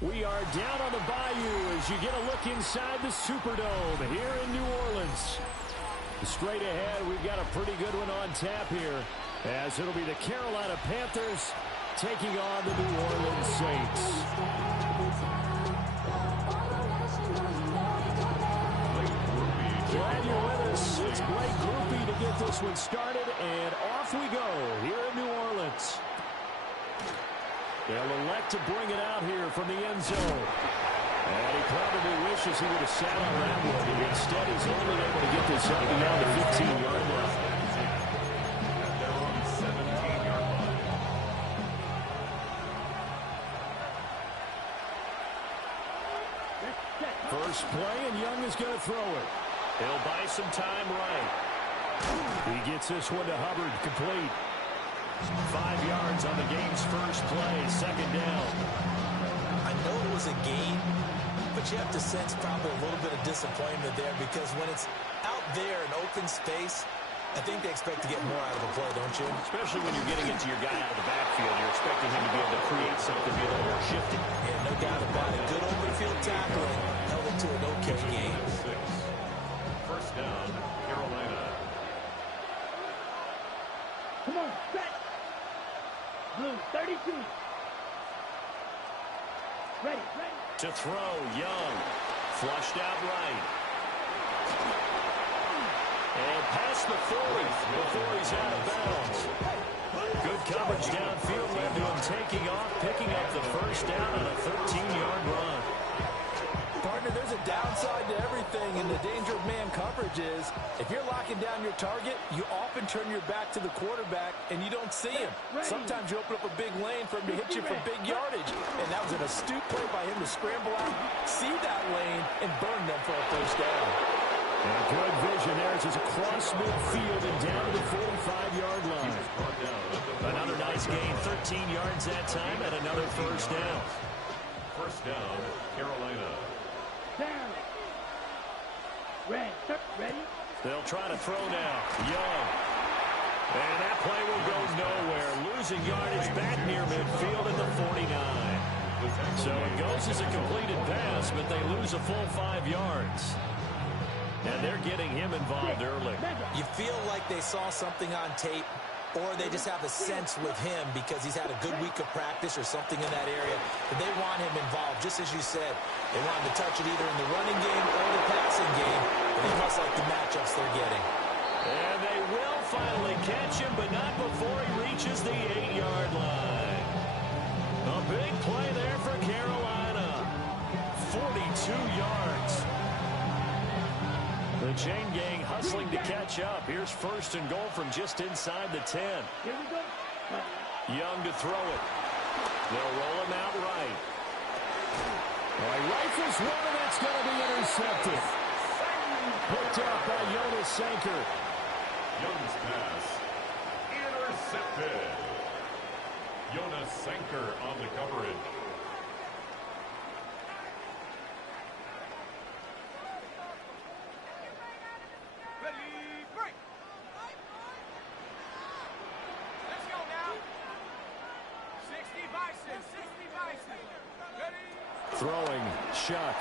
We are down on the Bayou as you get a look inside the Superdome here in New Orleans. Straight ahead, we've got a pretty good one on tap here, as it'll be the Carolina Panthers taking on the New Orleans Saints. Glad you're with us. It's Blake Grupe to get this one started, and off we go here in New Orleans. They'll elect to bring it out here from the end zone. And he probably wishes he would have sat on that one. And instead, he's only able to get this up beyond the 15-yard line. First play, and Young is going to throw it. He'll buy some time right. He gets this one to Hubbard, complete. 5 yards on the game's first play, second down. I know it was a gain, but you have to sense probably a little bit of disappointment there because when it's out there in open space, I think they expect to get more out of the play, don't you? Especially when you're getting it to your guy out of the backfield. You're expecting him to be able to create something, be a little more shifty. Yeah, no doubt about it. Good open field tackling held it to an okay game. First down, Carolina. Come on, set. Blue, 32. Ready. To throw, Young. Flushed out right. And past the 40 before he's out of bounds. Good coverage downfield led to him taking off, picking up the first down on a 13-yard run. Partner, there's a downside to everything, and the danger of man coverage is if you're locking down your target, you often turn your back to the quarterback, and you don't see him. Sometimes you open up a big lane for him to hit you for big yardage, and that was an astute play by him to scramble out, see that lane, and burn them for a first down. And good vision there as it's across midfield and down to the 45-yard line. Another nice gain, 13 yards that time, and another first down. First down, Carolina. Down. Ready. They'll try to throw now. Young. And that play will go nowhere. Losing yardage back near midfield at the 49. So it goes as a completed pass, but they lose a full 5 yards. And they're getting him involved early. You feel like they saw something on tape, or they just have a sense with him because he's had a good week of practice or something in that area. But they want him involved, just as you said. They want him to touch it either in the running game or the passing game. And they must like the matchups they're getting. And they will finally catch him, but not before he reaches the 8-yard line. A big play there for Carolina. 42 yards. The chain gang hustling to catch up. Here's first and goal from just inside the 10. Here we go. Young to throw it. They'll roll him out right. Rifles one, and that's going to be intercepted. Picked up by Jonas Sanker. Young's pass intercepted. Jonas Sanker on the coverage. Throwing, Shuck.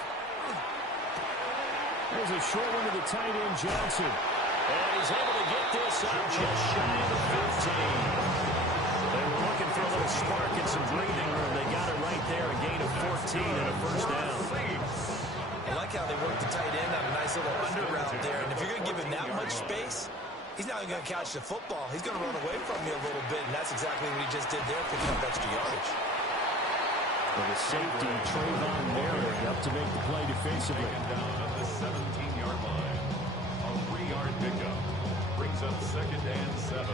There's a short one to the tight end, Johnson. And he's able to get this up just shy of the 15. They were looking for a little spark and some breathing room. They got it right there, a gain of 14 and a first down. I like how they worked the tight end on a nice little under route there. And if you're going to give him that much space, he's not even going to catch the football. He's going to run away from you a little bit, and that's exactly what he just did there, picking up extra yardage. And the safety, Trayvon Merritt, up to make the play defensively. Down at the 17-yard line. A 3-yard pickup brings up second and 7.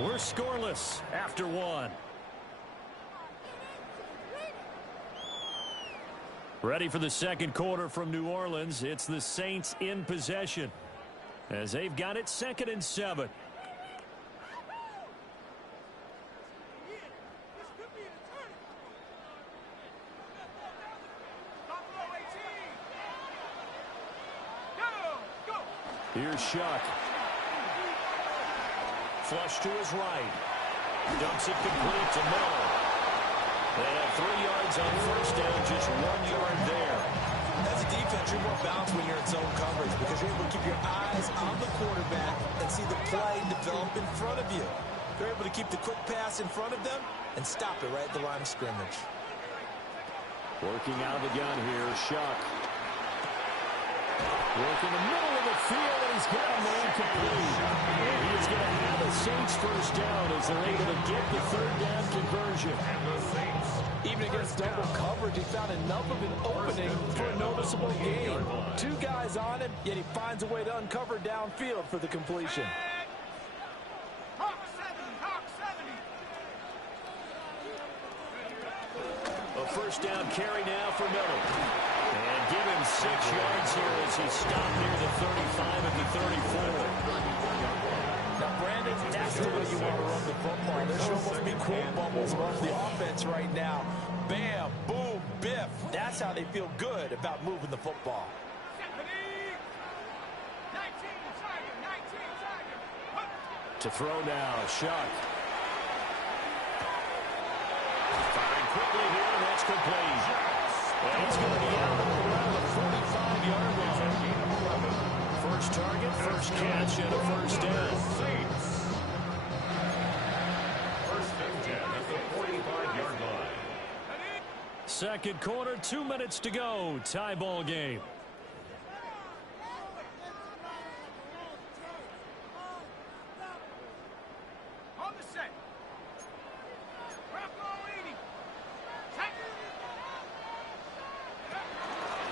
We're scoreless after one. Ready for the second quarter from New Orleans. It's the Saints in possession as they've got it 2nd and 7. Here's Shuck. Flush to his right. Dumps it complete to Miller. They have 3 yards on first down, just 1 yard there. As a defense, you're more balanced when you're in zone coverage because you're able to keep your eyes on the quarterback and see the play develop in front of you. They're able to keep the quick pass in front of them and stop it right at the line of scrimmage. Working out of the gun here, Shuck. Working the middle of the field, and he's got a man complete. And he's going to have a Saints first down as they're able to get the third down conversion. And the Saints, Even against double coverage, he found enough of an opening for a noticeable gain. 2 guys on him, yet he finds a way to uncover downfield for the completion. A first down carry now for Miller. And give him 6 yards here as he stopped near the 35 at the 34. Now, Brandon, that's the way you want to run the football. There should almost be quote bubbles among the offense right now. Bam, boom, biff. That's how they feel good about moving the football. To throw now, Shuck. Firing quickly here, and that's complete. And he's going to be out around the 45-yard line. First target, first catch, and a first down. Saints. First and 10 at the 45-yard line. Second quarter, 2 minutes to go. Tie ball game.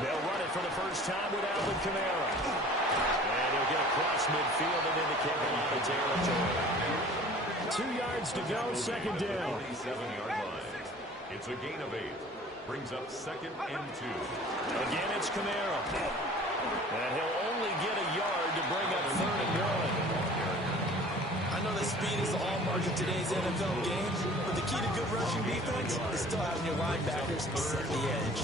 They'll run it for the first time with Alvin Kamara. And he'll get across midfield and into Carolina territory. 2 yards to go, second down. 47-yard line. It's a gain of 8. Brings up second and 2. Again, it's Kamara. And he'll only get a yard to bring up third and one. I know that speed is the hallmark of today's NFL game, but the key to good rushing defense is still having your linebackers set the edge.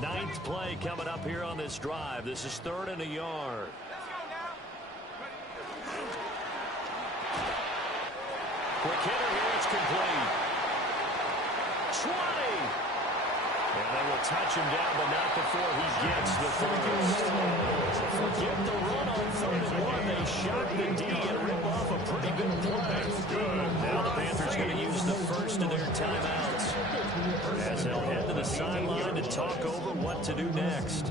Ninth play coming up here on this drive. This is 3rd and a yard. Quick hitter here, it's complete. 20! And they will touch him down, but not before he gets the first. Forget the run on 3rd and 1. They shock the D and rip off a pretty good play. Now the Panthers going to use the first of their timeouts as they'll head to the sideline to talk over what to do next.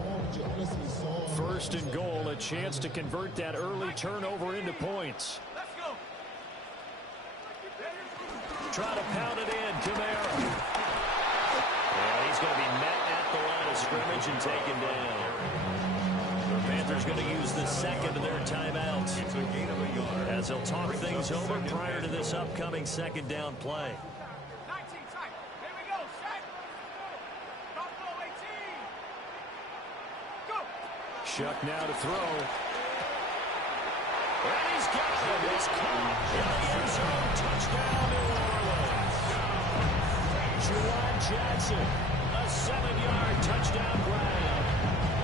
First and goal, a chance to convert that early turnover into points. Try to pound it in, Kamara. And he's going to be met at the line of scrimmage and taken down. The Panthers going to use the second of their timeouts It's a gain of a yard. as they'll talk things over prior to this upcoming second down play. Shuck now to throw. And he's got it. It's caught in the end zone. Touchdown, New Orleans. Juwan Johnson, a 7-yard touchdown grab.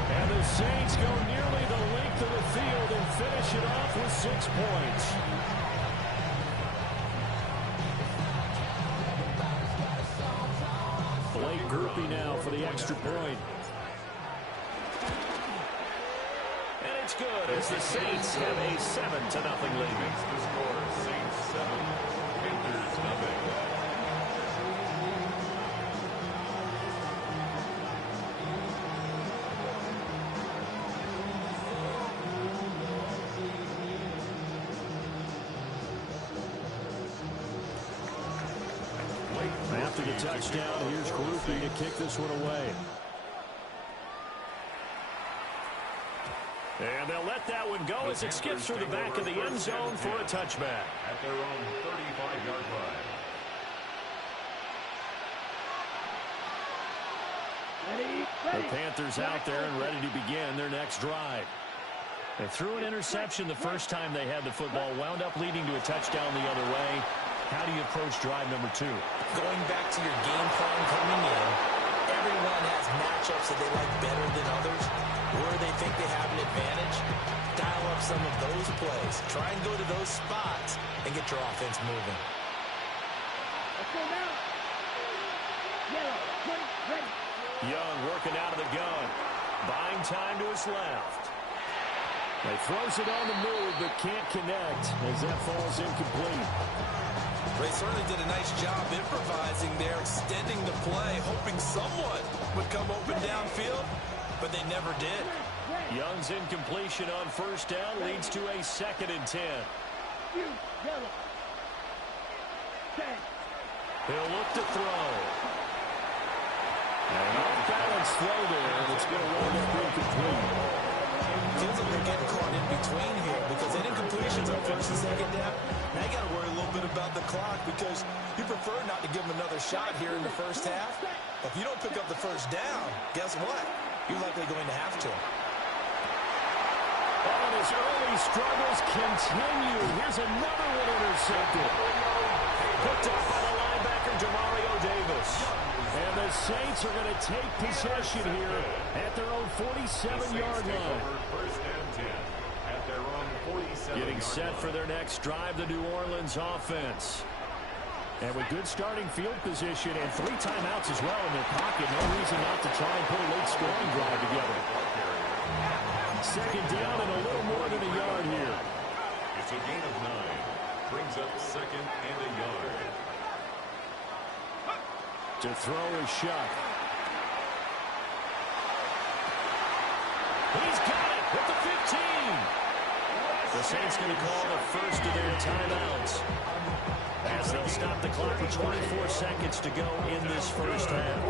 And the Saints go nearly the length of the field and finish it off with 6 points. Blake Grupe now for the extra point. And it's good as the Saints have a 7-0 lead. The score, Saints 7, Panthers nothing. After the touchdown, here's Grupe to kick this one away. And they'll let that one go as it skips through the back of the end zone for a touchback. At their own 35-yard line. The Panthers out there and ready to begin their next drive. They threw an interception the first time they had the football, wound up leading to a touchdown the other way. How do you approach drive number 2? Going back to your game plan coming in, everyone has matchups that they like better than others. Where are they think they have an advantage, dial up some of those plays. Try and go to those spots and get your offense moving. Let's go now. Yellow, point, ready. Young working out of the gun. Buying time to his left. He throws it on the move, but can't connect as that falls incomplete. Ray certainly did a nice job improvising there, extending the play, hoping someone would come open downfield, but they never did. Young's incompletion on first down leads to a 2nd and 10. Yellow. 10. He'll look to throw. An off-balance throw there, and it's going to wind up incomplete. Feels like they're getting caught in between here because an incompletion's on first and second down. Now you got to worry a little bit about the clock because you prefer not to give them another shot here in the first half. But if you don't pick up the first down, guess what? You're likely going to have to. And his early struggles continue. Here's another one intercepted. Picked up by the linebacker, Demario Davis. And the Saints are going to take possession here at their own 47-yard line. First and 10 at their own 47. Getting set for their next drive, the New Orleans offense. And with good starting field position and 3 timeouts as well in their pocket, no reason not to try and put a late scoring drive together. 2nd down and a little more than a yard here. It's a gain of 9. Brings up 2nd and a yard. To throw is Shuck. He's got it at the 15. The Saints going to call the first of their timeouts as they'll stop the clock with 24 seconds to go in this first half.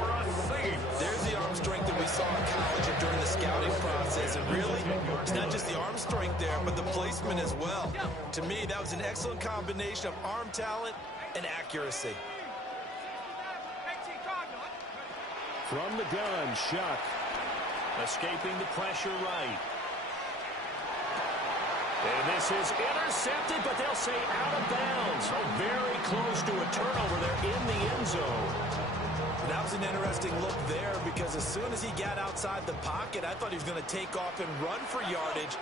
There's the arm strength that we saw in college and during the scouting process. And really, it's not just the arm strength there, but the placement as well. To me, that was an excellent combination of arm talent and accuracy. From the gun, Shuck. Escaping the pressure right. And this is intercepted, but they'll say out of bounds. Oh, very close to a turnover there in the end zone. That was an interesting look there because as soon as he got outside the pocket, I thought he was going to take off and run for yardage.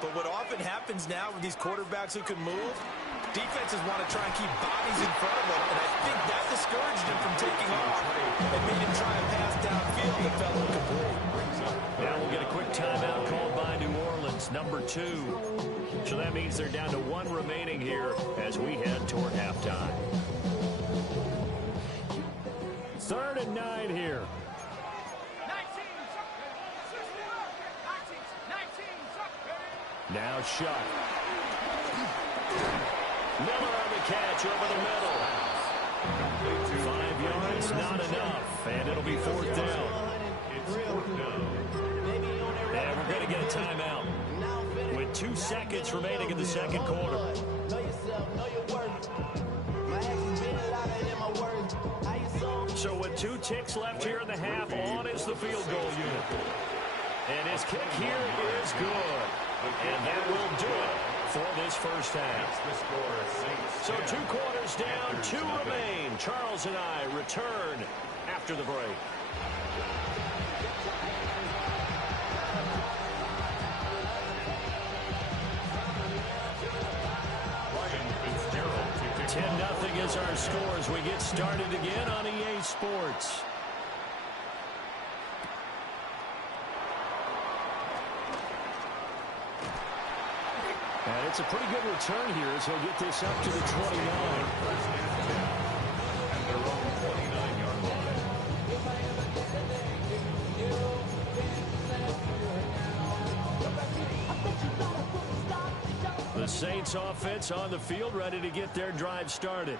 But what often happens now with these quarterbacks who can move, defenses want to try and keep bodies in front of them, and I think that discouraged him from taking off and made him try and pass downfield that fell incomplete. Now we'll get a quick timeout called by New Orleans, number 2. So that means they're down to 1 remaining here as we head toward halftime. 3rd and 9 here. Now Shuck. Miller on the catch over the middle. 5 yards, not enough. And it'll be 4th down. It's 4th down. And we're going to get a timeout with 2 seconds remaining in the 2nd quarter. So with 2 ticks left here in the half, on is the field goal unit. And his kick here is good. And that will do it for this first half. So 2 quarters down, 2 remain. Charles and I return after the break. Ryan Fitzgerald to kick 10-0 is our score as we get started again on EA Sports. And it's a pretty good return here as he'll get this up to the 29. at their own 29-yard line. The Saints offense on the field ready to get their drive started.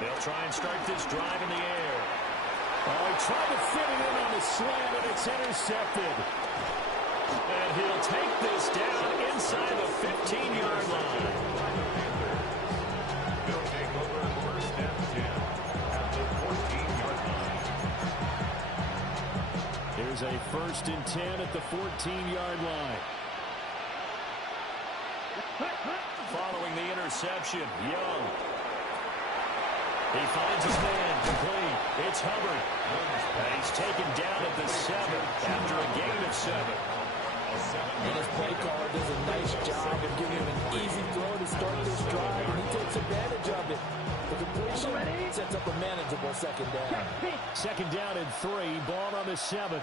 They'll try and start this drive in the air. Oh, he tried to fit it in on the slant, and it's intercepted. And he'll take this down inside the 15-yard line. They'll take over first and 10 at the 14-yard line. Here's a 1st and 10 at the 14-yard line. Following the interception, Young. He finds his man complete. It's Hubbard. He's taken down at the 7 after a gain of 7. And his play caller does a nice job of giving him an easy throw to start this drive, and he takes advantage of it. The completion sets up a manageable second down. Second down and 3. Ball on the 7. A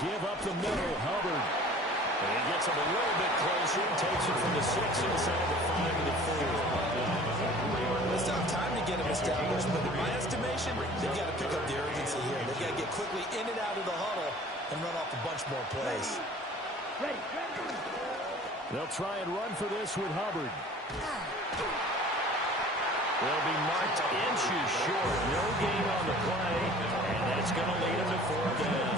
give up the middle. Hubbard. And he gets him a little bit closer and takes it from the 6 inside the 5 to the 4. It's not time to get him established, but in my estimation, they've got to pick up the urgency here. They've got to get quickly in and out of the huddle and run off a bunch more plays. Ready. They'll try and run for this with Hubbard. They'll be marked inches short. No gain on the play, and that's going to lead them to 4th down.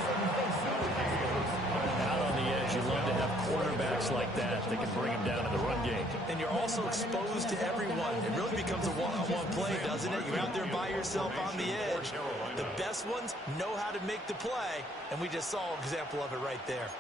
Out on the edge, you love to have quarterbacks like that can bring them down in the run game. And you're also exposed to everyone. It really becomes a one-on-one play, doesn't it? You're out there by yourself on the edge. The best ones know how to make the play, and we just saw an example of it right there.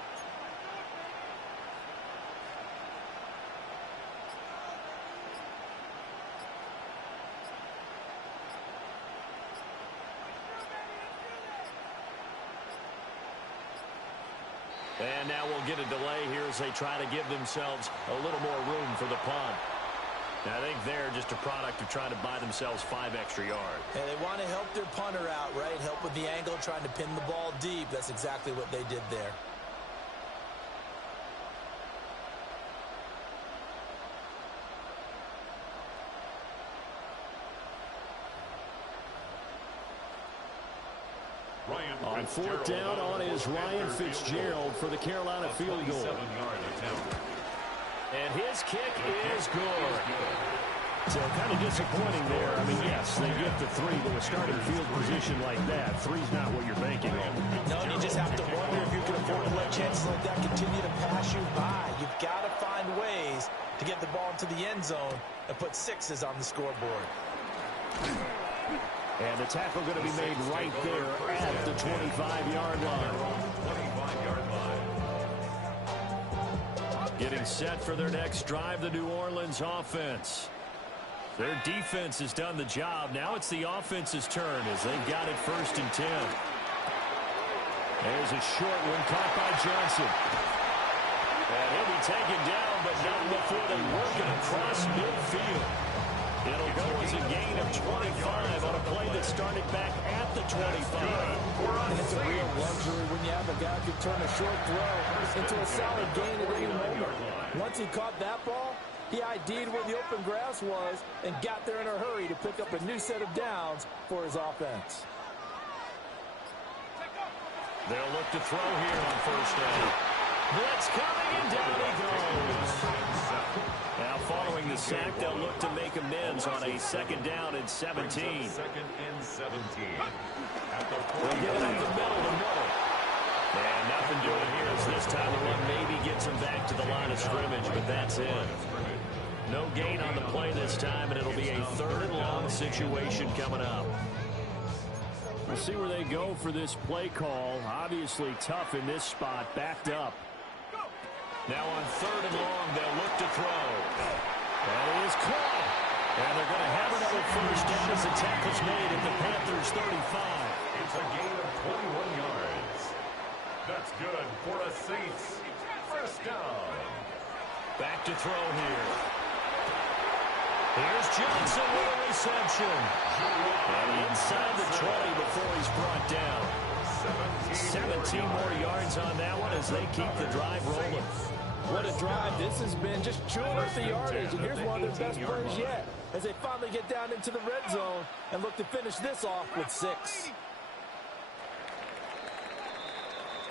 And now we'll get a delay here as they try to give themselves a little more room for the punt. I think they're just a product of trying to buy themselves 5 extra yards. And they want to help their punter out, right? Help with the angle, trying to pin the ball deep. That's exactly what they did there. On 4th down on is Ryan Fitzgerald for the Carolina field goal. And his kick is good. So kind of disappointing there. I mean, yes, they get the 3, but with starting field position like that, 3's not what you're banking on. No, and you just have to wonder if you can afford to let chances like that continue to pass you by. You've got to find ways to get the ball into the end zone and put 6s on the scoreboard. And the tackle going to be made right there at the 25-yard line. Getting set for their next drive, the New Orleans offense. Their defense has done the job. Now it's the offense's turn as they've got it 1st and 10. There's a short one caught by Johnson. And he'll be taken down, but not before they work it across midfield. It'll go as a gain of 25 on a play that started back at the 25. And it's a real luxury when you have a guy who can turn a short throw into a solid gain at any moment. Once he caught that ball, he ID'd where the open grass was and got there in a hurry to pick up a new set of downs for his offense. They'll look to throw here on 1st down. Blitz coming, and down he goes. Now following the sack, they'll look to make amends on a 2nd down and 17. 2nd and 17. They'll get it up the middle to middle. And nothing doing here as this time the run maybe gets him back to the line of scrimmage, but that's it. No gain on the play this time, and it'll be a 3rd and long situation coming up. We'll see where they go for this play call. Obviously tough in this spot, backed up. Now on 3rd and long, they'll look to throw. That is caught. And they're going to have another 1st down as the tackle's made at the Panthers' 35. It's a gain of 21 yards. That's good for a Saints 1st down. Back to throw here. Here's Johnson with a reception. And inside the 20 before he's brought down. 17 more yards on that one as they keep the drive rolling. What a drive this has been, just chewing up the yardage, and here's one of their best plays yet as they finally get down into the red zone and look to finish this off with 6.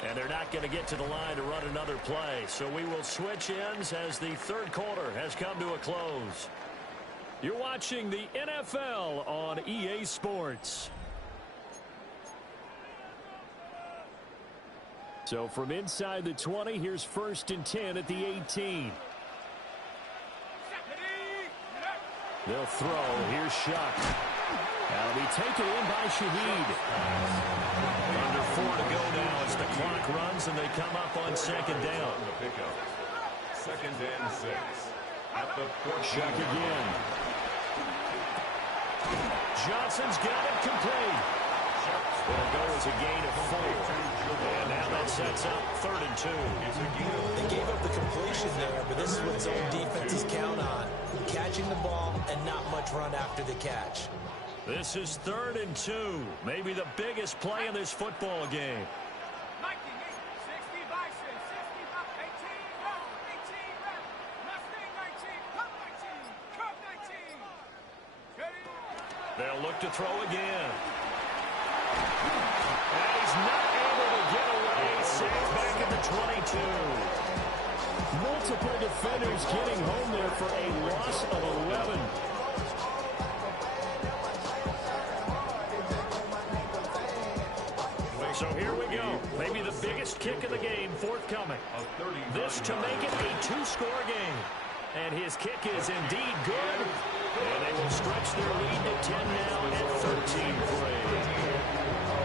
And they're not going to get to the line to run another play, so we will switch ends as the 3rd quarter has come to a close. You're watching the NFL on EA Sports. So from inside the 20, here's 1st and 10 at the 18. They'll throw. Here's Shuck. That'll be taken in by Shaheed. Under 4 to go now as the clock runs and they come up on 2nd down. 2nd and 6. At the 14. Shuck again. Johnson's got it complete. It'll go as a gain of 4. And now that sets up 3rd and 2. They gave up the completion there, but this is what zone defenses count on. Catching the ball and not much run after the catch. This is 3rd and 2. Maybe the biggest play in this football game. They'll look to throw again. And he's not able to get away. Safe back at the 22. Multiple defenders getting home there for a loss of 11. So here we go. Maybe the biggest kick of the game forthcoming. This to make it a 2-score game. And his kick is indeed good. And they will stretch their lead to 10 now at 13-3.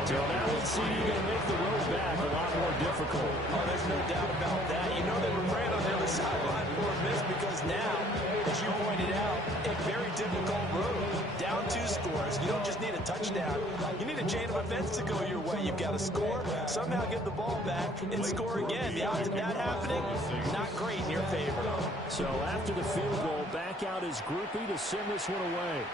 So that would seem going to make the road back a lot more difficult. Oh, there's no doubt about that. You know they were praying on the other sideline for a miss because now, as you pointed out, a very difficult road. Down 2 scores. You don't just need a touchdown. You need a chain of events to go your way. You've got to score, somehow get the ball back, and score again. The odds of that happening, not great in your favor. So after the field goal, back out is Groupie to send this one away.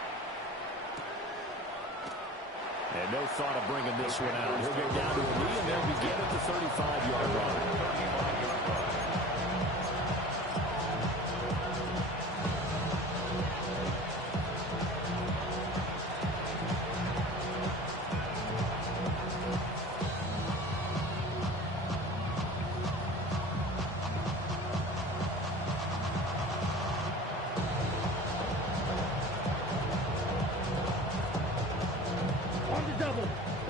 And no thought of bringing this one out. He'll go down to a knee, and they'll begin at the 35-yard line.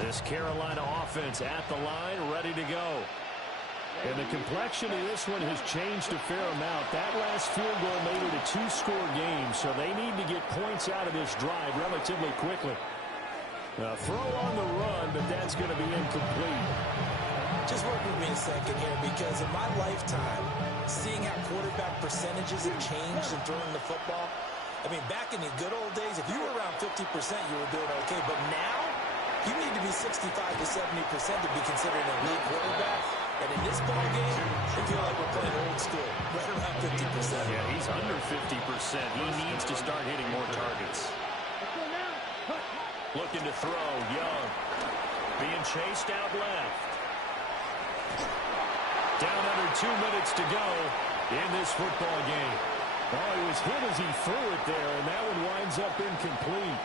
This Carolina offense at the line, ready to go. And the complexion of this one has changed a fair amount. That last field goal made it a 2-score game, so they need to get points out of this drive relatively quickly. Throw on the run, but that's going to be incomplete. Just work with me a second here, because in my lifetime, seeing how quarterback percentages have changed in throwing the football, I mean, back in the good old days, if you were around 50%, you were doing okay. But now, you need to be 65 to 70% to be considered an elite quarterback. And in this ball game, I feel like we're playing old school, right around 50%. Yeah, he's under 50%. He needs to start hitting more targets. Looking to throw, Young. Being chased out left. Down under 2 minutes to go in this football game. Oh, he was hit as he threw it there, and that one winds up incomplete.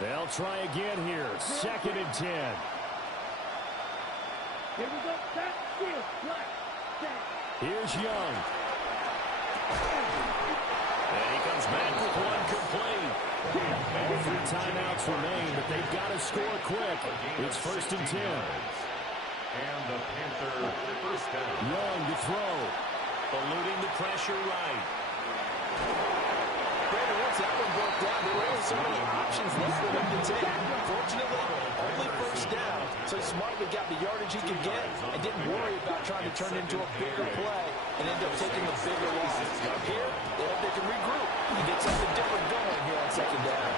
They'll try again here. 2nd and 10. Here we go. Set. Field. Black. Set. Here's Young. And he comes back with one complete. All 3 timeouts remain, but they've got to score quick. It's 1st and 10. And the Panther first down. Young to throw. Eluding the pressure right. Brandon, once that one broke down, there were only so many options left for them to take. Fortunately, only first down, so smartly got the yardage he could get and didn't worry about trying to turn it into a bigger play and end up taking the bigger loss. Here, they hope they can regroup and get something different going here on 2nd down.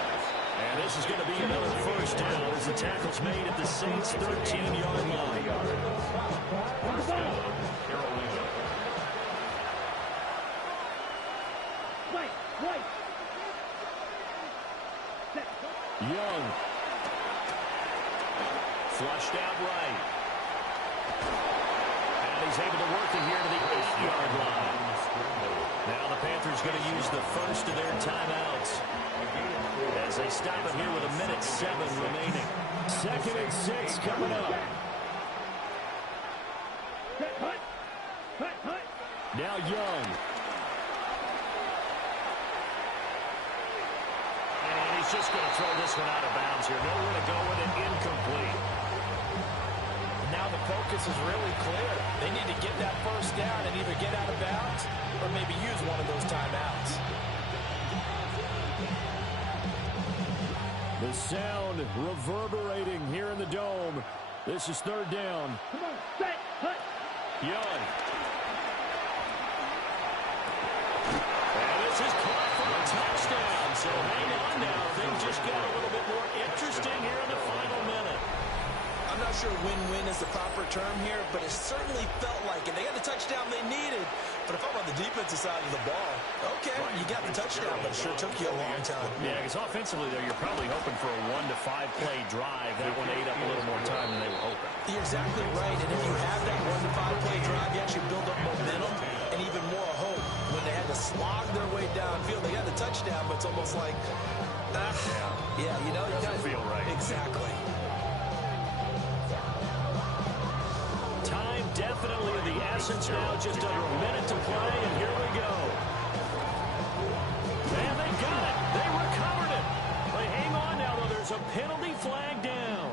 And this is going to be another first down as the tackle's made at the Saints' 13-yard line. First down, Carolina. Right. Set. Young. Flushed out right. And he's able to work it here to the 8-yard line. Now the Panthers going to use the first of their timeouts as they stop it here with 1:07 remaining. 2nd and 6 coming up. Set. Hut. Now Young. And he's just going to throw this one out of bounds here. Nowhere to go with it. Incomplete. Now the focus is really clear. They need to get that first down and either get out of bounds or maybe use one of those timeouts. The sound reverberating here in the dome. This is 3rd down. Come on. Set. Hut. Young. And this is caught for a touchdown. So hang on now. Things just got a little bit more interesting here in the final minute. I'm not sure win-win is the proper term here, but it certainly felt like it. They got the touchdown they needed. But if I'm on the defensive side of the ball, okay, you got the touchdown, but it sure took you a long time. Yeah, because offensively, though, you're probably hoping for a 1 to 5 play drive. That one ate up a little more time than they were hoping. You're exactly right, and if you have that 1 to 5 play drive, you actually build up momentum and even more hope. When they had to slog their way downfield, they got the touchdown, but it's almost like, yeah, you know, Doesn't feel right. Exactly. Time definitely of the essence now, just under a minute to play, and here we go. And they got it. They recovered it. They hang on now, though. There's a penalty flag down.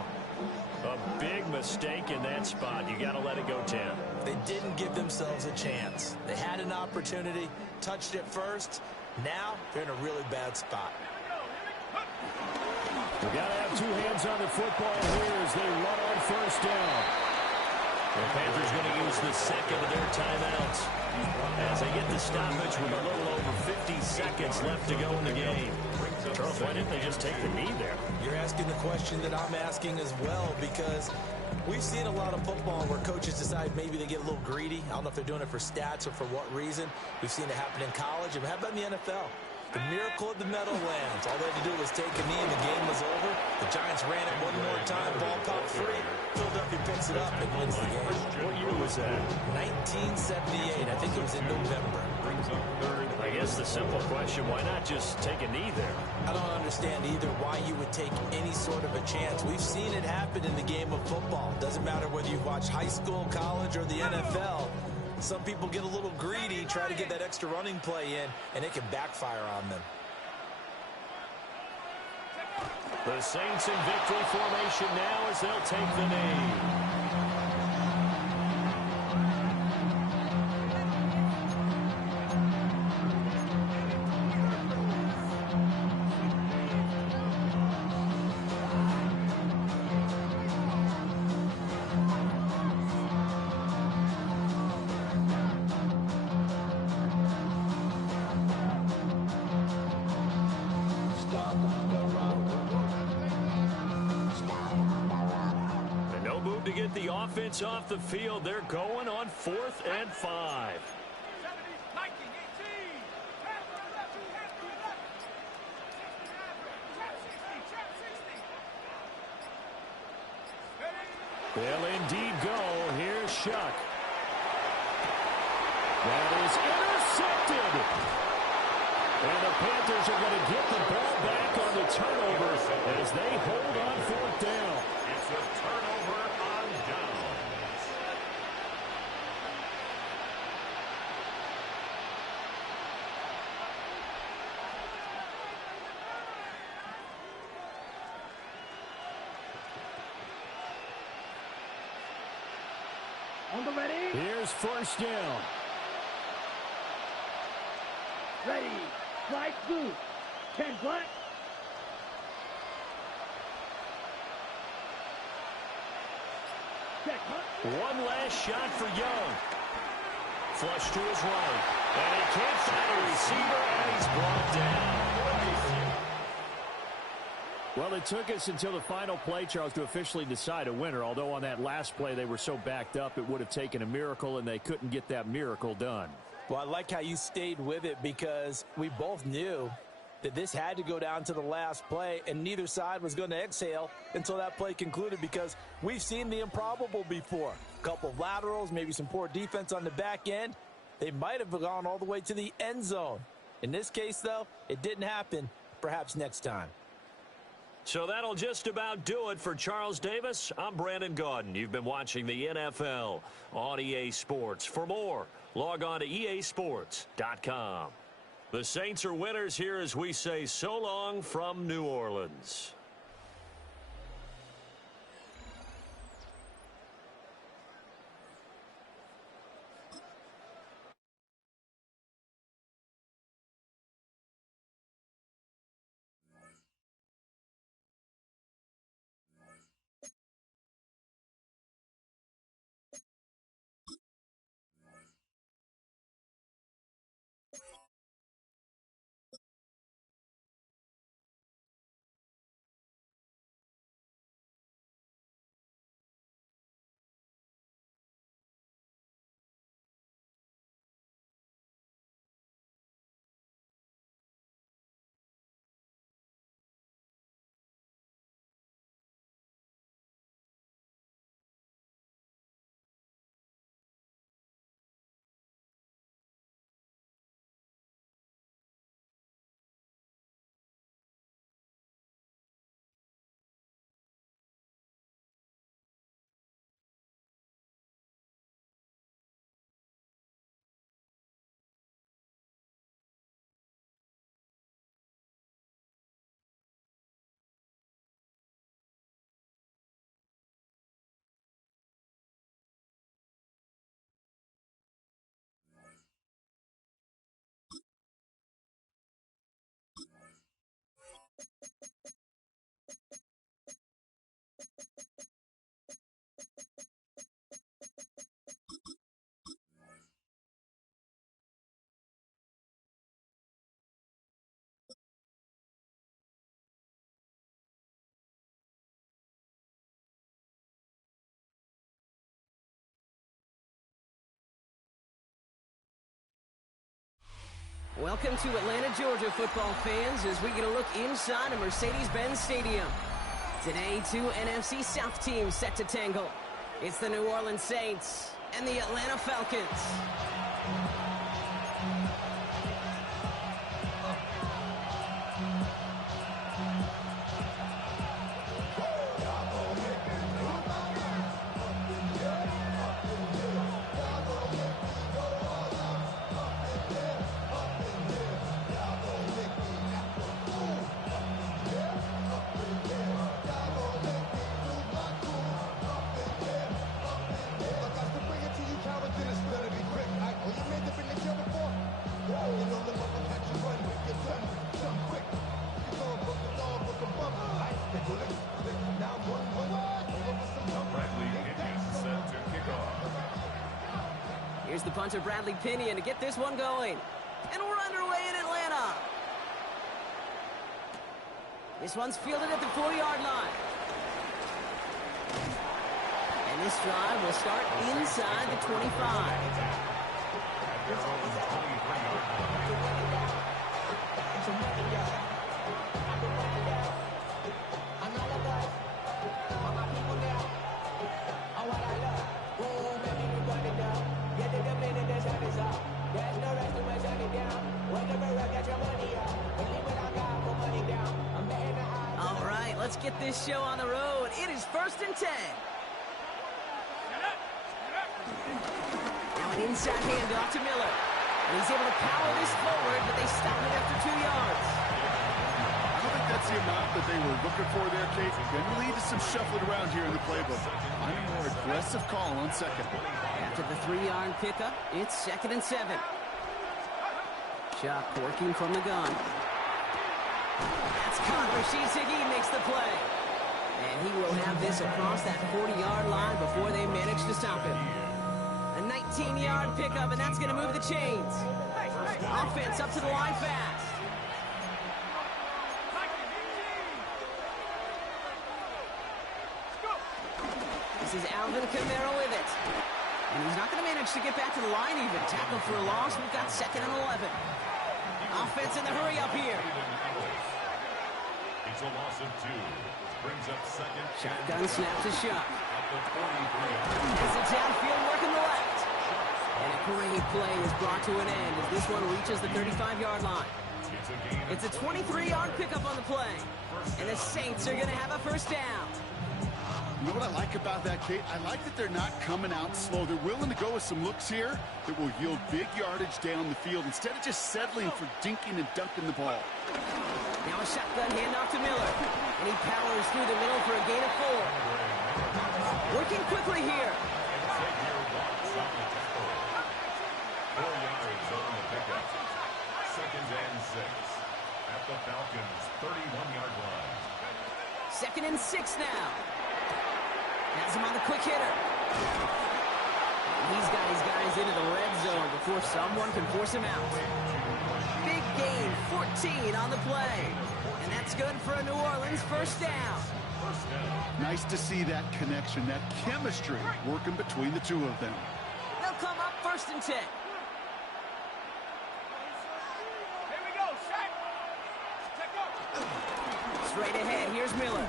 A big mistake in that spot. You got to let it go, Tim. They didn't give themselves a chance. They had an opportunity, touched it first. Now they're in a really bad spot. We got to have two hands on the football here as they run on first down. The Panthers going to use the second of their timeouts as they get the stoppage with a little over 50 seconds left to go in the game. Charles, why didn't they just take the knee there? You're asking the question that I'm asking as well, because we've seen a lot of football where coaches decide maybe they get a little greedy. I don't know if they're doing it for stats or for what reason. We've seen it happen in college. And how about in the NFL? The miracle of the Meadowlands. All they had to do was take a knee and the game was over. The Giants ran it one more time. Ball caught free. Philadelphia picks it up and wins the game. What year was that? 1978. I think it was in November. I guess the simple question, why not just take a knee there? I don't understand either why you would take any sort of a chance. We've seen it happen in the game of football. Doesn't matter whether you watch high school, college, or the NFL. Some people get a little greedy, try to get that extra running play in, and it can backfire on them. The Saints in victory formation now as they'll take the knee. Off the field, they're going on 4th and 5. They'll indeed go. Here's Shuck. That is intercepted. And the Panthers are going to get the ball back on the turnover as they hold on 4th down. It's a turnover on down. On the ready. Here's first down. Ready. Slide blue. 10 black. Set hunt. One last shot for Young. Flush to his right. And he can't find a receiver, and he's brought down. Well, it took us until the final play, Charles, to officially decide a winner. Although on that last play they were so backed up, it would have taken a miracle, and they couldn't get that miracle done. Well, I like how you stayed with it, because we both knew that this had to go down to the last play, and neither side was going to exhale until that play concluded, because we've seen the improbable before. A couple of laterals, maybe some poor defense on the back end. They might have gone all the way to the end zone. In this case, though, it didn't happen. Perhaps next time. So that'll just about do it for Charles Davis. I'm Brandon Gaudin. You've been watching the NFL on EA Sports. For more, log on to easports.com. The Saints are winners here as we say so long from New Orleans. Welcome to Atlanta, Georgia, football fans, as we get a look inside a Mercedes-Benz Stadium. Today, two NFC South teams set to tangle. It's the New Orleans Saints and the Atlanta Falcons. Here's the punter, Bradley Pinion, to get this one going. And we're underway in Atlanta. This one's fielded at the 4-yard line. And this drive will start inside the 25. All right, let's get this show on the road. It is 1st and 10. Now an inside handoff to Miller. And he's able to power this forward, but they stop it after 2 yards. I don't think that's the amount that they were looking for there, Kate. Going to lead to some shuffling around here in the playbook. I'm a more aggressive call on second. After the 3-yard pickup, it's 2nd and 7. Chuck working from the gun. That's caught. Rashid Shaheed makes the play. And he will have this across that 40-yard line before they manage to stop him. A 19-yard pickup, and that's going to move the chains. Offense up to the line fast. This is Alvin Kamara with it. And he's not going to manage to get back to the line even. Tackle for a loss. We've got 2nd and 11. Offense in the hurry up here. It's a loss of 2. Brings up second. Shotgun snap to Shuck. At the 23. As the downfield work in the left. And a great play is brought to an end as this one reaches the 35-yard line. It's a 23-yard pickup on the play. And the Saints are going to have a first down. You know what I like about that, Kate? I like that they're not coming out slow. They're willing to go with some looks here that will yield big yardage down the field instead of just settling for dinking and dunking the ball. Now a shotgun handoff to Miller. And he powers through the middle for a gain of 4. Working quickly here. 4 yards on the pickup. 2nd and 6. At the Falcons' 31-yard line. 2nd and 6 now. Has him on the quick hitter. He's got his guys into the red zone before someone can force him out. Big gain, 14 on the play. And that's good for a New Orleans first down. Nice to see that connection, that chemistry working between the two of them. They'll come up 1st and 10. Here we go, Shaq. Check up. Straight ahead, here's Miller.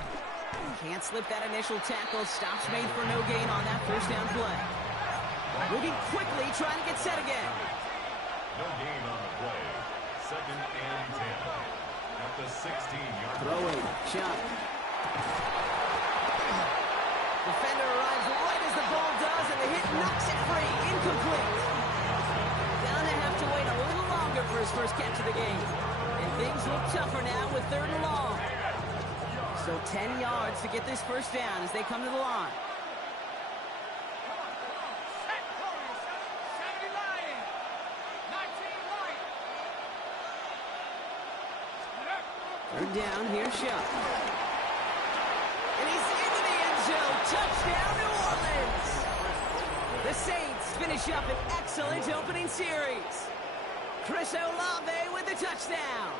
Can't slip that initial tackle. Stops made for no gain on that first down play. Moving quickly, trying to get set again. No gain on the play. 2nd and 10. At the 16-yard line. Throwing, Chuck. Defender arrives right as the ball does, and the hit knocks it free. Incomplete. Gonna have to wait a little longer for his first catch of the game. And things look tougher now with 3rd and long. So 10 yards to get this first down as they come to the line. Third down, here's Shuck. And he's into the end zone. Touchdown, New Orleans. The Saints finish up an excellent opening series. Chris Olave with the touchdown.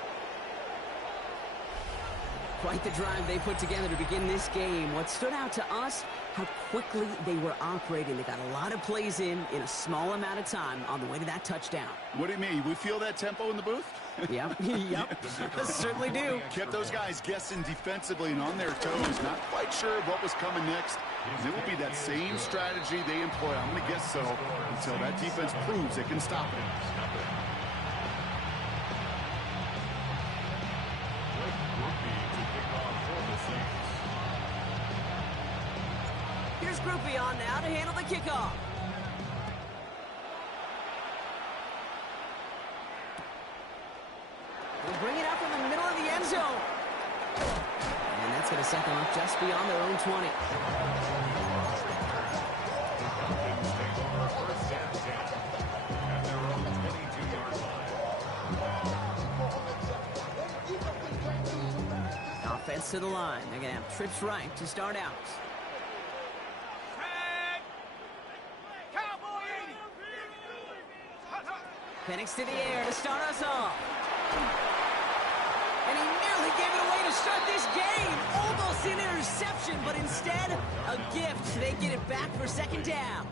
Quite the drive they put together to begin this game. What stood out to us, how quickly they were operating. They got a lot of plays in a small amount of time on the way to that touchdown. What do you mean? We feel that tempo in the booth? Yep, yep, certainly do. Kept those guys guessing defensively and on their toes, not quite sure of what was coming next. It will be that same strategy they employ, I'm going to guess so, until that defense proves it can stop it. Here's Groupie on now to handle the kickoff. They'll bring it out from the middle of the end zone. And that's going to set them up just beyond their own 20. Offense to the line. They're going to have trips right to start out. Penix to the air to start us off. And he nearly gave it away to start this game. Almost an interception, but instead, a gift. They get it back for second down.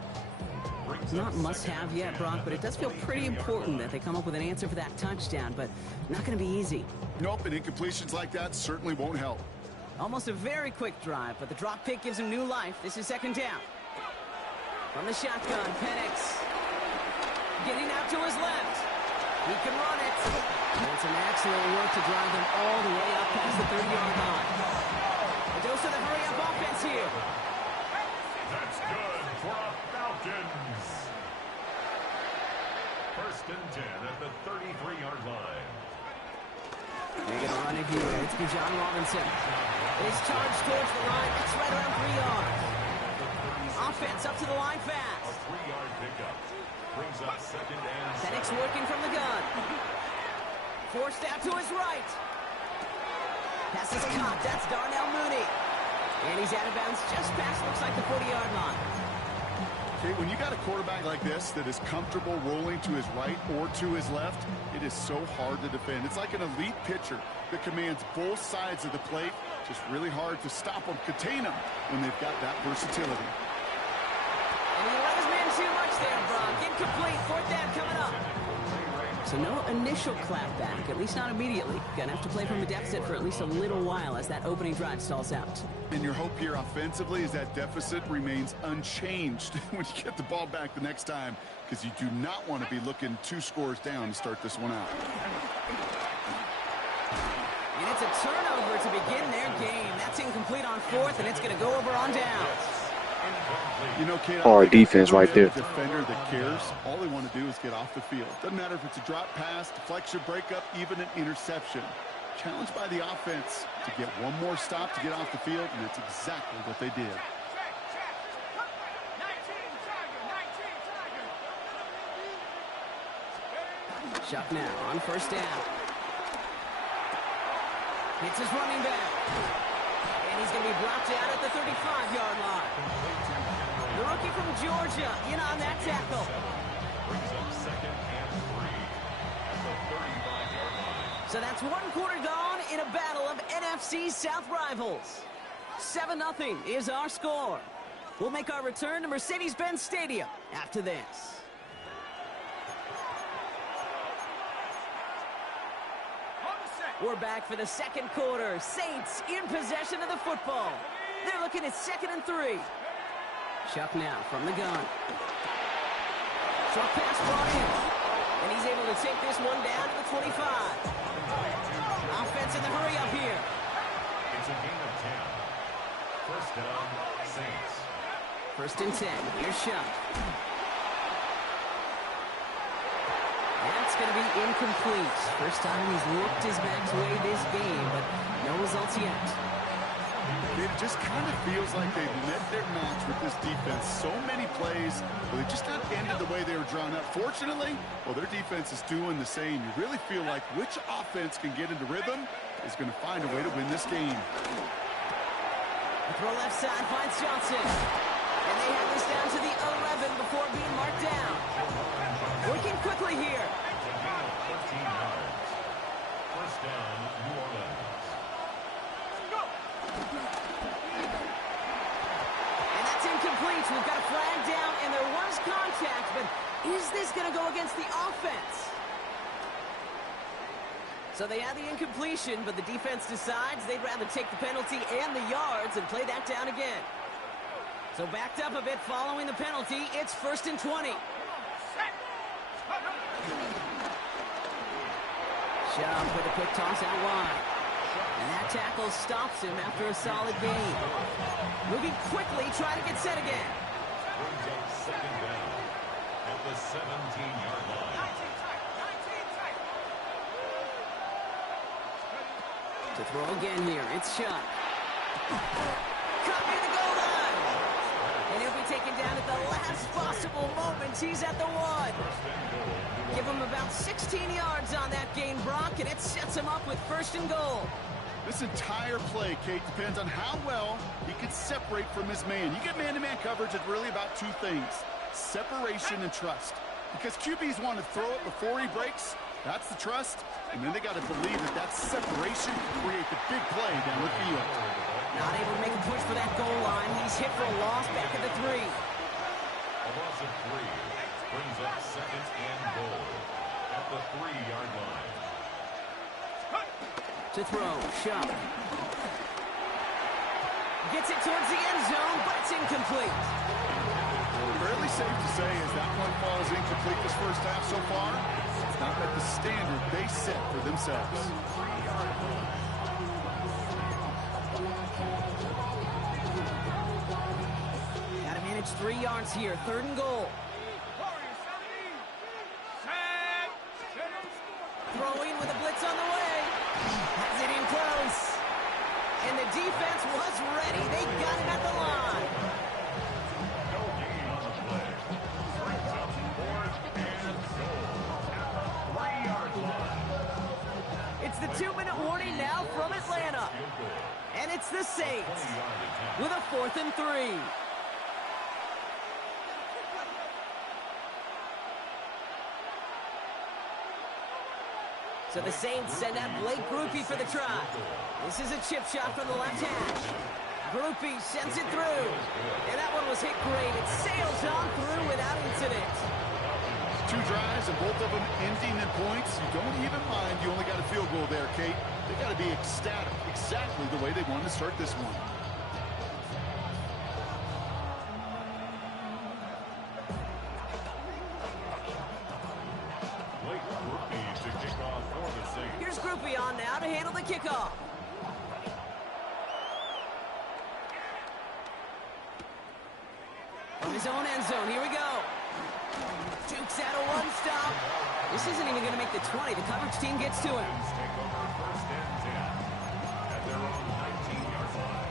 Not must-have yet, Brock, but it does feel pretty important that they come up with an answer for that touchdown, but not going to be easy. Nope, and incompletions like that certainly won't help. Almost a very quick drive, but the drop pick gives him new life. This is second down. From the shotgun, Penix. Getting out to his left. He can run it. And it's an excellent work to drive them all the way up past the 30-yard line. A dose of the hurry-up offense here. That's good for a Falcons. First and 10 at the 33-yard line. They're going to run it here. It's Bijan Robinson. His charge towards the line. That's right around 3 yards. Offense up to the line fast. A 3-yard pickup. Brings up second and Penix working from the gun. Forced out to his right. Pass is caught. That's Darnell Mooney. And he's out of bounds just past, looks like, the 40-yard line. Okay, when you got a quarterback like this that is comfortable rolling to his right or to his left, it is so hard to defend. It's like an elite pitcher that commands both sides of the plate. Just really hard to stop them, contain them when they've got that versatility. And he let his man too much there, Brock. Incomplete. Fourth down coming up. So no initial clapback, at least not immediately. Gonna have to play from a deficit for at least a little while as that opening drive stalls out. And your hope here offensively is that deficit remains unchanged when you get the ball back the next time, because you do not want to be looking 2 scores down to start this one out. And it's a turnover to begin their game. That's incomplete on fourth, and it's going to go over on downs. You know, Kate, Hard defense right there. A defender that cares, all they want to do is get off the field. Doesn't matter if it's a drop pass, deflection, breakup, even an interception. Challenged by the offense to get one more stop to get off the field, and that's exactly what they did. Shuck now on first down. Hits his running back. And he's going to be brought down at the 35-yard line. The rookie from Georgia in on that tackle. brings up second and 3 at the 35-yard line. So that's 1 quarter gone in a battle of NFC South rivals. 7-0 is our score. We'll make our return to Mercedes-Benz Stadium after this. We're back for the second quarter. Saints in possession of the football. They're looking at 2nd and 3. Shuck now from the gun. Short pass brought in. And he's able to take this one down to the 25. Offense in the hurry up here. It's a gain of 10. First down, Saints. 1st and 10. Here's Shuck. That's going to be incomplete. First time he's looked his best way this game, but no results yet. It just kind of feels like they've met their match with this defense. So many plays, but they just not ended the way they were drawn up. Fortunately, well, their defense is doing the same. You really feel like which offense can get into rhythm is going to find a way to win this game. The throw left side finds Johnson. And they have this down to the 11 before being marked down. Working quickly here. 13 yards. First down, New Orleans. And that's incomplete. We've got a flag down, and there was contact, but is this going to go against the offense? So they had the incompletion, but the defense decides they'd rather take the penalty and the yards and play that down again. So backed up a bit following the penalty. It's 1st and 20. Schaub with a quick toss out wide. And that tackle stops him after a solid gain. Moving quickly, trying to get set again. Brings up second down at the 17-yard line. To throw again here, it's Schaub. Caught near the goal line. And he'll be taken down at the last possible moment. He's at the 1. Give him about 16 yards on that gain, Brock, and it sets him up with 1st and goal. This entire play, Kate, depends on how well he can separate from his man. You get man-to-man coverage, it's really about two things, separation and trust. Because QBs want to throw it before he breaks, that's the trust, and then they got to believe that that separation can create the big play down the field. Not able to make a push for that goal line. He's hit for a loss back at the 3. A loss of 3 brings up second and goal at the 3-yard line. To throw, Schaub. Gets it towards the end zone, but it's incomplete. Fairly safe to say as that one falls incomplete this first half so far, it's not met the standard they set for themselves. Got to manage 3 yards here, 3rd and goal. Throwing with a blitz on the way. Has it in close. And the defense was ready. They got him at the line. No gain on the play. Brings up 4th and goal at the 3-yard line. It's the 2-minute warning now from Atlanta. And it's the Saints with a 4th and 3. So the Saints send out Blake Grupe for the try. This is a chip shot from the left hash. Grupe sends it through. And that one was hit great. It sails on through without incident. 2 drives and both of them ending in points. You don't even mind. You only got a field goal there, Kate. They got to be ecstatic, exactly the way they wanted to start this one. Here's Grupe on now to handle the kickoff. From his own end zone, here we go. Jukes out a 1-stop. This isn't even going to make the 20. The coverage team gets to him. Take over 1st and 10 at their own 19-yard line.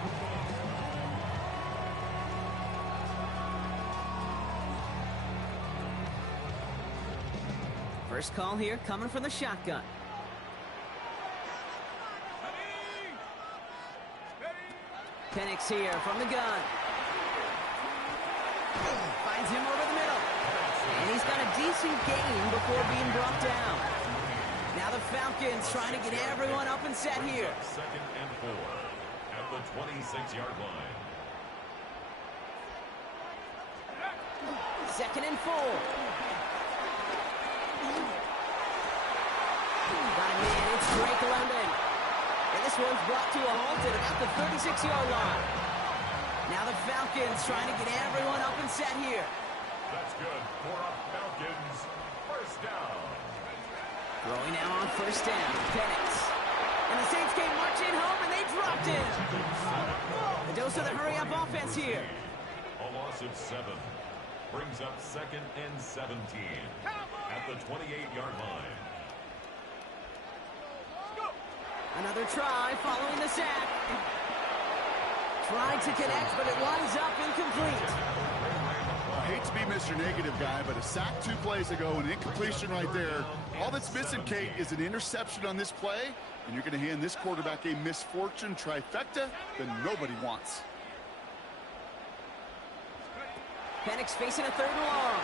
First call here coming from the shotgun. Penix here from the gun. Finds him over the middle. And he's got a decent gain before being brought down. Now the Falcons trying to get everyone up and set here. 2nd and 4 at the 26-yard line. 2nd and 4. Got him in. It's Drake London. And this one's brought to a halt at about the 36-yard line. Now the Falcons trying to get everyone up and set here. That's good for a Falcons first down. Throwing now on 1st down. Penix. And the Saints came marching home, and they dropped him. The dose of the hurry-up offense here. A loss of 7 brings up 2nd and 17 at the 28-yard line. Another try following the sack. Tried to connect, but it winds up incomplete. hate to be Mr. Negative guy, but a sack 2 plays ago, an incompletion right there. All that's missing, Kate, is an interception on this play, and you're going to hand this quarterback a misfortune trifecta that nobody wants. Penix facing a 3rd and long.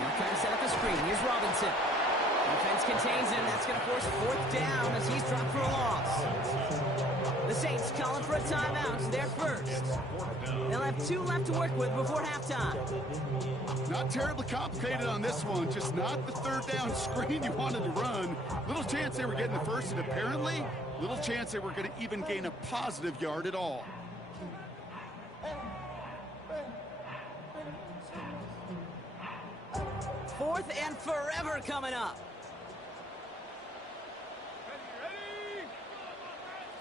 Now trying to set up a screen. Here's Robinson. Defense contains him. That's going to force 4th down as he's dropped for a loss. The Saints calling for a timeout. They're first. They'll have 2 left to work with before halftime. Not terribly complicated on this one. Just not the 3rd down screen you wanted to run. Little chance they were getting the first, and apparently little chance they were going to even gain a positive yard at all. Fourth and forever coming up. Ready?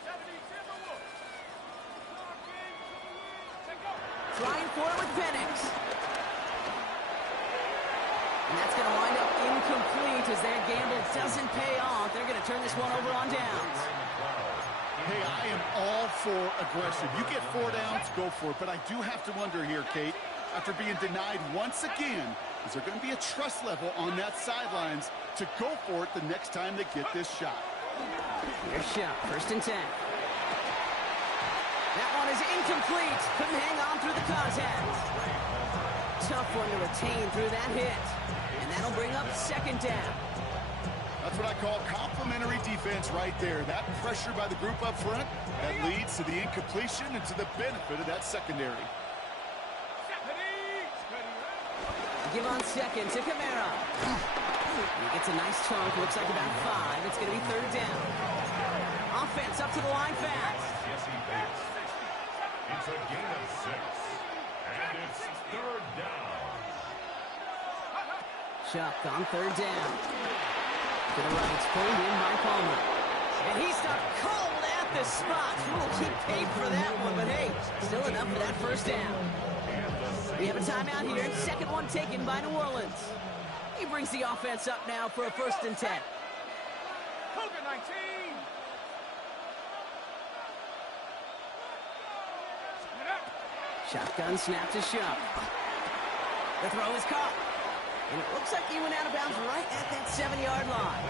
70 Timberwolves. Trying for it with Penix. And that's going to wind up incomplete as their gamble doesn't pay off. They're going to turn this one over on downs. Hey, I am all for aggression. You get 4 downs, go for it. But I do have to wonder here, Kate, after being denied once again, is there going to be a trust level on that sidelines to go for it the next time they get this shot? Here's shot, 1st and 10. That one is incomplete. Couldn't hang on through the contact. Tough one to retain through that hit. And that'll bring up 2nd down. That's what I call complementary defense right there. That pressure by the group up front, that leads to the incompletion and to the benefit of that secondary. Give on 2nd to Kamara. He gets a nice chunk. Looks like about 5. It's going to be 3rd down. Offense up to the line fast. Jesse Bates. It's a gain of 6. And it's 3rd down. Shotgun, 3rd down. To the right, it's pulled in by Palmer. And he stopped cold at the spot. We'll keep paid for that one, but hey, still enough for that 1st down. We have a timeout here, 2nd one taken by New Orleans. He brings the offense up now for a 1st and 10. Cougar 19. Shotgun snap to Shupp. The throw is caught. And it looks like he went out of bounds right at that 7-yard line.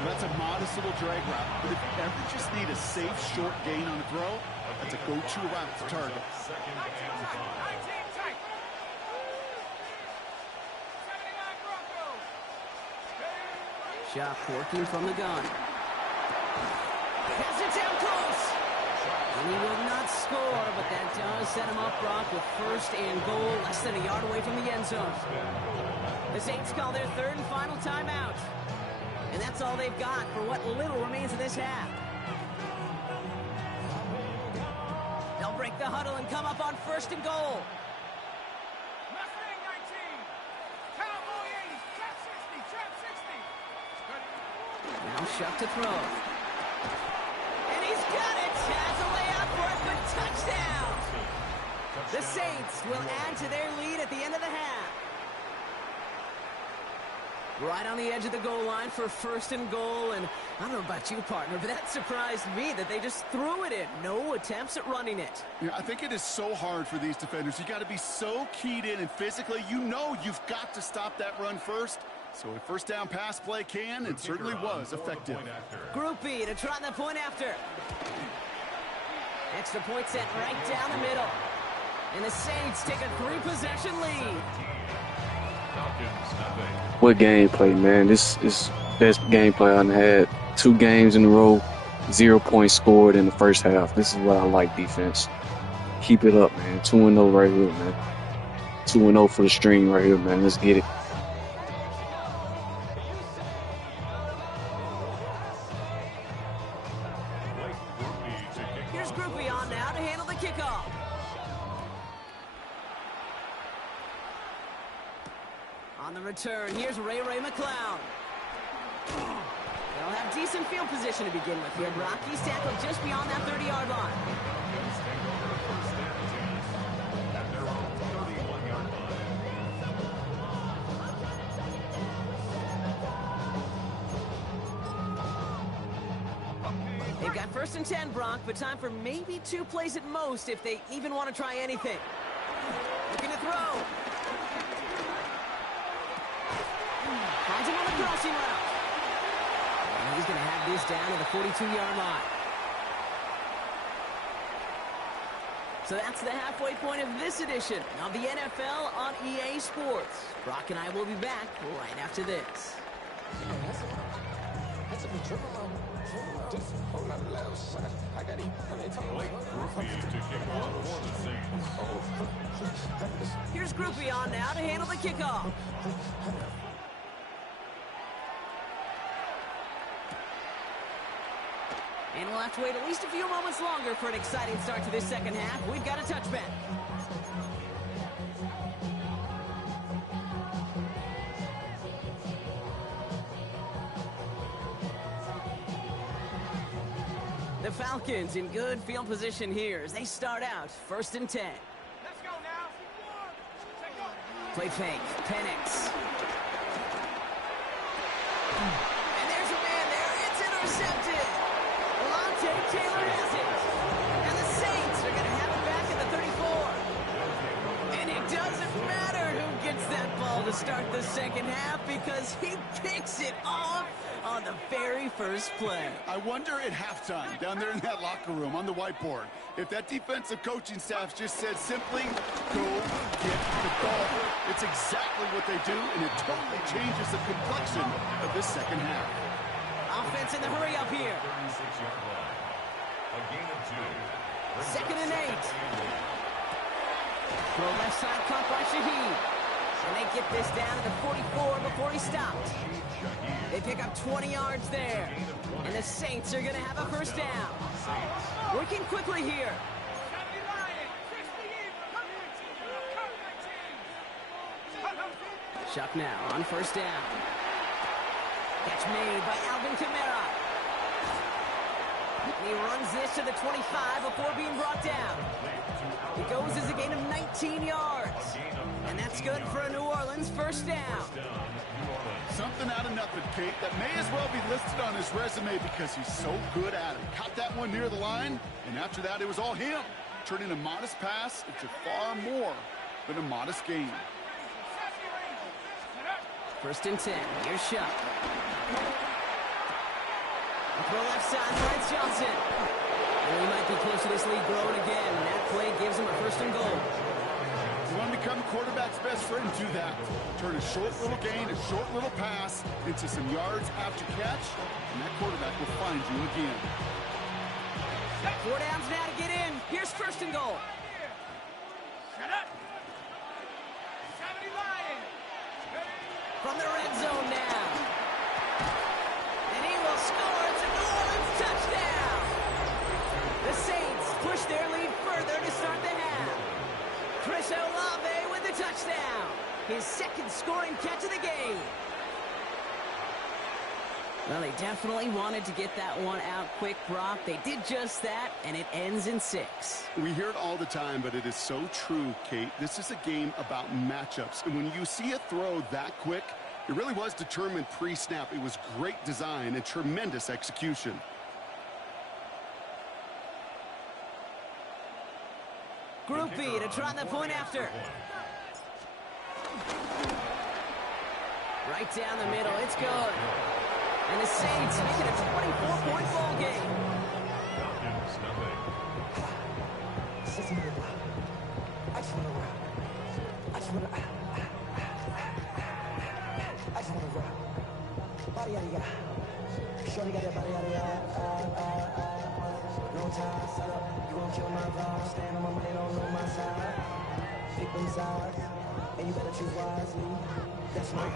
Well, that's a modest little drag route. But if you ever just need a safe, short gain on a throw, that's a go-to route to target. 2nd and 5. 19 tight. 79 Broncos. Shupp working from the gun. Pass it down close. And he will not score, but that does set him up, Brock, with 1st and goal, less than a yard away from the end zone. The Saints call their 3rd and final timeout. And that's all they've got for what little remains of this half. They'll break the huddle and come up on 1st and goal. Mustang 19. Cowboy 80. Trap 60. Trap 60. Now Shupp to throw. And he's got it. Has a layup for it, but touchdown. The Saints will add to their lead at the end of the half. Right on the edge of the goal line for 1st and goal, and I don't know about you, partner, but that surprised me that they just threw it in. No attempts at running it. Yeah, I think it is so hard for these defenders. You got to be so keyed in and physically, you know you've got to stop that run first. So a 1st down pass play can and certainly was effective. Group B to try the point after. Extra point set right down the middle. And the Saints take a 3-possession lead. What gameplay, man. This is best gameplay I've had. 2 games in a row, 0 points scored in the first half. This is what I like, defense. Keep it up, man. 2-0 right here, man. 2-0 for the string right here, man. Let's get it. Here's Group B on now to handle the kickoff. On the return, here's Ray McCloud. They'll have decent field position to begin with here. Brock, he's tackled just beyond that 30-yard line. They've got 1st and 10, Brock, but time for maybe 2 plays at most if they even want to try anything. Looking to throw. Finds him on the crossing route. And he's going to have this down to the 42-yard line. So that's the halfway point of this edition of the NFL on EA Sports. Brock and I will be back right after this. Here's Groupie on now to handle the kickoff. And we'll have to wait at least a few moments longer for an exciting start to this second half. We've got a touchback. The Falcons in good field position here as they start out 1st and 10. Let's go now. Take off. Play fake. Penix. And there's a man there. It's intercepted. Alontae Taylor has it. And the Saints are going to have it back at the 34. And it doesn't matter who gets that ball to start the second half because he picks it off on the very first play. I wonder at halftime, down there in that locker room on the whiteboard, if that defensive coaching staff just said simply, go get the ball. It's exactly what they do, and it totally changes the complexion of this second half. Offense in the hurry up here. 36-yard line. A gain of 2. 2nd and 8. Throw left side caught by Shaheed. And they get this down to the 44 before he stopped. They pick up 20 yards there. And the Saints are going to have a first down. Working quickly here. Chuck now on first down. Catch made by Alvin Kamara. And he runs this to the 25 before being brought down. It goes as a gain of 19 yards. And that's good for a New Orleans first down. Something out of nothing, Kate, that may as well be listed on his resume because he's so good at it. Caught that one near the line, and after that, it was all him. Turning a modest pass into far more than a modest gain. 1st and 10. Here's Shuck. Throw left side, Lance Johnson. And he might be close to this lead growing again. And that play gives him a 1st and goal. You want to become quarterback's best friend, do that. Turn a short little gain, a short little pass into some yards after catch, and that quarterback will find you again. 4 downs now to get in. Here's 1st and goal. Shut up. 70 Lions. From the red zone now. And he will score. It's a New Orleans touchdown. The Saints push their lead further to start the half. Chris Olave with the touchdown. His 2nd scoring catch of the game. Well, they definitely wanted to get that one out quick, Brock. They did just that, and it ends in 6. We hear it all the time, but it is so true, Kate. This is a game about matchups. And when you see a throw that quick, it really was determined pre-snap. It was great design and tremendous execution. Group B to try the point after. Right down the middle. It's good. And the Saints make it a 24-point ball game.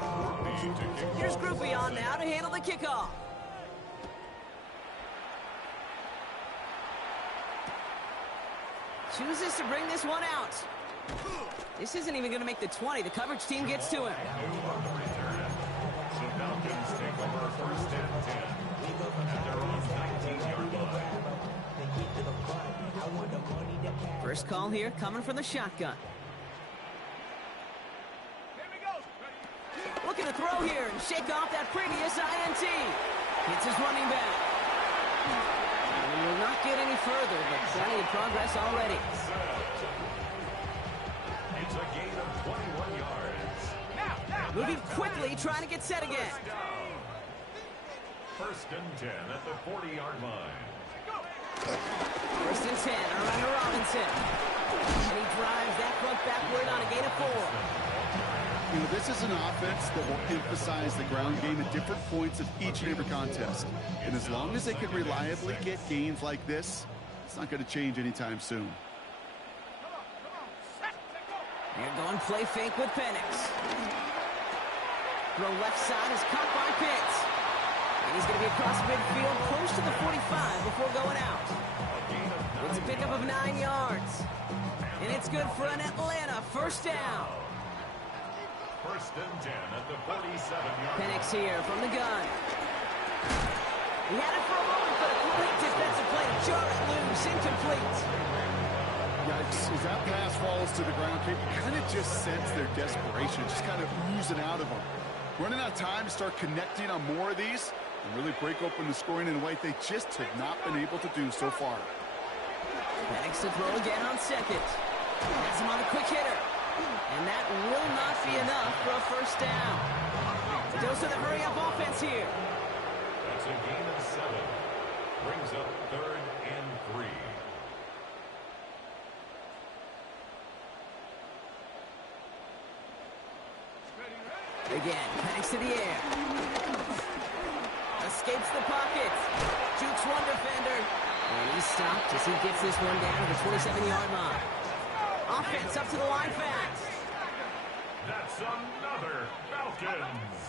Falcons, Here's Groupie on now to handle the kickoff. Chooses to bring this one out. This isn't even going to make the 20. The coverage team gets to him. The Falcons take over 1st and 10 at their own 19-yard line. First call here coming from the shotgun. Here we go. Looking to throw here and shake off that previous INT. Hits his running back. And will not get any further, but plenty of progress already. trying to get set again. First and 10 at the 40-yard line. First and 10 around to Robinson. And he drives that front backward on a gain of 4. You know, this is an offense that will emphasize the ground game at different points of each and every contest. And as long as they can reliably get gains like this, it's not going to change anytime soon. They're going play fake with Penix. Throw left side is caught by Pitts. And he's going to be across midfield, close to the 45 before going out. It's a pickup of 9 yards. And it's good for an Atlanta first down. First and 10 at the 47-yard line. Penix here from the gun. He had it for a moment, but a great defensive play to jar it loose, incomplete. Yikes, as that pass falls to the ground, you kind of just sense their desperation, just kind of oozing out of them. Running out of time to start connecting on more of these and really break open the scoring in a way they just have not been able to do so far. Penix to throw again on second. Has him on the quick hitter. And that will not be enough for a first down. Dose of the hurry-up offense here. That's a gain of 7. Brings up 3rd and 3. Again, Penix to the air. Escapes the pocket. Jukes one defender. And he's stopped as he gets this one down to the 27-yard line. Offense up to the line fast. That's another Falcons.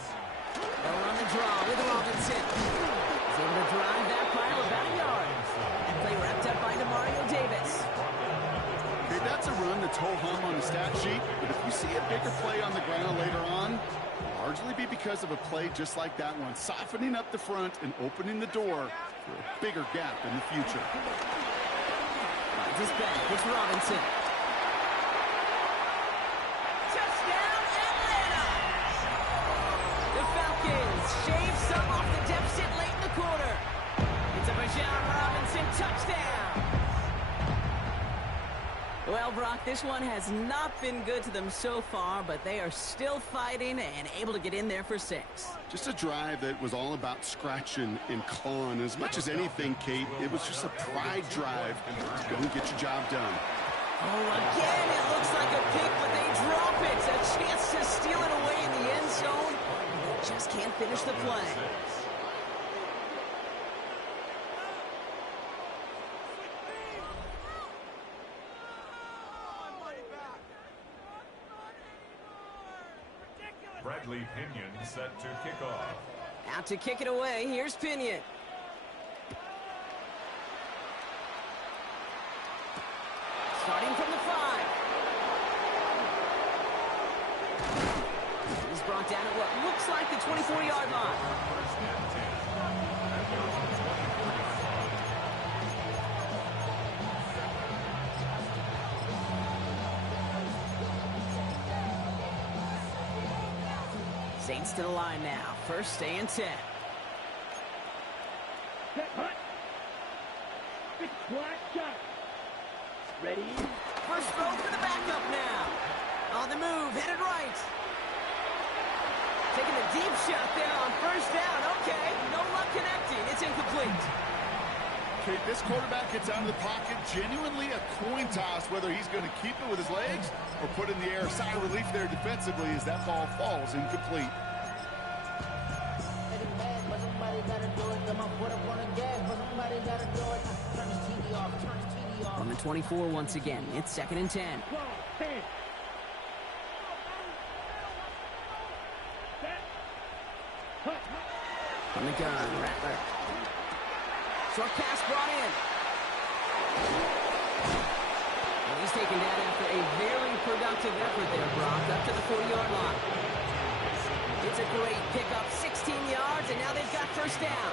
They'll run the draw with Robinson. He's able to drive that pile about a yard. Play wrapped up by Demario Davis. Okay, that's a run that's ho-hum on the stat sheet, but if you see a bigger play on the ground later on, it'll largely be because of a play just like that one, softening up the front and opening the door for a bigger gap in the future. Finds his back. It's Robinson. Touchdown, Atlanta! The Falcons shave some off the deficit late in the quarter. It's a Bijan Robinson touchdown. Well, Brock, this one has not been good to them so far, but they are still fighting and able to get in there for 6. Just a drive that was all about scratching and clawing. As much as anything, Kate, it was just a pride drive to go and get your job done. Oh, again, it looks like a pick, but they drop it. A chance to steal it away in the end zone. Just can't finish the play. Bradley Pinion set to kick off. Out to kick it away. Here's Pinion. Starting from the 5. He's brought down at what looks like the 24-yard line. First and 10 at their own 24-yard line. Saints to the line now. First and 10. Ready? First throw for the backup now. On the move, headed right. Taking a deep shot there on first down. Okay, no luck connecting. It's incomplete. Okay, this quarterback gets out of the pocket, genuinely a coin toss, whether he's going to keep it with his legs or put in the air. Sigh of relief there defensively as that ball falls incomplete. On the 24 once again, it's 2nd and 10. From the gun, Rattler. Short pass brought in. And he's taken down after a very productive effort there, Brock, up to the 40-yard line. It's a great pickup, 16 yards, and now they've got first down.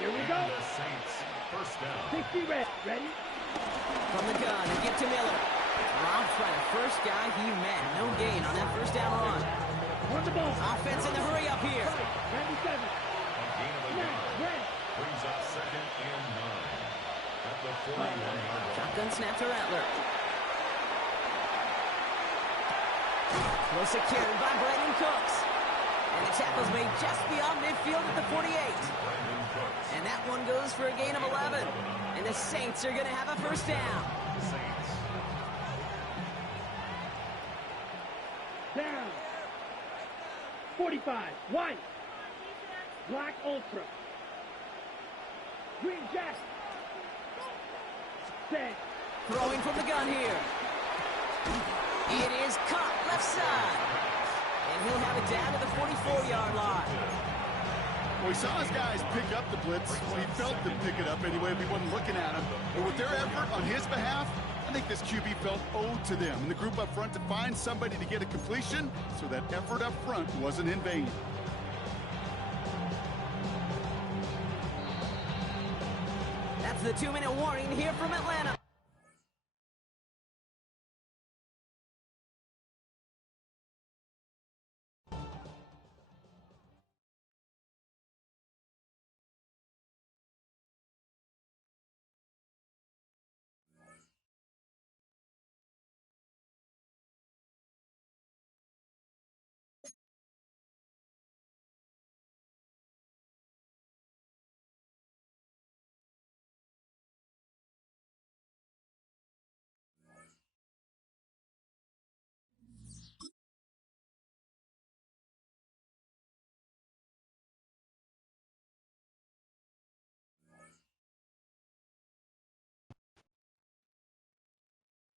Here we go. The Saints first down. 60 red. Ready? From the gun, and get to Miller. Robbed by the first guy he met. No gain on that first down run. On the ball. Offense in the hurry up here. 97. A gain of a yard. Brings up 2nd and 9 at the 41-yard line. Shotgun snap to Rattler. Well secured by Brandon Cooks. And the tackle's made just beyond midfield at the 48. And that one goes for a gain of 11. And the Saints are going to have a first down. Down. 45. White. Black Ultra. Green Jack. Set. Throwing from the gun here. It is caught left side. And he'll have it down to the 44-yard line. Well, he saw his guys pick up the blitz. He felt them pick it up anyway if he wasn't looking at him. But with their effort on his behalf, I think this QB felt owed to them and the group up front to find somebody to get a completion, so that effort up front wasn't in vain. That's the 2-minute warning here from Atlanta.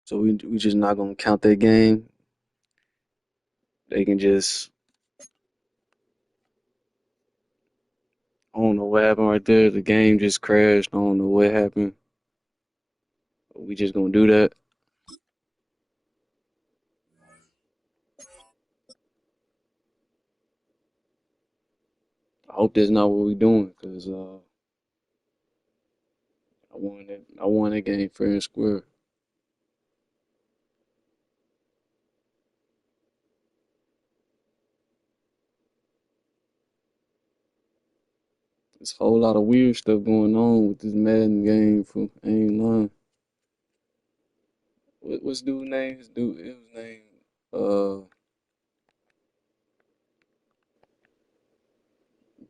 So we just not gonna count that game. They can just, I don't know what happened right there. The game just crashed. I don't know what happened. We just gonna do that. I hope that's not what we doing, because I won that game fair and square. There's a whole lot of weird stuff going on with this Madden game. I ain't lying. What's dude's name? It was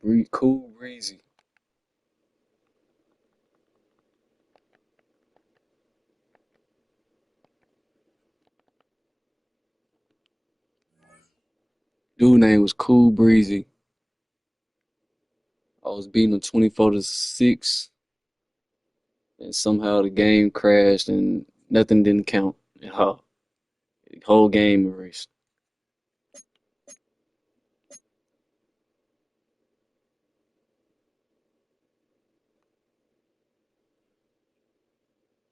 named Cool Breezy. Dude name was Cool Breezy. I was beating him 24-6, and somehow the game crashed and nothing didn't count. The whole game erased.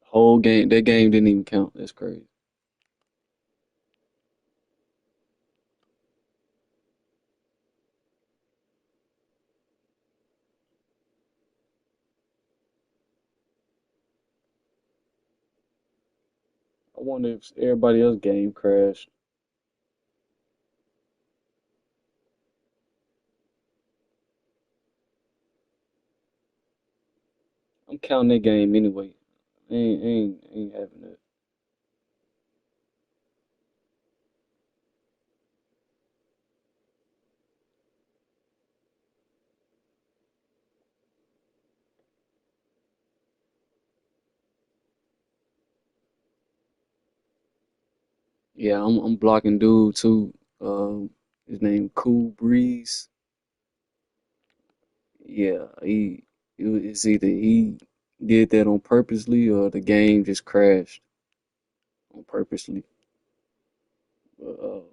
Whole game, that game didn't even count. That's crazy. I wonder if everybody else game crashed. I'm counting that game anyway. Ain't having that. Yeah, I'm blocking dude too. His name Cool Breeze. Yeah, it's either he did that on purposely or the game just crashed on purposely. But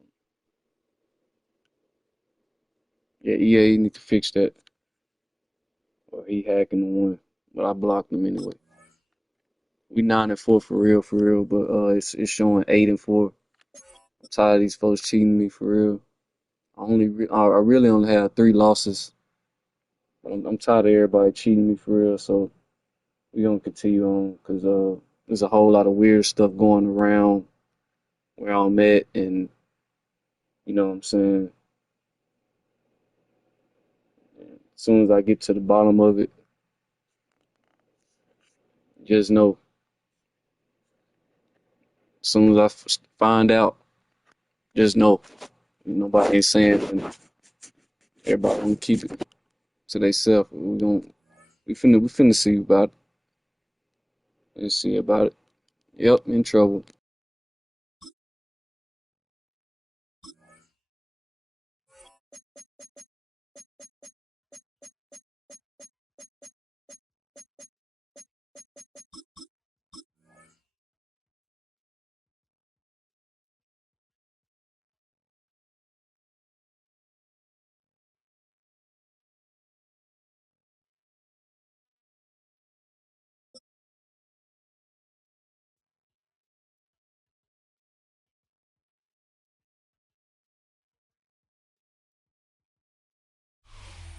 yeah, EA need to fix that, or he hacking the one. But I blocked him anyway. We 9-4 for real. But it's showing 8-4. I'm tired of these folks cheating me for real. I really only have 3 losses. But I'm tired of everybody cheating me for real. So we gonna continue on, because there's a whole lot of weird stuff going around where I'm at, and you know what I'm saying. As soon as I get to the bottom of it, just know. As soon as find out, just know. Nobody ain't saying nothing. Everybody want to keep it to themselves. We finna see about it. Let's see about it. Yep, in trouble.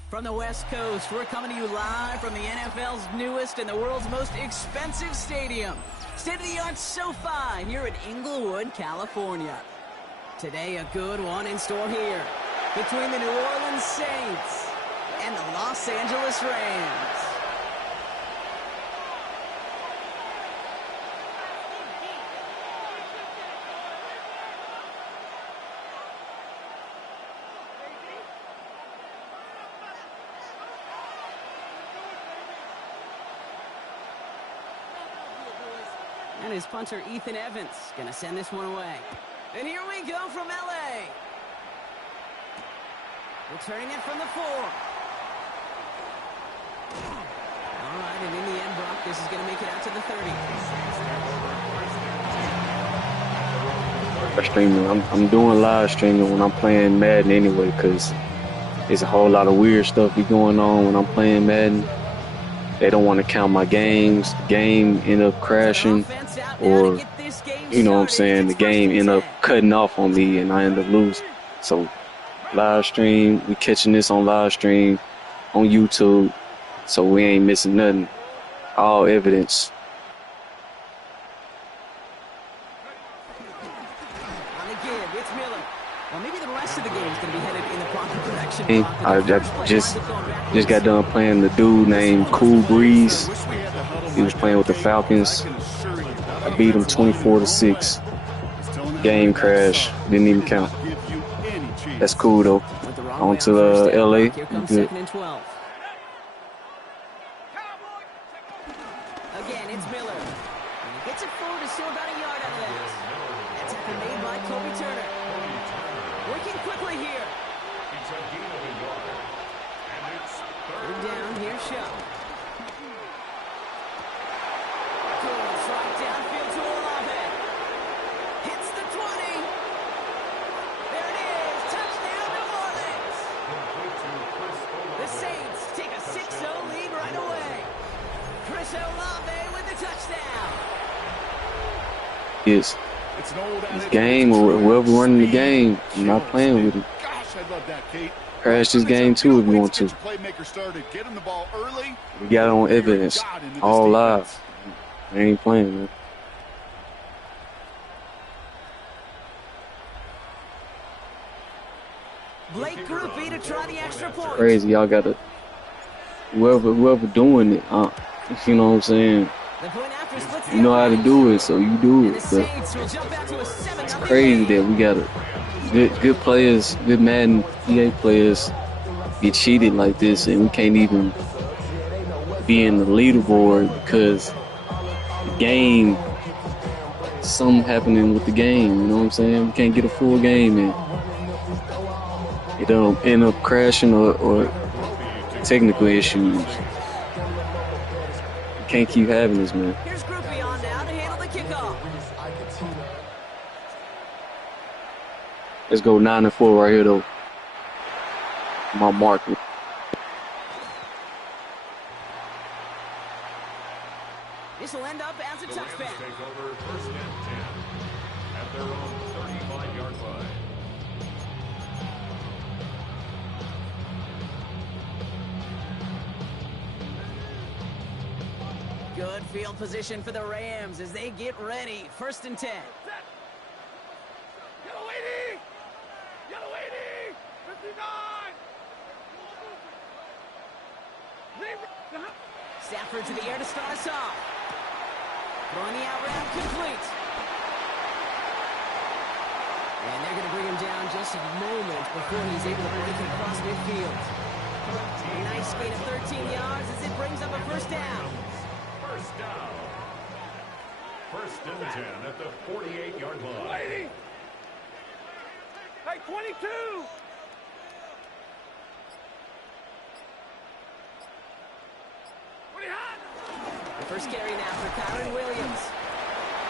From the West Coast, we're coming to you live from the NFL's newest and the world's most expensive stadium, state-of-the-art SoFi here in Inglewood, California. Today, a good one in store here between the New Orleans Saints and the Los Angeles Rams. And his punter, Ethan Evans, going to send this one away. And here we go from L.A. Returning it from the 4. All right, and in the end, Brock, this is going to make it out to the 30. I'm doing live streaming when I'm playing Madden anyway, because there's a whole lot of weird stuff be going on when I'm playing Madden. They don't want to count my games. The game end up crashing, or, you know what I'm saying, the game end up cutting off on me and I end up losing. So, live stream, we catching this on live stream on YouTube, so we ain't missing nothing. All evidence. On the give, it's Miller. Well, maybe the rest of the game is going to be headed in the proper direction. I just got done playing the dude named Cool Breeze. He was playing with the Falcons. I beat him 24-6. Game crash. Didn't even count. That's cool though. On to LA. Good. Again, it's Miller. And he gets it forward to still about a yard out of that. That's after made by Kobe Turner. Working quickly here. Third down, here's Shaw. Good slide downfield to Olave. Hits the 20. There it is. Touchdown, New Orleans. The Saints take a 6-0 lead right away. Chris Olave with the touchdown. Yes. This game, or whoever running the game, I'm not playing with it. Gosh, I love that, Kate. Crash this game too if you want to. We got it on evidence. All live. I ain't playing, man. Blake Groupie to try the extra point. Crazy, y'all gotta whoever doing it, you know what I'm saying? You know how to do it, so you do it. But it's crazy that we got good players, good Madden EA players get cheated like this, and we can't even be in the leaderboard because the game, something happening with the game. You know what I'm saying? We can't get a full game in. It'll end up crashing or technical issues. We can't keep having this, man. Here's Groupie on down to handle the kickoff. Let's go 9-4 right here, though. My market. This will end up as a touchback. Take over first and 10 at their own 35-yard line. Good field position for the Rams as they get ready. First and 10. Yellow 80! Yellow 80! 59! Stafford to the air to start us off. Throwing the out route complete. And they're going to bring him down Just a moment before he's able to break it across midfield. A nice gain of 13 yards as it brings up a first down. First down. First and 10 at the 48-yard line. Lady! Hey, 22! The first carry now for Kyron Williams.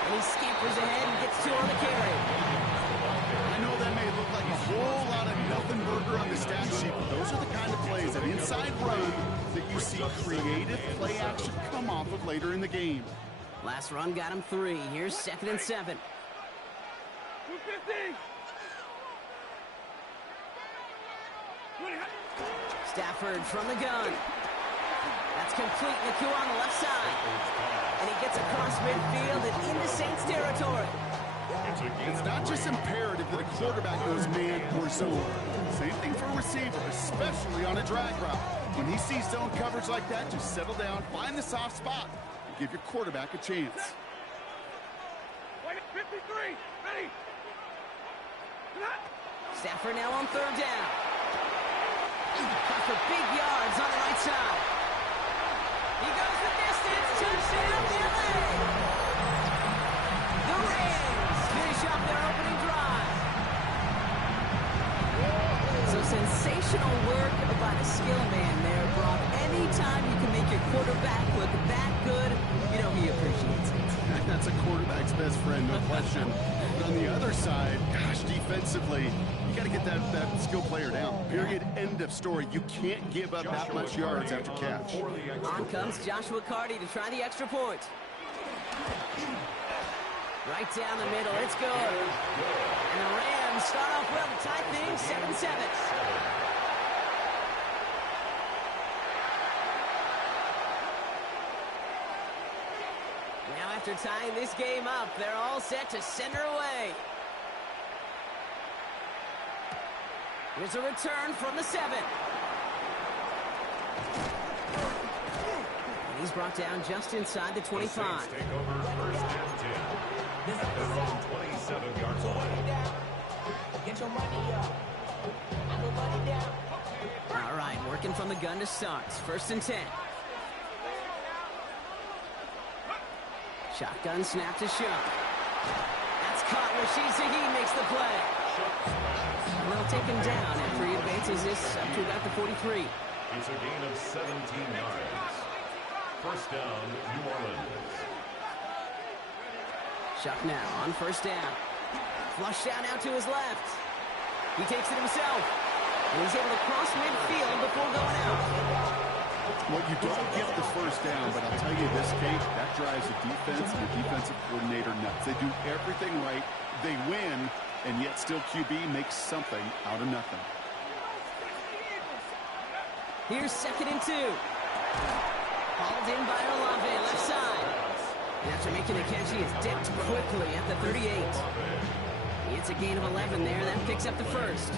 And he scampers ahead and gets 2 on the carry. I know that may look like a whole lot of nothing burger on the stat sheet, but those are the kind of plays, an inside run, that you see creative play action come off of later in the game. Last run got him 3. Here's 2nd and 7. 250! Stafford from the gun. That's complete. Nakua on the left side. And he gets across midfield and into Saints territory. It's not just imperative that a quarterback goes man or zone. Same thing for a receiver, especially on a drag route. When he sees zone coverage like that, just settle down, find the soft spot, and give your quarterback a chance. 53! Ready! Stafford now on 3rd down. Got for big yards on the right side. He goes the distance. Touchdown, LA! The Rams finish off their opening drive. So sensational work by the skill man there, Brock. Anytime you can make your quarterback look that good, you know he appreciates it. That's a quarterback's best friend, no question. But on the other side, gosh, defensively, you got to get that skill player down. Period. End of story. You can't give up that much yards after catch. On comes Joshua Carty to try the extra point. Right down the middle. It's good. And the Rams start off well to tie things 7-7. Now after tying this game up, they're all set to send her away. Here's a return from the 7. And he's brought down just inside the 25. Take over first and 10. At their own 27-yard line. Get your money up. Get your money down. All right, working from the gun to start. 1st and 10. Shotgun snap to Shuck. That's caught. Rashid Shaheed makes the play. And they'll take him down after he advances this up to about the 43. It's a gain of 17 yards. First down, New Orleans. Shuck now on 1st down. Flush down out to his left. He takes it himself. And he's able to cross midfield before going out. Well, you don't get the first down, but I'll tell you this, Kate, that drives the defense and the defensive coordinator nuts. They do everything right. They win, and yet still QB makes something out of nothing. Here's 2nd and 2. Hauled in by Olave, left side. And after making the catch, he is dipped quickly at the 38. It's a gain of 11 there. That picks up the first.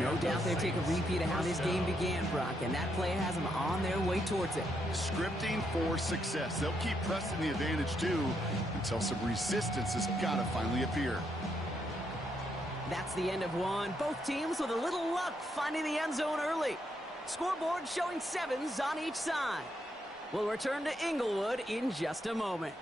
No doubt they take a repeat of how this game began, Brock, and that play has them on their way towards it. Scripting for success. They'll keep pressing the advantage, too, until some resistance has got to finally appear. That's the end of one. Both teams with a little luck finding the end zone early. Scoreboard showing 7s on each side. We'll return to Inglewood in just a moment.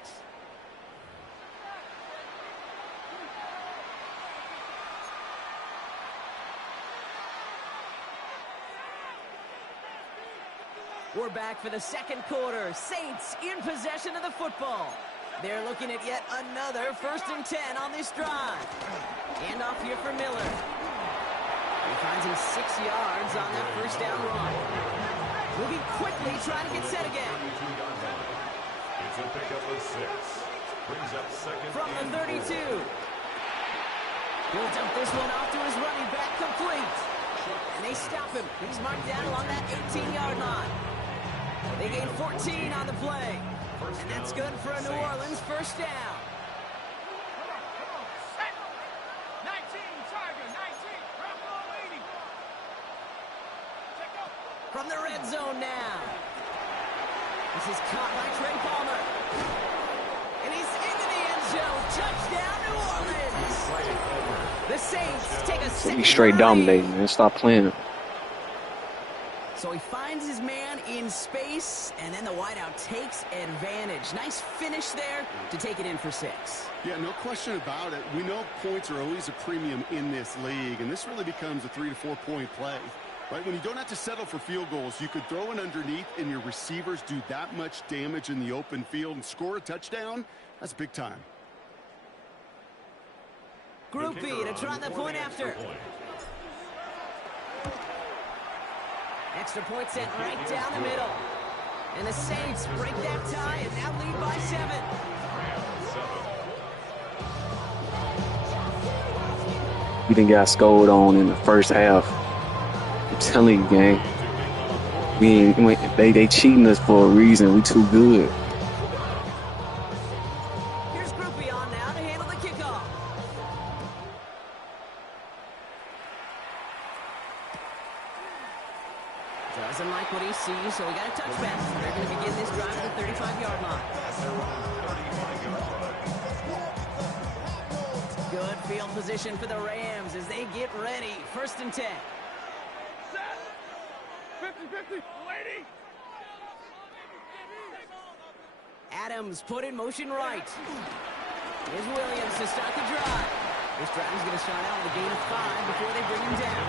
We're back for the 2nd quarter. Saints in possession of the football. They're looking at yet another 1st and 10 on this drive. Hand off here for Miller. He finds him 6 yards on that 1st down run. Moving quickly, trying to get set again. It's a pickup of 6. Brings up 2nd From the 32. He'll dump this one off to his running back, complete. And they stop him. He's marked down along that 18-yard line. They gain 14 on the play. And that's good for a New Orleans 1st down. 19, Tiger, 19. Bravo, 80. Check up. From the red zone now. This is caught by Trey Palmer. And he's into the end zone. Touchdown, New Orleans. The Saints take a a So second he's straight hurry. dominating, man. Stop playing him. So he finds his man in space, and then the wideout takes advantage. Nice finish there to take it in for 6. Yeah, no question about it. We know points are always a premium in this league, and this really becomes a 3 to 4 point play. Right, when you don't have to settle for field goals, you could throw it underneath and your receivers do that much damage in the open field and score a touchdown. That's big time. Group B to try the point after. Extra point sent right down the middle. And the Saints break that tie and now lead by 7. We didn't got scored on in the first half. I'm telling you, gang. They cheating us for a reason. We too good. Here's Group B on now to handle the kickoff. Doesn't like what he sees, so we got a touchback. They're going to begin this drive at the 35-yard line. Good field position for the Rams as they get ready. 1st and 10. 50-50. Lady. Adams put in motion right. Here's Williams to start the drive. This drive is going to start out with a gain of 5 before they bring him down.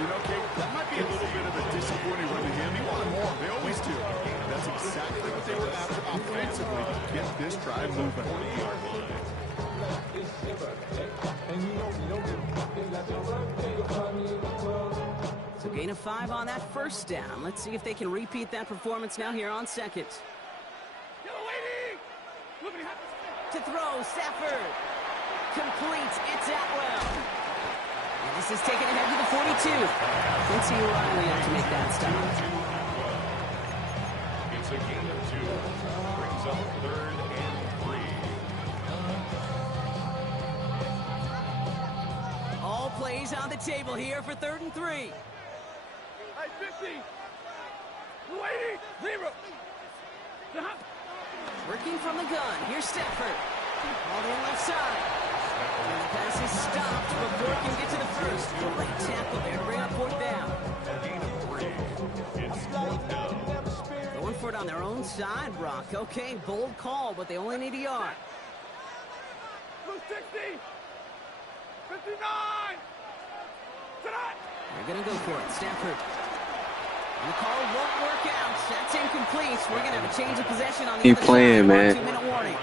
You know, Kate, that might be a little bit of a disappointing run to him. He wanted more. They always do. That's exactly what they were after offensively to get this drive moving. So gain of 5 on that 1st down. Let's see if they can repeat that performance now here on 2nd. To throw, Stafford. Complete, it's Atwell. And this is taken ahead to the 42. Quincy Riley up to make that stop. It's a gain of 2. Brings up 3rd and 3. All plays on the table here for 3rd and 3. Hey, 50. Lady. 0. Working from the gun. Here's Stafford. All the left side. And the pass is stopped before it can get to the 1st. Great tackle there to bring up 4th down. A gain of 3. It's 4th down. Going for it on their own side, Brock. Okay, bold call, but they only need a yard. 60. 59. Tonight. They're going to go for it. Stafford. And the call won't work out. That's incomplete. We're going to have a change of possession on the Keep other playing, side. man. 2-minute warning.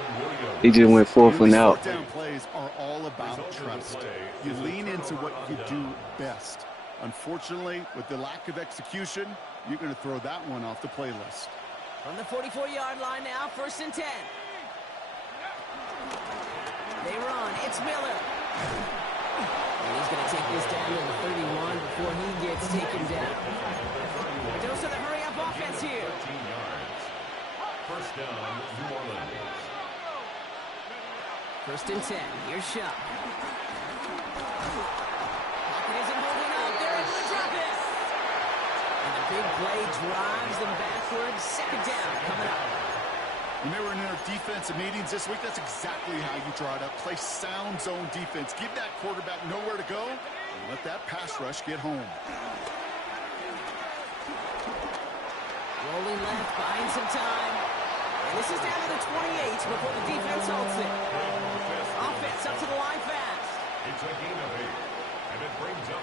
He just went 4th and These out. 4th down plays are all about trust. You lean into what you do best. Unfortunately, with the lack of execution, you're going to throw that one off the playlist. From the 44-yard line now, 1st and 10. They run. It's Miller. And he's going to take this down to the 31 before he gets taken down. A dose of the hurry-up offense here. 13 yards. 1st down, New Orleans. 1st and 10. Here's Shuck. Pocket isn't holding up. They're able to drop it. And the big play drives them backwards. 2nd down coming up. When they were in their defensive meetings this week, that's exactly how you draw it up. Play sound zone defense. Give that quarterback nowhere to go, and let that pass rush get home. Rolling left, buying some time. And this is down to the 28 before the defense halts it. Offense up to the line fast. It's a gain of 8. And it brings up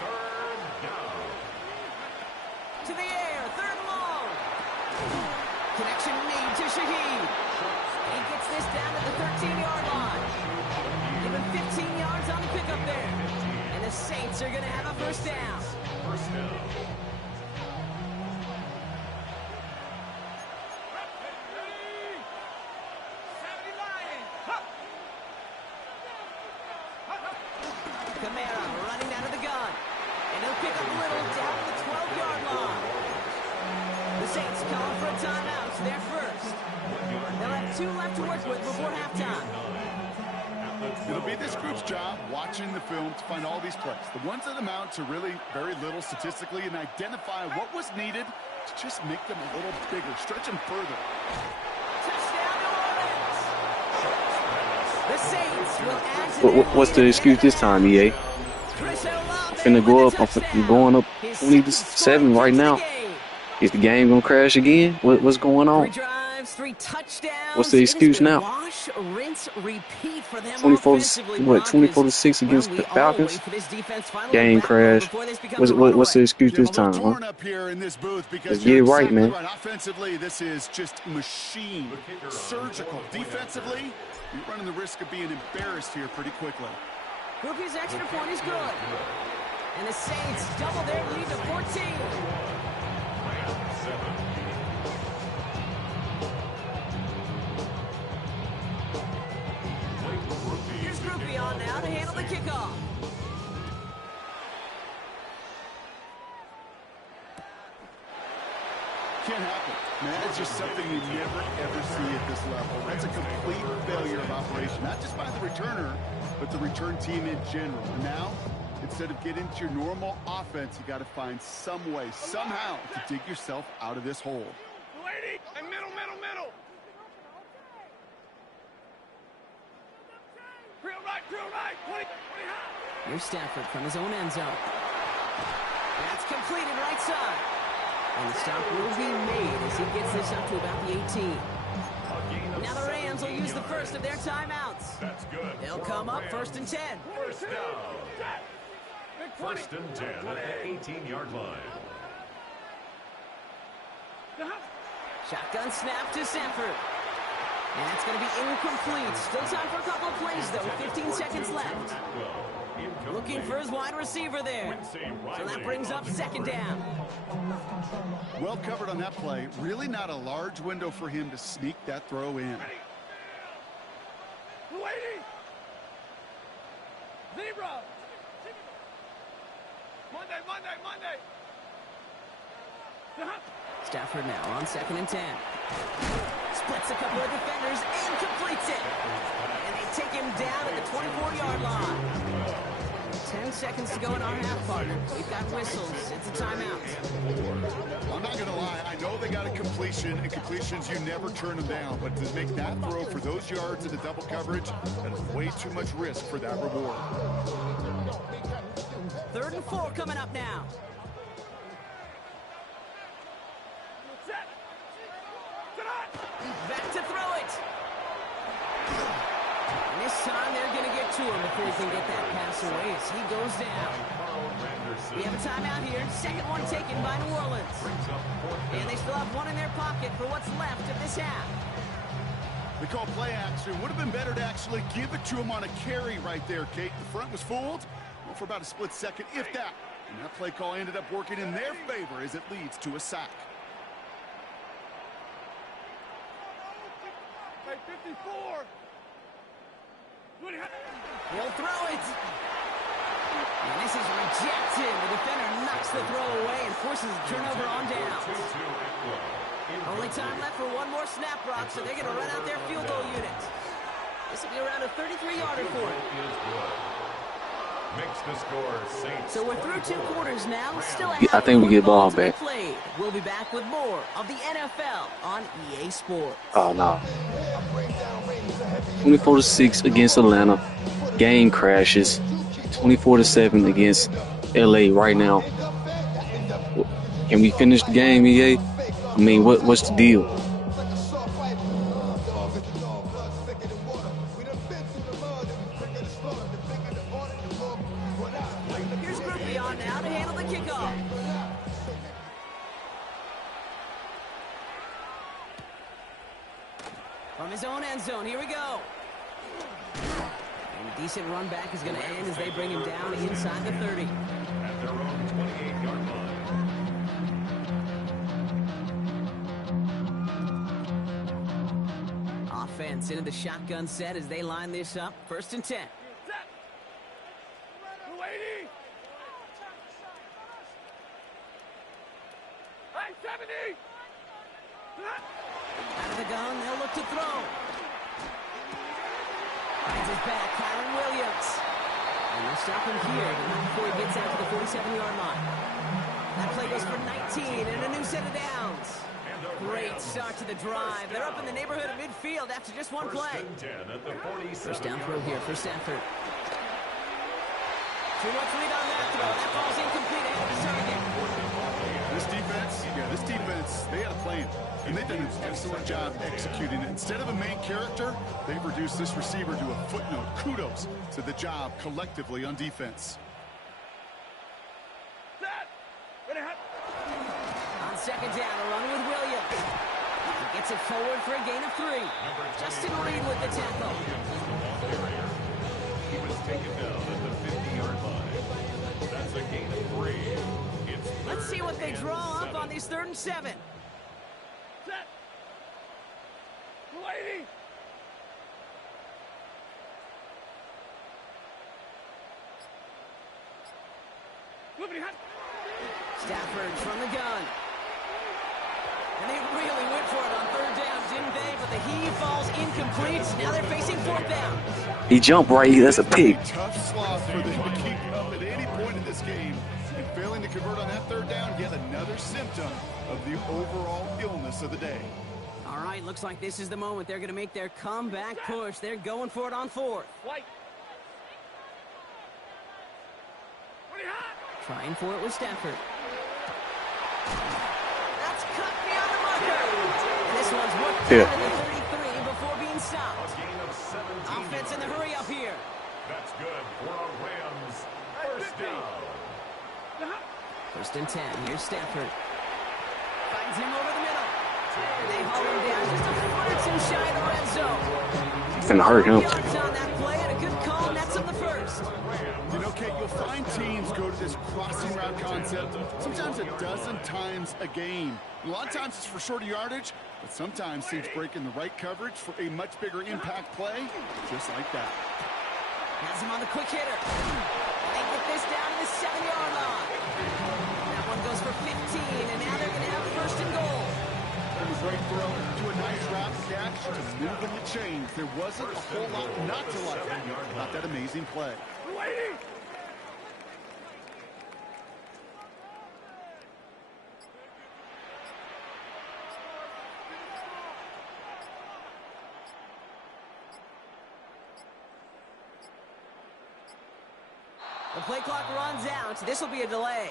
3rd down. To the air, 3rd and long. Connection made to Shaheed. He gets this down to the 13-yard line. Give him 15 yards on the pickup there. And the Saints are going to have a 1st down. 1st down. Kamara running out of the gun. And he'll pick up Little down to the 12-yard line. The Saints calling for a timeout. They're 1st. They'll have 2 left to work with before halftime. It'll be this group's job watching the film to find all these plays. The ones that amount to really very little statistically and identify what was needed to just make them a little bigger, stretch them further. Touchdown New Orleans. The Saints will add to their What's the lead excuse this time, EA? Finna go up. I'm going up 20-7 right now. Is the game gonna crash again? What's going on? 3 drives, 3 touchdowns. What's the excuse now? Wash, rinse, repeat for them 24-6 against the Falcons. Game crash. What's the excuse this time, huh? Let's get it right, man. Offensively, this is just machine, surgical. Defensively, you're running the risk of being embarrassed here pretty quickly. Groupie's extra point is good. And the Saints double their lead to 14. Here's Groupie on now to handle the kickoff. Can't happen. Man, it's just something you never, ever see at this level. That's a complete failure of operation, not just by the returner, but the return team in general. And now, instead of getting to your normal offense, you got to find some way, somehow, to dig yourself out of this hole. Lady, and middle. Real right, 20 high. Here's Stafford from his own end zone. That's completed right side. And the stop will be made as he gets this up to about the 18. Now the Rams will use the first of their timeouts. That's good. They'll come up 1st and 10. First down. 1st and 10 at the 18-yard line. Shotgun snap to Sanford. And that's going to be incomplete. Still time for a couple of plays, though. 15 seconds left. Looking for his wide receiver there. So that brings up 2nd down. Well covered on that play. Really not a large window for him to sneak that throw in. Lady. Zebra. Monday. Stafford now on 2nd and 10. Splits a couple of defenders and completes it. And they take him down at the 24-yard line. 10 seconds to go in our half, partner. We've got whistles. It's a timeout. I'm not going to lie. I know they got a completion, and completions, you never turn them down. But to make that throw for those yards in the double coverage, that is way too much risk for that reward. 3rd and 4 coming up now. Back to throw it. And this time they're going to get to him before he can get that pass away as he goes down. We have a timeout here. 2nd one taken by New Orleans. And they still have one in their pocket for what's left of this half. They call play action. Would have been better to actually give it to him on a carry right there, Kate. The front was fooled for about a split second, if that. And that play call ended up working in their favor as it leads to a sack. 54. He'll throw it. And this is rejected. The defender knocks the throw away and forces a turnover on downs. Only time left for one more snap, Brock, so they're going to run out their field goal unit. This will be around a 33-yarder for him. Makes the score Saints. So we're through 2 quarters now. Still I think we get ball back. Played. We'll be back with more of the NFL on EA Sports. Oh, no. 24-6 against Atlanta. Game crashes. 24-7 against LA right now. Can we finish the game, EA? I mean, what's the deal? Here's Groupie on now to handle the kickoff. From his own end zone, here we go. And a decent run back is going to end as they bring him down inside the 30. At their own 28-yard line. Offense into the shotgun set as they line this up. 1st and 10. Lady. Hey, 70. Out of the gun, they'll look to throw. Finds his back, Kyron Williams. And they'll stop him here, but not before he gets out to the 47-yard line. That play goes for 19 and a new set of downs. Great start to the drive. They're up in the neighborhood of midfield after just one play. First and 10 at the 47. First down throw here for Stafford. Too much lead on that throw. That ball's incomplete ahead of the target. This defense, they had a plan. And they've done an excellent job executing it. Instead of a main character, they've reduced this receiver to a footnote. Kudos to the job collectively on defense. On second down, a run with Williams. He gets it forward for a gain of 3. Justin Reed with the tackle. He was taken down at the 50-yard line. That's a gain of 3. It's Let's see what they draw up on these 3rd and 7. Set. Lady. Flippity hot. Stafford from the gun. And they really went for it on 3rd down, didn't they? But the heave falls incomplete. Now they're facing 4th down. He jumped right. That's a pick. Tough slot for them to keep up at any point in this game. And failing to convert on that 3rd down, yet another symptom of the overall illness of the day. All right, looks like this is the moment. They're going to make their comeback push. They're going for it on 4th. White. Trying for it with Stafford. That's cut beyond the marker. And this one's worked out in the 33 before being stopped. a gain of 17. Offense in the hurry up here. That's good for a Rams first down. 1st and 10. Here's Stafford. Finds him over the middle. And they haul him down just a foot or 2 shy of the red zone. It's gonna hurt him. Yards on that play and a good call. Nets up the 1st. You know, Kate, you'll find teams go to this crossing route concept sometimes a dozen times a game. A lot of times it's for shorter yardage, but sometimes teams break in the right coverage for a much bigger impact play, just like that. Has him on the quick hitter. And they get this down to the 7-yard line. That one goes for 15, and now they're going to have 1st and goal. It was a great throw to a nice route catch to move in the chains. There wasn't a whole lot not to like about that amazing play. The play clock runs out. This will be a delay.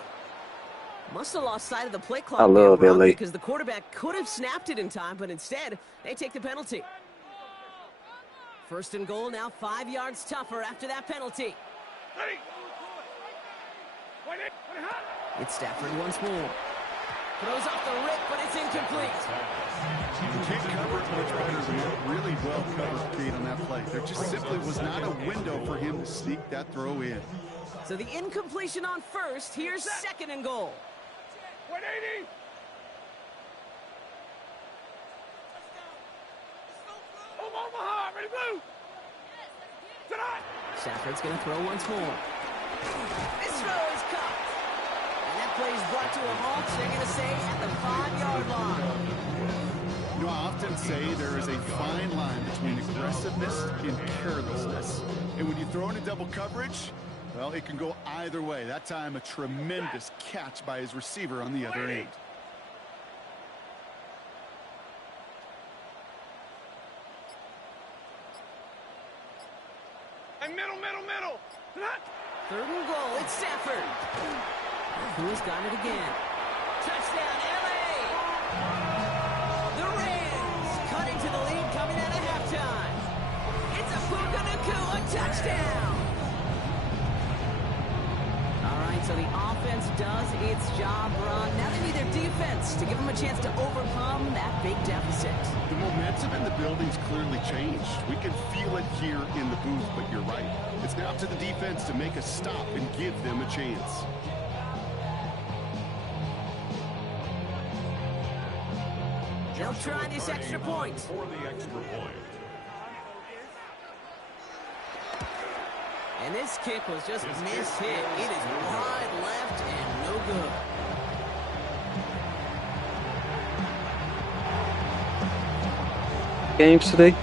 Must have lost sight of the play clock. I love there, Brock, LA. because the quarterback could have snapped it in time, but instead they take the penalty. 1st and goal, now 5 yards tougher after that penalty. It's Stafford once more. Throws off the rip, but it's incomplete. You can't cover it much better than what really well covered Kate on that play. There just simply was not a window for him to sneak that throw in. So the incompletion on 1st. Here's 2nd and goal. 180. Omaha, ready blue. Tonight. Stafford's going to throw once more. This throw is caught. And that play is brought to a halt. They're going to say at the 5-yard line. You know, I often say there is a fine line between aggressiveness and carelessness. And when you throw into double coverage, well, it can go either way. That time, a tremendous catch by his receiver on the other end. And middle. 3rd and goal. It's Stafford. Who's got it again? Touchdown, LA! The Rams cutting to the lead coming out of halftime. It's a Puka Nacua touchdown. All right, so the offense does its job, Ron. Now they need their defense to give them a chance to overcome that big deficit. The momentum in the building's clearly changed. We can feel it here in the booth, but you're right. It's now up to the defense to make a stop and give them a chance. They'll try this extra point. For the extra point. And this kick was just mishit. It is wide left and no good. Games today.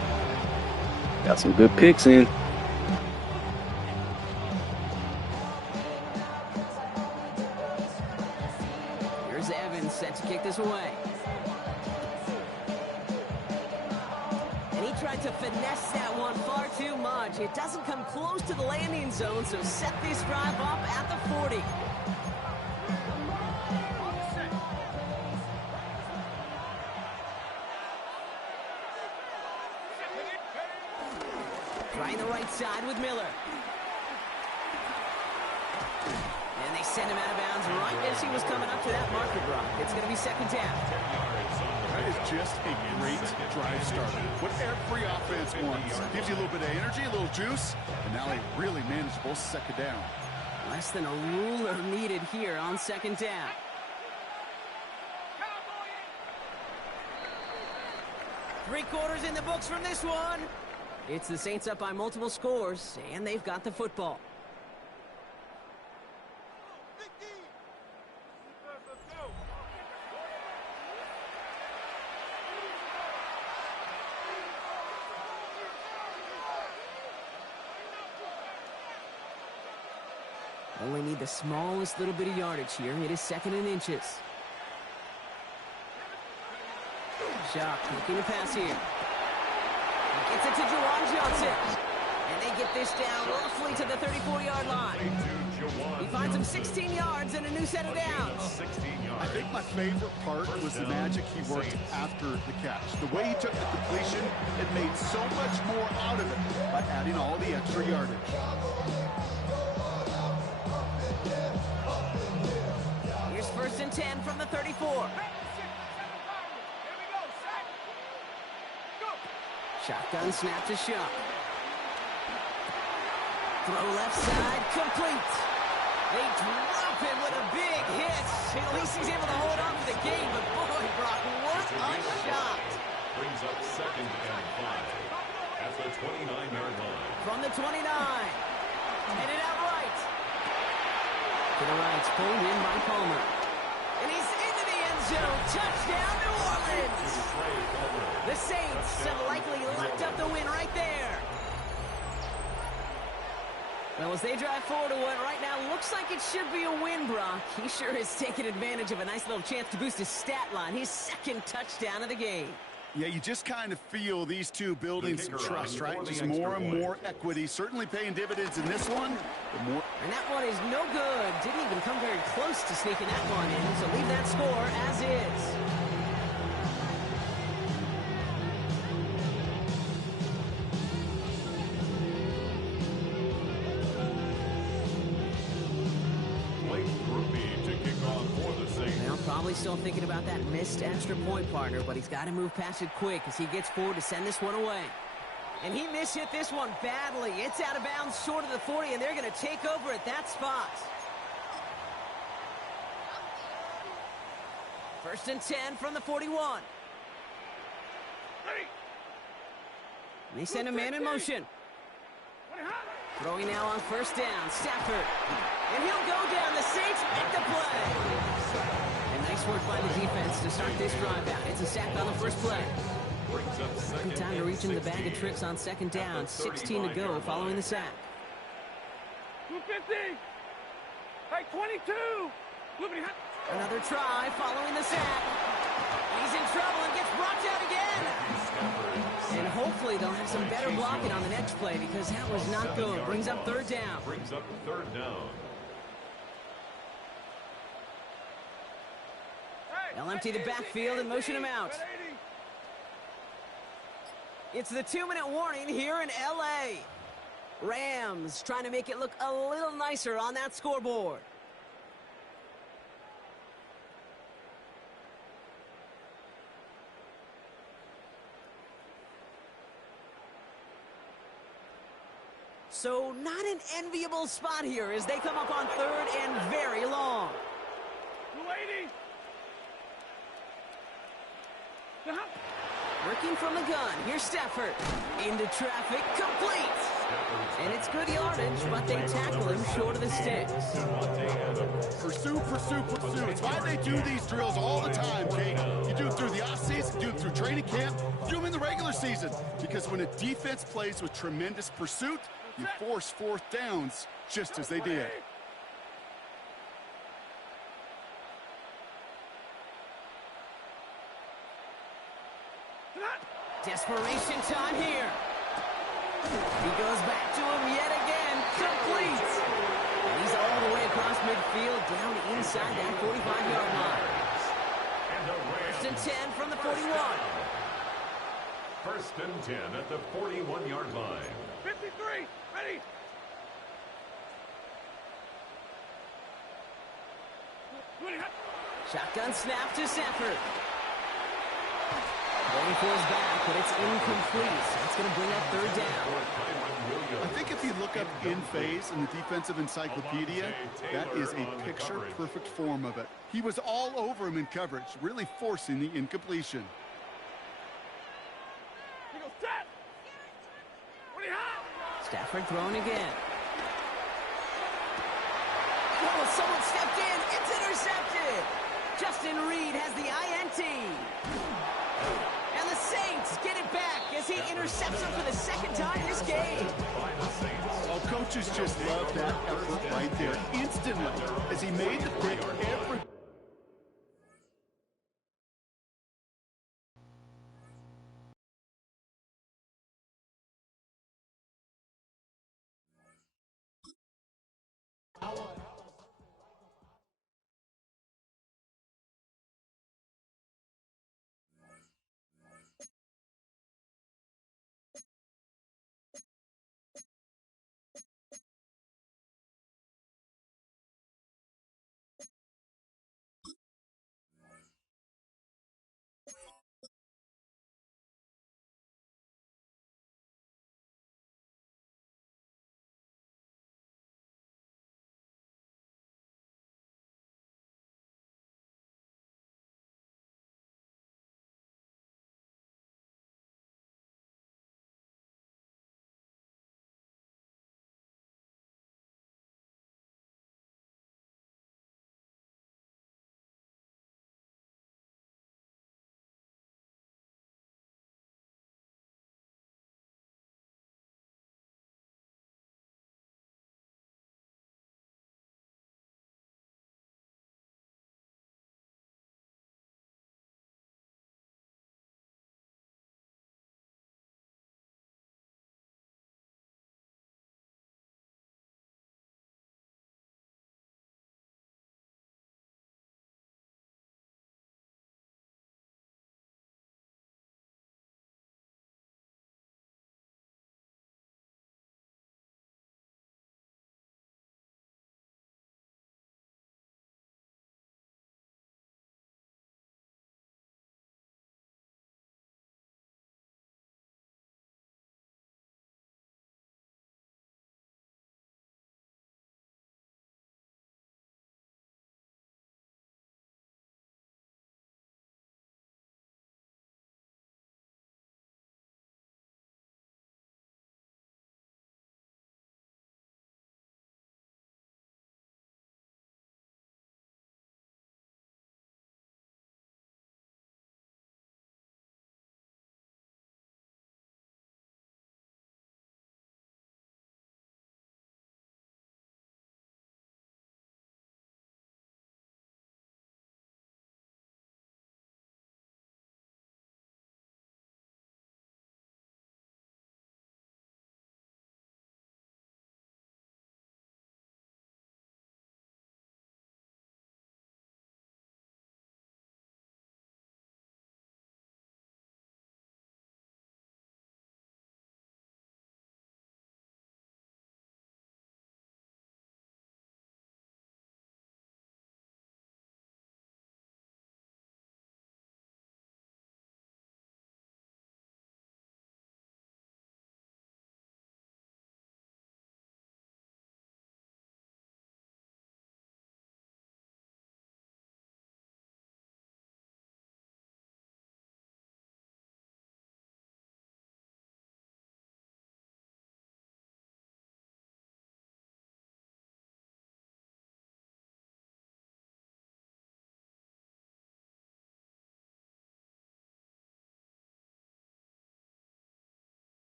Got some good picks in. Here's Evans set to kick this away. And he tried to finesse that one far too much. It doesn't come close to the landing zone, so set this drive off at the 40. Trying the right side with Miller. And they send him out of bounds right as he was coming up to that marker, Brock. It's going to be second down. That is just a great drive starter. What every offense wants. Gives you a little bit of energy, a little juice, and now a really manageable second down. Less than a ruler needed here on second down. Three-quarters in the books from this one. It's the Saints up by multiple scores, and they've got the football. Only need the smallest little bit of yardage here. It is second and inches. Shock making a pass here. Gets it to Juwan Johnson. And they get this down roughly to the 34-yard line. He finds him 16 yards and a new set of downs. I think my favorite part was the magic he worked after the catch. The way he took the completion and made so much more out of it by adding all the extra yardage. Here's first and 10 from the 34. Shotgun snap to Shock. Throw left side, complete. They drop him with a big hit. At least he's able to hold on for the game, but boy, Brock, what a shot. Brings up second and 5 at the 29-yard line. From the 29. Headed out right. To the right, pulled in by Palmer. And he's into the end zone. Touchdown, New Orleans. The Saints have likely locked up the win right there. Well, as they drive forward to what right now looks like it should be a win, Brock. He sure is taking advantage of a nice little chance to boost his stat line. His second touchdown of the game. Yeah, you just kind of feel these two building some trust, right? Just more and more equity. Certainly paying dividends in this one. And that one is no good. Didn't even come very close to sneaking that one in. So leave that score as is. Probably still thinking about that missed extra point, partner, but he's got to move past it quick as he gets forward to send this one away. And he mishit this one badly. It's out of bounds short of the 40, and they're going to take over at that spot. First and 10 from the 41. And they send a man in motion. Throwing now on first down, Stafford. And he'll go down. The Saints make the play. Nice work by the defense to start this drive out. It's a sack on the first play. Good time to reach into the bag of tricks on second down. 16 to go following the sack. 250. Hey, 22. Another try following the sack. He's in trouble and gets brought down again. And hopefully they'll have some better blocking on the next play because that was not good. Brings up third down. Brings up third down. They'll empty the backfield and motion him out. It's the 2-minute warning here in L.A. Rams trying to make it look a little nicer on that scoreboard. So not an enviable spot here as they come up on third and very long. 280. Working from the gun. Here's Stafford. Into traffic. Complete. And it's good yardage, but they tackle him short of the sticks. Pursue, pursue, pursue. It's why they do these drills all the time, Kate. You do it through the offseason, do it through training camp, do them in the regular season. Because when a defense plays with tremendous pursuit, you force fourth downs just as they did. Desperation time here. He goes back to him yet again. Complete. And he's all the way across midfield, down inside that 45-yard line. First and 10 from the 41. First and 10 at the 41-yard line. 53, ready. Shotgun snap to Sanford. Waiting for his back, but it's incomplete. That's going to bring up third down. I think if you look up in phase in the defensive encyclopedia, that is a picture-perfect form of it. He was all over him in coverage, really forcing the incompletion. Stafford throwing again. Oh, someone stepped in. It's intercepted. Justin Reed has the INT. And the Saints get it back as he intercepts him for the second time this game. Oh, coaches just love that effort right there. Instantly, as he made the pick, every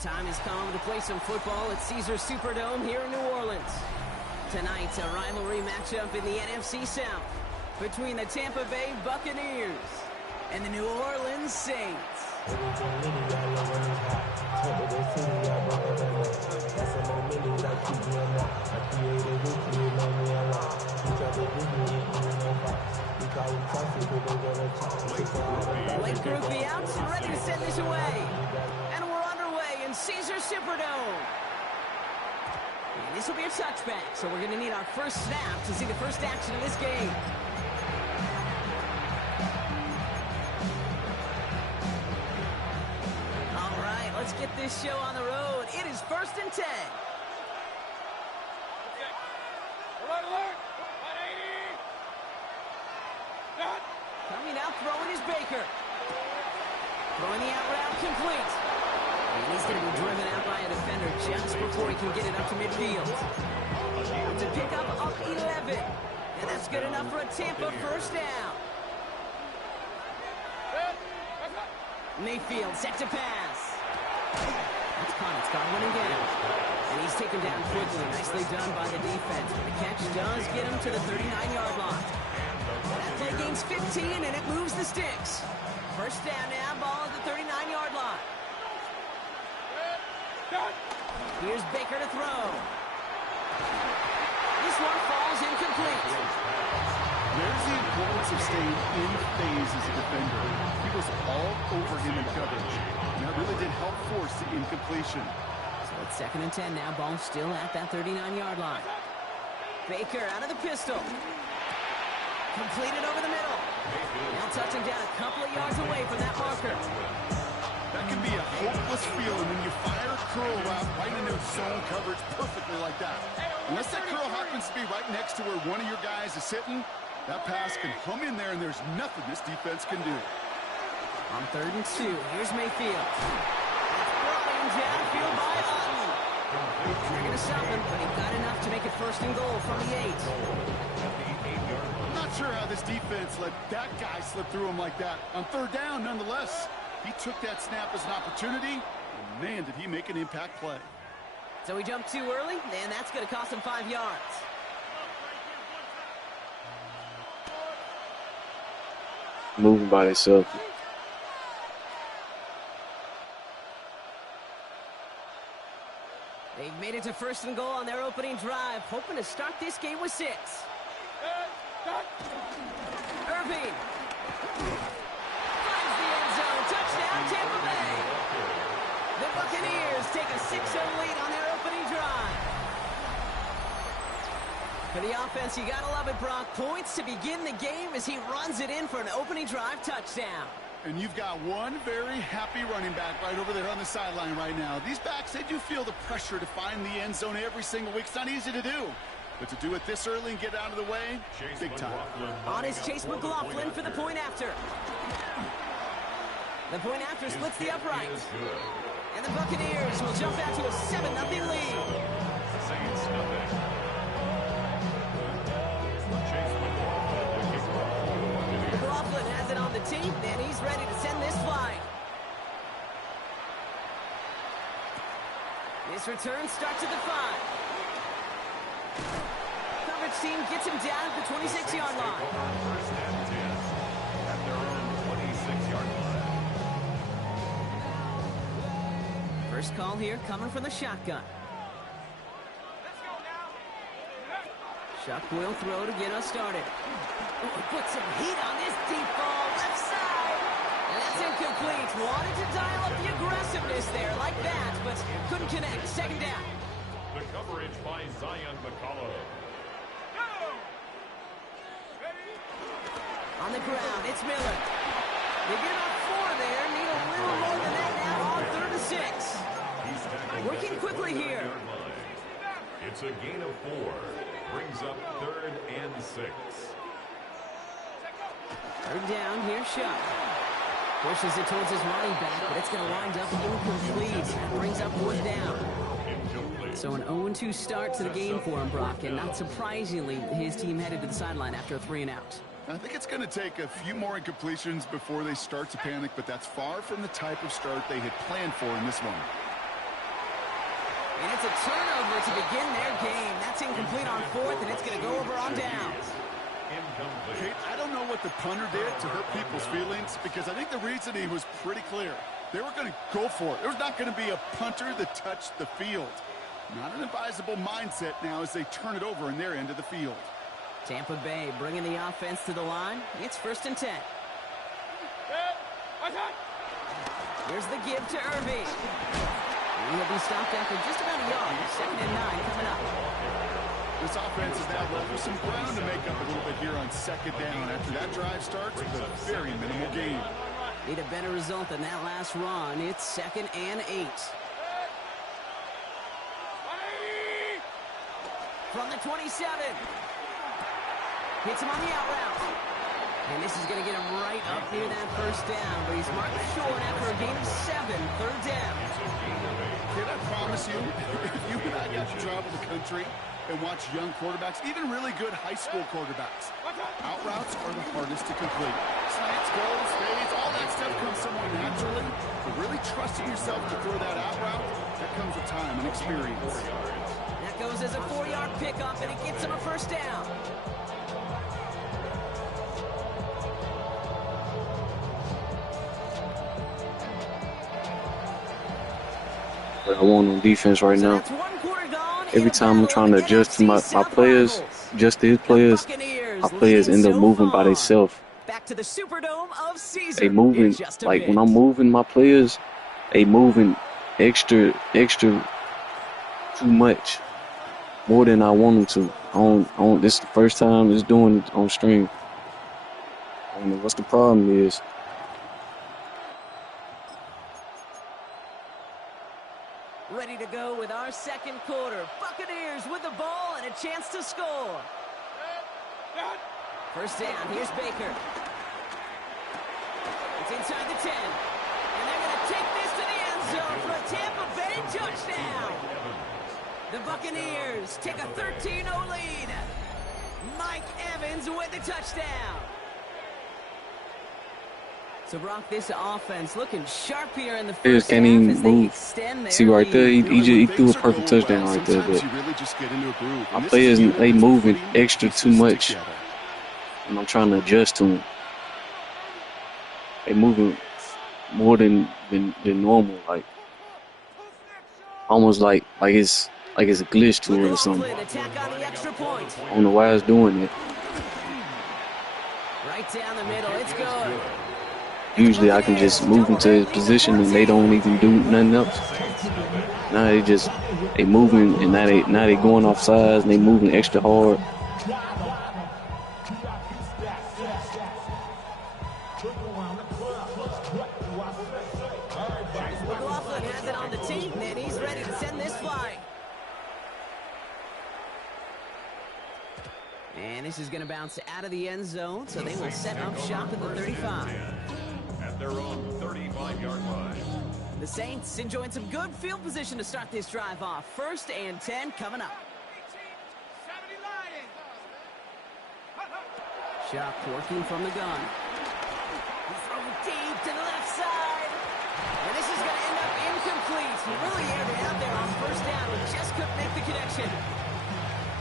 time has come to play some football at Caesars Superdome here in New Orleans. Tonight, a rivalry matchup in the NFC South between the Tampa Bay Buccaneers and the New Orleans Saints. Blake Grupe out and ready to send this away. And we're underway in Caesars Superdome. And this will be a touchback, so we're going to need our first snap to see the first action of this game. All right, let's get this show on the road. It is 1st and 10. Coming out, throwing is Baker. Throwing the out route complete. And he's going to be driven out by a defender just before he can get it up to midfield. To pick up 11. And that's good enough for a Tampa first down. Mayfield set to pass. That's caught. It's Godwin again. And he's taken down quickly. Nicely done by the defense. But the catch does get him to the 39-yard line. That play gains 15, and it moves the sticks. First down now, ball at the 39-yard line. Here's Baker to throw. This one falls incomplete. There's the importance of staying in phase as a defender. He was all over him in coverage, and that really did help force the incompletion. So it's 2nd and 10 now, ball still at that 39-yard line. Baker out of the pistol. Completed over the middle. Now touching down a couple of yards away from that marker. That can be a hopeless feeling when you fire a curl route right into zone coverage perfectly like that. Unless that curl happens to be right next to where one of your guys is sitting, that pass can hum in there and there's nothing this defense can do. On 3rd and 2, here's Mayfield. It's brought in downfield by Otten. They're going to stop him, but he got enough to make it 1st and goal from the 8. Not sure how this defense let that guy slip through him like that. On 3rd down, nonetheless, he took that snap as an opportunity, and man, did he make an impact play. So he jumped too early, and that's going to cost him 5 yards. Moving by themselves. They've made it to 1st and goal on their opening drive, hoping to start this game with 6. Irving finds the end zone. Touchdown, Tampa Bay. The Buccaneers take a 6-0 lead on their opening drive. For the offense, you gotta love it, Brock. Points to begin the game as he runs it in for an opening drive touchdown. And you've got one very happy running back right over there on the sideline right now. These backs, they do feel the pressure to find the end zone every single week. It's not easy to do. But to do it this early and get out of the way, big time. On is Chase McLaughlin for the point after. The point after splits the upright. And the Buccaneers will jump out to a 7-0 lead. McLaughlin has it on the tee, and he's ready to send this flying. This return starts at the 5. Coverage team gets him down at the 26-yard line. First and 10 at their own 26-yard line. First call here coming from the shotgun. Chuck will throw to get us started. Put some heat on this deep ball, left side. And that's incomplete. Wanted to dial up the aggressiveness there like that, but couldn't connect. 2nd down. The coverage by Zion McCullough. On the ground, it's Miller. They get about 4 there. Need a little more than that now on 3rd and 6. Working quickly here. It's a gain of 4. Brings up 3rd and 6. 3rd down, here's Shuck. Pushes it towards his running back, but it's going to wind up incomplete. Brings up 4th down. So an 0-2 start to the game for him, Brock, and not surprisingly, his team headed to the sideline after a 3-and-out. I think it's going to take a few more incompletions before they start to panic, but that's far from the type of start they had planned for in this one. And it's a turnover to begin their game. That's incomplete on fourth, and it's going to go over on downs. Kate, I don't know what the punter did to hurt people's feelings because I think the reasoning was pretty clear. They were going to go for it. There's not going to be a punter that touched the field. Not an advisable mindset now as they turn it over in their end of the field. Tampa Bay bringing the offense to the line. It's 1st and 10. Here's the give to Irving. He'll be stopped after just about a yard. 2nd and 9 coming up. This offense is now left with some ground to make up a little bit here on 2nd down. After that drive starts with a very minimal gain. Need a better result than that last run. It's 2nd and 8. From the 27. Hits him on the out route. And this is going to get him right up near that 1st down. But he's marked short after a gain of 7. 3rd down. Kid, I promise you, if you and I got to travel the country and watch young quarterbacks, even really good high school quarterbacks, out routes are the hardest to complete. Slants, goals, fades, all that stuff comes somewhat naturally. But really trusting yourself to throw that out route, that comes with time and experience. That goes as a 4-yard pickup, and it gets him a 1st down. I want on defense right now. Every time I'm trying to adjust to my players, just his players, my players end up moving by themselves. They moving, like when I'm moving my players, they moving extra too much, more than I want them to. This is the first time it's doing it on stream. I don't know what's the problem is. Ready to go with our 2nd quarter. Buccaneers with the ball and a chance to score. 1st down. Here's Baker. It's inside the 10. And they're going to take this to the end zone for a Tampa Bay touchdown. The Buccaneers take a 13-0 lead. Mike Evans with the touchdown. So, Brock, this offense looking sharp here in the first half as they extend their See right there, he threw a perfect touchdown right there. But my players, they moving extra too much, and I'm trying to adjust to them. They moving more than normal, like almost like it's a glitch to it or something. I don't know why it's doing it. Right down the middle, it's good. Usually I can just move into his position and they don't even do nothing else. Now they moving and now they going off sides and they moving extra hard. McLaughlin has it on the team and he's ready to send this flying. And this is going to bounce out of the end zone, so they will set up shop at the 35. At their own 35-yard line. The Saints enjoying some good field position to start this drive off. 1st and 10 coming up. Shop working from the gun. He throws it deep to the left side. And this is going to end up incomplete. He really aired it out there on 1st down, but just couldn't make the connection.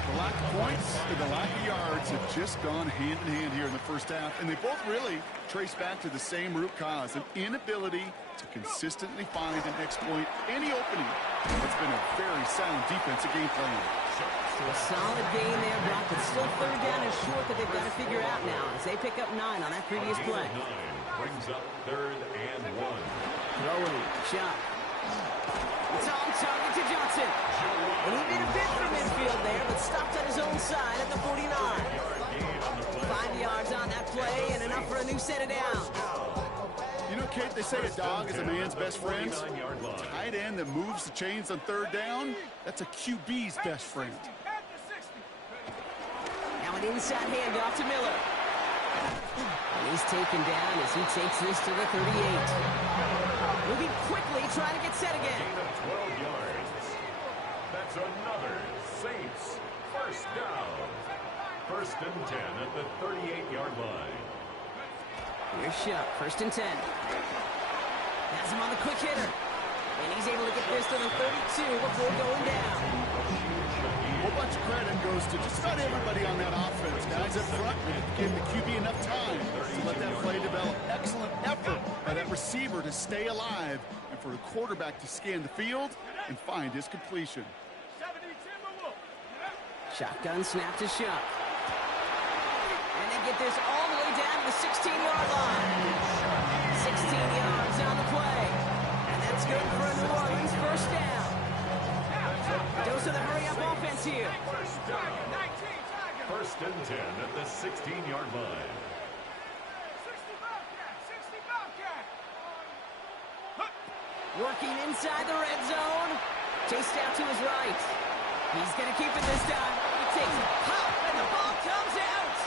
The lack of points and the lack of yards have just gone hand in hand here in the first half, and they both really trace back to the same root cause, an inability to consistently find and exploit any opening. It's been a very sound defensive game plan. So a solid gain there, Brock, but still 3rd down is short that they've got to figure out now as they pick up 9 on that previous play. Brings up 3rd and 1. Throwing, Shop. It's on target to Johnson. And he made a bid for midfield there, but stopped on his own side at the 49. 5 yards on that play and enough for a new set of downs. You know, Kate, they say a dog is a man's best friend. Tight end that moves the chains on 3rd down, that's a QB's best friend. Now an inside handoff to Miller. And he's taken down as he takes this to the 38. Moving quickly, trying to get set again. 12 yards. That's another Saints 1st down. 1st and 10 at the 38-yard line. Here's Shuck, 1st and 10. Has him on the quick hitter. And he's able to get this to the 32 before going down. A whole bunch of credit goes to just about everybody on that offense. Guys up front gave the QB enough time to let that play develop. Excellent effort by that receiver to stay alive and for the quarterback to scan the field and find his completion. Shotgun snap to Shough. And they get this all the way down to the 16-yard line. 16 yards on the play. And that's good for a New Orleans first down. Dose of the hurry-up offense here. First and 10 at the 16-yard line. Working inside the red zone. Chased out to his right. He's going to keep it this time. He takes it. Pop, and the ball comes out.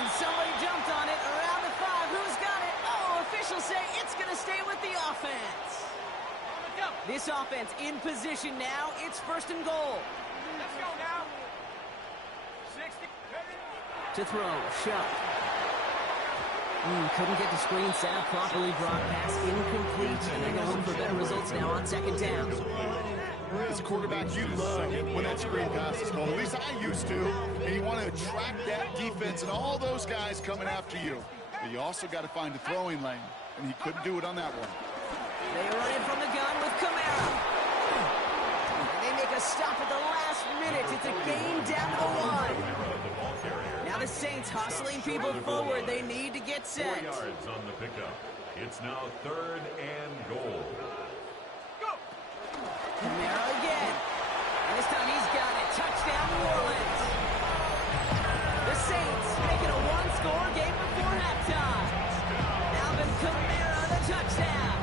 And somebody jumped on it around the 5. Who's got it? Oh, officials say it's going to stay with the offense. This offense in position now. It's first and goal. Let's go now. 60. To throw. Shough. Couldn't get the screen set up properly. Brock pass incomplete. And they're going for better results now on second down. As a quarterback, you love when that screen pass is called. At least I used to. And you want to attract that defense and all those guys coming after you. But you also got to find a throwing lane. And he couldn't do it on that one. They run in from the gun with Kamara. And they make a stop at the last minute. It's a gain down to the 1. Now the Saints hustling people forward. They need to get 4 set. yards on the pickup. It's now 3rd and goal. Kamara again. And this time he's got it. Touchdown, New Orleans. The Saints making a one-score game before halftime. Alvin Kamara, the touchdown.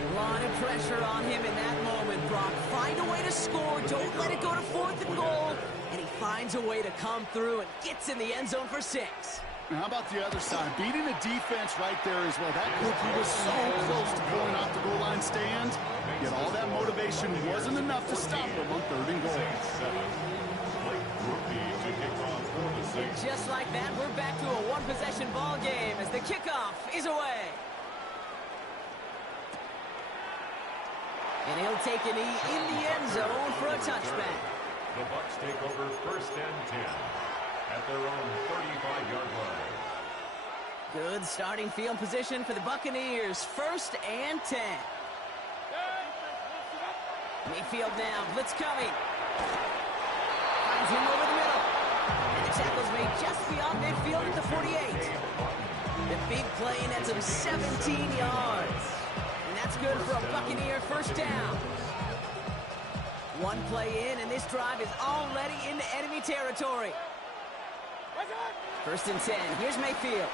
A lot of pressure on him in that moment, Brock. Find a way to score. Don't let it go to 4th and goal. And he finds a way to come through and gets in the end zone for 6. Now, how about the other side? Beating a defense right there as well. That rookie was so close to pulling off the goal line stand, yet all that motivation wasn't enough to stop him on 3rd and goal. And just like that, we're back to a one-possession ball game as the kickoff is away. And he'll take a knee in the end zone for a touchback. The Bucs take over 1st and 10 at their own 35-yard line. Good starting field position for the Buccaneers. 1st and 10. Mayfield now, blitz coming. Finds him over the middle. And the tackle's made just beyond midfield at the 48. The big play nets him 17 yards. And that's good for a Buccaneer first down. One play in, and this drive is already into enemy territory. 1st and 10. Here's Mayfield.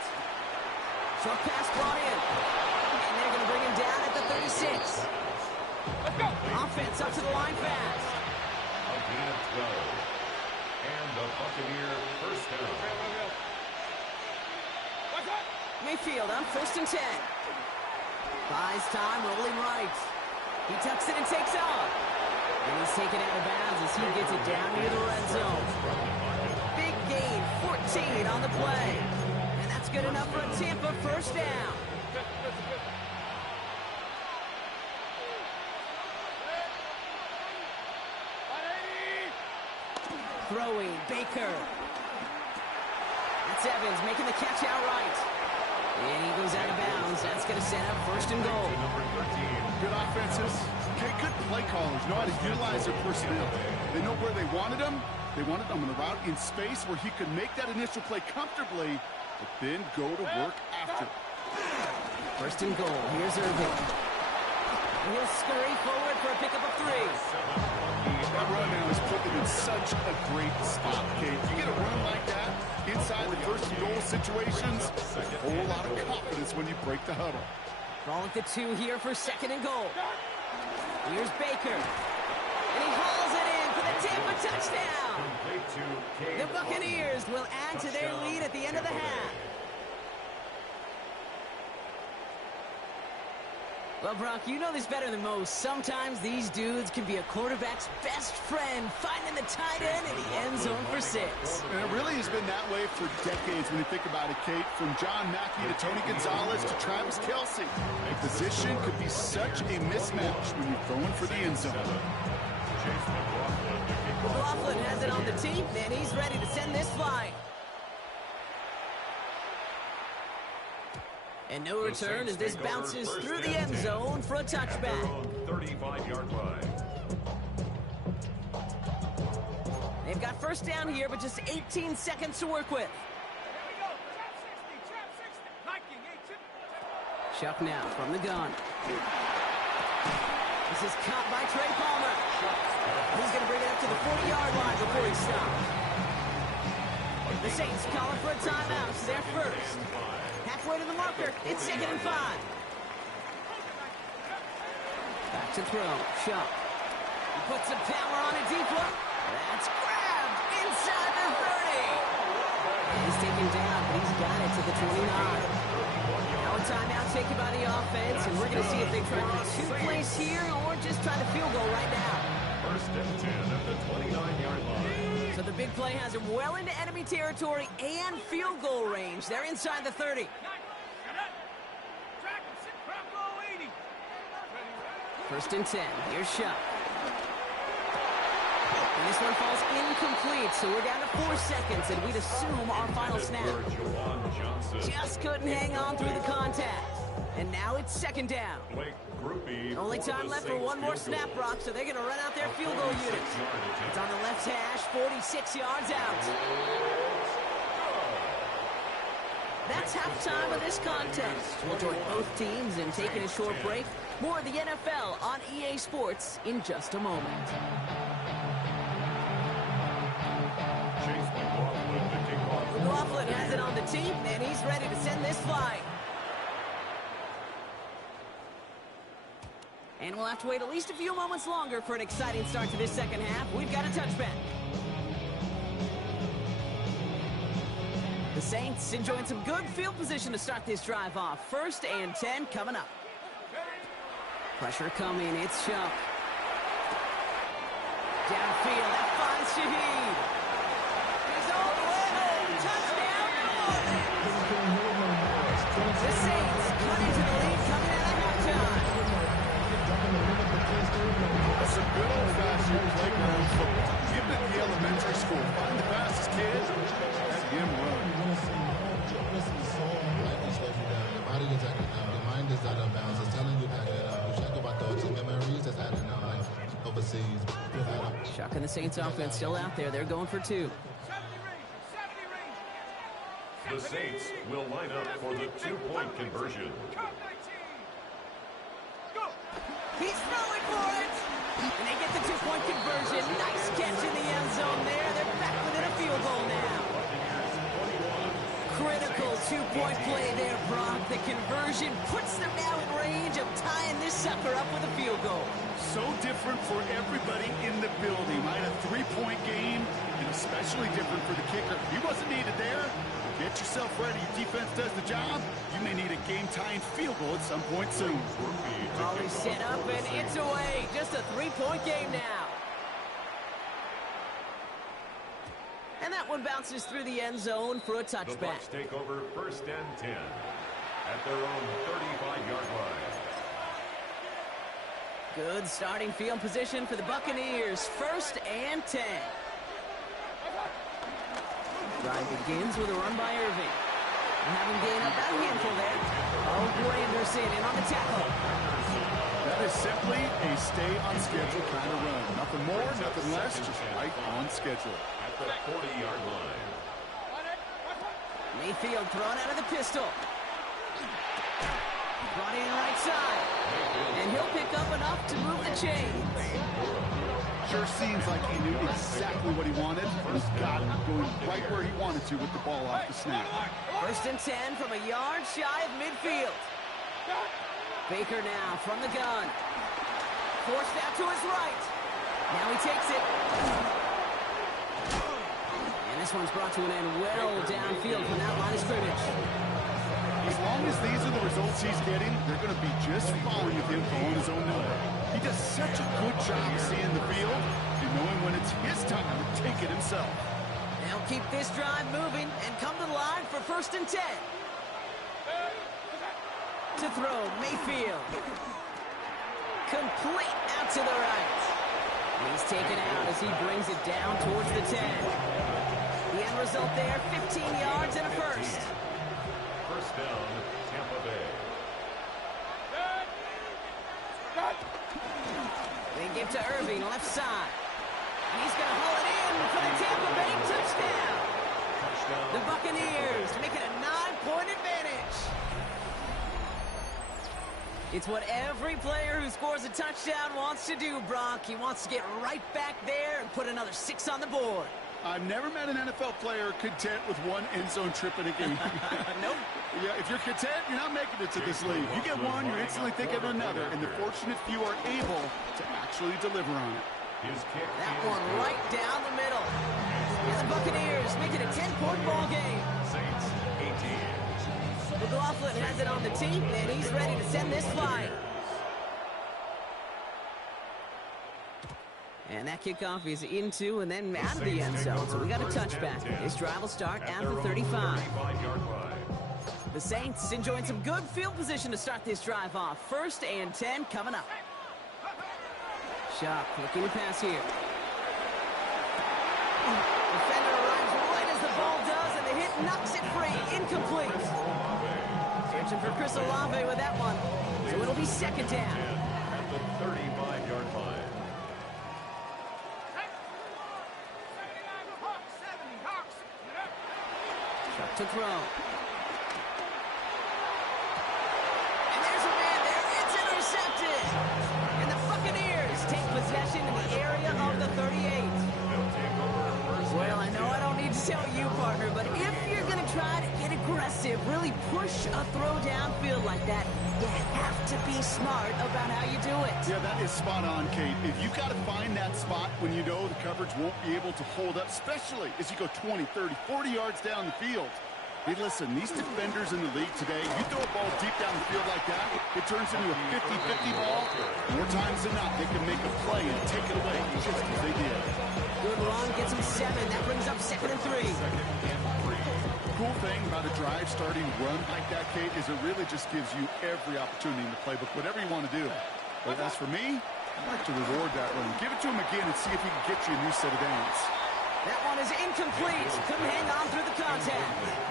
Short pass brought in. And they're going to bring him down at the 36. Let's go. Offense up to the line fast. A gain of 12. And the Buccaneer first down. Mayfield on 1st and 10. Buys time, rolling right. He tucks it and takes off. And he's taken out of bounds as he gets it down near the red zone. Big gain, 14 on the play. And that's good enough for a Tampa first down. Throwing, Baker. That's Evans making the catch outright. And he goes out of bounds. That's going to set up 1st and goal. Good offenses. Okay, good play callers know how to utilize their personnel. They know where they wanted them. They wanted them on the route in space where he could make that initial play comfortably, but then go to work after. 1st and goal. Here's Irving. He'll scurry forward for a pickup of 3. That run now is put them in such a great spot, okay? If you get a run like that inside the 1st and goal situations, there's a whole lot of confidence when you break the huddle. Ball at the 2 here for 2nd and goal. Here's Baker. And he hauls it in for the Tampa touchdown. The Buccaneers will add to their lead at the end of the half. Well, Brock, you know this better than most. Sometimes these dudes can be a quarterback's best friend, finding the tight end in the end zone for 6. 6. And it really has been that way for decades when you think about it, Kate. From John Mackey to Tony Gonzalez to Travis Kelce. A position could be such a mismatch when you're going for the end zone. McLaughlin has it on the team, and he's ready to send this flying. And no return as this bounces through the end zone for a touchback. 35-yard line. They've got first down here, but just 18 seconds to work with. Chuck now from the gun. This is caught by Trey Palmer. He's going to bring it up to the 40-yard line before he stops. The Saints calling for a timeout. It's their first. Halfway to the marker. It's 2nd and 5. Back to throw. Chuck. He puts some power on a deep one. That's grabbed inside the 30. He's taken down, but he's got it to the 29. Now a timeout taken by the offense, and we're going to see if they try for 2 plays here or just try the field goal right now. First and 10 at the 29-yard line. So the big play has him well into enemy territory and field goal range. They're inside the 30. First and 10. Here's Shuck. And this one falls incomplete, so we're down to 4 seconds, and we'd assume our final snap. Just couldn't hang on through the contact. And now it's 2nd down. Only time left for one more snap, Brock, so they're going to run out their field goal unit. It's on the left hash, 46 yards out. That's halftime of this contest. We'll join both teams in taking a short break. More of the NFL on EA Sports in just a moment. McLaughlin has it on the team, and he's ready to send this flying. And we'll have to wait at least a few moments longer for an exciting start to this second half. We've got a touchback. The Saints enjoying some good field position to start this drive off. 1st and 10 coming up. Pressure coming. It's Chuck. Downfield. That finds Shaheed. He's all the way home. Touchdown. The Saints cut into the lead coming out of halftime. That's some good old-fashioned playground football. Give it the elementary school. Find the fastest kid. Let him run. Your body is acting out. Your mind is out of bounds. It's telling you back it up. You check about thoughts and memories that's adding up like overseas. Chuck and the Saints offense still out there. They're going for 2. The Saints will line up for the 2-point conversion. He's throwing for it. And they get the 2-point conversion. Nice catch in the end zone there. They're back within a field goal now. Critical 2-point play there, Brock. The conversion puts them now in range of tying this sucker up with a field goal. So different for everybody in the building, right? A 3-point game, and especially different for the kicker. He wasn't needed there. Get yourself ready. Your defense does the job. You may need a game-tying field goal at some point soon. Always set up, and it's away. Just a 3-point game now. And that one bounces through the end zone for a touchback. The Bucs take over 1st and 10 at their own 35-yard line. Good starting field position for the Buccaneers. 1st and 10. Drive begins with a run by Irving. And have him gain up that handful there. Oh, Granderson in on the tackle. That is simply a stay-on-schedule kind of run. Nothing more, nothing less, just right on schedule. At the 40-yard line. Mayfield thrown out of the pistol. Brought in right side. And he'll pick up enough to move the chains. Sure seems like he knew exactly what he wanted. He's got it going right where he wanted to with the ball off the snap. 1st and 10 from a yard shy of midfield. Baker now from the gun. Forced out to his right. Now he takes it. And this one's brought to an end well downfield from that line of scrimmage. As long as these are the results he's getting, they're going to be just fine with him throwing his own number. He does such a good job seeing the field and knowing when it's his time to take it himself. They'll keep this drive moving and come to the line for 1st and 10. To throw, Mayfield. Complete out to the right. He's taken out as he brings it down towards the 10. The end result there, 15 yards and a first. First down, Tampa Bay. They give to Irving, left side. He's going to haul it in for the Tampa Bay touchdown. The Buccaneers making a 9-point advantage. It's what every player who scores a touchdown wants to do, Brock. He wants to get right back there and put another 6 on the board. I've never met an NFL player content with one end zone trip in a game. Nope. Yeah, if you're content, you're not making it to this league. You get one, you're instantly thinking of another, and the fortunate few are able to actually deliver on it. His kick That is one right down the middle. And the Buccaneers make it a 10-point ball game. Saints 18. McLaughlin has it on the tee, and he's ready to send this flying. And that kickoff is into and then out of the end zone, so we got a touchback. This drive will start at the 35. The Saints enjoying some good field position to start this drive off. 1st and 10 coming up. Sharp looking to pass here. Defender arrives right as the ball does, and the hit knocks it free. Incomplete. Searching for Chris Olave with that one. So it'll be 2nd down. At the 35-yard line. To throw. And there's a man there. It's intercepted. And the Buccaneers take possession in the area of the 38. Well, I know I don't need to tell you, partner, but if you're going to try to get aggressive, really push a throw downfield like that, you have to be smart about how you do it. Yeah, that is spot on, Kate. If you've got to find that spot when you know the coverage won't be able to hold up, especially as you go 20, 30, 40 yards down the field. Hey, listen, these defenders in the league today, you throw a ball deep down the field like that, it turns into a 50-50 ball. More times than not, they can make a play and take it away, just as they did. Good run, gets him 7. That brings up 2nd and 3. The cool thing about a drive starting run like that, Kate, is it really just gives you every opportunity in the playbook, whatever you want to do. But as for me, I like to reward that run. Give it to him again and see if he can get you a new set of downs. That one is incomplete. Couldn't hang on through the contact.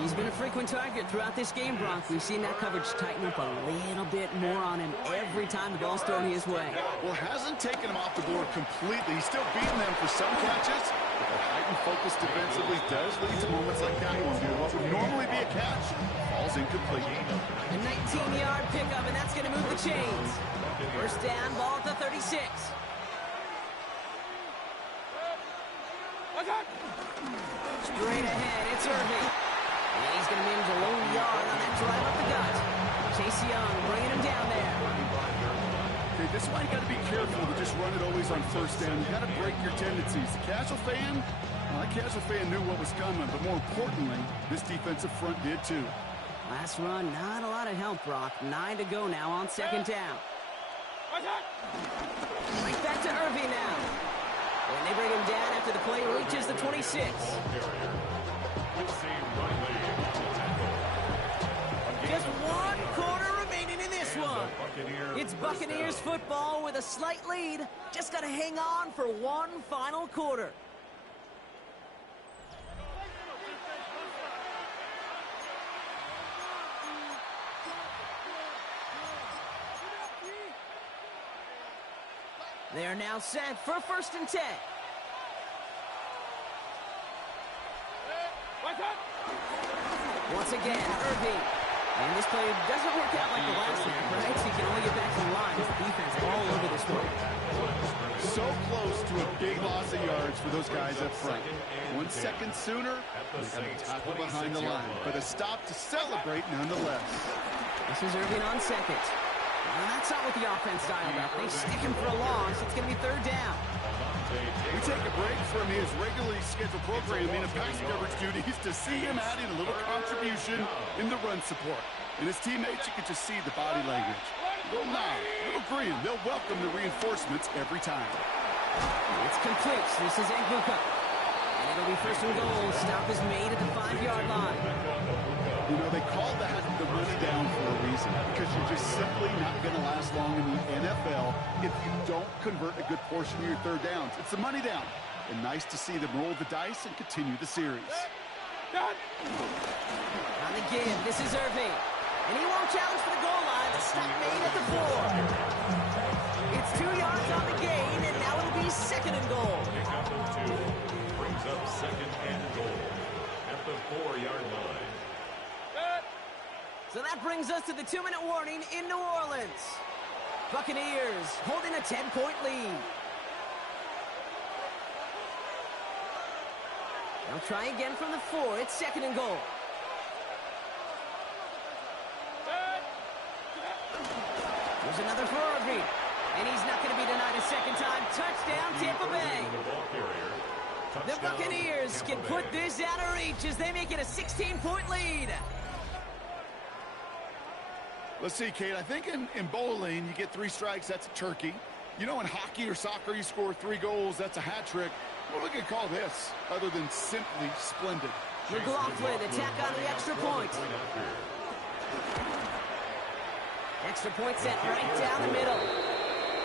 He's been a frequent target throughout this game, Brock. We've seen that coverage tighten up a little bit more on him every time the ball's thrown his way. Well, hasn't taken him off the board completely. He's still beating them for some catches, but the heightened focus defensively does lead to moments like that one, dude. What would normally be a catch falls incomplete. A 19-yard pickup, and that's going to move the chains. 1st down, ball at the 36. Straight ahead, it's Irving. And he's going to manage a lone yard on that drive up the gut. Chase Young bringing him down there. Okay, this is why you got to be careful to just run it always on 1st down. You got to break your tendencies. The casual fan, well, that casual fan knew what was coming, but more importantly, this defensive front did too. Last run, not a lot of help, Brock. 9 to go now on 2nd down. Right back to Irving now. And they bring him down after the play reaches the 26. Just 1 quarter remaining in this one. It's Buccaneers football with a slight lead. Just got to hang on for 1 final quarter. They are now set for 1st and 10. Once again, Irving. And this play doesn't work out like the last snap, right? So you can only get back to the line with the defense all over this one. So close to a big loss of yards for those guys up front. 1 second sooner, they have a tackle behind the line. But a stop to celebrate nonetheless. This is Irving on 2nd. Well, that's not what the offense dialed up. They stick him for a loss. It's going to be 3rd down. We take a break from his regularly scheduled programming and pass coverage duties to see him adding a little contribution in the run support. And his teammates, you can just see the body language. A little nod, a little grin. They'll welcome the reinforcements every time. It's complete. This is Nguka. It'll be first and goal. Stop is made at the 5-yard line. You know, they call that the money down for a reason, because you're just simply not going to last long in the NFL if you don't convert a good portion of your third downs. It's the money down. And nice to see them roll the dice and continue the series. On the give, this is Irving. And he won't challenge for the goal line. The stop made at the 4. It's 2 yards on the gain, and now it'll be second and goal. Pickup of 2 brings up second and goal at the 4-yard line. So that brings us to the 2-minute warning in New Orleans. Buccaneers holding a 10-point lead. They'll try again from the 4. It's second and goal. There's another for Irving. And he's not going to be denied a second time. Touchdown, Tampa Bay. The Buccaneers can put this out of reach as they make it a 16-point lead. Let's see, Kate. I think in bowling, you get 3 strikes, that's a turkey. You know, in hockey or soccer, you score 3 goals, that's a hat trick. What are we going to call this, other than simply splendid? McLaughlin attack on the extra point. Extra point set right down the middle.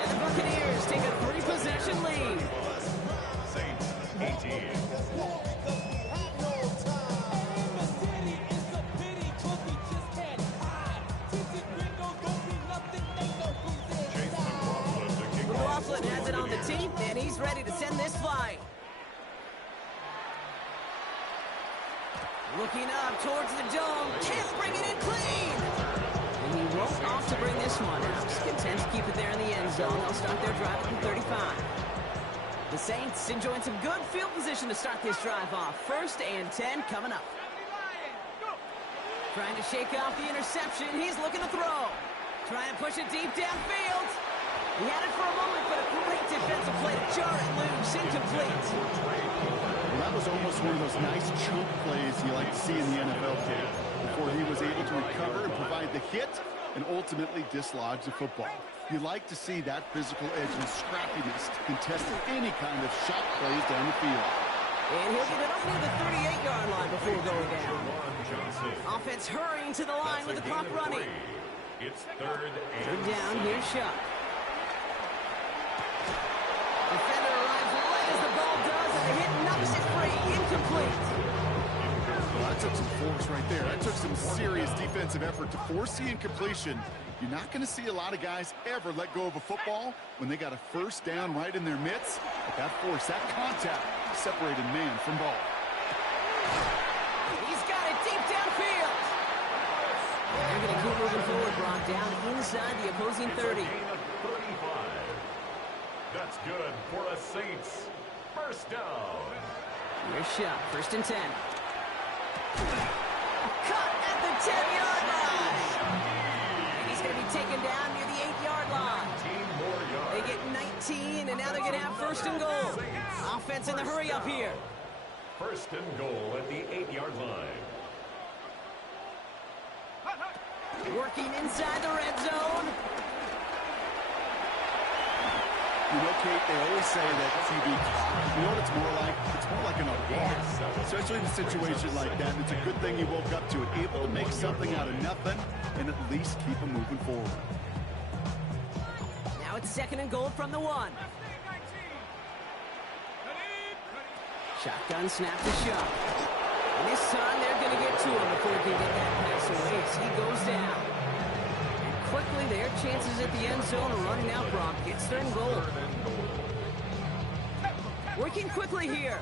And the Buccaneers take a 3-possession lead. Saints 18. McLaughlin has it on the team, and he's ready to send this flight. Looking up towards the dome. Can't bring it in clean. And he won't off to bring this one out. Content to keep it there in the end zone. They'll start their drive at the 35. The Saints enjoying some good field position to start this drive off. 1st and 10 coming up. Trying to shake off the interception. He's looking to throw. Trying to push it deep downfield. He had it for a moment, but a great defensive play to jar it loose. Incomplete. Well, that was almost one of those nice chunk plays you like to see in the NFL, Kate, before he was able to recover and provide the hit and ultimately dislodge the football. You like to see that physical edge and scrappiness to contest any kind of shot plays down the field. And he'll get it up near the 38-yard line before going down. Offense hurrying to the line with the clock running. It's 3rd and down, here's Shuck. Defender arrives right as the ball does, and the hit knocks it free. Incomplete. Well, that took some force right there. That took some serious defensive effort to force the incompletion. You're not going to see a lot of guys ever let go of a football when they got a first down right in their midst. But that force, that contact, separated man from ball. He's got it deep downfield. They're going to keep moving forward, Brock, down inside the opposing 30. That's good for a Saints first down. Here's Shuck, 1st and 10. Cut at the 10-yard line. And he's going to be taken down near the 8-yard line. 19 more yards. They get 19, and now they're going to have 1st and goal. Offense in the hurry up here. 1st and goal at the 8-yard line. Working inside the red zone. You know, Kate, they always say that QB, you know what it's more like? It's more like an award. Especially in a situation like that. It's a good thing you woke up to it. Able to make something out of nothing and at least keep them moving forward. Now it's 2nd and goal from the 1. Shotgun snap to Shuck. And this time they're going to get to him before he can get that pass away as he goes down. Quickly, their chances at the end zone are running out, Brock. It's 3rd and goal. Working quickly here.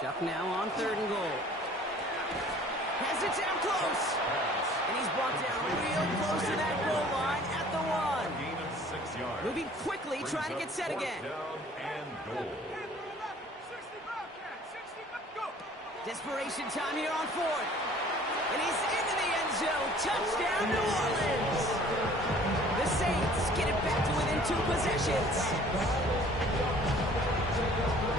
Chuck now on 3rd and goal. Has it down close. And he's brought down real close to that goal line at the 1. Gain of 6 yards. Moving quickly, trying to get set again. Down and goal. Desperation time here on 4th. And he's into the end zone. Touchdown, New Orleans. The Saints get it back to within 2 possessions.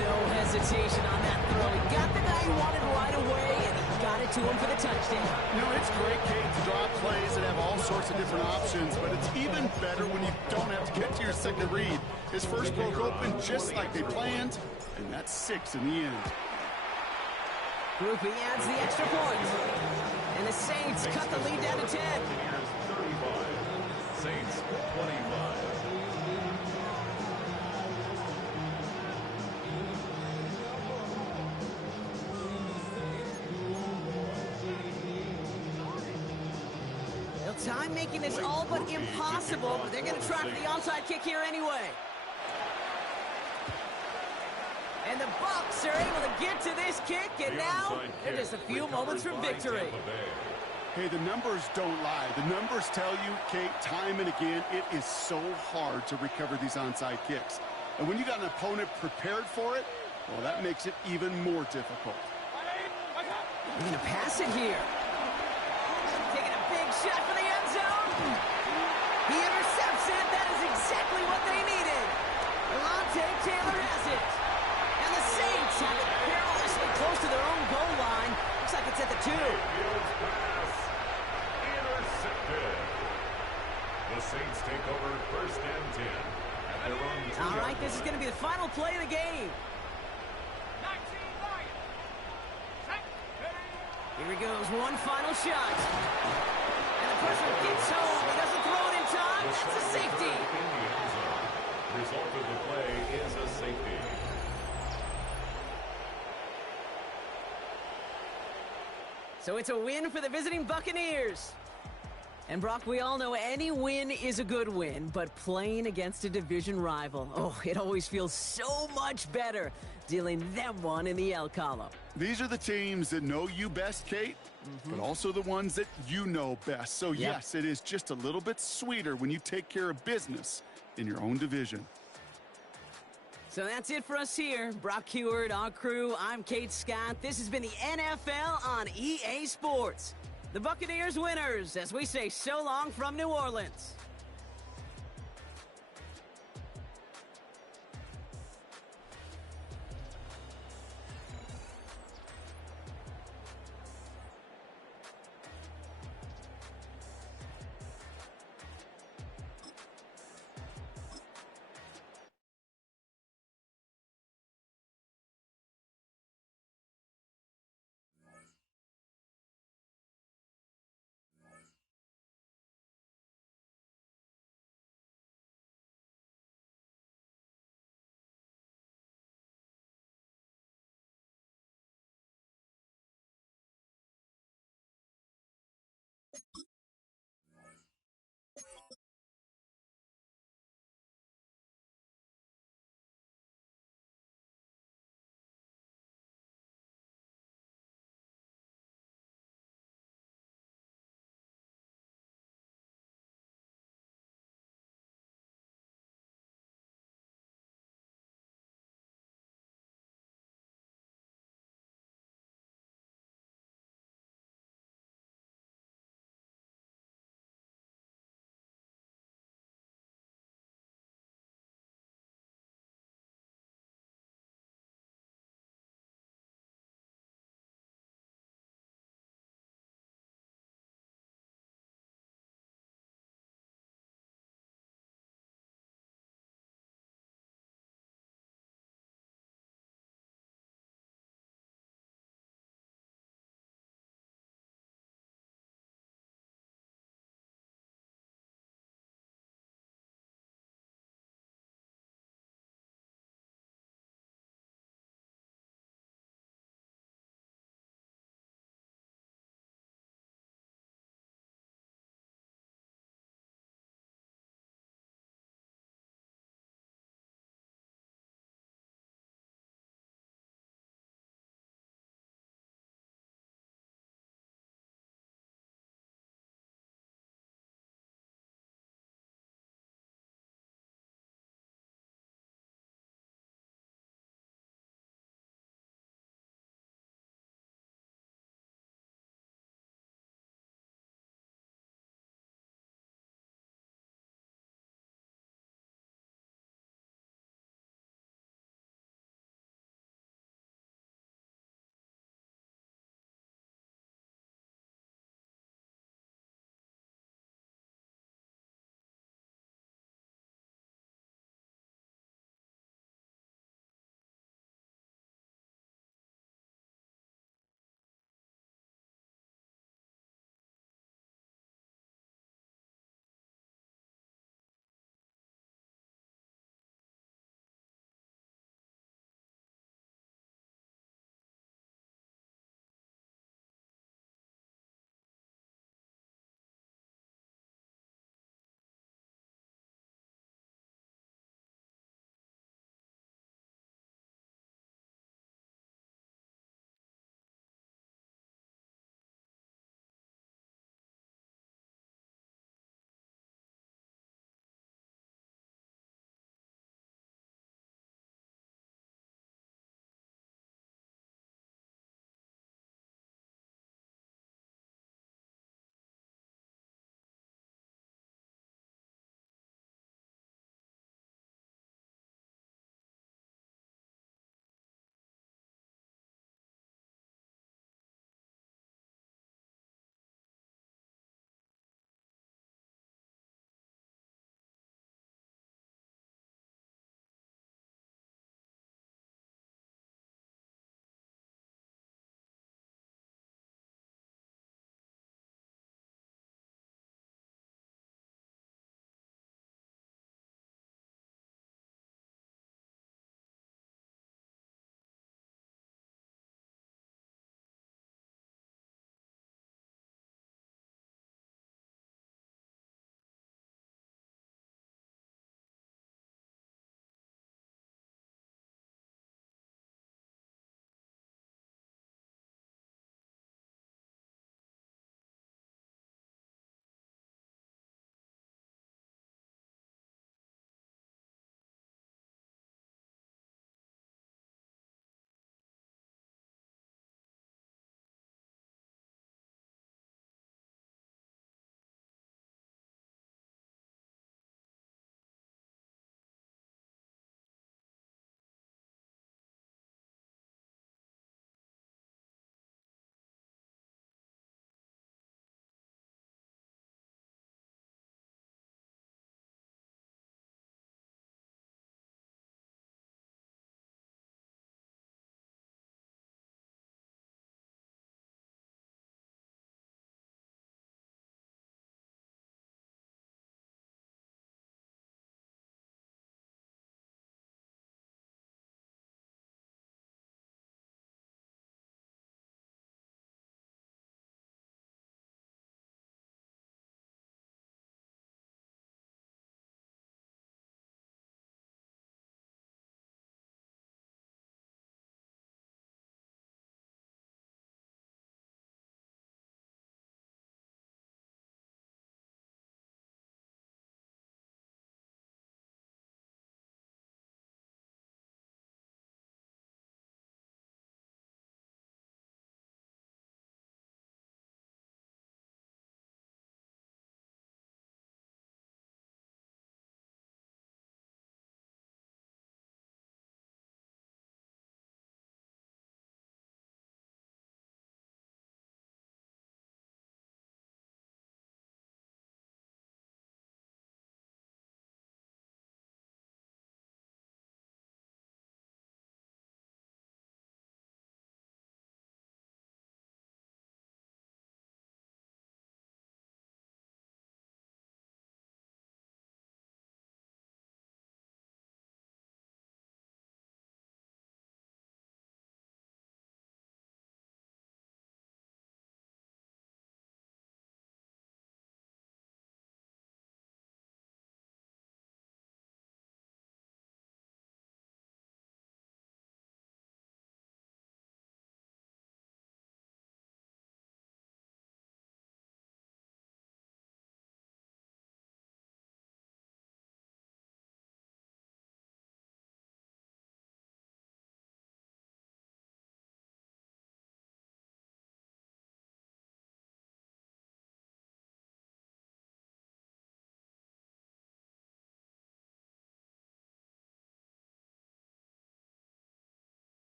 No hesitation on that throw. He got the guy he wanted right away, and he got it to him for the touchdown. You know, it's great, Kate, to draw plays that have all sorts of different options, but it's even better when you don't have to get to your second read. His first broke open just like they planned, and that's 6 in the end. Grupe adds the extra point. And the Saints cut the lead down to 10. Buccaneers 35. Saints 25. Time making this all but impossible, but they're going to try for the onside kick here anyway. And the Bucs are able to get to this kick, and now they're just a few moments from victory. Hey, the numbers don't lie. The numbers tell you, Kate, time and again, it is so hard to recover these onside kicks. And when you got an opponent prepared for it, well, that makes it even more difficult. They're going to pass it here. Taking a big shot for the end zone. He intercepts it. That is exactly what they needed. Alontae Taylor has it. And the Saints have it perilously close to their own goal line. Looks like it's at the 2. Intercepted. The Saints take over first and 10 at their own 2. All right, this is going to be the final play of the game. 19 Lions. Set. Here he goes, one final shot. And the pressure gets home. He doesn't throw it in time. That's a safety. In the end zone. Result of the play is a safety. So it's a win for the visiting Buccaneers. And Brock, we all know any win is a good win, but playing against a division rival, oh, it always feels so much better dealing them one in the L column. These are the teams that know you best, Kate, but also the ones that you know best. So, yes, it is just a little bit sweeter when you take care of business in your own division. So that's it for us here. Brock Huard, our crew, I'm Kate Scott. This has been the NFL on EA Sports. The Buccaneers winners, as we say so long from New Orleans.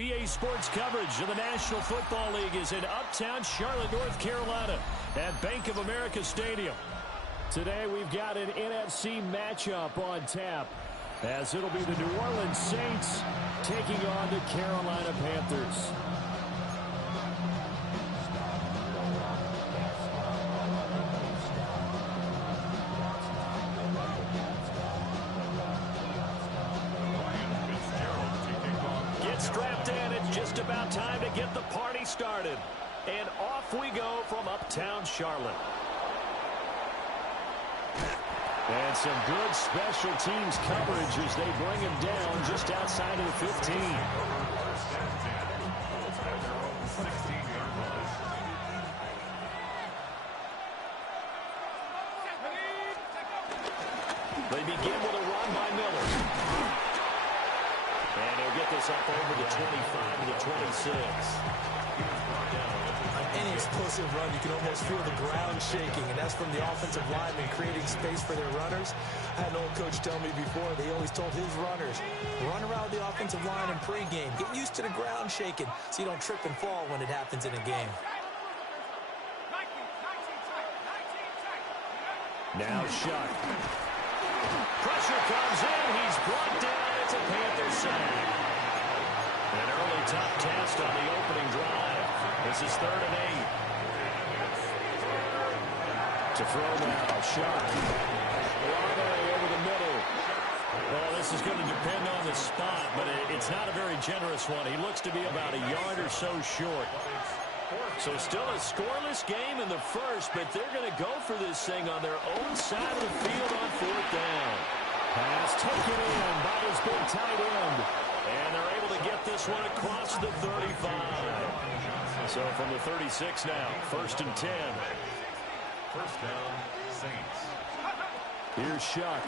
EA Sports coverage of the National Football League is in uptown Charlotte, North Carolina at Bank of America Stadium. Today we've got an NFC matchup on tap, as it'll be the New Orleans Saints taking on the Carolina Panthers. Strapped in, it's just about time to get the party started. And off we go from uptown Charlotte. And some good special teams coverage as they bring him down just outside of the 15. They begin with a run by Miller. And he'll get this up over the 25 to the 26. On any explosive run, you can almost feel the ground shaking, and that's from the offensive linemen creating space for their runners. I had an old coach tell me before, they always told his runners, run around the offensive line in pregame. Get used to the ground shaking so you don't trip and fall when it happens in a game. Now Shuck. Pressure comes in. He's brought down. It's a Panther sack. An early top test on the opening drive. This is 3rd and 8. To throw now. Shuck. Olave over the middle. Well, this is going to depend on the spot, but it's not a very generous one. He looks to be about a yard or so short. So still a scoreless game in the first, but they're going to go for this thing on their own side of the field on 4th down. Pass taken in by his big tight end. And they're able to get this one across the 35. So from the 36 now, 1st and 10. First down, Saints. Here's Shuck.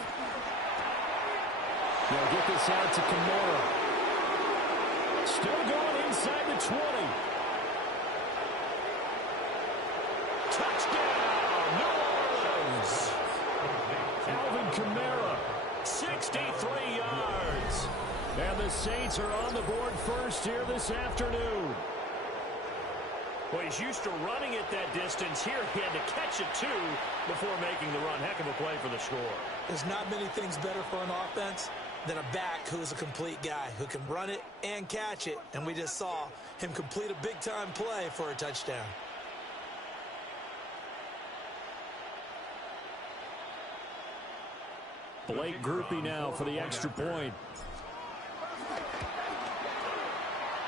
They'll get this out to Kamara. Still going inside the 20. Touchdown, New Orleans. Alvin Kamara, 63 yards. And the Saints are on the board first here this afternoon. Well, he's used to running it that distance. Here he had to catch it, too, before making the run. Heck of a play for the score. There's not many things better for an offense than a back who's a complete guy, who can run it and catch it. And we just saw him complete a big-time play for a touchdown. Blake Grupe now for the extra point.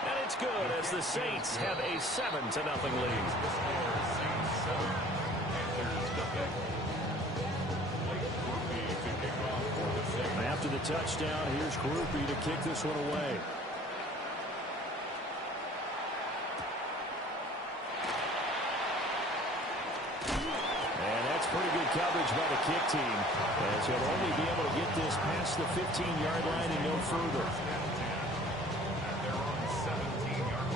And it's good as the Saints have a 7-0 lead. After the touchdown, here's Grupe to kick this one away. And that's pretty good coverage by the kick team, as he'll only be able to get this past the 15-yard line and no further. They're on the 17-yard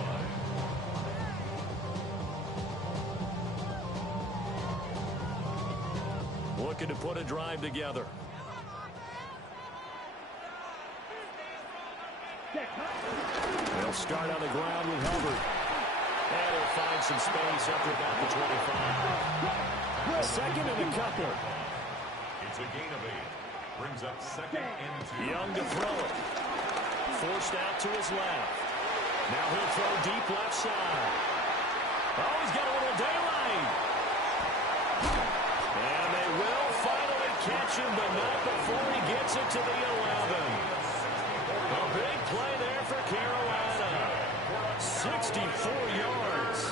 line. Looking to put a drive together. They'll start on the ground with Hubbard. And he'll find some space up to about the 25. Second and a couple. It's a gain of 8. Brings up 2nd and 2. Young to throw it. Forced out to his left. Now he'll throw deep left side. Oh, he's got a little daylight. And they will finally catch him, but not before he gets it to the 11. A big play there for Carolina. 64 yards.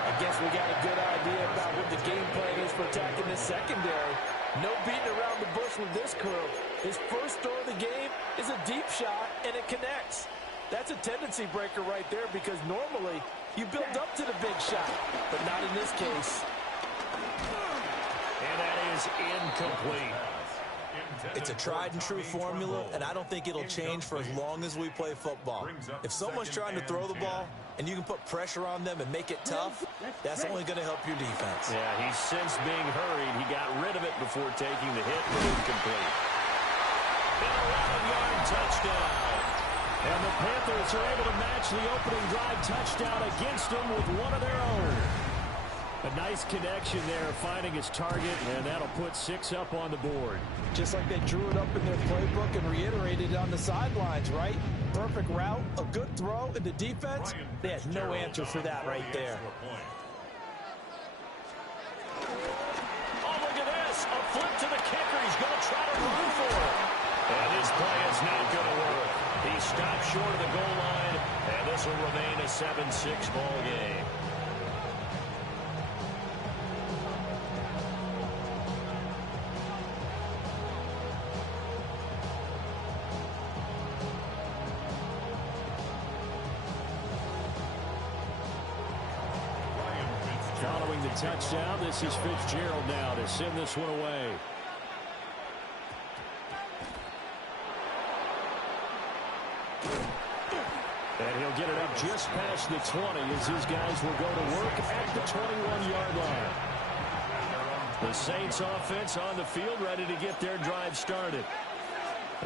I guess we got a good idea about what the game plan is for attacking this secondary. No beating around the bush with this crew. His first throw of the game is a deep shot, and it connects. That's a tendency breaker right there, because normally you build up to the big shot, but not in this case. And that is incomplete. It's a tried-and-true formula, and I don't think it'll change for as long as we play football. If someone's trying to throw the ball, and you can put pressure on them and make it tough, that's only going to help your defense. Yeah, he's since being hurried. He got rid of it before taking the hit, but incomplete. An 11-yard touchdown. And the Panthers are able to match the opening drive touchdown against them with one of their own. A nice connection there, finding his target, and that'll put 6 up on the board. Just like they drew it up in their playbook and reiterated it on the sidelines, right? Perfect route, a good throw, and the defense, they had no answer for that right there. Oh, look at this. A flip to the kicker. He's going to try to run for it. And his play is not going to work. He stopped short of the goal line, and this will remain a 7-6 ball game. Following the touchdown, this is Fitzgerald now to send this one away. And he'll get it up just past the 20 as his guys will go to work at the 21-yard line. The Saints offense on the field ready to get their drive started.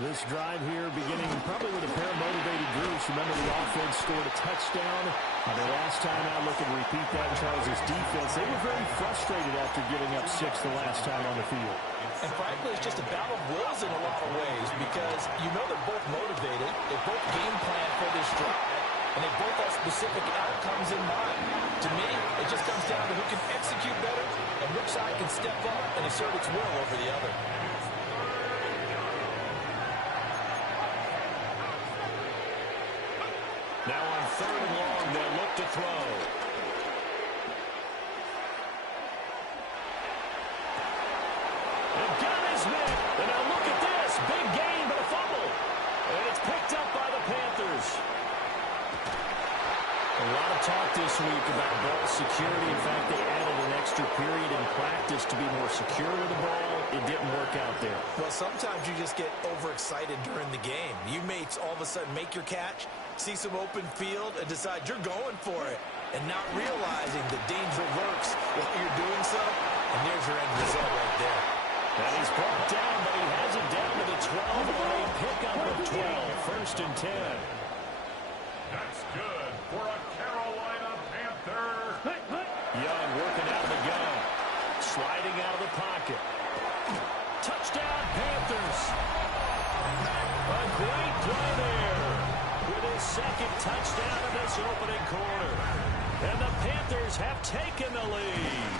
This drive here beginning probably with a pair of motivated groups. Remember, the offense scored a touchdown. The last time out, look and repeat that, Charles' defense. They were very frustrated after giving up 6 the last time on the field. And frankly, it's just a battle of wills in a lot of ways because you know they're both motivated. They both game plan for this drive, and they both have specific outcomes in mind. To me, it just comes down to who can execute better and which side can step up and assert its will over the other. Now on 3rd and long, they'll look to throw. And got his man. And now look at this. Big gain, but a fumble. And it's picked up by the Panthers. A lot of talk this week about ball security. In fact, they added an extra period in practice to be more secure with the ball. It didn't work out there. Well, sometimes you just get overexcited during the game. You may all of a sudden make your catch, see some open field, and decide you're going for it, and not realizing the danger lurks while you're doing so, and there's your end result right there. And he's brought down, but he has it down to the 12 on a pickup of 12, 1st and 10. That's good for a Carolina Panther. Young working out of the gun, sliding out of the pocket. Touchdown, Panthers. A great play there with his 2nd touchdown of this opening quarter. And the Panthers have taken the lead.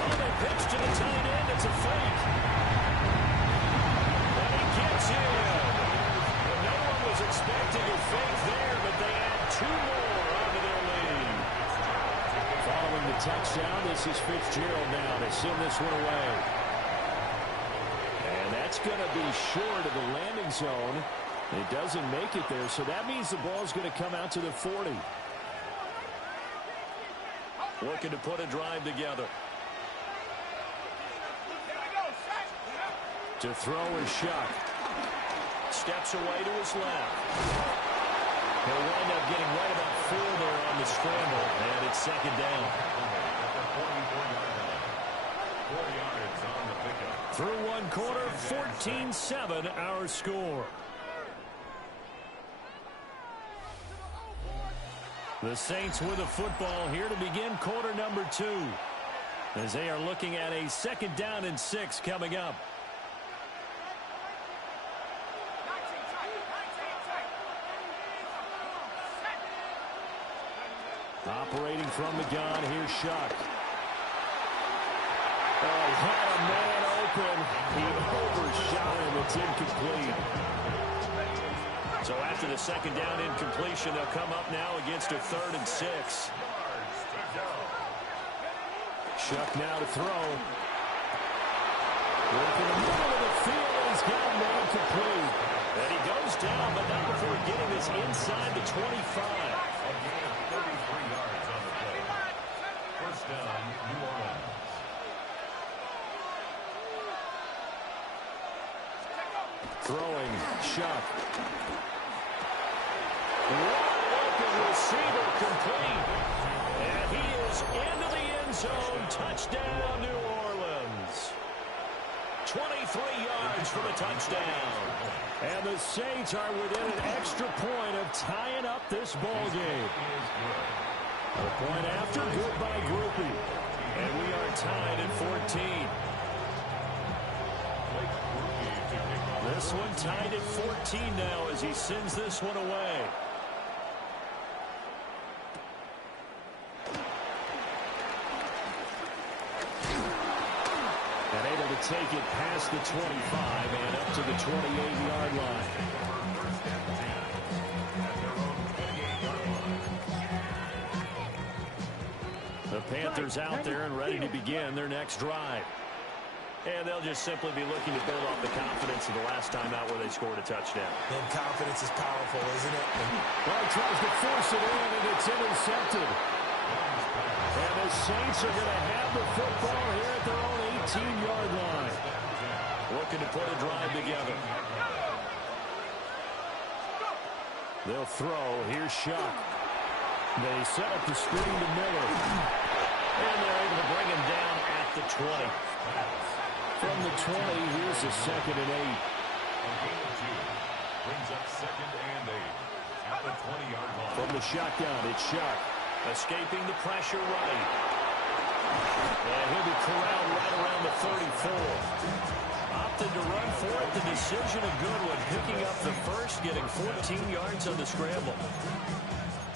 Oh, they pitch to the tight end. It's a fake. And he gets in. And no one was expecting a fake there, but they add 2 more onto their lead. Following the touchdown, this is Fitzgerald now to send this one away. And that's going to be short of the landing zone. It doesn't make it there, so that means the ball's going to come out to the 40. Looking to put a drive together. To throw is Shuck. Steps away to his left. He'll wind up getting right about 4 there on the scramble, and it's 2nd down. Through 1 quarter, 14-7 our score. The Saints with the football here to begin quarter number 2, as they are looking at a 2nd down and 6 coming up. Operating from the gun, here's Shuck. Oh, he had a man open. He overshot him. It's incomplete. So after the 2nd down incompletion, they'll come up now against a 3rd and 6. Shuck now to throw. Working the middle of the field, and he's got a man complete. And he goes down, but not before getting this inside the 25. A gain of 33 yards on the play. 1st down, New Orleans. Throwing, Shuck. Wide open receiver complete. And he is into the end zone. Touchdown, New Orleans. 23 yards for the touchdown. And the Saints are within an extra point of tying up this ball game. A point after, good by Grupe. And we are tied at 14. This one tied at 14 now as he sends this one away. And able to take it past the 25 and up to the 28-yard line. The Panthers out there and ready to begin their next drive. And they'll just simply be looking to build off the confidence of the last time out where they scored a touchdown. And confidence is powerful, isn't it? Well, he tries to force it in, and it's intercepted. And the Saints are going to have the football here at their own 18-yard line. Looking to put a drive together. They'll throw. Here's Shuck. They set up the screen to Miller. And they're able to bring him down at the 20. From the 20, here's a 2nd and 8. Brings up 2nd and 8 at the 20-yard line. From the shotgun, it's Shuck. Escaping the pressure right. And he'll be corralled right around the 34. Opted to run for it. The decision a good one. Picking up the first, getting 14 yards on the scramble.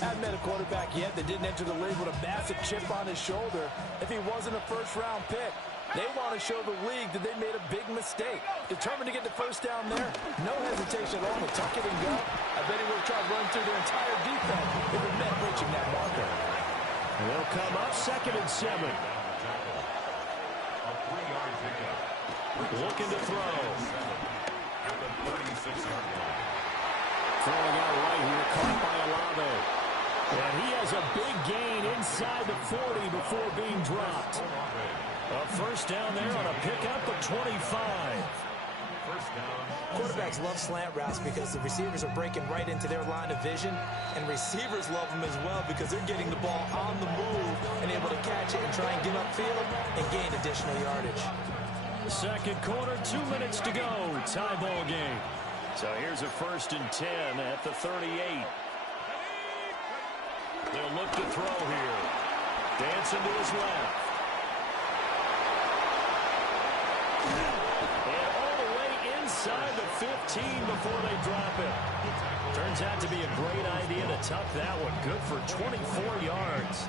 Hadn't met a quarterback yet that didn't enter the league with a massive chip on his shoulder if he wasn't a first-round pick. They want to show the league that they made a big mistake. Determined to get the first down there. No hesitation at all to tuck it and go. I bet he would have tried to run through their entire defense if it meant reaching that marker. And they'll come up 2nd and 7. A 3-yard pickup. Looking to throw. At the 36-yard line. Throwing out right here, caught by Olave. And he has a big gain inside the 40 before being dropped. A first down there on a pickup of 25. First down. Quarterbacks love slant routes because the receivers are breaking right into their line of vision, and receivers love them as well because they're getting the ball on the move and able to catch it and try and get upfield and gain additional yardage. Second quarter, 2 minutes to go. Tie ball game. So here's a 1st and 10 at the 38. They'll look to throw here. Dancing to his left. And all the way inside the 15 before they drop it. Turns out to be a great idea to tuck that one. Good for 24 yards.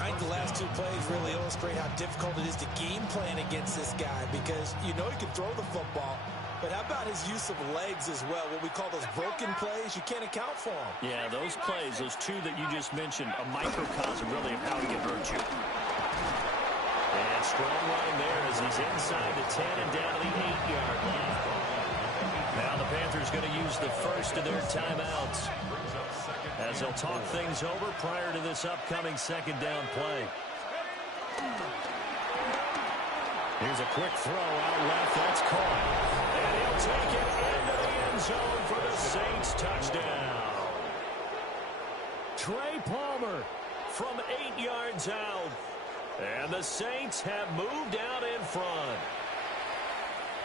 I think the last 2 plays really illustrate how difficult it is to game plan against this guy because you know he can throw the football, but how about his use of legs as well? What we call those broken plays, you can't account for them. Yeah, those plays, those 2 that you just mentioned, a microcosm really of how he can hurt you. And strong running there as he's inside the 10 and down to the 8-yard line. Now the Panthers going to use the first of their timeouts as they'll talk things over prior to this upcoming 2nd down play. Here's a quick throw out left. That's caught. And he'll take it into the end zone for the Saints touchdown. Trey Palmer from 8 yards out. And the Saints have moved out in front.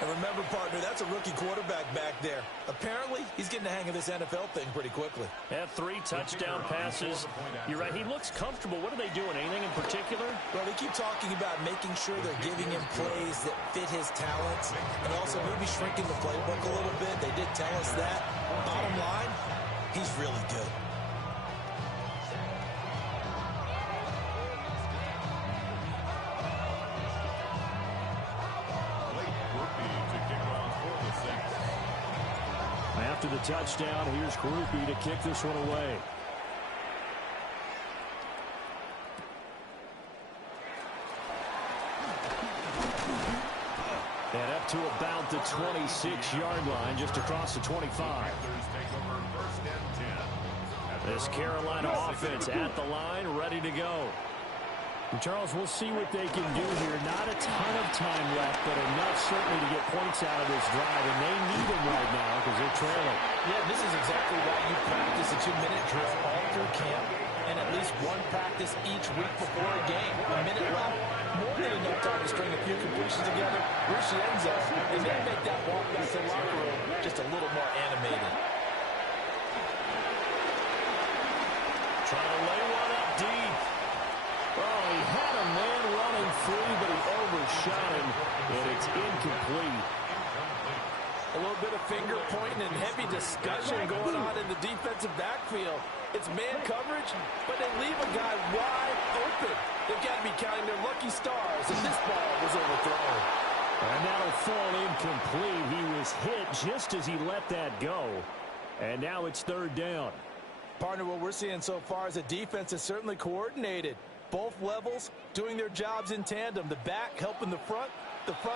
And remember, partner, that's a rookie quarterback back there. Apparently, he's getting the hang of this NFL thing pretty quickly. Had 3 touchdown passes. You're right, he looks comfortable. What are they doing? Anything in particular? Well, they keep talking about making sure they're giving him plays that fit his talents and also maybe shrinking the playbook a little bit. They did tell us that. Bottom line, he's really good. After the touchdown, here's Grupe to kick this one away. And up to about the 26-yard line, just across the 25. This Carolina offense at the line, ready to go. And Charles, we'll see what they can do here. Not a ton of time left, but enough certainly to get points out of this drive, and they need them right now because they're trailing. Yeah, this is exactly why you practice a 2-minute drill all through camp and at least one practice each week before a game. A minute left, more more than enough time to string a few completions together, reach the end zone, and then make that walk back to the locker room just a little more animated. Trying to lay one up deep. Oh, he had a man running free, but he overshot him, and it's incomplete. A little bit of finger pointing and heavy discussion going on in the defensive backfield. It's man coverage, but they leave a guy wide open. They've got to be counting their lucky stars, and this ball was overthrown. And that'll fall incomplete. He was hit just as he let that go. And now it's third down. Partner, what we're seeing so far is the defense is certainly coordinated. Both levels doing their jobs in tandem. The back helping the front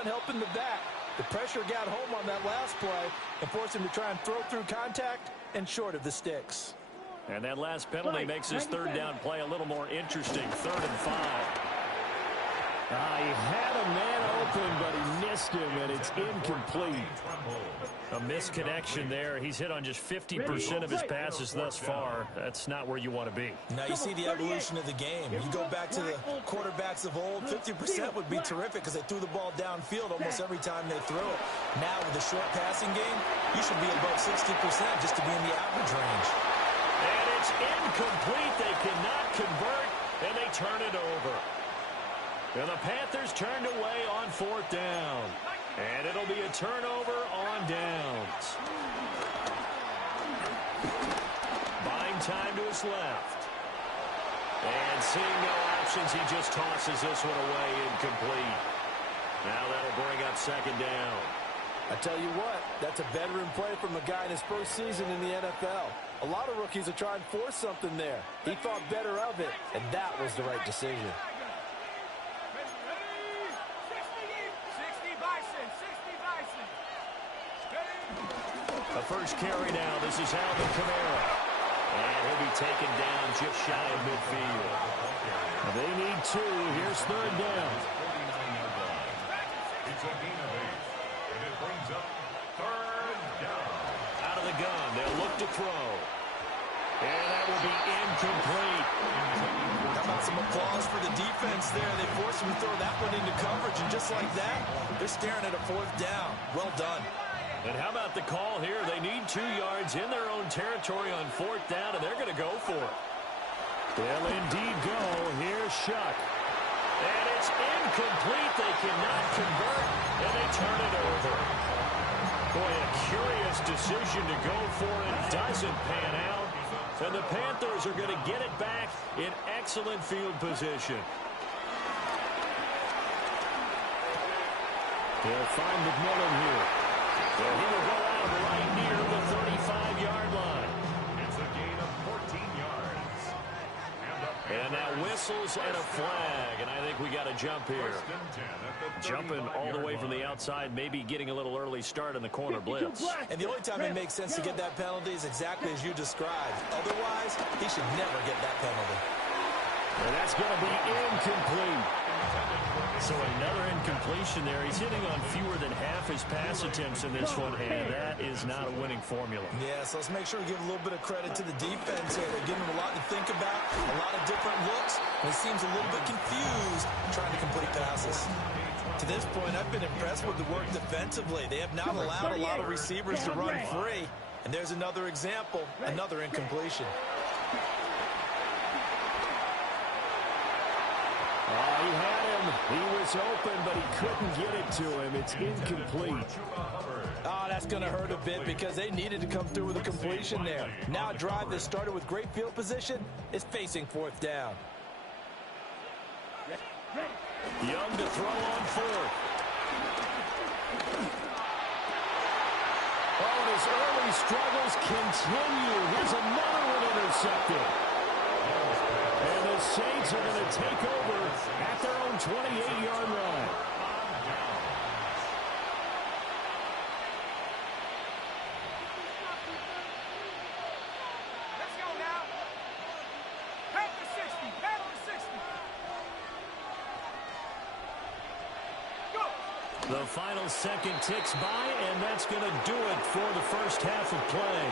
helping the back. The pressure got home on that last play and forced him to try and throw through contact and short of the sticks. And that last penalty makes his third down play a little more interesting. 3rd and 5. He had a man open, but he missed him, and it's incomplete. A misconnection there. He's hit on just 50% of his passes thus far. That's not where you want to be. Now you see the evolution of the game. You go back to the quarterbacks of old, 50% would be terrific because they threw the ball downfield almost every time they threw it. Now with the short passing game, you should be above 60% just to be in the average range. And it's incomplete. They cannot convert, and they turn it over. And the Panthers turned away on 4th down. And it'll be a turnover on downs. Buying time to his left. And seeing no options, he just tosses this one away incomplete. Now that'll bring up 2nd down. I tell you what, that's a bedroom play from a guy in his first season in the NFL. A lot of rookies are trying to force something there. He thought better of it, and that was the right decision. The first carry now. This is Alvin Kamara. And he'll be taken down just shy of midfield. They need 2. Here's 3rd down. It's a gain of 8. And it brings up 3rd down. Out of the gun. They'll look to throw. And that will be incomplete. How about some applause for the defense there? They forced him to throw that one into coverage, and just like that, they're staring at a 4th down. Well done. And how about the call here? They need 2 yards in their own territory on 4th down, and they're going to go for it. They'll indeed go. Here's Shuck. And it's incomplete. They cannot convert, and they turn it over. Boy, a curious decision to go for it. Doesn't pan out. And the Panthers are going to get it back in excellent field position. They'll find McMillan here. And he will go out right near the 35-yard line. It's a gain of 14 yards. And now whistles and a flag. And I think we got a jump here. Jumping all the way from the outside, maybe getting a little early start on the corner blitz. And the only time it makes sense to get that penalty is exactly as you described. Otherwise, he should never get that penalty. And that's going to be incomplete. So another incompletion there. He's hitting on fewer than half his pass attempts in this one, and that is not a winning formula. Yeah, so let's make sure we give a little bit of credit to the defense here. They're giving him a lot to think about, a lot of different looks, and he seems a little bit confused trying to complete passes. To this point, I've been impressed with the work defensively. They have not allowed a lot of receivers to run free, and there's another example, another incompletion. He had him. He was open, but he couldn't get it to him. It's incomplete. Oh, that's going to hurt a bit because they needed to come through with a completion there. Now a drive that started with great field position is facing 4th down. Young to throw on 4th. Oh, and his early struggles continue. Here's another one intercepted. And the Saints are going to take over at their own 28-yard line. Let's go now. Pack the 60. Pack the 60. Go. The final second ticks by, and that's going to do it for the first half of play.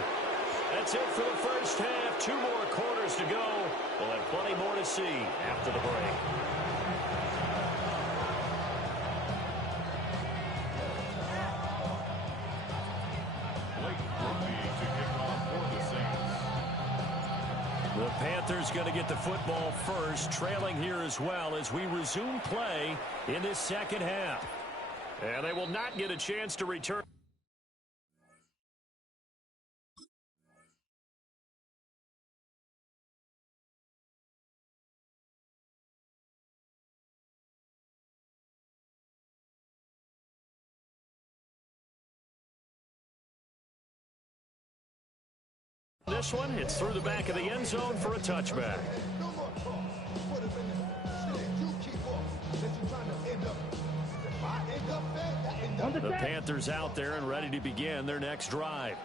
That's it for the first half. 2 more quarters to go. We'll have plenty more to see after the break. Panthers going to get the football first, trailing here as well as we resume play in this second half. And they will not get a chance to return. This one, it's through the back of the end zone for a touchback. The Panthers out there and ready to begin their next drive.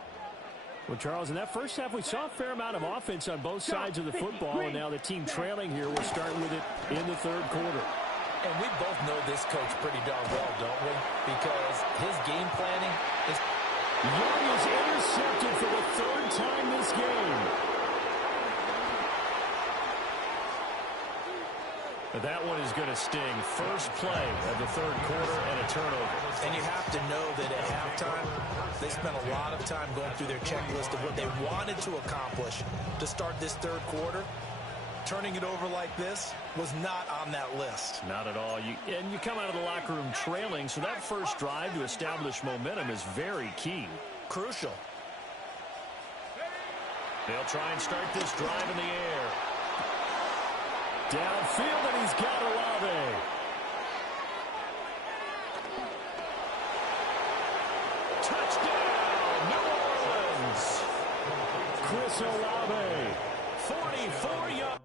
Well, Charles, in that first half, we saw a fair amount of offense on both sides of the football, and now the team trailing here will start with it in the third quarter. And we both know this coach pretty darn well, don't we? Because his game planning is... Young is intercepted for the third time this game. That one is going to sting. First play of the third quarter and a turnover. And you have to know that at halftime, they spent a lot of time going through their checklist of what they wanted to accomplish to start this third quarter. Turning it over like this was not on that list. Not at all. And you come out of the locker room trailing, so that first drive to establish momentum is very key. Crucial. They'll try and start this drive in the air. Downfield, and he's got Olave. Touchdown, New Orleans. Chris Olave, 44 yards.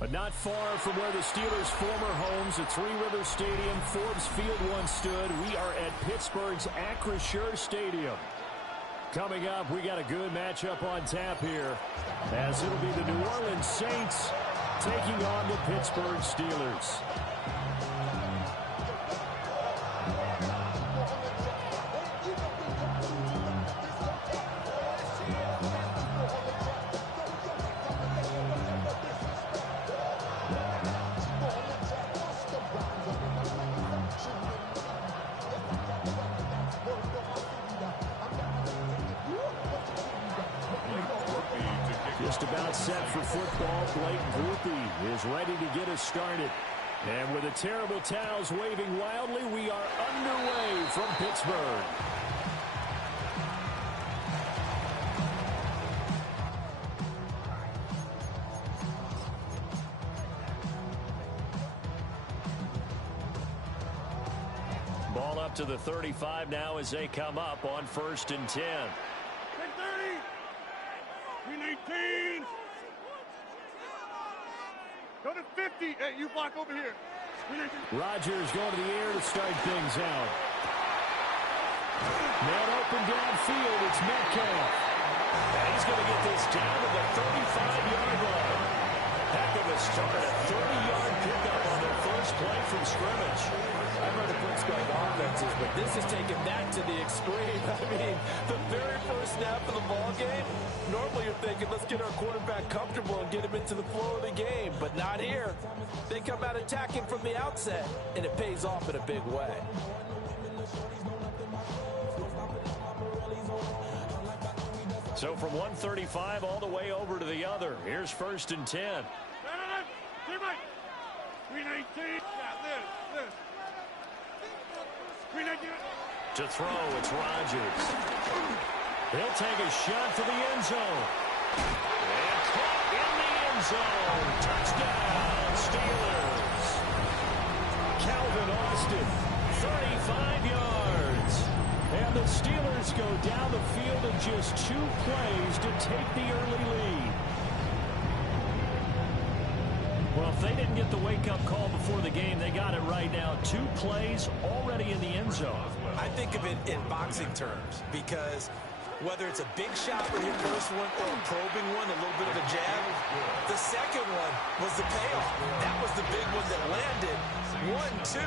But not far from where the Steelers' former homes at Three Rivers Stadium, Forbes Field once stood, we are at Pittsburgh's Acrisure Stadium. Coming up, we got a good matchup on tap here, as it'll be the New Orleans Saints taking on the Pittsburgh Steelers. Just about set for football. Blake Grupe is ready to get us started. And with the terrible towels waving wildly, we are underway from Pittsburgh. Ball up to the 35 now as they come up on 1st and 10. 319. Go to 50. Hey, you block over here. Rodgers going to the air to start things out. Man open downfield. It's Metcalf. And he's going to get this down to the 35-yard line. Heck of a start. A 30-yard pickup on their first play from scrimmage. I've heard of Pittsburgh offenses, but this is taking that to the extreme. I mean, the very first snap of the ball game, normally you're thinking, let's get our quarterback comfortable and get him into the flow of the game, but not here. They come out attacking from the outset, and it pays off in a big way. So from 135 all the way over to the other. Here's 1st and 10. 319. To throw, it's Rodgers. He'll take a shot for the end zone. And caught in the end zone. Touchdown, Steelers. Calvin Austin, 35 yards. And the Steelers go down the field in just 2 plays to take the early lead. Well, if they didn't get the wake-up call before the game, they got it right now. 2 plays already in the end zone. I think of it in boxing terms, because whether it's a big shot with your first one or a probing one, a little bit of a jab, the second one was the payoff. That was the big one that landed. 1-2,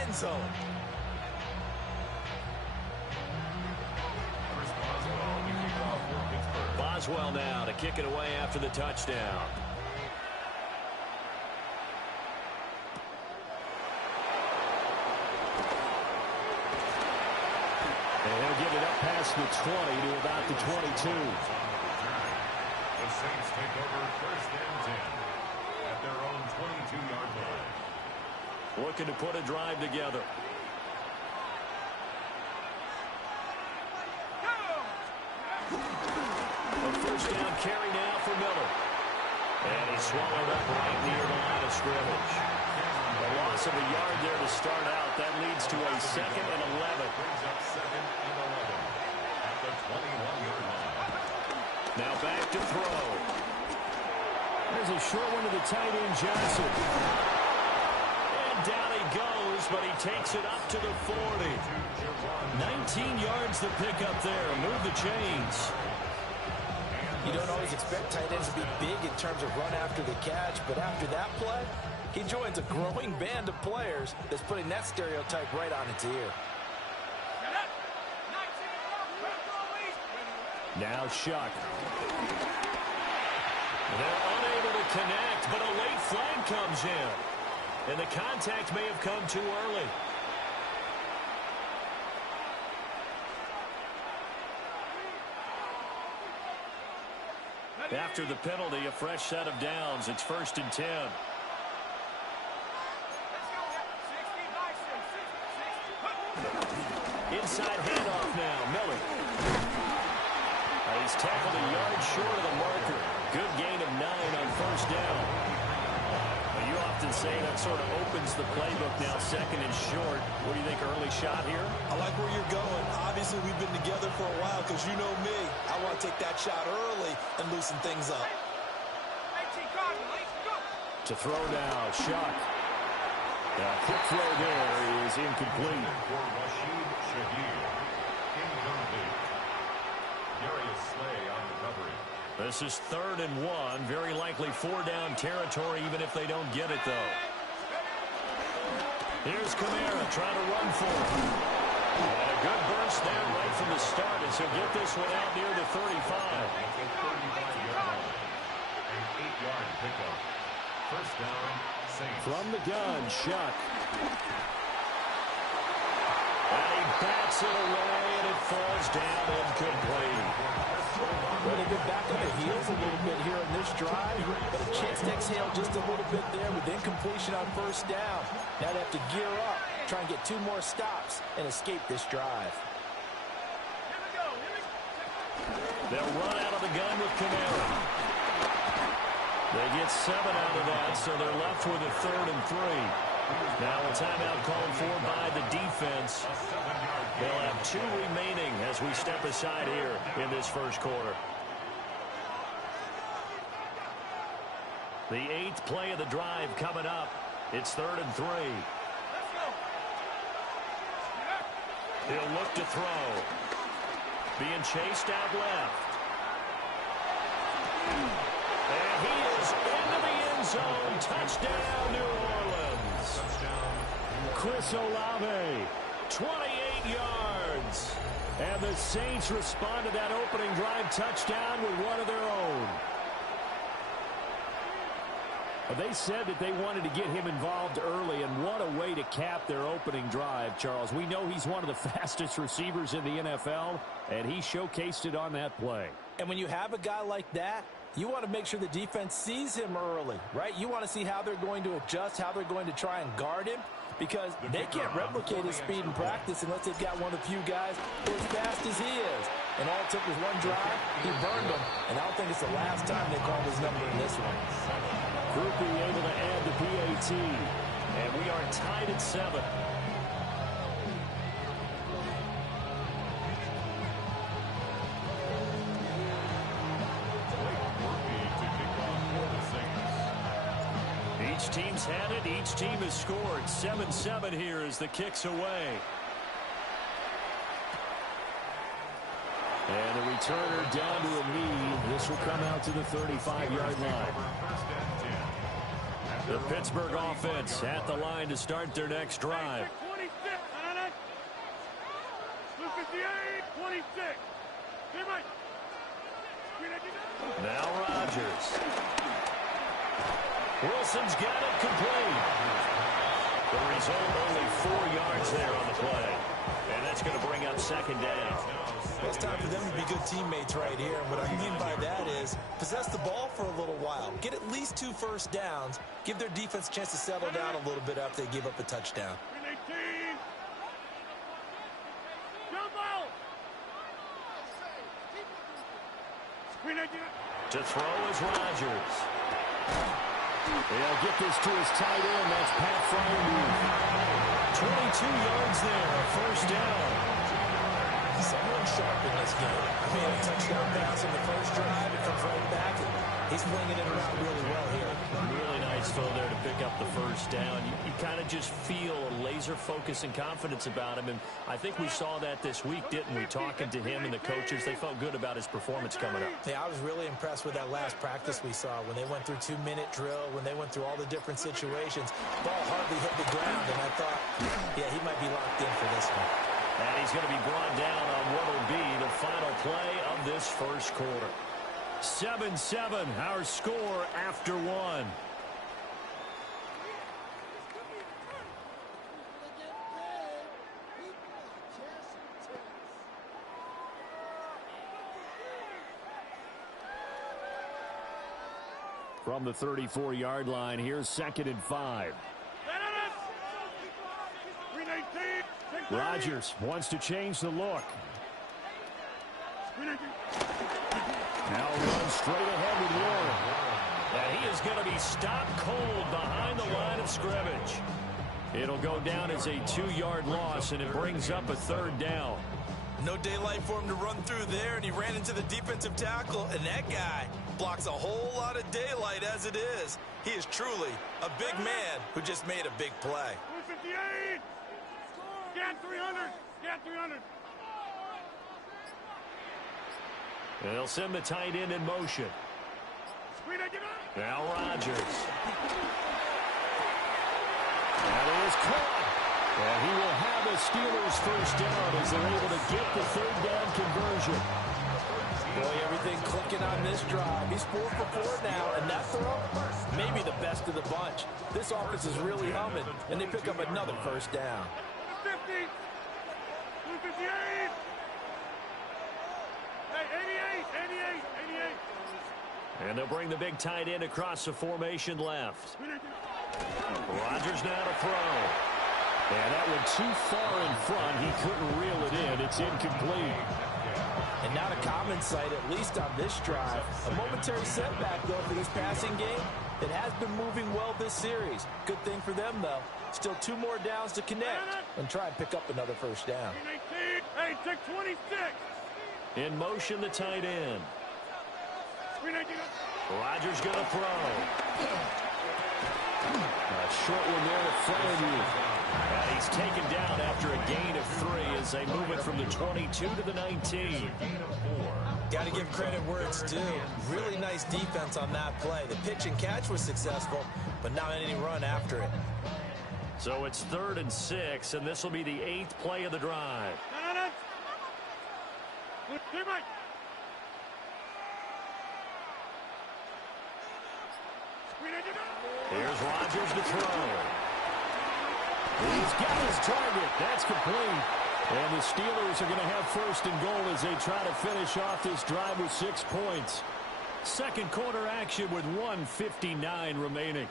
end zone. Boswell now to kick it away after the touchdown. And they'll get it up past the 20 to about the 22. The Saints take over 1st and 10 at their own 22-yard line. Looking to put a drive together. A 1st down carry now for Miller. And he's swallowed up right near the line of scrimmage. A loss of a yard there to start out. That leads to a 2nd and 11. Brings up 2nd and 11 at the 21-yard line. Now back to throw. There's a short one to the tight end, Johnson. And down he goes, but he takes it up to the 40. 19 yards to pick up there. Move the chains. You don't always expect tight ends to be big in terms of run after the catch, but after that play, he joins a growing band of players that's putting that stereotype right on its ear. Now Shuck. They're unable to connect, but a late flag comes in. And the contact may have come too early. After the penalty, a fresh set of downs. It's 1st and 10. Inside handoff now. Miller. He's tackled a yard short of the marker. Good gain of 9 on first down. You often say that sort of opens the playbook now, second and short. What do you think, early shot here? I like where you're going. Obviously, we've been together for a while because you know me. I want to take that shot early and loosen things up. To throw now, Shock. Quick throw there is incomplete. For Rashid Shaheed. Incomplete. Darius Slay on the recovery. This is 3rd and 1. Very likely 4-down territory, even if they don't get it, though. Here's Kamara trying to run for it. And a good burst there right from the start as he'll get this one out near the 35. An 8-yard pickup. First down, Saints. From the gun, Shuck. And he bats it away, and it falls down incomplete. Well, they've been back on the heels a little bit here in this drive, but a chance to exhale just a little bit there with incompletion on first down. Now they have to gear up, try and get 2 more stops, and escape this drive. They'll run out of the gun with Kamara. They get 7 out of that, so they're left with a 3rd and 3. Now a timeout called for by the defense. They'll have 2 remaining as we step aside here in this first quarter. The 8th play of the drive coming up. It's 3rd and 3. He'll look to throw. Being chased out left. And he is into the end zone. Touchdown, New Orleans. Chris Olave, 28 yards. And the Saints respond to that opening drive touchdown with one of their own. They said that they wanted to get him involved early, and what a way to cap their opening drive, Charles. We know he's one of the fastest receivers in the NFL, and he showcased it on that play. And when you have a guy like that, you want to make sure the defense sees him early, right? You want to see how they're going to adjust, how they're going to try and guard him, because they can't replicate his speed in practice unless they've got one of the few guys who are as fast as he is. And all it took was one drive, he burned them, and I don't think it's the last time they called his number in this one. Groupie able to add the PAT, and we are tied at 7. Each team's had it. Each team has scored. 7-7 here as the kick's away. And the returner down to a knee. This will come out to the 35-yard line. The Pittsburgh offense at the line to start their next drive. 26. 26. Now Rodgers. Wilson's got it complete. The result, only 4 yards there on the play. And that's going to bring up 2nd down. It's time for them to be good teammates right here. And what I mean by that is possess the ball for a little while. Get at least 2 first downs. Give their defense a chance to settle down a little bit after they give up a touchdown. To throw is Rodgers. They'll get this to his tight end. That's Pat Freiermuth. 22 yards there, a first down. Someone sharp in this game. I mean, a touchdown pass in the first drive. It comes right back, and he's flinging it around really well here. Really nice throw there to pick up the first down. You kind of just feel a laser focus and confidence about him, and I think we saw that this week, didn't we? Talking to him and the coaches, they felt good about his performance coming up. Yeah, I was really impressed with that last practice we saw when they went through 2-minute drill, when they went through all the different situations. Ball hardly hit the ground, and I thought, yeah, he might be locked in for this one. And he's going to be brought down on what will be the final play of this first quarter. 7-7, our score after 1. From the 34-yard line, here's 2nd and 5. 319. Rodgers wants to change the look. Now runs straight ahead with Warren. And he is going to be stopped cold behind the line of scrimmage. It'll go down as a 2-yard loss, and it brings up a 3rd down. No daylight for him to run through there, and he ran into the defensive tackle, and that guy blocks a whole lot of daylight as it is. He is truly a big man who just made a big play. 258! Get 300! Get 300! They'll send the tight end in motion. Now Rodgers. That is caught. And he will have a Steelers first down as they're able to get the 3rd down conversion. Boy, everything clicking on this drive. He's 4 for 4 now, and that throw, maybe the best of the bunch. This offense is really humming, and they pick up another first down. 50! 258! Hey, 88! 88! 88! And they'll bring the big tight end across the formation left. Rodgers now to throw. And that one too far in front. He couldn't reel it in. It's incomplete. And not a common sight, at least on this drive. A momentary setback, though, for this passing game. It has been moving well this series. Good thing for them, though. Still 2 more downs to connect and try and pick up another first down. Hey, take 26! In motion, the tight end. Rodgers going to throw. A short one there to Freiermuth. And he's taken down after a gain of 3 as they move it from the 22 to the 19. Got to give credit where it's due. Really nice defense on that play. The pitch and catch was successful, but not any run after it. So it's 3rd and 6, and this will be the 8th play of the drive. Here's Rodgers to throw. He's got his target. That's complete. And the Steelers are going to have 1st and goal as they try to finish off this drive with 6 points. Second quarter action with 1:59 remaining.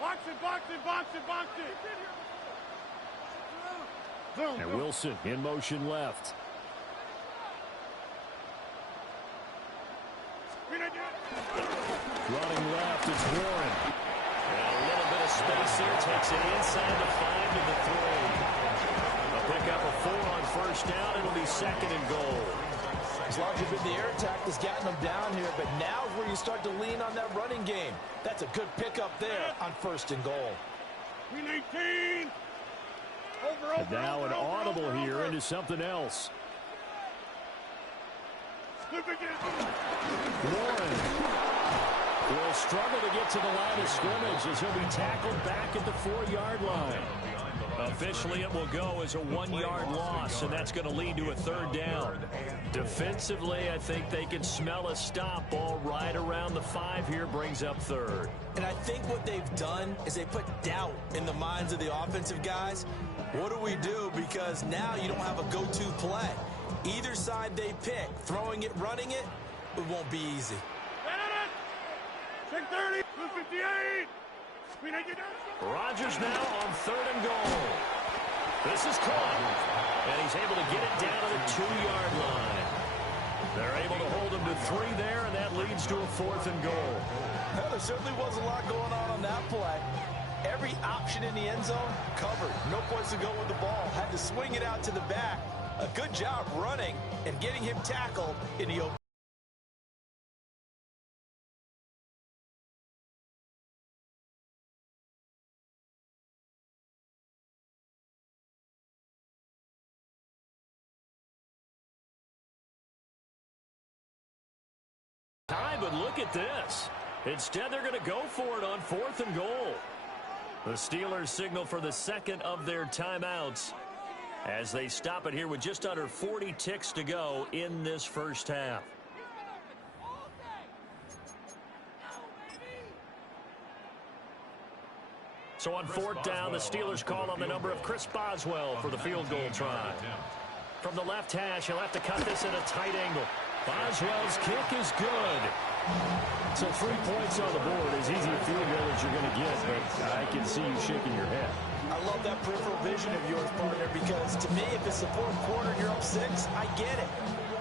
Box it, box it, box it, box it. And Wilson in motion left. Running left, it's Warren. And a little bit of space here. Takes it inside the 5 to the 3. A pickup of 4 on first down. It'll be 2nd and goal. As long as the air attack has gotten them down here, but now is where you start to lean on that running game. That's a good pickup there on 1st and goal. 18! And now an audible here into something else. Warren will struggle to get to the line of scrimmage as he'll be tackled back at the 4-yard line. Officially, it will go as a 1-yard loss, and that's going to lead to a 3rd down. Defensively, I think they can smell a stop ball right around the 5 here, brings up 3rd. And I think what they've done is they put doubt in the minds of the offensive guys. What do we do? Because now you don't have a go-to play. Either side they pick, throwing it, running it, it won't be easy. 6:30, 258. Rodgers now on 3rd and goal. This is caught, and he's able to get it down to the 2-yard line. They're able to hold him to 3 there, and that leads to a 4th and goal. Well, there certainly was a lot going on that play. Every option in the end zone covered. No place to go with the ball. Had to swing it out to the back. A good job running and getting him tackled in the open. But look at this. Instead, they're going to go for it on 4th and goal. The Steelers signal for the 2nd of their timeouts as they stop it here with just under 40 ticks to go in this first half. So on 4th down, the Steelers call on the number of Chris Boswell for the field goal try. From the left hash, he'll have to cut this at a tight angle. Boswell's kick is good. So 3 points on the board, as easy a field goal as you're going to get, but I can see you shaking your head. I love that peripheral vision of yours, partner, because to me, if it's the fourth quarter and you're up 6, I get it.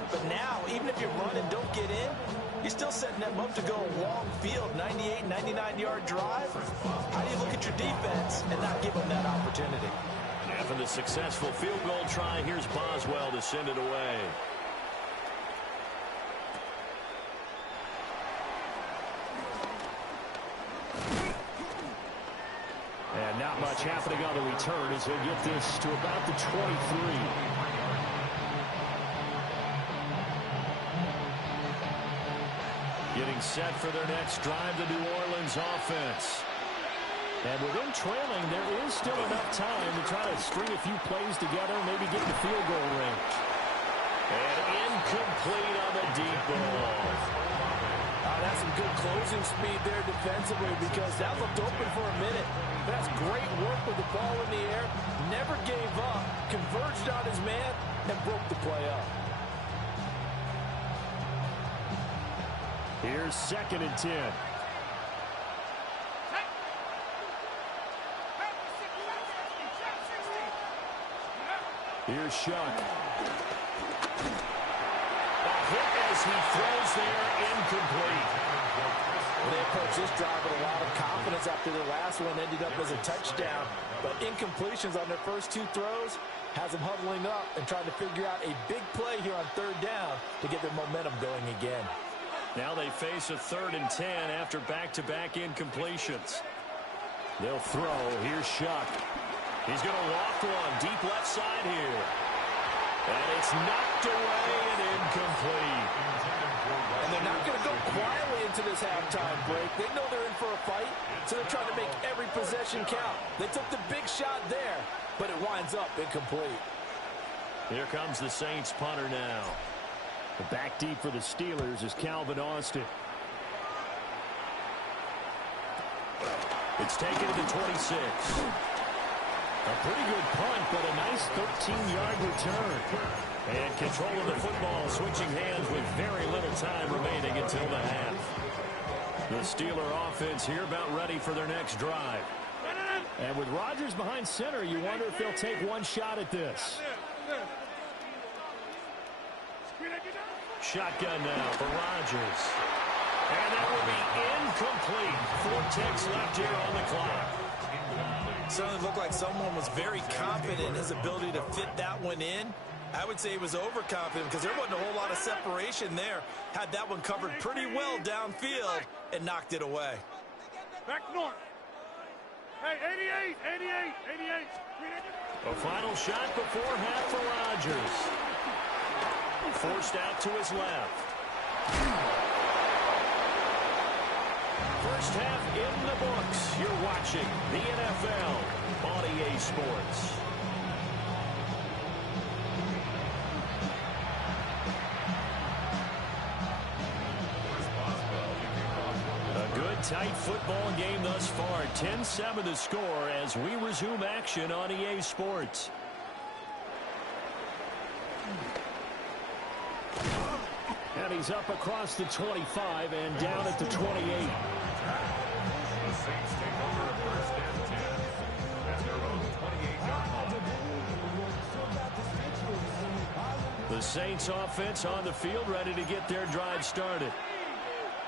But now, even if you run and don't get in, you're still setting them up to go a long field, 98, 99-yard drive. How do you look at your defense and not give them that opportunity? After the successful field goal try, here's Boswell to send it away. And not much happening on the return as he'll get this to about the 23. Getting set for their next drive, the New Orleans offense. And with them trailing, there is still enough time to try to string a few plays together, maybe get the field goal range. And incomplete on the deep ball. That's some good closing speed there defensively because that looked open for a minute. That's great work with the ball in the air. Never gave up, converged on his man, and broke the play up. Here's 2nd and 10. Here's Shuck. A hit as he throws there, incomplete. They approached this drive with a lot of confidence after their last one ended up as a touchdown. But incompletions on their first 2 throws has them huddling up and trying to figure out a big play here on 3rd down to get their momentum going again. Now they face a 3rd and 10 after back-to-back incompletions. They'll throw. Here's Shuck. He's going to walk one deep left side here. And it's knocked away and incomplete. And they're not going to go quietly into this halftime break. They know they're in for a fight, so they're trying to make every possession count. They took the big shot there, but it winds up incomplete. Here comes the Saints punter now. The back deep for the Steelers is Calvin Austin. It's taken to the 26. A pretty good punt, but a nice 13-yard return. And control of the football, switching hands with very little time remaining until the half. The Steeler offense here about ready for their next drive. And with Rodgers behind center, you wonder if they'll take one shot at this. Shotgun now for Rodgers. And that will be incomplete. 4 ticks left here on the clock. Certainly looked like someone was very confident in his ability to fit that one in. I would say he was overconfident because there wasn't a whole lot of separation there. Had that one covered pretty well downfield and knocked it away. Back north. Hey, 88, 88, 88. A final shot before half for Rodgers. Forced out to his left. First half in the books. You're watching the NFL on EA Sports. A good tight football game thus far. 10-7 the score as we resume action on EA Sports. And he's up across the 25 and down at the 28. The Saints take over a 1st and 10 at their own 28-yard line. The Saints offense on the field ready to get their drive started.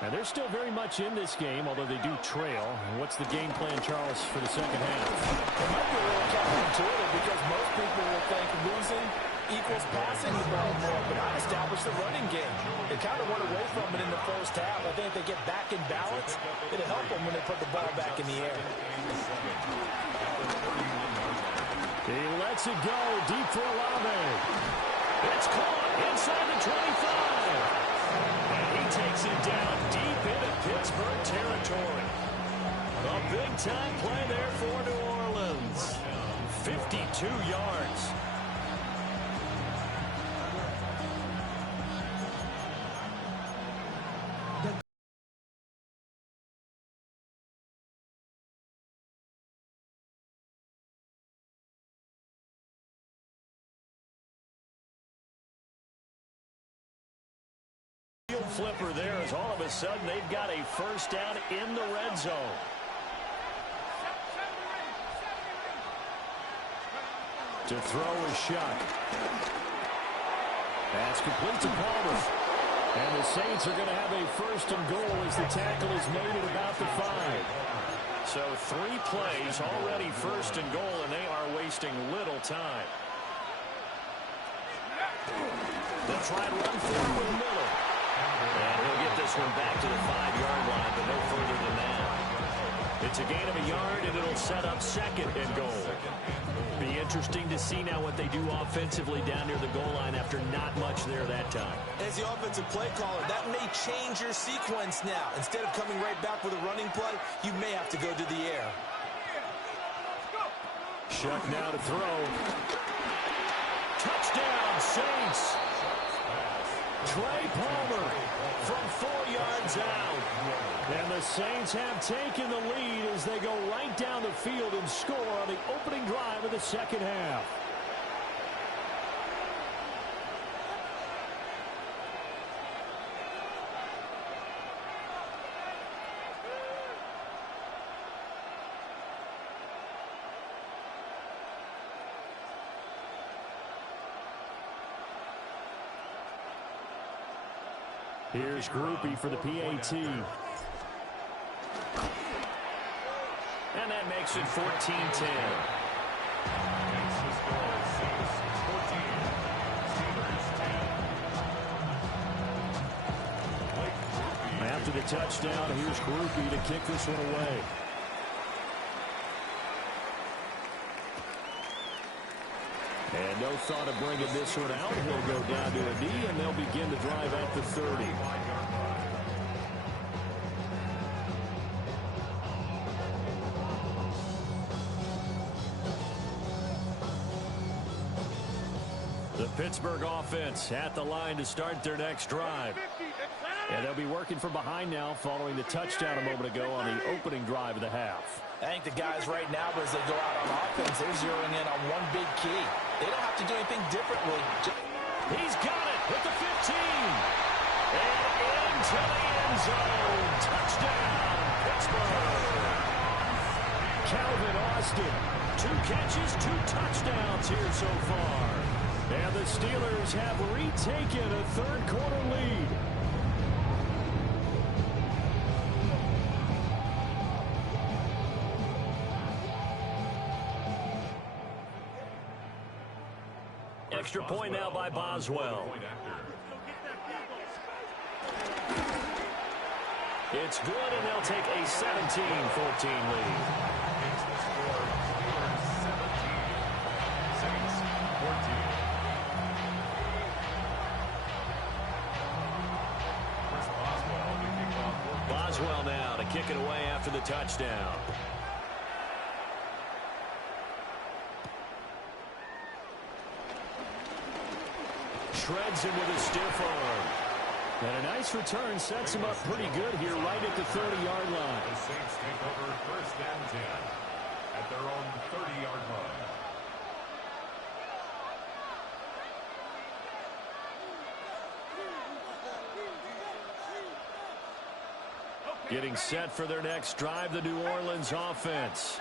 And they're still very much in this game, although they do trail. What's the game plan, Charles, for the second half? It might be a little counterintuitive because most people will think losing equals passing the ball more, but I established the running game. They kind of went away from it in the first half. I think if they get back in balance, it'll help them when they put the ball back in the air. He lets it go deep for Olave. It's caught inside the 25. And he takes it down deep into Pittsburgh territory. A big-time play there for New Orleans. 52 yards. Field flipper there as all of a sudden they've got a first down in the red zone. To throw is Shuck. That's complete to Palmer. And the Saints are going to have a first and goal as the tackle is made at about the 5. So 3 plays already first and goal, and they are wasting little time. They'll try and run forward with Miller. And he'll get this one back to the 5-yard line, but no further than that. It's a gain of a yard, and it'll set up second and goal. Be interesting to see now what they do offensively down near the goal line after not much there that time. As the offensive play caller, that may change your sequence now. Instead of coming right back with a running play, you may have to go to the air. Shuck now to throw. Touchdown, Saints. Trey Palmer from 4 yards out. And the Saints have taken the lead as they go right down the field and score on the opening drive of the second half. Here's Groupie for the PAT. And that makes it 14-10. After the touchdown, here's Groupie to kick this one away. And no thought of bringing this one out. He'll go down to a knee, and they'll begin to drive at the 30. The Pittsburgh offense at the line to start their next drive. And they'll be working from behind now following the touchdown a moment ago on the opening drive of the half. I think the guys right now, as they go out on offense, they're zeroing in on one big key. They don't have to do anything differently. He's got it with the 15. And into the end zone. Touchdown, Pittsburgh. Calvin Austin. 2 catches, 2 touchdowns here so far. And the Steelers have retaken a third-quarter lead. Extra point now by Boswell. It's good, and they'll take a 17-14 lead. Boswell now to kick it away after the touchdown. Shreds him with a stiff arm. And a nice return sets him up pretty good here right at the 30-yard line. The Saints take over first and 10 at their own 30-yard line. Getting set for their next drive, the New Orleans offense.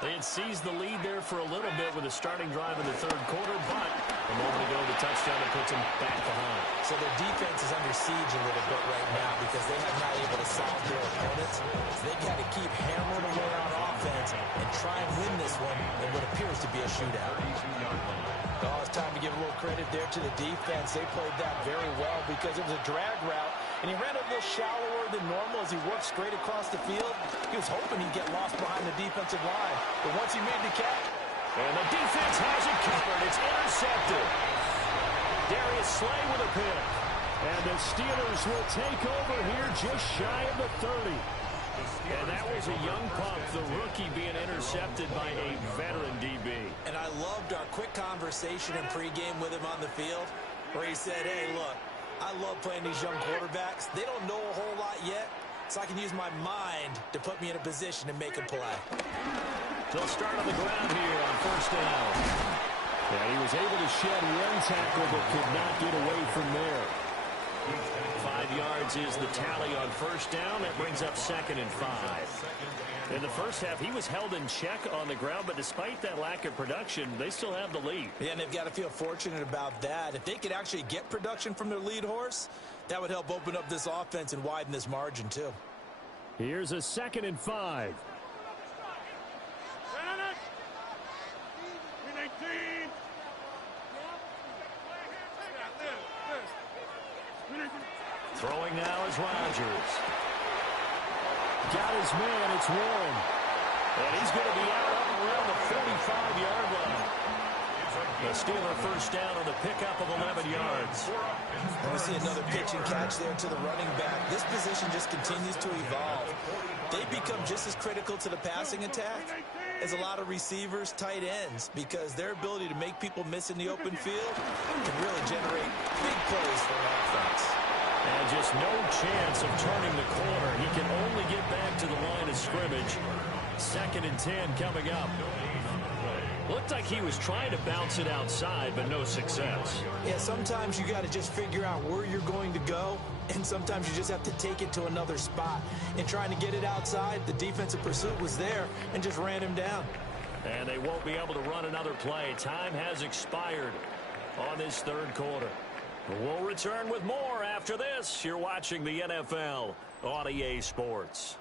They had seized the lead there for a little bit with a starting drive in the third quarter, but a moment ago, the touchdown that puts them back behind. So their defense is under siege a little bit right now because they have not able to solve their opponents. They've got to keep hammering away on offense and try and win this one in what appears to be a shootout. Oh, it's time to give a little credit there to the defense. They played that very well because it was a drag route, and he ran a little shallower than normal as he worked straight across the field. He was hoping he'd get lost behind the defensive line, but once he made the catch, and the defense has it covered. It's intercepted. Darius Slay with a pick. And the Steelers will take over here just shy of the 30. And that was a young pup, the rookie being intercepted by a veteran DB. And I loved our quick conversation in pregame with him on the field where he said, hey, look, I love playing these young quarterbacks. They don't know a whole lot yet, so I can use my mind to put me in a position to make a play. They'll start on the ground here on first down. And he was able to shed one tackle but could not get away from there. yards is the tally on first down. That brings up 2nd and 5. In the first half, he was held in check on the ground, but despite that lack of production, they still have the lead. Yeah, and they've got to feel fortunate about that. If they could actually get production from their lead horse, that would help open up this offense and widen this margin, too. Here's a 2nd and 5. Throwing now is Rodgers. Got his man, it's Warren. And he's going to be out up around the 45-yard line. The Steeler first down on the pickup of 11 yards. And we see another pitch and catch there to the running back. This position just continues to evolve. They become just as critical to the passing attack as a lot of receivers, tight ends, because their ability to make people miss in the open field can really generate big plays for an offense. And just no chance of turning the corner. He can only get back to the line of scrimmage. 2nd and 10 coming up. Looked like he was trying to bounce it outside, but no success. Yeah, sometimes you got to just figure out where you're going to go, and sometimes you just have to take it to another spot. In trying to get it outside, the defensive pursuit was there and just ran him down. And they won't be able to run another play. Time has expired on this third quarter. We'll return with more after this. You're watching the NFL on EA Sports.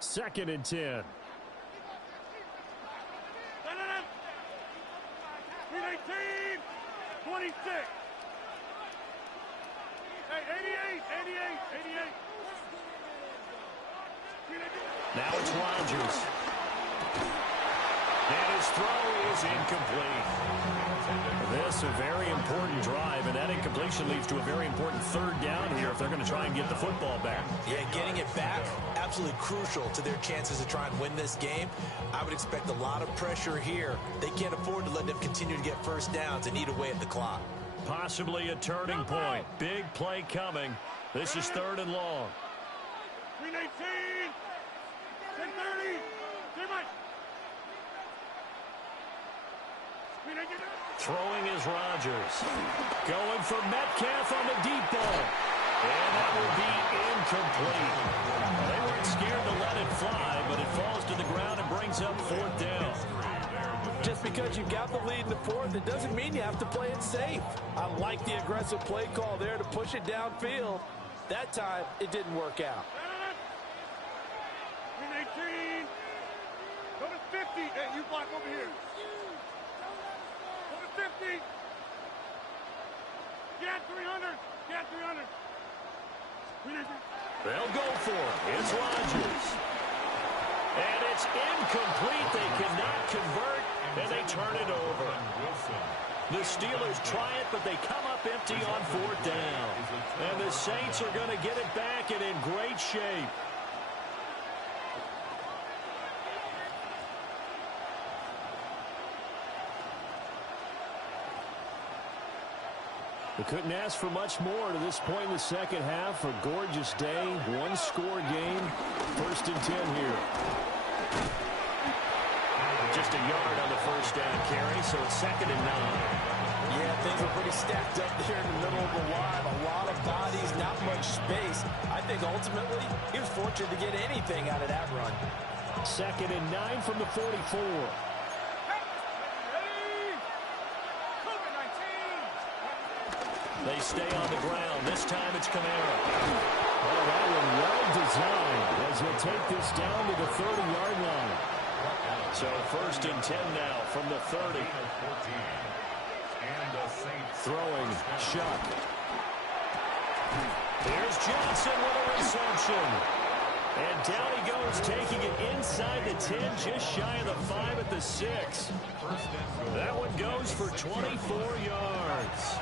Second and 10. 319, 26. Hey, 88. Now it's Rodgers. And his throw is incomplete. This a very important drive, and that incompletion leads to a very important third down here if they're going to try and get the football back. Yeah, getting it back, absolutely crucial to their chances to try and win this game. I would expect a lot of pressure here. They can't afford to let them continue to get first downs and eat away at the clock. Possibly a turning point. Big play coming. This is 3rd and long. 319, 1030, Throwing is Rodgers. Going for Metcalf on the deep ball. And that will be incomplete. They weren't scared to let it fly, but it falls to the ground and brings up 4th down. Just because you got the lead in the fourth, it doesn't mean you have to play it safe. I like the aggressive play call there to push it downfield. That time, it didn't work out. 319, number 50. Hey, you block over here. Number 50. Get 300. Get 300. They'll go for it. It's Rodgers. And it's incomplete. They cannot convert, and they turn it over. The Steelers try it, but they come up empty on 4th down. And the Saints are going to get it back and in great shape. We couldn't ask for much more to this point in the second half. A gorgeous day, one-score game. 1st and 10 here. Just a yard on the first down carry, so it's 2nd and 9. Yeah, things were pretty stacked up there in the middle of the line. A lot of bodies, not much space. I think ultimately he was fortunate to get anything out of that run. 2nd and 9 from the 44. They stay on the ground. This time it's Kamara. Oh, that one well designed as he'll take this down to the 30-yard line. So 1st and 10 now from the 30. Throwing, Shuck. Here's Johnson with a reception. And down he goes, taking it inside the 10, just shy of the 5 at the 6. That one goes for 24 yards.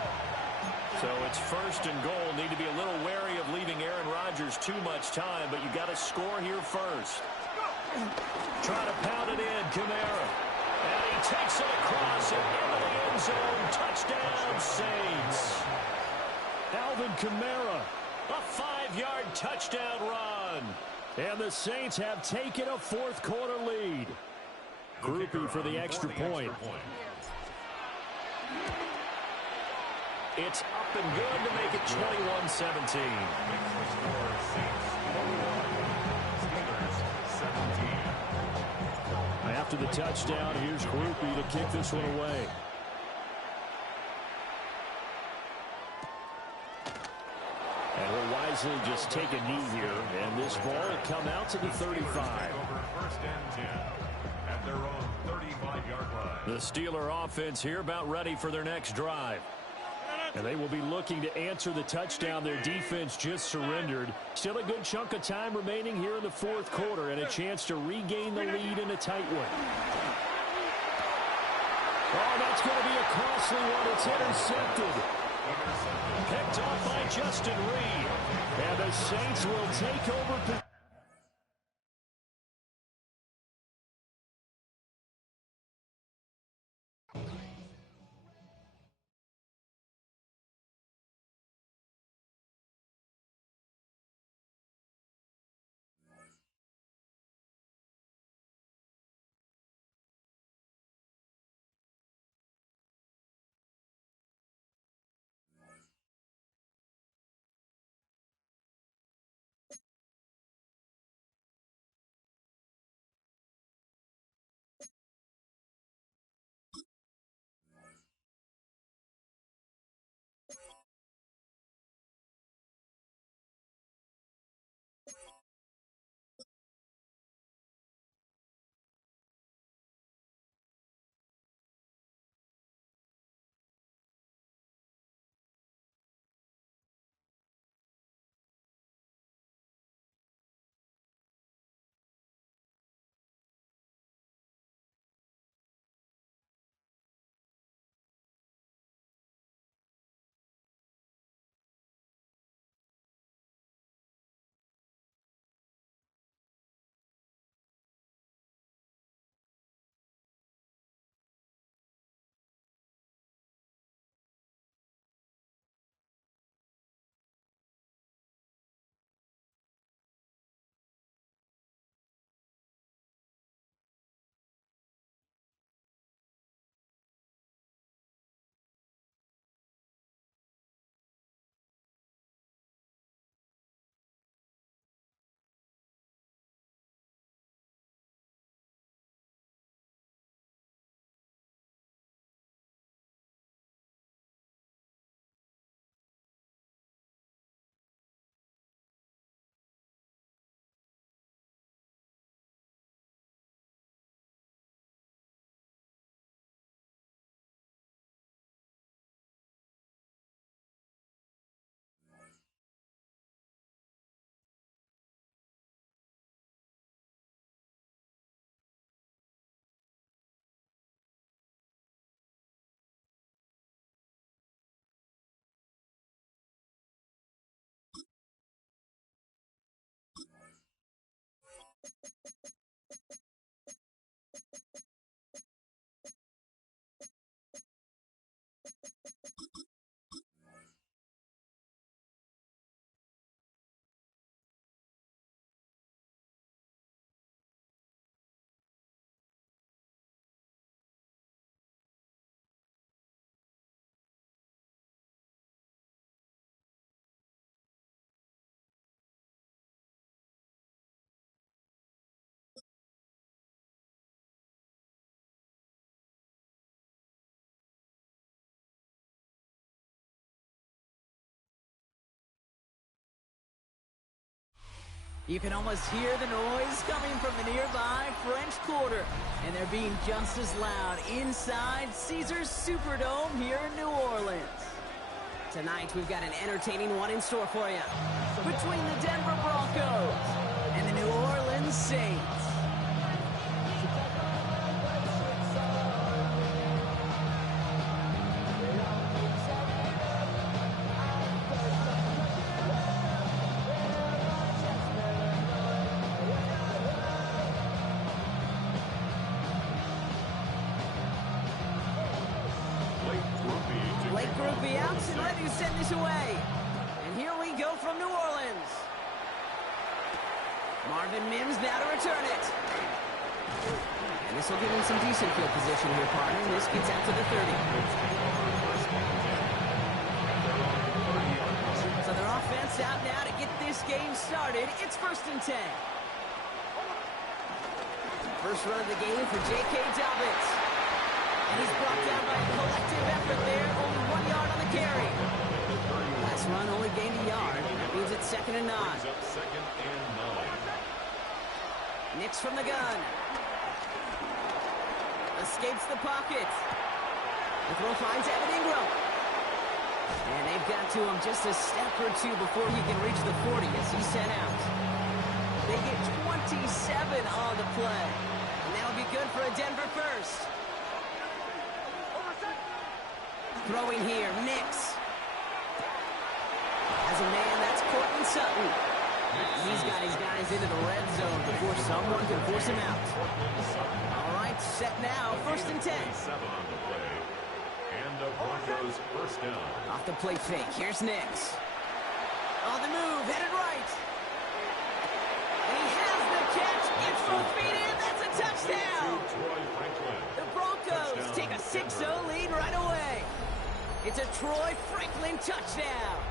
So it's 1st and goal. Need to be a little wary of leaving Aaron Rodgers too much time, but you got to score here first. Trying to pound it in, Kamara. And he takes it across and into the end zone. Touchdown, Saints. Alvin Kamara, a 5-yard touchdown run. And the Saints have taken a 4th quarter lead. Groupie for the extra point. It's up and good to make it 21-17. After the touchdown, here's Groupie to kick this one away. And will wisely just take a knee here, and this ball will come out to the 35. First and 10 at their own 35-yard line. The Steeler offense here about ready for their next drive. And they will be looking to answer the touchdown their defense just surrendered. Still a good chunk of time remaining here in the fourth quarter and a chance to regain the lead in a tight one. Oh, that's going to be a costly one. It's intercepted. Picked off by Justin Reed. And the Saints will take over. You can almost hear the noise coming from the nearby French Quarter. And they're being just as loud inside Caesars Superdome here in New Orleans. Tonight, we've got an entertaining one in store for you. Between the Denver Broncos and the New Orleans Saints. Blake Groupie out and ready to send this away. And here we go from New Orleans. Marvin Mims now to return it. And this will give him some decent field position here, partner. And this gets out to the 30. So their offense out now to get this game started. It's 1st and 10. First run of the game for J.K. Dobbins. And he's brought down by a collective effort there. Only 1 yard on the carry. Last run only gained a yard. That means it's 2nd and 9. Nix from the gun. Escapes the pocket. The throw finds Evan Ingram. And they've got to him just a step or two before he can reach the 40 as he's sent out. They get 27 on the play. And that'll be good for a Denver first. Throwing here, Nix. As a man, that's Courtland Sutton. He's got his guys into the red zone before someone can force him out. All right, set now, 1st and 10. And the Broncos first down. Off the play fake, here's Nix. On the move, headed right. And he has the catch, gets both feet in, that's a touchdown. The Broncos take a 6-0 lead right away. It's a Troy Franklin touchdown.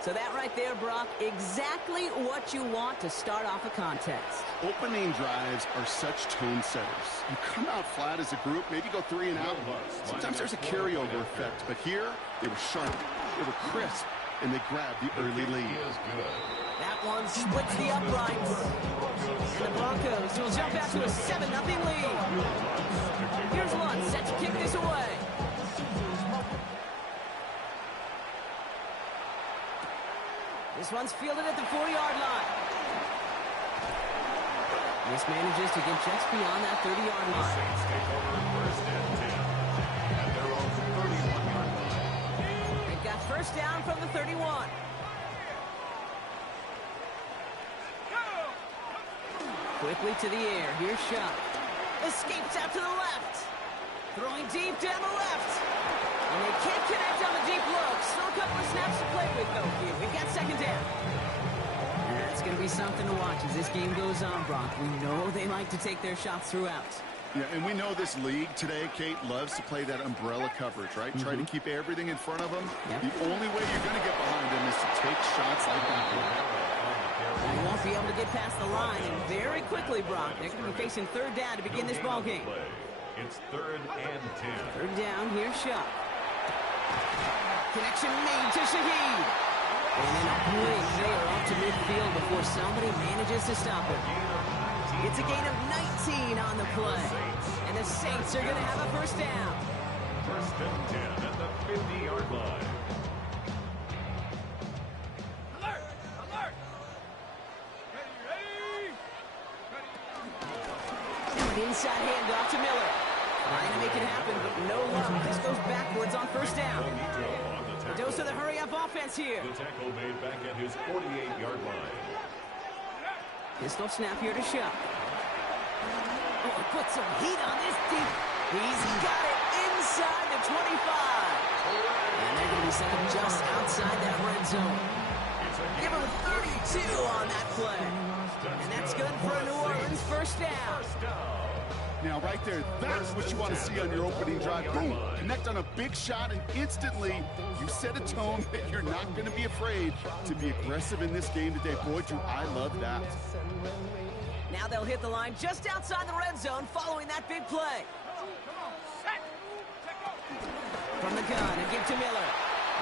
So that right there, Brock, exactly what you want to start off a contest. Opening drives are such tone setters. You come out flat as a group, maybe go 3 and out. Sometimes there's a carryover effect, but here they were sharp, they were crisp, and they grabbed the early lead. That one splits the uprights. And the Broncos will jump out to a 7-0 lead. Here's one set to kick this away. This one's fielded at the 4-yard line. This manages to get just beyond that 30-yard line. They've got first down from the 31. Quickly to the air. Here's Shuck. Escapes out to the left. Throwing deep down the left. And they can't connect on the deep look. Still a couple of snaps to play with, though, here. We've got 2nd down. That's going to be something to watch as this game goes on, Brock. We know they like to take their shots throughout. Yeah, and we know this league today, Kate, loves to play that umbrella coverage, right? Try to keep everything in front of them. Yep. The only way you're going to get behind them is to take shots like that. They won't be able to get past the line, and very quickly, Brock, they're going to be facing 3rd down to begin this ball game. It's 3rd and 10. 3rd down, here's Shuck. Connection made to Shaheed. And in a blink, they are off to midfield before somebody manages to stop it. It's a gain of 19 on the play. And the Saints are going to have a first down. 1st and 10 at the 50-yard line. Alert! Alert! Ready! Inside handoff to Miller. Trying to make it happen, but no luck. This goes backwards on first down. A dose of the hurry-up offense here. The tackle made back at his 48-yard line. Pistol snap here to Shuck. Oh, put some heat on this deep. He's got it inside the 25. And they're going to be set up just outside that red zone. Give him 32 on that play. And that's good for a New Orleans first down. Now, right there, that's what you want to see on your opening drive. Boom, connect on a big shot, and instantly you set a tone that you're not going to be afraid to be aggressive in this game today. Boy, do I love that. Now they'll hit the line just outside the red zone following that big play. From the gun, and give to Miller.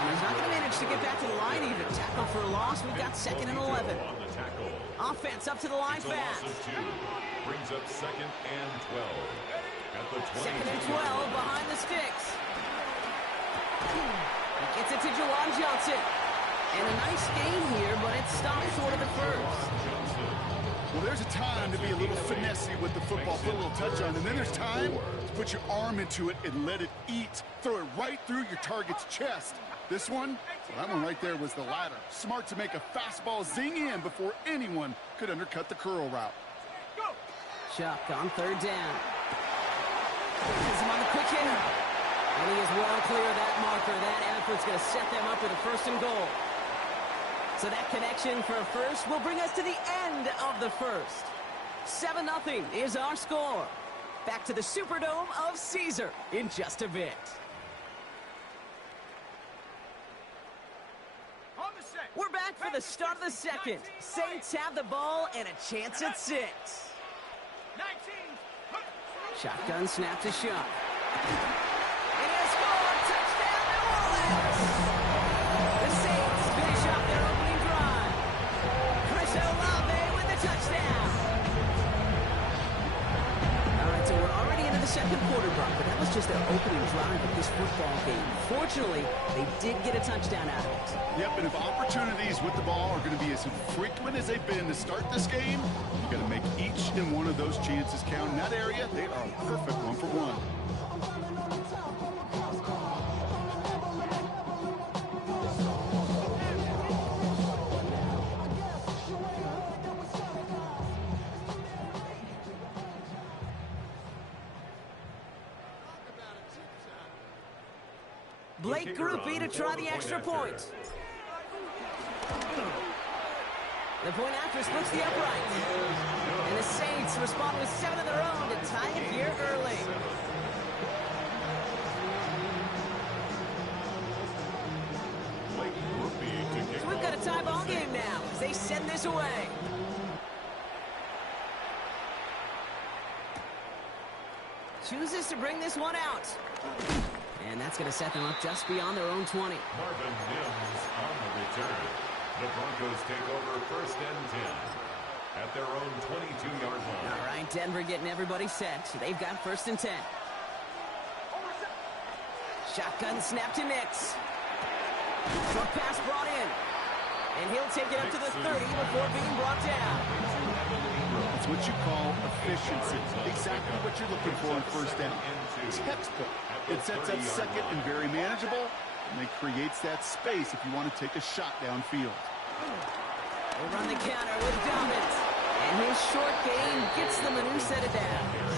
And he's not going to manage to get back to the line even. Tackle for a loss. We've got 2nd and 11. Offense up to the line fast. Brings up 2nd and 12. At the 2nd and 12 behind the sticks. He gets it to Jawan Johnson. And a nice gain here, but it stopped short of the first. Well, there's a time to be a little finessey with the football, put a little touch on, and then there's time to put your arm into it and let it eat. Throw it right through your target's chest. This one, well, that one right there was the latter. Smart to make a fastball zing in before anyone could undercut the curl route. Shuck on 3rd down. Has him on the quick hitter. And he is well clear of that marker. That effort's going to set them up with a 1st and goal. So that connection for a first will bring us to the end of the first. 7-0 is our score. Back to the Superdome of Caesar in just a bit. We're back for the start of the second. Saints have the ball and a chance at 6. Shotgun snap to Shuck. And he'll score! Touchdown, New Orleans! The Saints finish off their opening drive. Chris Olave with the touchdown. All right, so we're already into the second quarter, Brock, but that was just their opening drive of this football game. Fortunately, they did get a touchdown out of it. Yep, and if opportunities with the ball are going to be as frequent as they've been to start this game, you got to make each and one of those chances count. In that area, they are a perfect 1-for-1. Blake Grupe to try the extra point. The point after splits the upright. And the Saints respond with 7 of their own to tie it here early. So we've got a tie ball game now as they send this away. Chooses to bring this one out. And that's going to set them up just beyond their own 20. Marvin Mims on the return. The Broncos take over 1st and 10 at their own 22-yard line. All right, Denver getting everybody set. They've got 1st and 10. Shotgun snap to Nix. Short pass brought in. And he'll take it up to the 30 before being brought down. It's what you call efficiency. Exactly what you're looking for on 1st down. Textbook. It sets up 2nd and very manageable, and it creates that space if you want to take a shot downfield. They run the counter with Dobbins. And his short game gets them a new set of downs.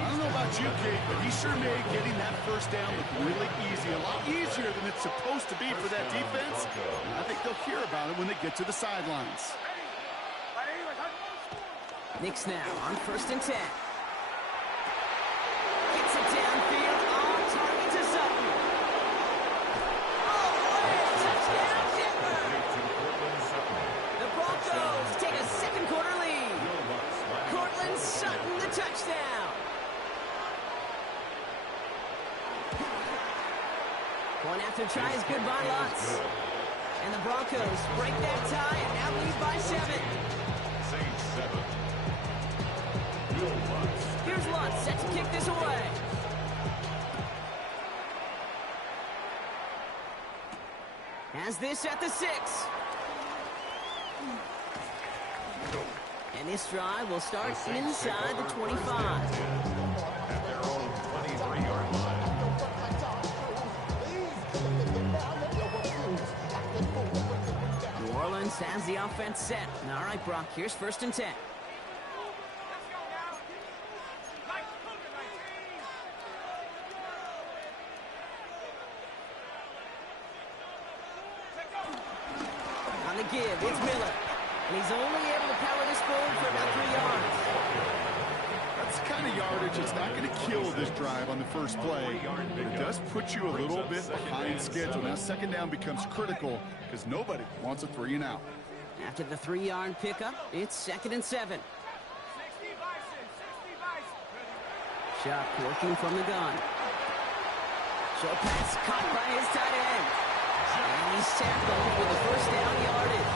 I don't know about you, Kate, but he sure made getting that 1st down look really easy. A lot easier than it's supposed to be for that defense. I think they'll hear about it when they get to the sidelines. Nix now on 1st and 10. Gets it downfield on target to Sutton. All the way, touchdown Denver! The Broncos take a second quarter lead. Cortland Sutton the touchdown. Point after try is good by Lutz. And the Broncos break that tie and now lead by 7. Saints 7. Here's Lutz set to kick this away. Has this at the 6. And this drive will start inside the 25. At their own 23-yard line. New Orleans has the offense set. All right, Brock, here's 1st and 10. On the give, it's Miller. And he's only able to power this forward for about 3 yards. That's the kind of yardage that's not going to kill this drive on the first play. But it does put you a little bit behind schedule. Now 2nd down becomes critical because nobody wants a 3 and out. After the 3-yard pickup, it's 2nd and 7. Shuck working from the gun. Short pass caught by his tight end. And he's tackled with the 1st down yardage.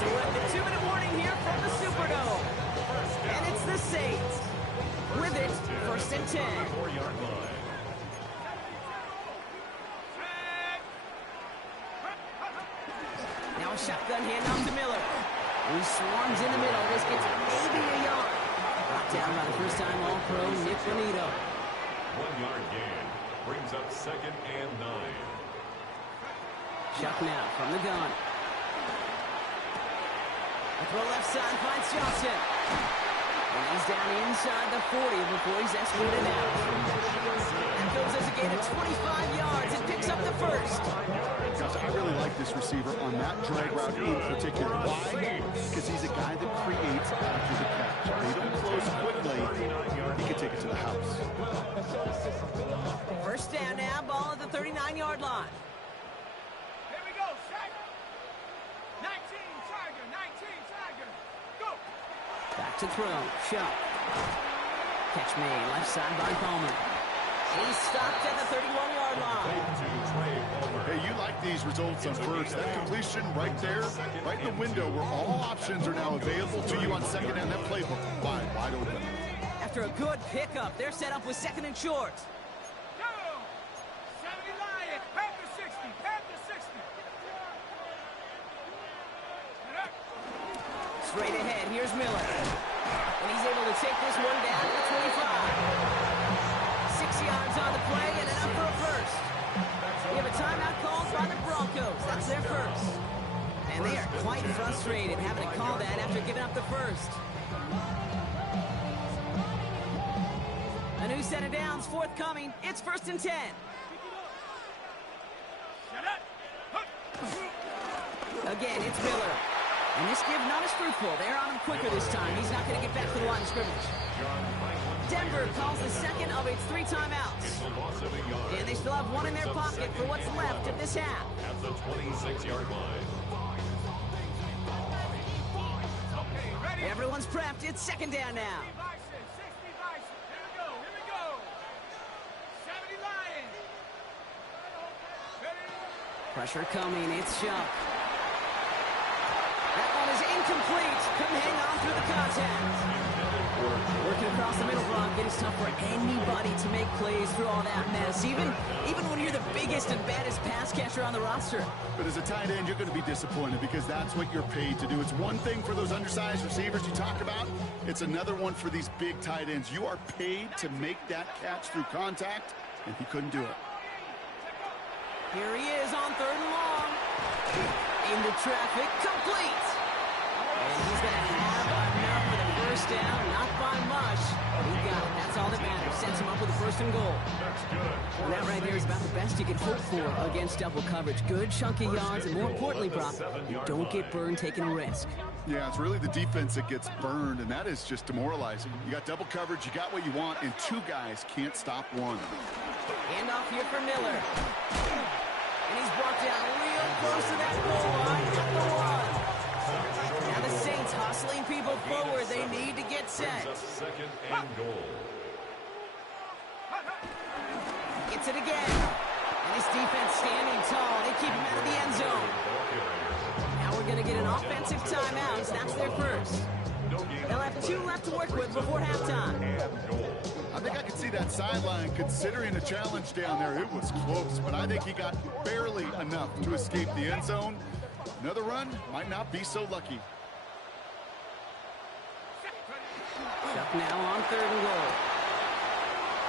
So we're at the 2-minute warning here from the Superdome. And it's the Saints. With it, 1st and 10. 4-yard line. Now a shotgun handoff to Miller. He swarms in the middle. This gets maybe a yard. Brought down by the first-time All-Pro, Nick Bonito. 1-yard gain brings up 2nd and 9. Shuck now from the gun. A throw left side finds Johnson. And he's down inside the 40 before he's escorted out. That goes as a gain of 25 yards and picks up the first. Gosh, I really like this receiver on that drag route in particular. Why? Because he's a guy that creates after the catch. They don't close quickly. He can take it to the house. First down now, ball at the 39-yard line. Here we go, Shaq. 19, Tiger, 19, Tiger. Go. Back to throw. Shot. Catch made. Left side by Palmer. He's stopped at the 31-yard line. Hey, you like these results on first. That completion right there, right in the window where all options are now available to you on second down. That playbook wide open. After a good pickup, they're set up with second and short. Go. 70 Lion. Panther 60. Panther 60. Straight ahead, here's Miller. And he's able to take this one down to the 25. 6 yards on the play and enough for a first. We have a timeout called by the Broncos. That's their first. And they are quite frustrated having to call that after giving up the first. A new set of downs forthcoming. It's 1st and 10. Again, it's Miller. And this give not as fruitful. They're on him quicker this time. He's not going to get back to the line of scrimmage. Denver calls the second of its 3 timeouts. And they still have one in their pocket for what's left of this half. At the 26-yard line. Everyone's prepped. It's second down now. 60 Bison. Here we go. Here we go. 70 Lion. Ready? Pressure coming. It's Shuck. That one is incomplete. Couldn't hang on through the contact. Working across the middle, Brock. It is tough for anybody to make plays through all that mess, even when you're the biggest and baddest pass catcher on the roster. But as a tight end, you're going to be disappointed because that's what you're paid to do. It's one thing for those undersized receivers you talk about. It's another one for these big tight ends. You are paid to make that catch through contact, and he couldn't do it. Here he is on 3rd and long. Into traffic, complete. And he's going to have enough for the first down, not by much. He got it. That's all that matters. Sets him up with a 1st and goal. And that right there is about the best you can hope for against double coverage. Good chunky yards, and more importantly, Brock, you don't get burned taking a risk. Yeah, it's really the defense that gets burned, and that is just demoralizing. You got double coverage, you got what you want, and 2 guys can't stop one. Hand off here for Miller. And he's brought down real close to that goal line at the 1. Now the Saints hustling people forward. They need to get set. Second and goal. Gets it again. And his defense standing tall. They keep him out of the end zone. Now we're going to get an offensive timeout. That's their first. They'll have 2 left to work with before halftime. I think I could see that sideline considering a challenge down there. It was close, but I think he got barely enough to escape the end zone. Another run might not be so lucky. Shuck now on 3rd and goal.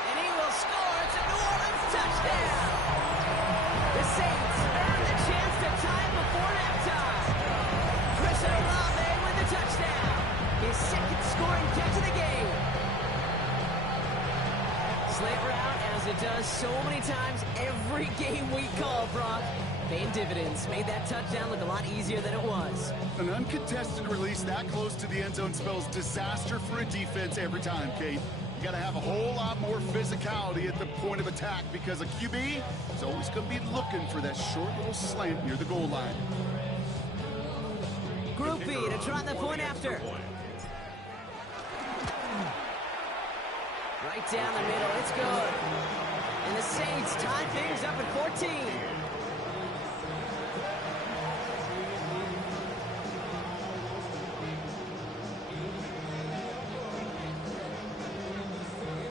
And he will score. It's a New Orleans touchdown. The Saints earn the chance to tie it before halftime. Chris Olave with the touchdown. His 2nd scoring catch of the game. Slant route, as it does so many times every game we call, Brock. Paying dividends. Made that touchdown look a lot easier than it was. An uncontested release that close to the end zone spells disaster for a defense every time, Kate. You got to have a whole lot more physicality at the point of attack because a QB is always going to be looking for that short little slant near the goal line. Group B to try the point after. Right down the middle, it's good. And the Saints tie things up at 14.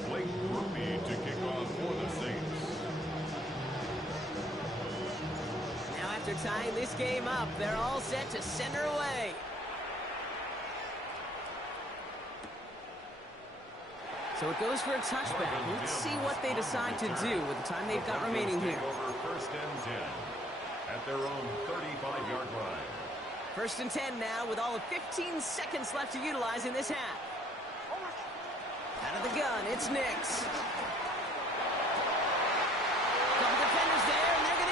Blake Grupe to kick off for the Saints. Now after tying this game up, they're all set to center away. So it goes for a touchback. Let's see what they decide to do with the time they've got remaining here. Over 1st and 10 at their own 35-yard line. 1st and 10 now with all of 15 seconds left to utilize in this half. Out of the gun, it's Nix. Couple defenders there, and they're going to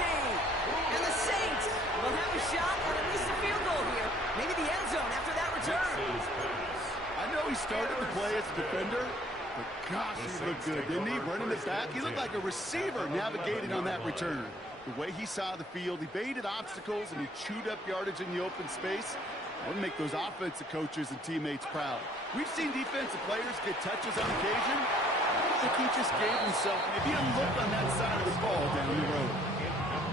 And the Saints will have a shot at least a field goal here. Maybe the end zone after that return. I know he started the play as a defender, but gosh, he looked good, didn't he? Running it back, he looked like a receiver navigating on that return. The way he saw the field, he baited obstacles, and he chewed up yardage in the open space. That would make those offensive coaches and teammates proud. We've seen defensive players get touches on occasion. I don't think he just gave himself maybe a look on that side of the ball down the road.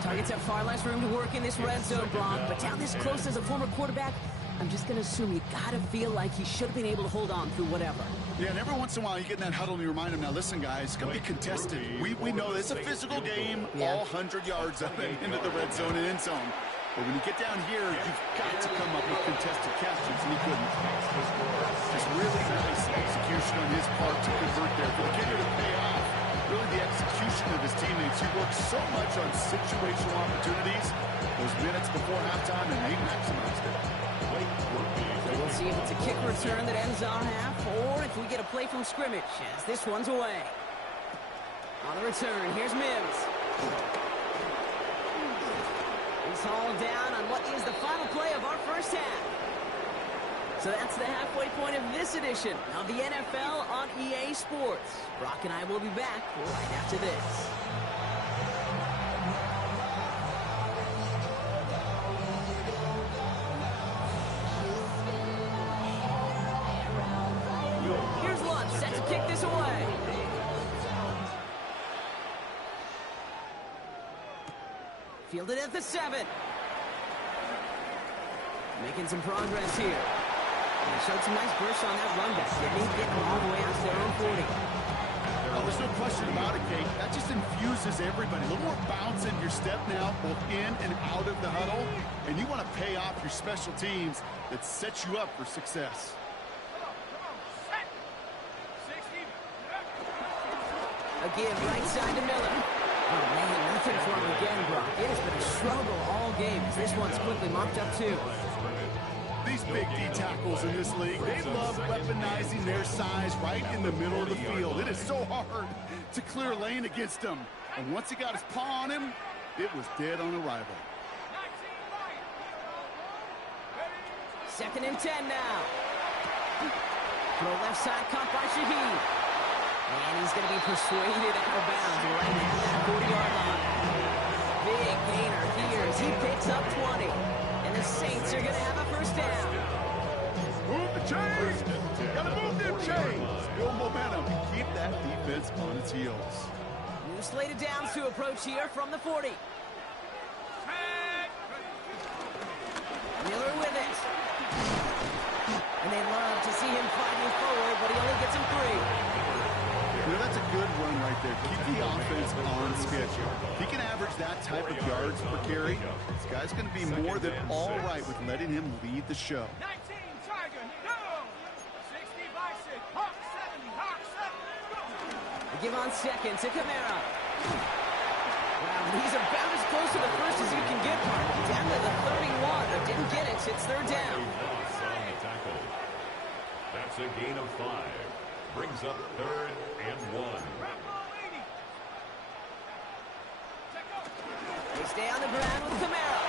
Targets have far less room to work in this red zone, Brock, but down this close as a former quarterback, I'm just going to assume you got to feel like he should have been able to hold on through whatever. Yeah, and every once in a while you get in that huddle and you remind him, now listen, guys, it's going to be contested. We know this is a physical game, all 100 yards up and into the red zone and end zone. But when you get down here, you've got to come up with contested catches, and he couldn't. Just really nice execution on his part to convert there. For the kicker to pay off, really the execution of his teammates. He worked so much on situational opportunities those minutes before halftime, and they maximized it. So we'll see if it's a kick return that ends our half, or if we get a play from scrimmage, as this one's away. On the return, here's Mims. He's hauled down on what is the final play of our first half. So that's the halfway point of this edition of the NFL on EA Sports. Brock and I will be back right after this. Here's Lutz, set to kick this away. Fielded at the 7. Making some progress here. And he showed some nice bursts on that run back, didn't he? Getting all the way out to their own 40. Well, there's no question about it, Kate. That just infuses everybody. A little more bounce in your step now, both in and out of the huddle. And you want to pay off your special teams that sets you up for success. Again, right side to Miller. Oh, man, nothing for him again, Brock. It has been a struggle all game as this one's quickly mopped up, too. These big D tackles in this league, they love weaponizing their size right in the middle of the field. It is so hard to clear lane against them. And once he got his paw on him, it was dead on arrival. 2nd and 10 now. Throw left side, caught by Shaheed. And he's going to be persuaded out of bounds right at that 40-yard line. Big gainer here as he picks up 20. And the Saints are going to have a first down. Move the chains! Gotta move them chains! Build momentum and keep that defense on its heels. New slated downs to approach here from the 40. Miller with it. And they love to see him fighting forward, but he only gets him 3. You know, that's a good run right there. Keep the offense on schedule. If he can average that type of yards per carry, this guy's going to be more than all right with letting him lead the show. 19, Tiger, no! 60 by 6, Hawk 70, Hawk 7, go! They give on second to Kamara. Wow, he's about as close to the first as you can get, Mark. Down to the 31, but didn't get it. It's 3rd down. That's a gain of 5. Brings up 3rd and 1. They stay on the ground with Kamara.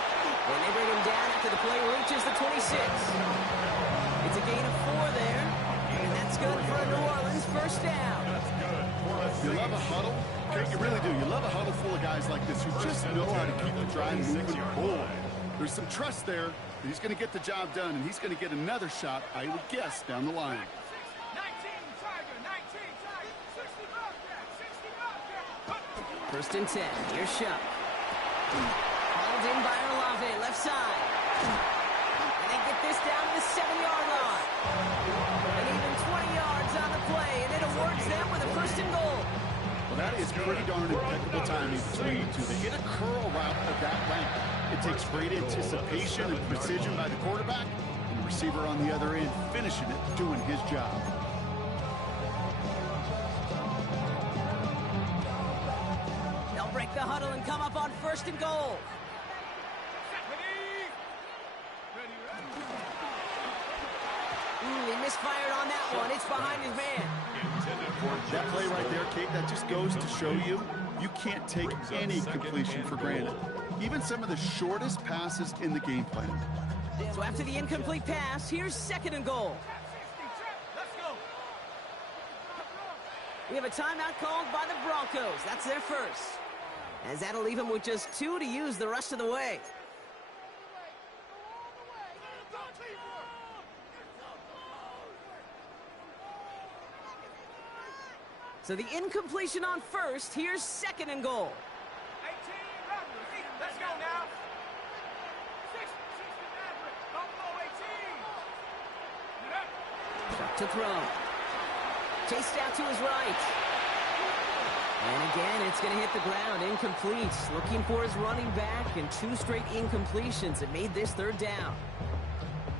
And they bring him down after the play reaches the 26. It's a gain of 4 there. And that's good for a New Orleans first down. You love a huddle? Okay, you really do. You love a huddle full of guys like this who just know how to keep the drive moving forward. There's some trust there that he's going to get the job done, and he's going to get another shot, I would guess, down the line. 1st and 10. Here's Shuck. Hauled in by Olave, left side. And they get this down to the 7-yard line. And even 20 yards on the play, and it awards them with a 1st and goal. Well, that is pretty darn impeccable timing between the two. They hit a curl route of that length. It takes great anticipation and precision by the quarterback, and the receiver on the other end finishing it, doing his job. Break the huddle and come up on 1st and goal. Ooh, he misfired on that one. It's behind his man. That play right there, Kate, that just goes to show you can't take any completion for granted. Even some of the shortest passes in the game plan. So after the incomplete pass, here's 2nd and goal. We have a timeout called by the Broncos. That's their first. As that'll leave them with just 2 to use the rest of the way. So the incompletion on first. Here's 2nd and goal. 18, let's go now. 60, Buffalo 18. Back to throw. Chased out to his right. And again, it's going to hit the ground. Incomplete. Looking for his running back, and 2 straight incompletions. It made this 3rd down.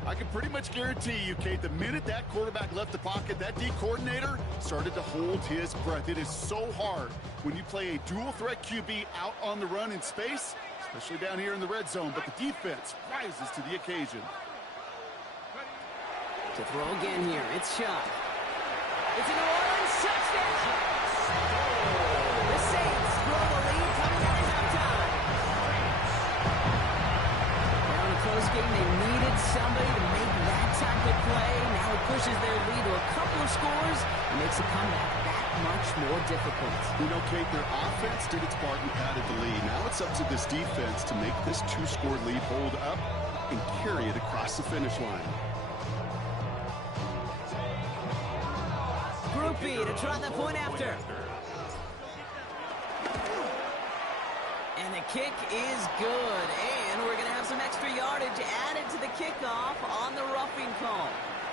I can pretty much guarantee you, Kate, the minute that quarterback left the pocket, that D coordinator started to hold his breath. It is so hard when you play a dual-threat QB out on the run in space, especially down here in the red zone, but the defense rises to the occasion. To throw again here, it's Shuck. It's a New Orleans touchdown! The Saints grow the lead coming out of halftime. Now in a close game, they needed somebody to make that type of play. Now it pushes their lead to a couple of scores and makes a comeback that much more difficult. You know, Kate, their offense did its part and padded the lead. Now it's up to this defense to make this 2-score lead hold up and carry it across the finish line. Group B to try the point after. And the kick is good. And we're going to have some extra yardage added to the kickoff on the roughing call.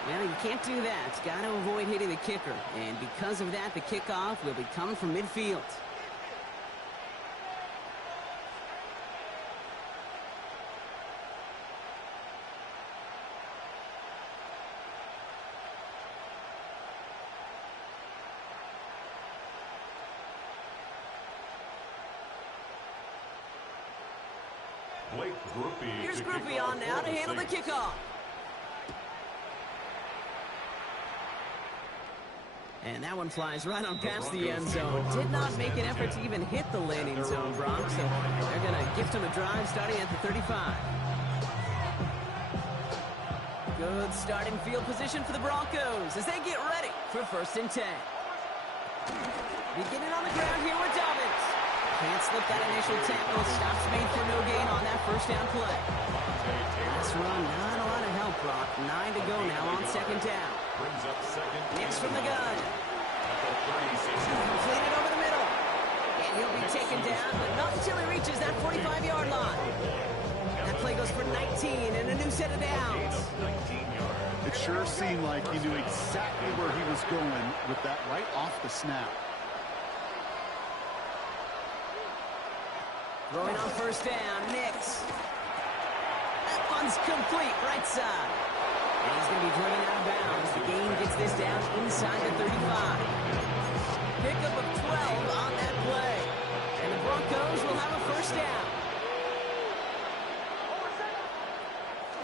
Well, you can't do that. It's got to avoid hitting the kicker. And because of that, the kickoff will be coming from midfield. Here's Groupie on now to handle the kickoff. And that one flies right on past the end zone. Did not make an effort to even hit the landing zone, Brock. So they're going to gift him a drive starting at the 35. Good starting field position for the Broncos as they get ready for 1st and 10. Beginning on the ground here with Dobbins. Can't slip that initial tackle. Stops made for no gain on that 1st down play. Last run, not a lot of help, Brock. 9 to go now on 2nd down. Nix from the gun. Completed over the middle. And he'll be taken down, but not until he reaches that 45-yard line. That play goes for 19 and a new set of downs. It sure seemed like he knew exactly where he was going with that right off the snap. Throwing on 1st down, Nix. That one's complete, right side. And he's going to be driven out of bounds. The gain gets this down inside the 35. Pickup of 12 on that play. And the Broncos will have a 1st down.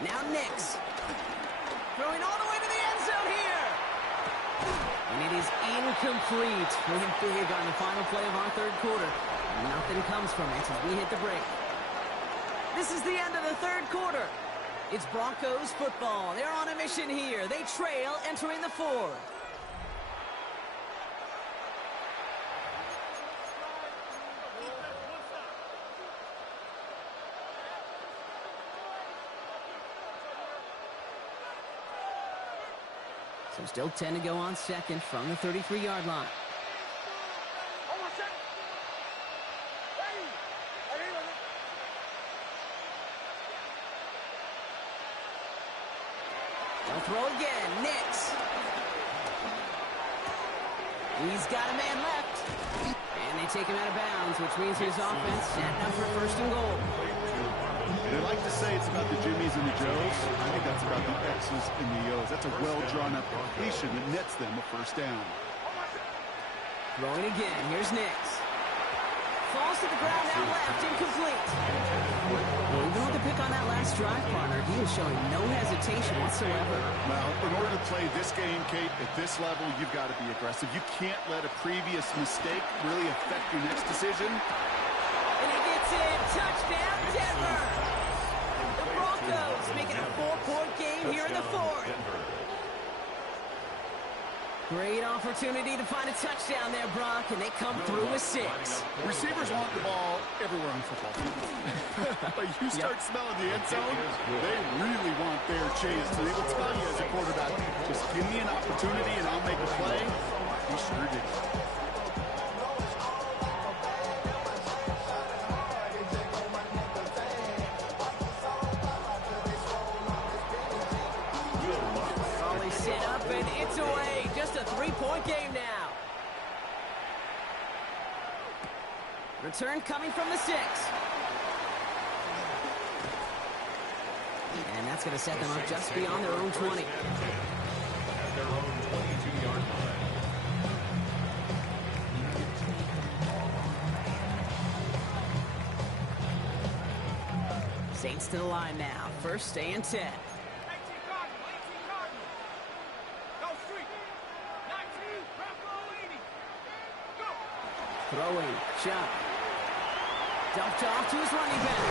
Now Nix. Throwing all the way to the end zone here. And it is incomplete. We're big on the final play of our 3rd quarter. Nothing comes from it as we hit the break. This is the end of the 3rd quarter. It's Broncos football. They're on a mission here. They trail entering the 4th. So still 10 to go on 2nd from the 33-yard line. Throw again, Nix. He's got a man left. And they take him out of bounds, which means his offense setting up for 1st and goal. They like to say it's about the Jimmies and the Joes. I think that's about the X's and the O's. That's a well-drawn-up completion that nets them a 1st down. Throwing again. Here's Nix. Falls to the ground out left, incomplete. Well, even with the quick on that last drive, partner. He is showing no hesitation whatsoever. Well, in order to play this game, Kate, at this level, you've got to be aggressive. You can't let a previous mistake really affect your next decision. And he gets in. Touchdown, Denver. The Broncos making a 4-point game here in the fourth. Great opportunity to find a touchdown there, Brock, and they come through with 6. Receivers want the ball everywhere on the football field. But you start smelling the end zone, they really want their chance. So they will tell you as a quarterback, just give me an opportunity and I'll make a play. He sure did. Set up and it's away. Just a 3-point game now. Return coming from the 6. And that's going to set them up just beyond their own 20. At their own 22-yard line. Saints to the line now. First and 10. Throwing, shot. Dumped off to his running back.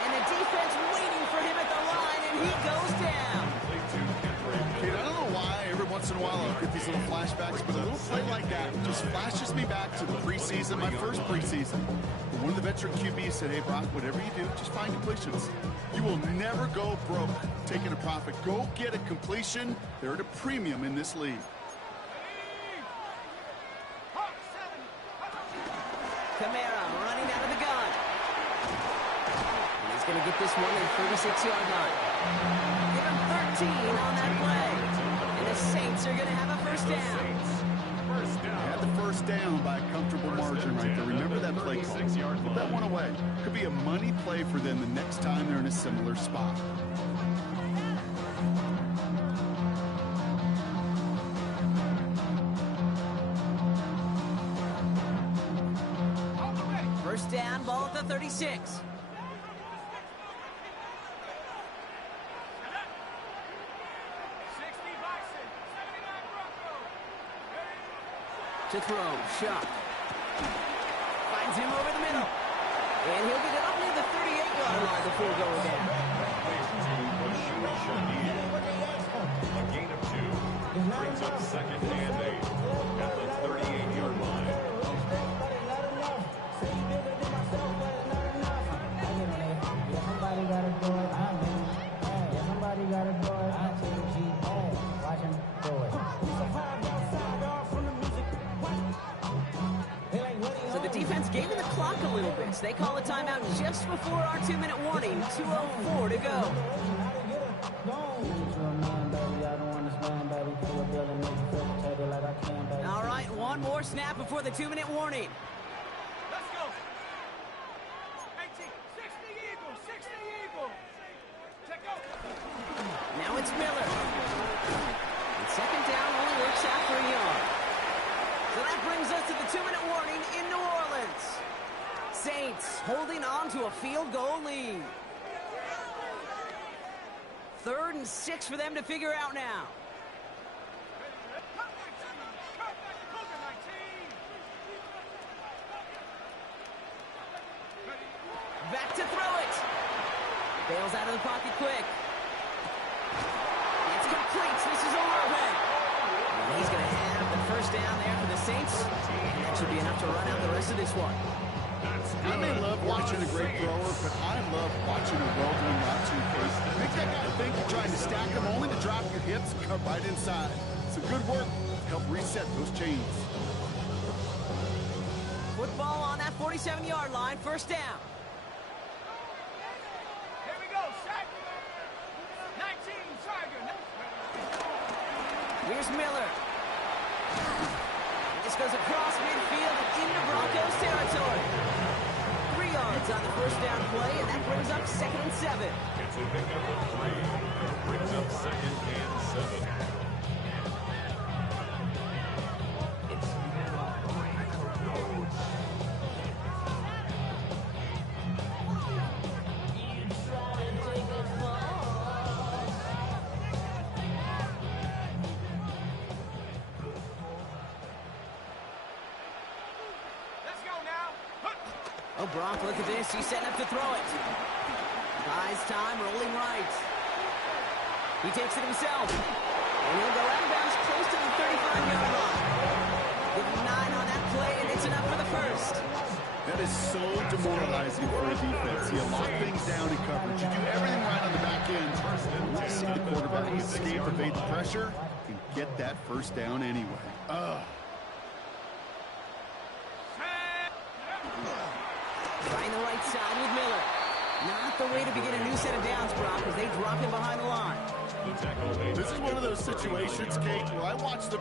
And the defense waiting for him at the line, and he goes down. Kate, I don't know why every once in a while I'll get these little flashbacks, but a little play like that just flashes me back to the preseason, my first preseason. One of the veteran QBs said, hey, Brock, whatever you do, just find completions. You will never go broke taking a profit. Go get a completion. They're at a premium in this league. Kamara running out of the gun. And he's going to get this one at 36-yard line. Give him 13 on that play. And the Saints are going to have a first down. Had the first down by a comfortable margin right there. Remember that play call. Put that one away. Could be a money play for them the next time they're in a similar spot. First down, ball at the 36. To throw, shot. Finds him over the middle. And he'll get it up near the 38-yard line before going down. A gain of 2 brings up second and 8 at the 38-yard line. Somebody gotta do it. I mean, hey, somebody gotta do it. I take G, hey, watch him do it. So the defense gave him the clock a little bit. So they call a timeout just before our 2-minute warning. 2:04 to go. All right, one more snap before the 2-minute warning. Let's go. 18, 60 Eagles, 60 Eagles. Check out. Now it's Miller. And second down only works out for a yard. So that brings us to the 2-minute warning in New Orleans. Saints holding on to a field goal lead. 3rd and 6 for them to figure out now. Back to throw it. Bails out of the pocket quick. It's complete. This is Olave. And he's going to have the first down there for the Saints. And that should be enough to run out the rest of this one. I may love watching a great thrower, but I love watching a well-done route to pace. Make that guy think you're trying to stack him only to drop your hips and come right inside. Some good work to help reset those chains. Football on that 47-yard line. First down. Here we go, sack. 19, Tiger. Here's Miller. This goes across midfield and into Broncos territory. 3 yards on the first down play, and that brings up 2nd and 7. It's a pickup of 3. Brings up 2nd and 7. Oh, Brock, look at this. He's setting up to throw it. Buys time, rolling right. He takes it himself. And he'll go out of bounds close to the 35-yard line. Give him 9 on that play, and it's enough for the first. That is so demoralizing for a defense. You lock things down in coverage. You do everything right on the back end. You see the quarterback escape, evade the pressure, and get that first down anyway. Trying the right side with Miller. Not the way to begin a new set of downs, Brock, as they drop him behind the line. This is one of those situations, Kate, where I watch the...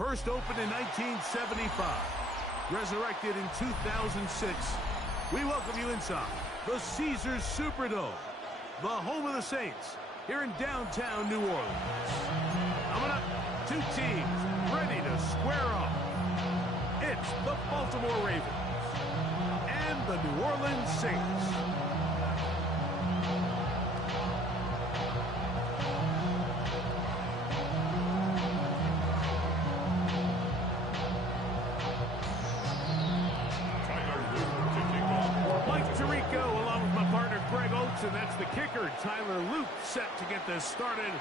First opened in 1975, resurrected in 2006, we welcome you inside the Caesars Superdome, the home of the Saints, here in downtown New Orleans. Coming up, two teams ready to square off. It's the Baltimore Ravens and the New Orleans Saints. And that's the kicker, Tyler Luke, set to get this started.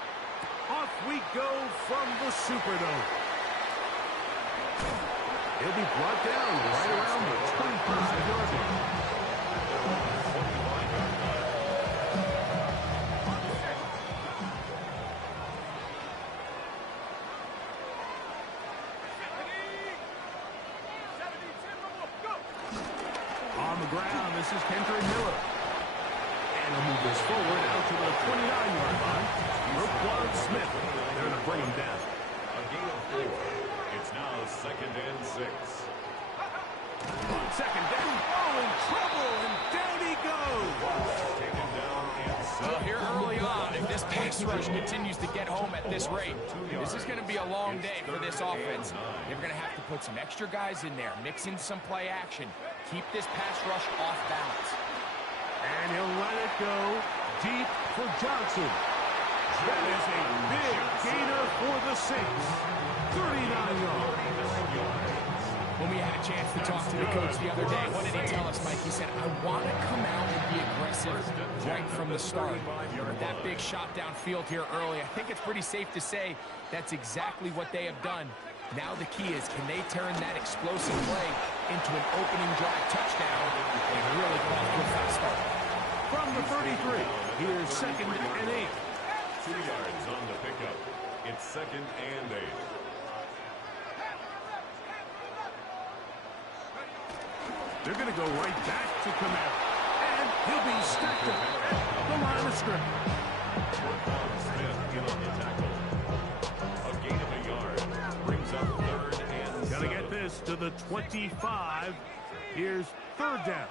Off we go from the Superdome. He'll be brought down right around the 25-yard line. On the ground, this is Kendrick Miller. And he'll move this forward out to the 29-yard line. Roquan Smith. They're going to bring him down. A gain of 4. It's now 2nd and 6. On 2nd down. Oh, in trouble, and down he goes. Taken down inside. Well, here early on, if this pass rush continues to get home at this rate, this is going to be a long day for this offense. They're going to have to put some extra guys in there, mix in some play action, keep this pass rush off balance. And he'll let it go deep for Johnson. That is a big gainer for the Saints. 39 yards. When we had a chance to talk to the coach the other day, what did he tell us, Mike? He said, I want to come out and be aggressive right from the start. With that big shot downfield here early, I think it's pretty safe to say that's exactly what they have done. Now the key is, can they turn that explosive play into an opening drive touchdown and really go off to a fast start? From the 33, here's 2nd and 8. 2 yards on the pickup. It's 2nd and 8. They're going to go right back to Kamara. And he'll be stacked up at the line of scrimmage. Smith in on the tackle. A gain of a yard. Brings up 3rd and 7. Got to get this to the 25. Here's 3rd down.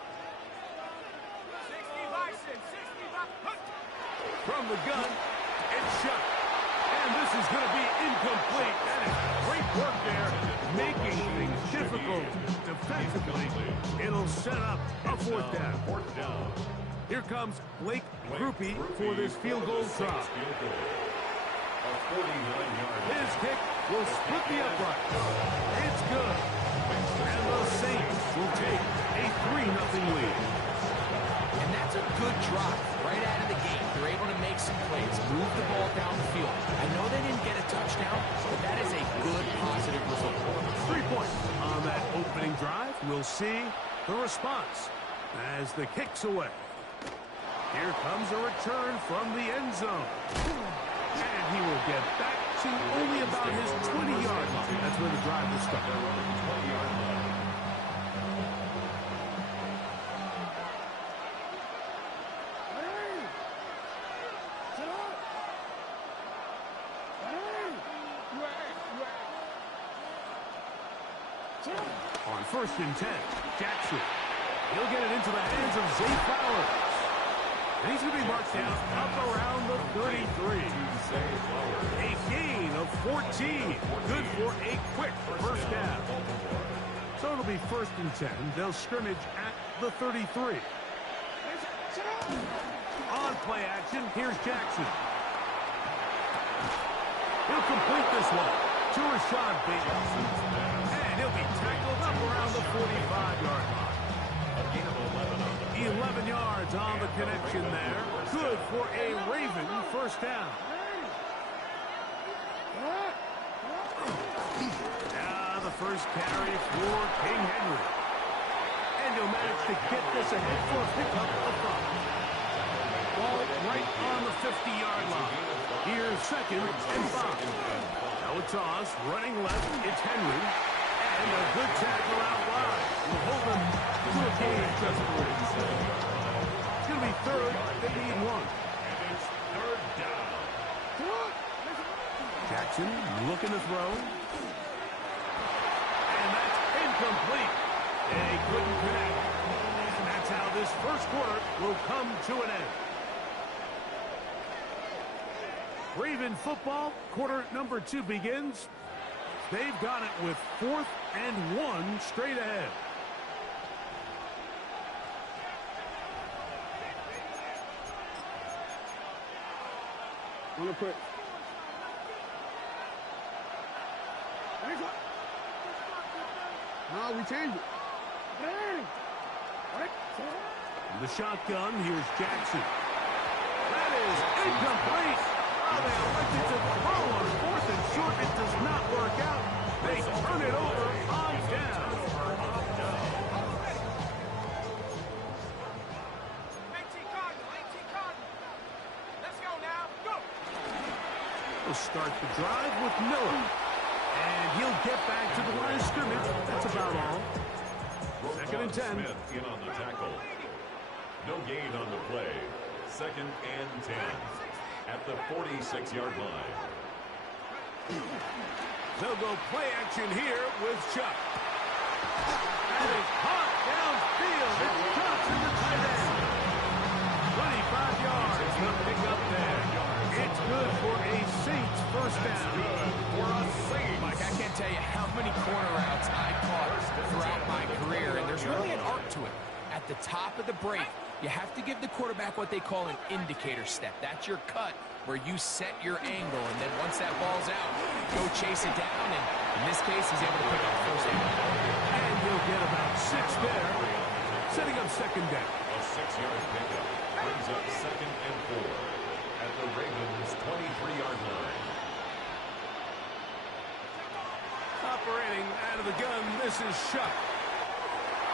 From the gun, it's shot. And this is going to be incomplete. That is great work there, making things difficult defensively. It'll set up a 4th down. Here comes Blake Grupe for this field goal try. His kick will split the upright. It's good. And the Saints will take a 3-0 lead. And that's a good drive right out of the gate. They're able to make some plays, move the ball down the field. I know they didn't get a touchdown, but that is a good, positive result. 3 points on that opening drive. We'll see the response as the kick's away. Here comes a return from the end zone. And he will get back to only about his 20-yard line. That's where the drive will start. 20-yard line. On 1st and 10, Jackson. He'll get it into the hands of Zay Flowers. And he's going to be marked down up around the 33. A gain of 14. Good for a quick first down. So it'll be 1st and 10. They'll scrimmage at the 33. On play action, here's Jackson. He'll complete this one to Rashad Bateman. And he'll be tackled up around the 45-yard line. 11 yards on the connection there. Good for a Raven first down. Now the first carry for King Henry. And he'll manage to get this ahead for a pickup of 5. Ball right on the 50-yard line. Here's 2nd and 5. Now a toss, running left, it's Henry. And a good tackle out wide. Will hold him to a gain just for it. It's going to be 3rd. They need 1. And it's 3rd down. Jackson looking to throw. incomplete. They couldn't connect. And that's how this first quarter will come to an end. Raven football, quarter number 2 begins. They've got it with 4th and 1 straight ahead. I'm gonna put. No, we changed it. In the shotgun, here's Jackson. That is incomplete. Oh, they elected to throw on 4th and short. It does not work out. They turn it over on down. 18 Cardinal, 18 Cardinal. Let's go now. Go. We'll start the drive with Miller. And he'll get back to the line of scrimmage. That's about all. 2nd and 10. Smith in on the tackle. No gain on the play. 2nd and 10 at the 46-yard line. They'll go play action here with Chuck. That is hot downfield. It's Johnson, the tight end. 25 yards. The pickup there. It's good for a Saints first down. Good for a Saints. Mike, I can't tell you how many corner routes I caught throughout my career, and there's really an art to it. At the top of the break, you have to give the quarterback what they call an indicator step. That's your cut where you set your angle, and then once that ball's out, go chase it down, and in this case, he's able to pick up first down. And he'll get about 6 there, setting up 2nd down. A 6-yard pickup brings up 2nd and 4 at the Ravens' 23-yard line. Operating out of the gun, this is Shuck.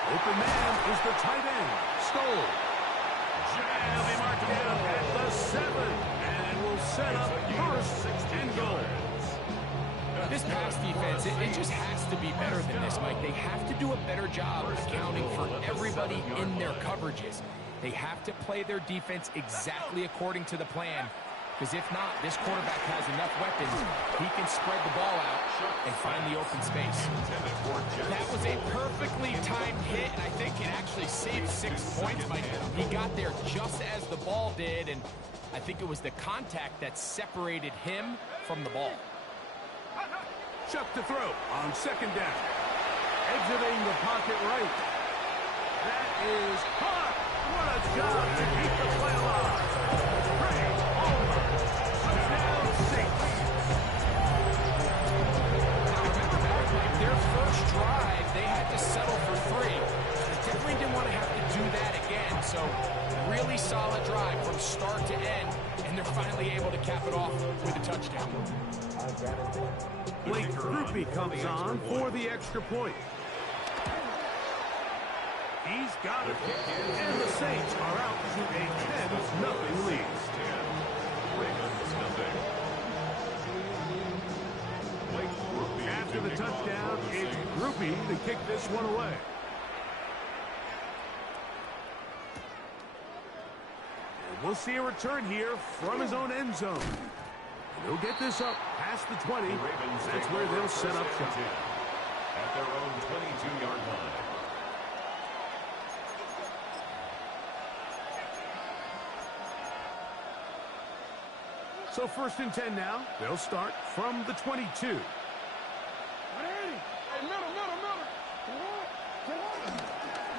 Open man is the tight end, Stoll. Jam, he marked down at the 7, and it will set up 1st and goal. This pass defense, it just has to be better than this, Mike. They have to do a better job accounting for everybody in their coverages. They have to play their defense exactly according to the plan. Because if not, this quarterback has enough weapons. He can spread the ball out and find the open space. That was a perfectly timed hit, and I think it actually saved 6 points. Mike. He got there just as the ball did, and I think it was the contact that separated him from the ball. Chuck to throw on 2nd down. Exiting the pocket right. That is hot. What a job to keep the play alive. Praise over. Touchdown, Saints. Now remember back, Mike, their first drive, they had to settle for 3. They definitely didn't want to have to do that again. So really solid drive from start to end, and they're finally able to cap it off with a touchdown. Blake Grupe comes on for the extra point. He's got it. And the Saints are out to a 10-0 lead. After the touchdown, it's Grupe to kick this one away. And we'll see a return here from his own end zone. He'll get this up past the 20. That's where they'll set up shop. At their own 22-yard line. So 1st and 10 now. They'll start from the 22.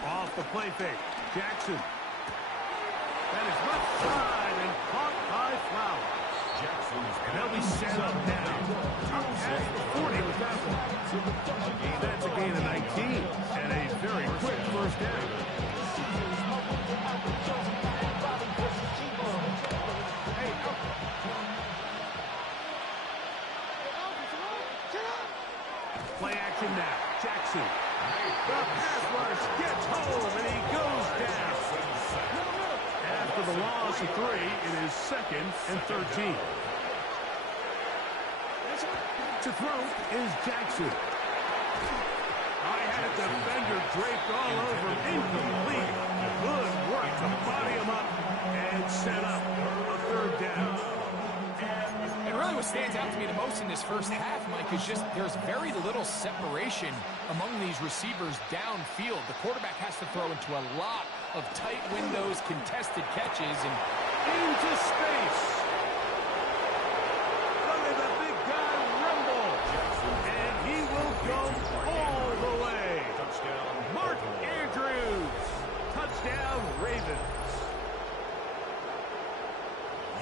Off the play fake. Jackson. That is left side and caught by Flowers. And they'll be set up now. Up past the 40 with that one. That's a gain of 19 and a very quick first down. Play action now. Jackson. The pass rush gets home and he goes down. After the loss of 3, it is 2nd and 13. To throw is Jackson. I had a defender draped all over him. Incomplete. Good work to body him up and set up a 3rd down. And really, Really what stands out to me the most in this first half, Mike, is just there's very little separation among these receivers downfield. The quarterback has to throw into a lot of tight windows, contested catches, and into space. Look at the big guy rumble. And he will go all the way. Mark Andrews. Touchdown, Ravens.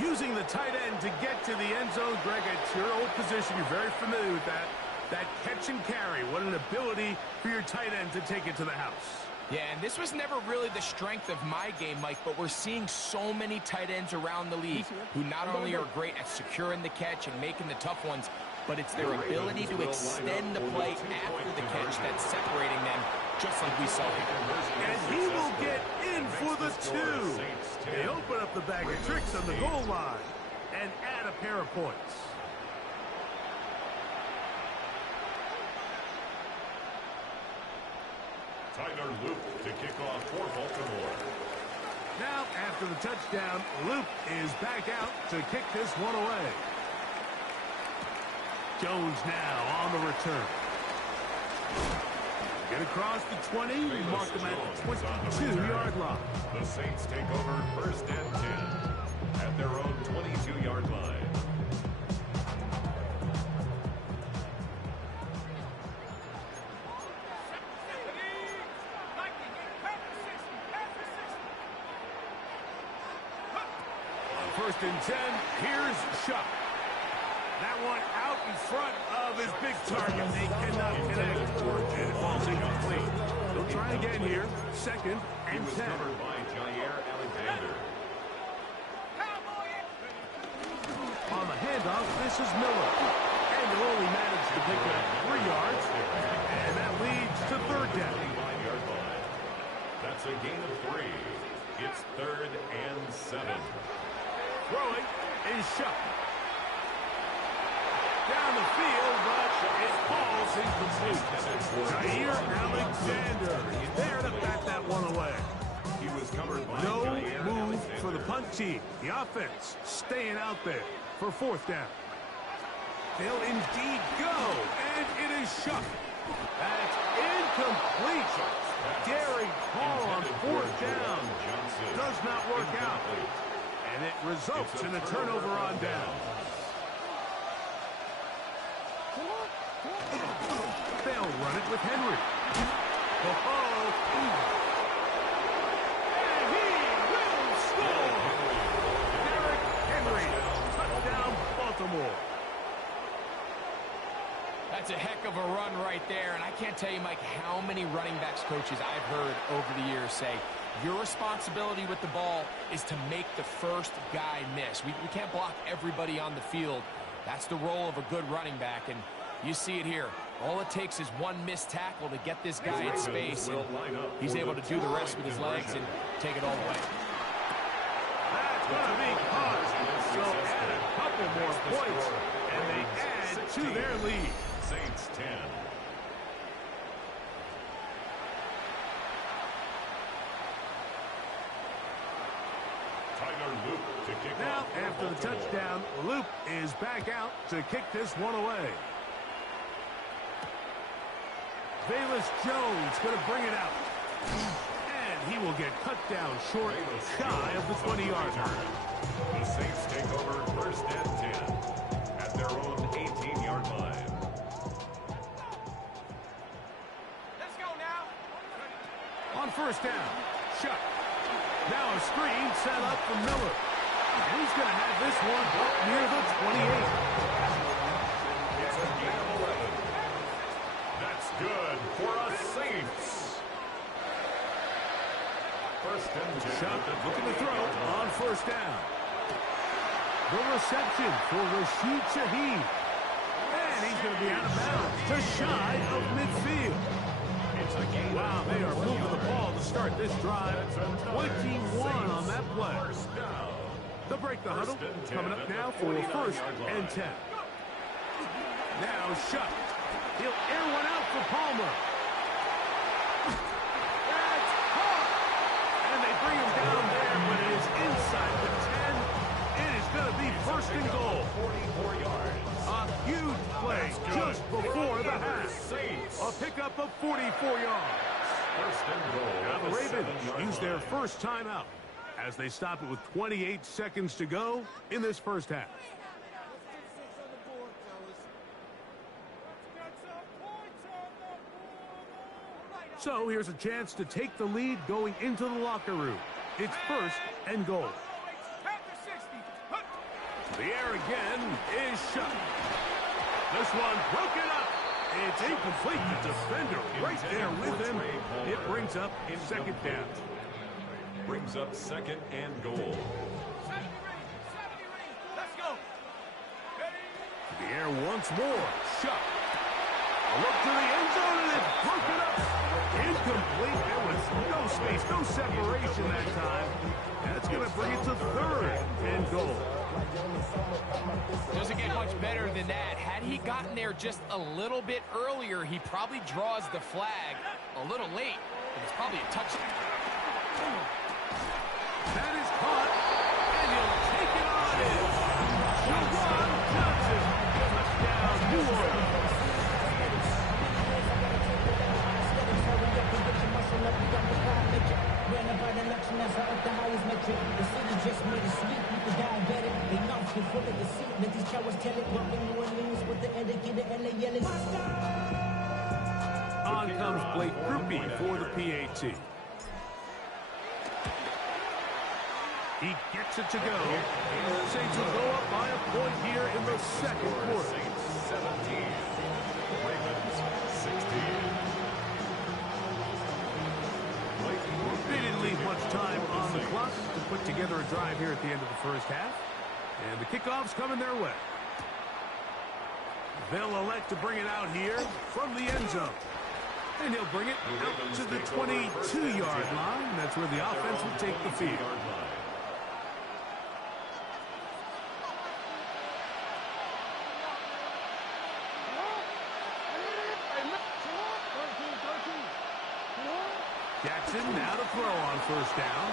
Using the tight end to get to the end zone, Greg, it's your old position. You're very familiar with that. That catch and carry. What an ability for your tight end to take it to the house. yeah, and this was never really the strength of my game, Mike, but we're seeing so many tight ends around the league who not only are great at securing the catch and making the tough ones, but it's their ability to extend the play after the catch that's separating them, just like we saw here. And he will get in for the 2. They open up the bag of tricks on the goal line and add a pair of points. Tyler Luke to kick off for Baltimore. Now, after the touchdown, Luke is back out to kick this one away. Jones now on the return. Get across the 20, mark them at the 22-yard line. The Saints take over first and 10 at their own 22-yard line. First and 10, here's Shuck. That one out in front of his big target. They cannot connect. And it falls incomplete. They'll try again here. Second and 10. Covered by Jair Alexander. On the handoff, this is Miller. And they'll only manage to pick up 3 yards. And that leads to third down. That's a gain of 3. It's third and 7. Throwing is Shuck. Down the field, but it falls incomplete. Jair Alexander is there to bat that one away. He was covered by No Jair move Alexander. for the punt team. The offense staying out there for fourth down. They'll indeed go, and it is Shuck. That's incomplete. Daring call on fourth down. Does not work out. And it results in a turnover on down. They'll run it with Henry. And he will score! Derrick Henry, touchdown Baltimore. That's a heck of a run right there, and I can't tell you, Mike, how many running backs coaches I've heard over the years say, your responsibility with the ball is to make the first guy miss. We can't block everybody on the field. That's the role of a good running back, and you see it here. All it takes is one missed tackle to get this guy in space, and he's able to do the rest with his legs and take it all the way. That's going to be caught. So add a couple more points, and they add to their lead. Saints 10. Tyler Luke to kick Now, off. after the touchdown, Luke is back out to kick this one away. Velus Jones going to bring it out. And he will get cut down short, shy of the 20-yard line. The Saints take over first and 10 at their own 18-yard line. Let's go now. On first down, Shuck. Now a screen set up for Miller. And he's going to have this one up near the 28. It's a gain of 11. That's good for us Saints. First and 10. Shuck looking to throw on first down. The reception for Rashid Shaheed. And he's going to be out of bounds to shy of midfield. Wow, they are moving the ball to start this drive. 21 on that play. They'll break the huddle. Coming up now for first and 10. Now Shuck. He'll air one out for Palmer. That's caught. And they bring him down there, but it is inside the 10. It is going to be first and goal. 44 yards. up of 44 yards. First and goal. Now the Ravens use their first timeout as they stop it with 28 seconds to go in this first half. So here's a chance to take the lead going into the locker room. It's first and goal. The air again is shut. This one broken up. It's incomplete. The defender right there with him. It brings up second down. Brings up second and goal. Let's go. The air once more. Shut. A look to the end zone, and it's broken up. Incomplete. There was no space, no separation that time. That's going to bring it to third and goal. Doesn't get much better than that. Had he gotten there just a little bit earlier, he probably draws the flag a little late. But it's probably a touchdown. That is caught, and he'll take it on in. Jawan Johnson, touchdown, New Orleans. The city just made a sweep with the diabetic. They know you're full of deceit. Let these cowards tell it. Welcome New Orleans with the indicator and they yelling. On comes Blake Grupe for the PAT. He gets it to go. Saints will go up by a point here in the second quarter. 17. Ravens 16. They didn't leave much time on the clock to put together a drive here at the end of the first half. And the kickoff's coming their way. They'll elect to bring it out here from the end zone. And he'll bring it out to the 22-yard line. That's where the offense will take the field. Jackson now to throw on first down.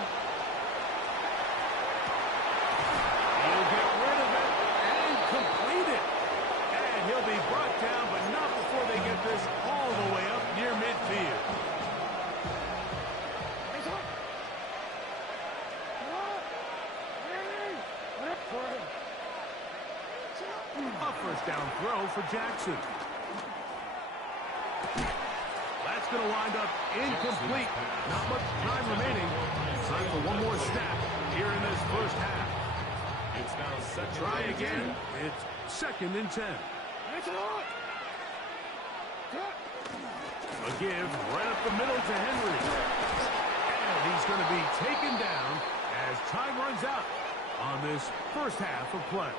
He'll get rid of it and complete it. And he'll be brought down, but not before they get this all the way up near midfield. A first down throw for Jackson. That's going to wind up incomplete. Not much time remaining. Time for one more snap here in this first half. It's now second. Try again. It's second and 10. A give right up the middle to Henry. And he's going to be taken down as time runs out on this first half of play.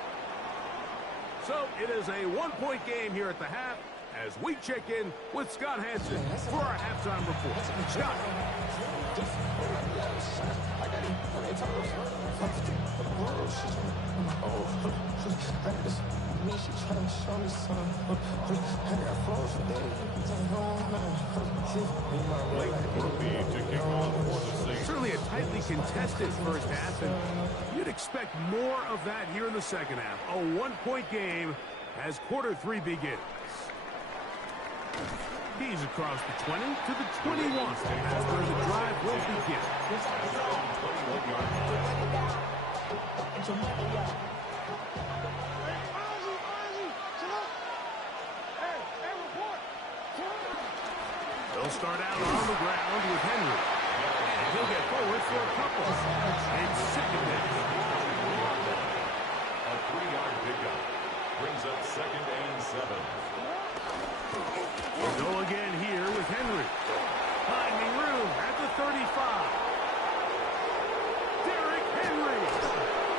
So it is a one-point game here at the half as we check in with Scott Hanson for our halftime report. Scott. Certainly a tightly contested first half, and you'd expect more of that here in the second half. A one-point game as quarter three begins. He's across the 20 to the 21. That's where the drive will begin. They'll start out on the ground with Henry. And he'll get forward for a couple. And second down. A 3-yard pickup brings up second and 7. We'll go again here with Henry. Finding room at the 35. Derrick Henry.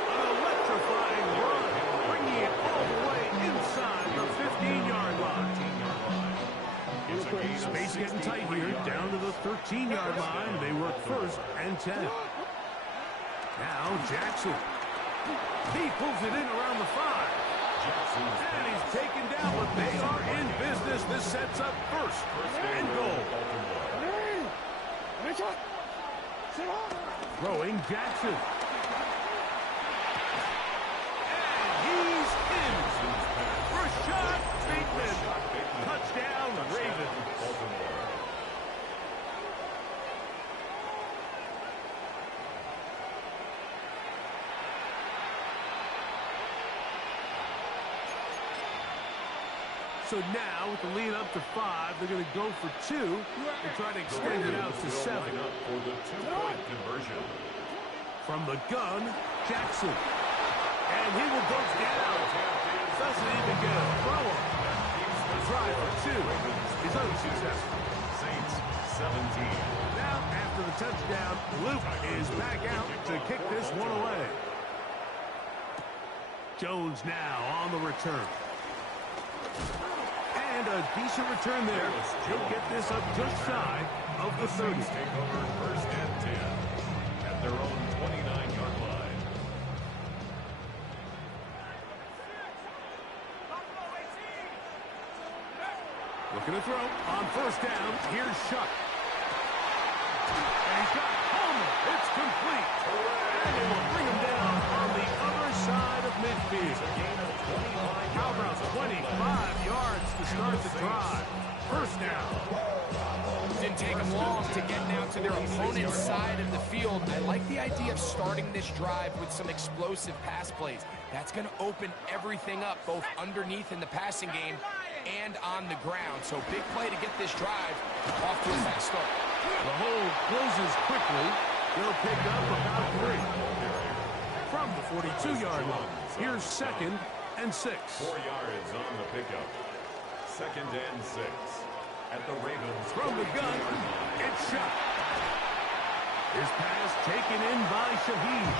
An electrifying run. Bringing it all the way inside the 15-yard line. Space getting tight here. Down to the 13-yard line. They work first and 10. Now Jackson. He pulls it in around the 5. And he's taken down, but they are in business. This sets up first and goal. Throwing Jackson. And he's in. Rashad Bateman. Touchdown, Ravens. So now, with the lead up to 5, they're going to go for 2 and try to extend it out to 7. For the two-point conversion. From the gun, Jackson. And he will go down. Doesn't even get a throw up. The try for 2 is unsuccessful. Saints 17. Now, after the touchdown, Luke is back out to kick this one away. Jones now on the return. And a decent return there. He'll get this up just shy of the 30. Take over first and 10 at their own 29-yard line. Looking to throw on first down. Here's Shuck. And he's got Homer. It's complete. And they will bring him down on the other side of midfield. How about 25 yards to start the drive? First down. Didn't take them long to get now to their opponent's side of the field. I like the idea of starting this drive with some explosive pass plays. That's going to open everything up, both underneath in the passing game and on the ground. So big play to get this drive off to a fast start. The hole closes quickly. They'll pick up about 3. From the 42-yard line, here's 2nd and 6. 4 yards on the pickup. 2nd and 6 at the Ravens. From the gun, it's Shuck. His pass taken in by Shaheed.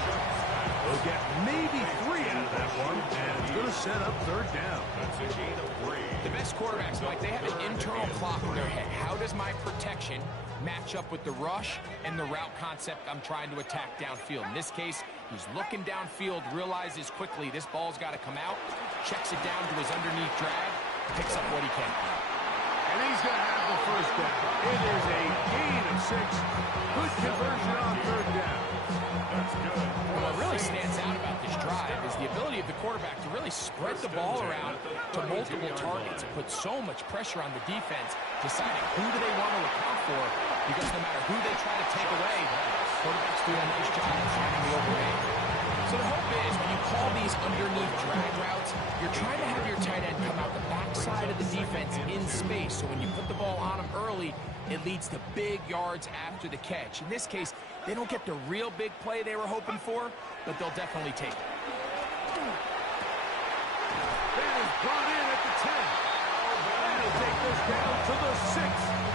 They'll get maybe 3 out of that one, and it's going to set up 3rd down. That's a gain of 3. The best quarterbacks, Mike, they have an internal clock in their head. How does my protection match up with the rush and the route concept I'm trying to attack downfield? In this case, he's looking downfield, realizes quickly this ball's got to come out, checks it down to his underneath drag, picks up what he can. And he's going to have the first down. It is a gain of 6. Good conversion on 3rd down. That's good. What really stands out about this drive is the ability of the quarterback to really spread the ball around to multiple targets, put so much pressure on the defense, deciding who do they want to account for, because no matter who they try to take away, quarterbacks do a nice job of finding the overhang. So the hope is when you call these underneath drag routes, you're trying to have your tight end come out the backside of the defense in space. So when you put the ball on him early, it leads to big yards after the catch. In this case, they don't get the real big play they were hoping for, but they'll definitely take it. That is brought in at the 10. That'll take this down to the 6.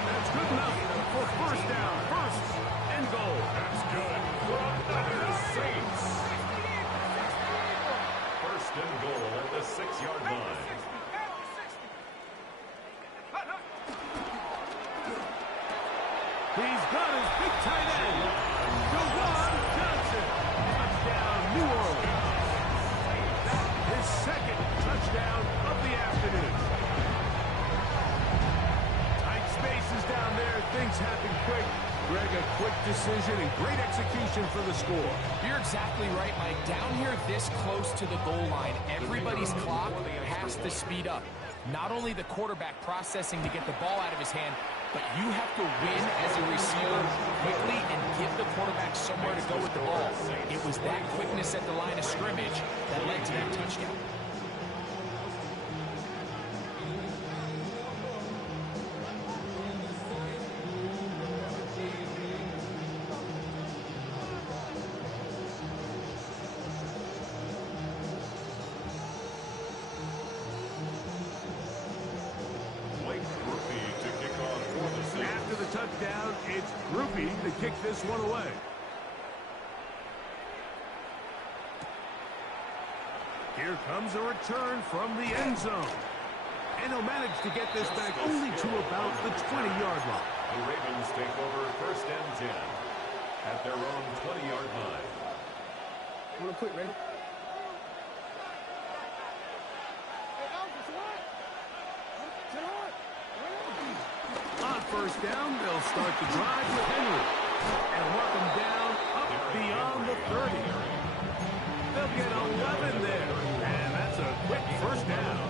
That's good enough for first down. First and goal. That's good. The Saints. First and goal at the 6-yard line. He's got his big tight end, Jawan Johnson. Touchdown, New Orleans. That is 2nd touchdown of the afternoon. Tight spaces down there. Things happen quick. Greg, a quick decision and great execution for the score. You're exactly right, Mike. Down here this close to the goal line, everybody's clock has to speed up. Not only the quarterback processing to get the ball out of his hand, but you have to win as a receiver quickly and give the quarterback somewhere to go with the ball. It was that quickness at the line of scrimmage that led to that touchdown. Touchdown, it's Groupie to kick this one away. Here comes a return from the end zone. And he'll manage to get this back only to about the 20-yard line. The Ravens take over first and 10 at their own 20-yard line. I'm going to quit, ready? On first down, they'll start the drive with Henry and work them down up beyond the 30. They'll get 11 there, and that's a quick first down.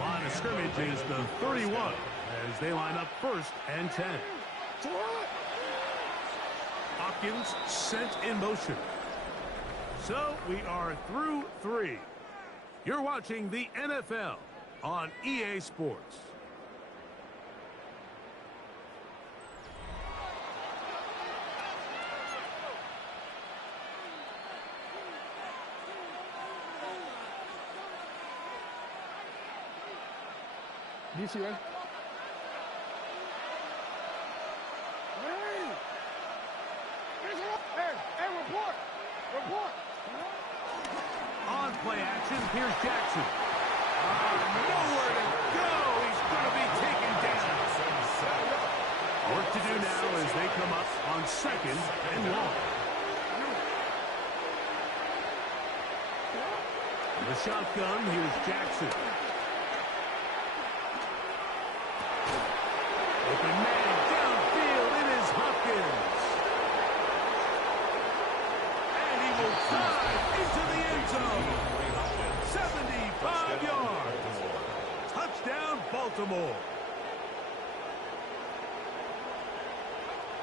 Line of scrimmage is the 31 as they line up first and 10. Hopkins sent in motion. So we are through 3. You're watching the NFL on EA Sports. DC, right? Hey, report! Report! On play action, here's Jackson. Nowhere to go. He's going to be taken down. Work to do now as they come up on 2nd and long. The shotgun, here's Jackson. Open man downfield, it is Hopkins. And he will dive into the end zone. 75 yards. Touchdown, Baltimore.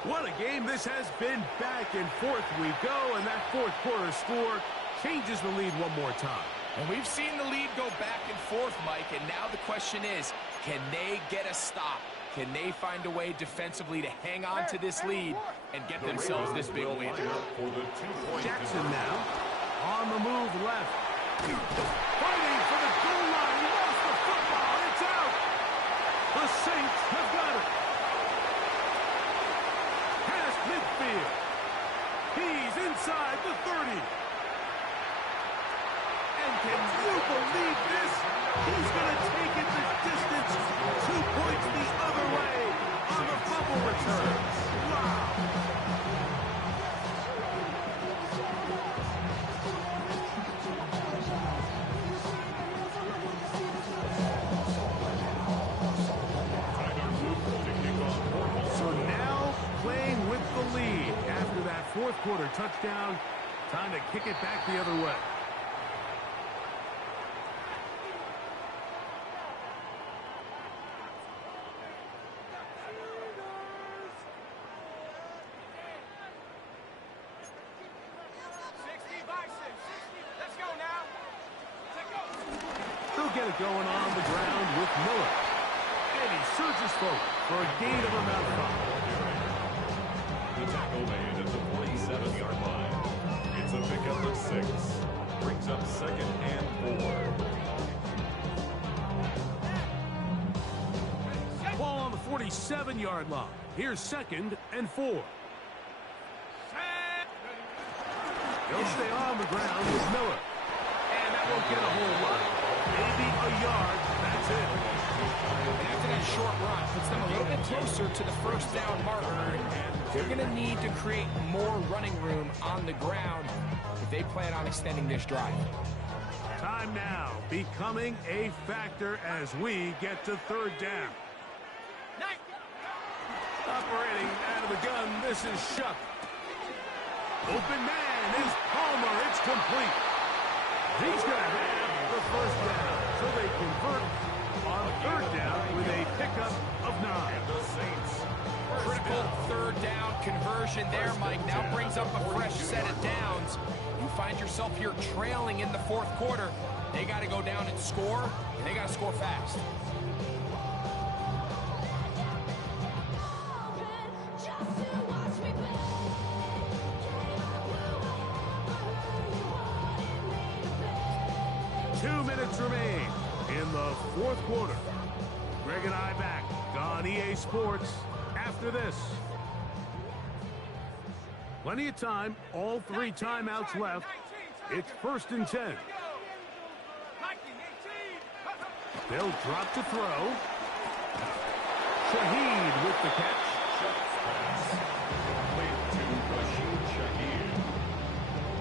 What a game this has been. Back and forth we go, and that fourth quarter score changes the lead one more time. And we've seen the lead go back and forth, Mike, and now the question is, can they get a stop? Can they find a way defensively to hang on to this lead and get themselves this big win? Jackson now on the move left. Fighting for the goal line. He lost the football. It's out. The Saints have got it. Past midfield. He's inside the 30. And can you believe this? He's going to take it the distance. 2 points the other way on the fumble return. Wow. So now playing with the lead after that fourth quarter touchdown. Time to kick it back the other way. Get it going on the ground with Miller. And he surges forward for a gain of about 5. The tackle made at the 47-yard line. It's a pickup of 6. Brings up 2nd and 4. Ball on the 47-yard line. Here's 2nd and 4. He'll stay on the ground with Miller. And that won't get a whole lot. Maybe a yard. That's it. And after that short run, puts them a little bit closer to the first down marker. They're going to need to create more running room on the ground if they plan on extending this drive. Time now becoming a factor as we get to 3rd down. Operating out of the gun, this is Shuck. Open man is Palmer. It's complete. He's going to have the first down. So they convert on 3rd down with a pickup of 9. The Saints. Critical 3rd down conversion there, Mike. Now brings up a fresh set of downs. You find yourself here trailing in the 4th quarter. They got to go down and score, and they got to score fast. Remain in the 4th quarter. Greg and I back on EA Sports after this. Plenty of time, all 3 timeouts left. It's 1st and 10. They'll drop to throw. Shaheed with the catch. Complete to Rashid Shaheed.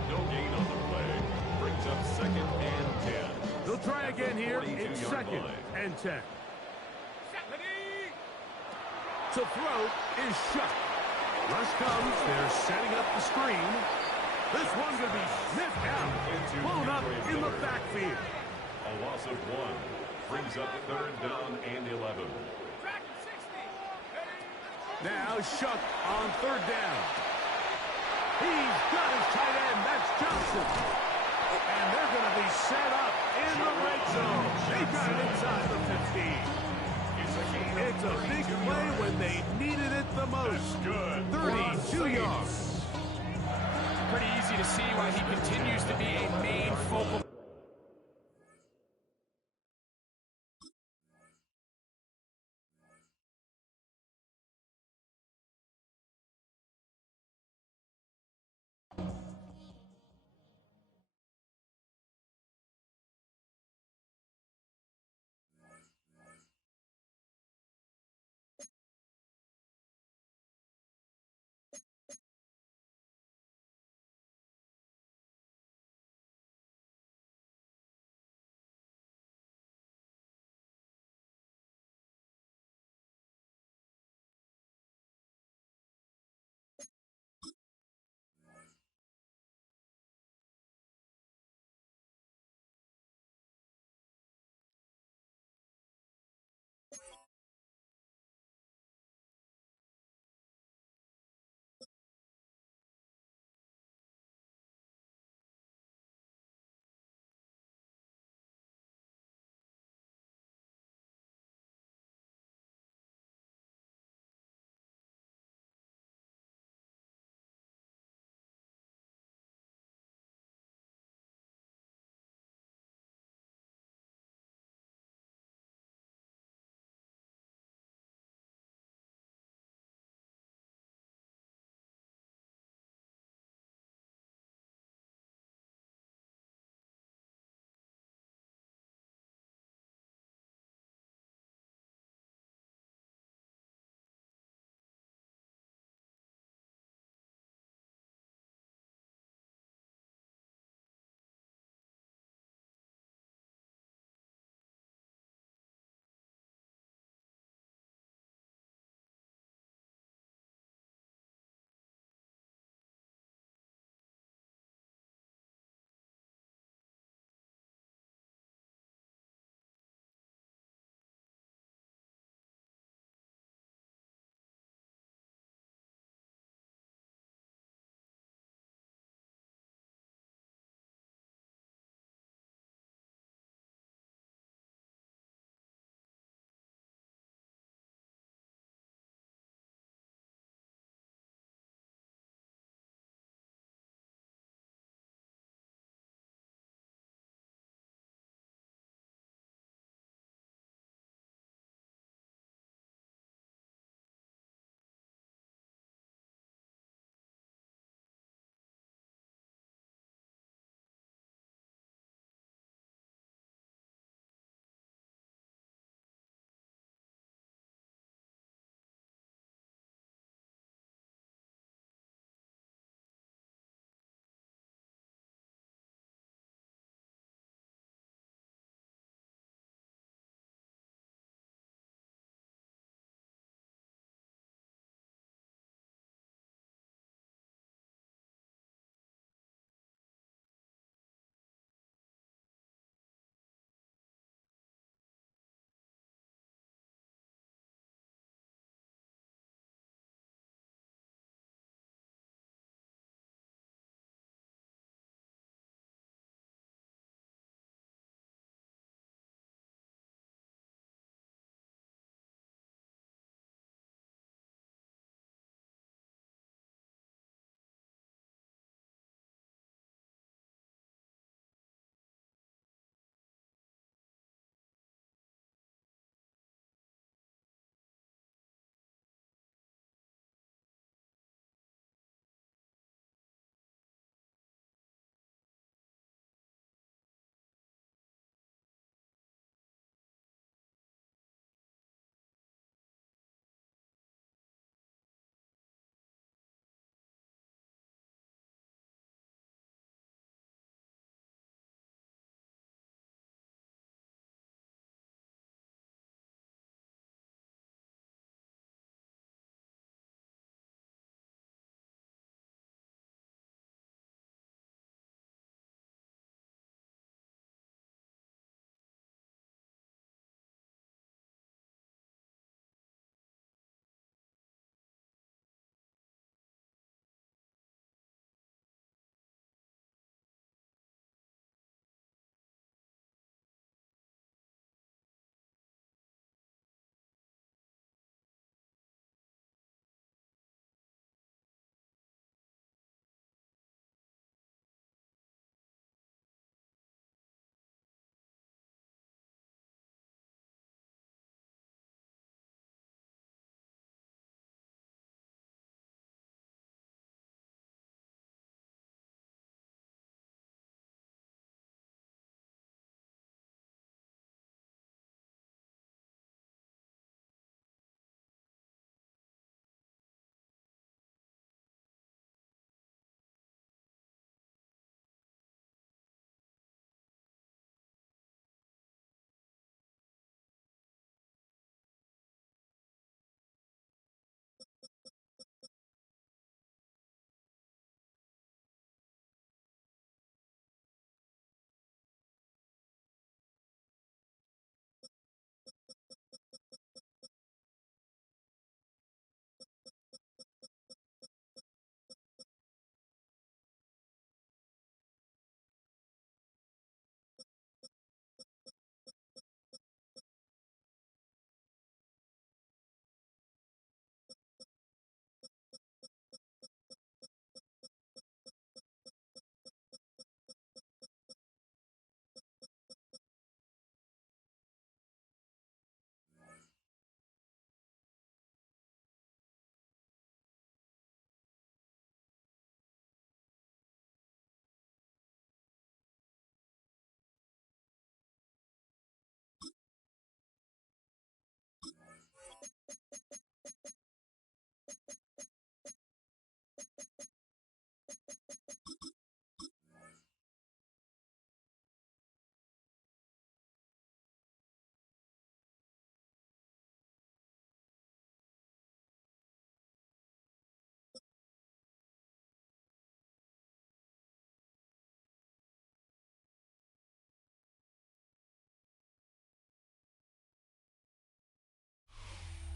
No gain on the play. Brings up 2nd and 10. They'll try again here. It's 2nd and 10. To throw is Shuck. Rush comes. They're setting up the screen. This one's going to be sniffed out. Blown up in the backfield. A loss of 1. Brings up 3rd down and 11. Now Shuck on 3rd down. He's got his tight end. That's Johnson. And they're going to be set up in the red zone. They got it inside the 15. It's a big play when they needed it the most. 32 yards. Pretty easy to see why he continues to be a main focal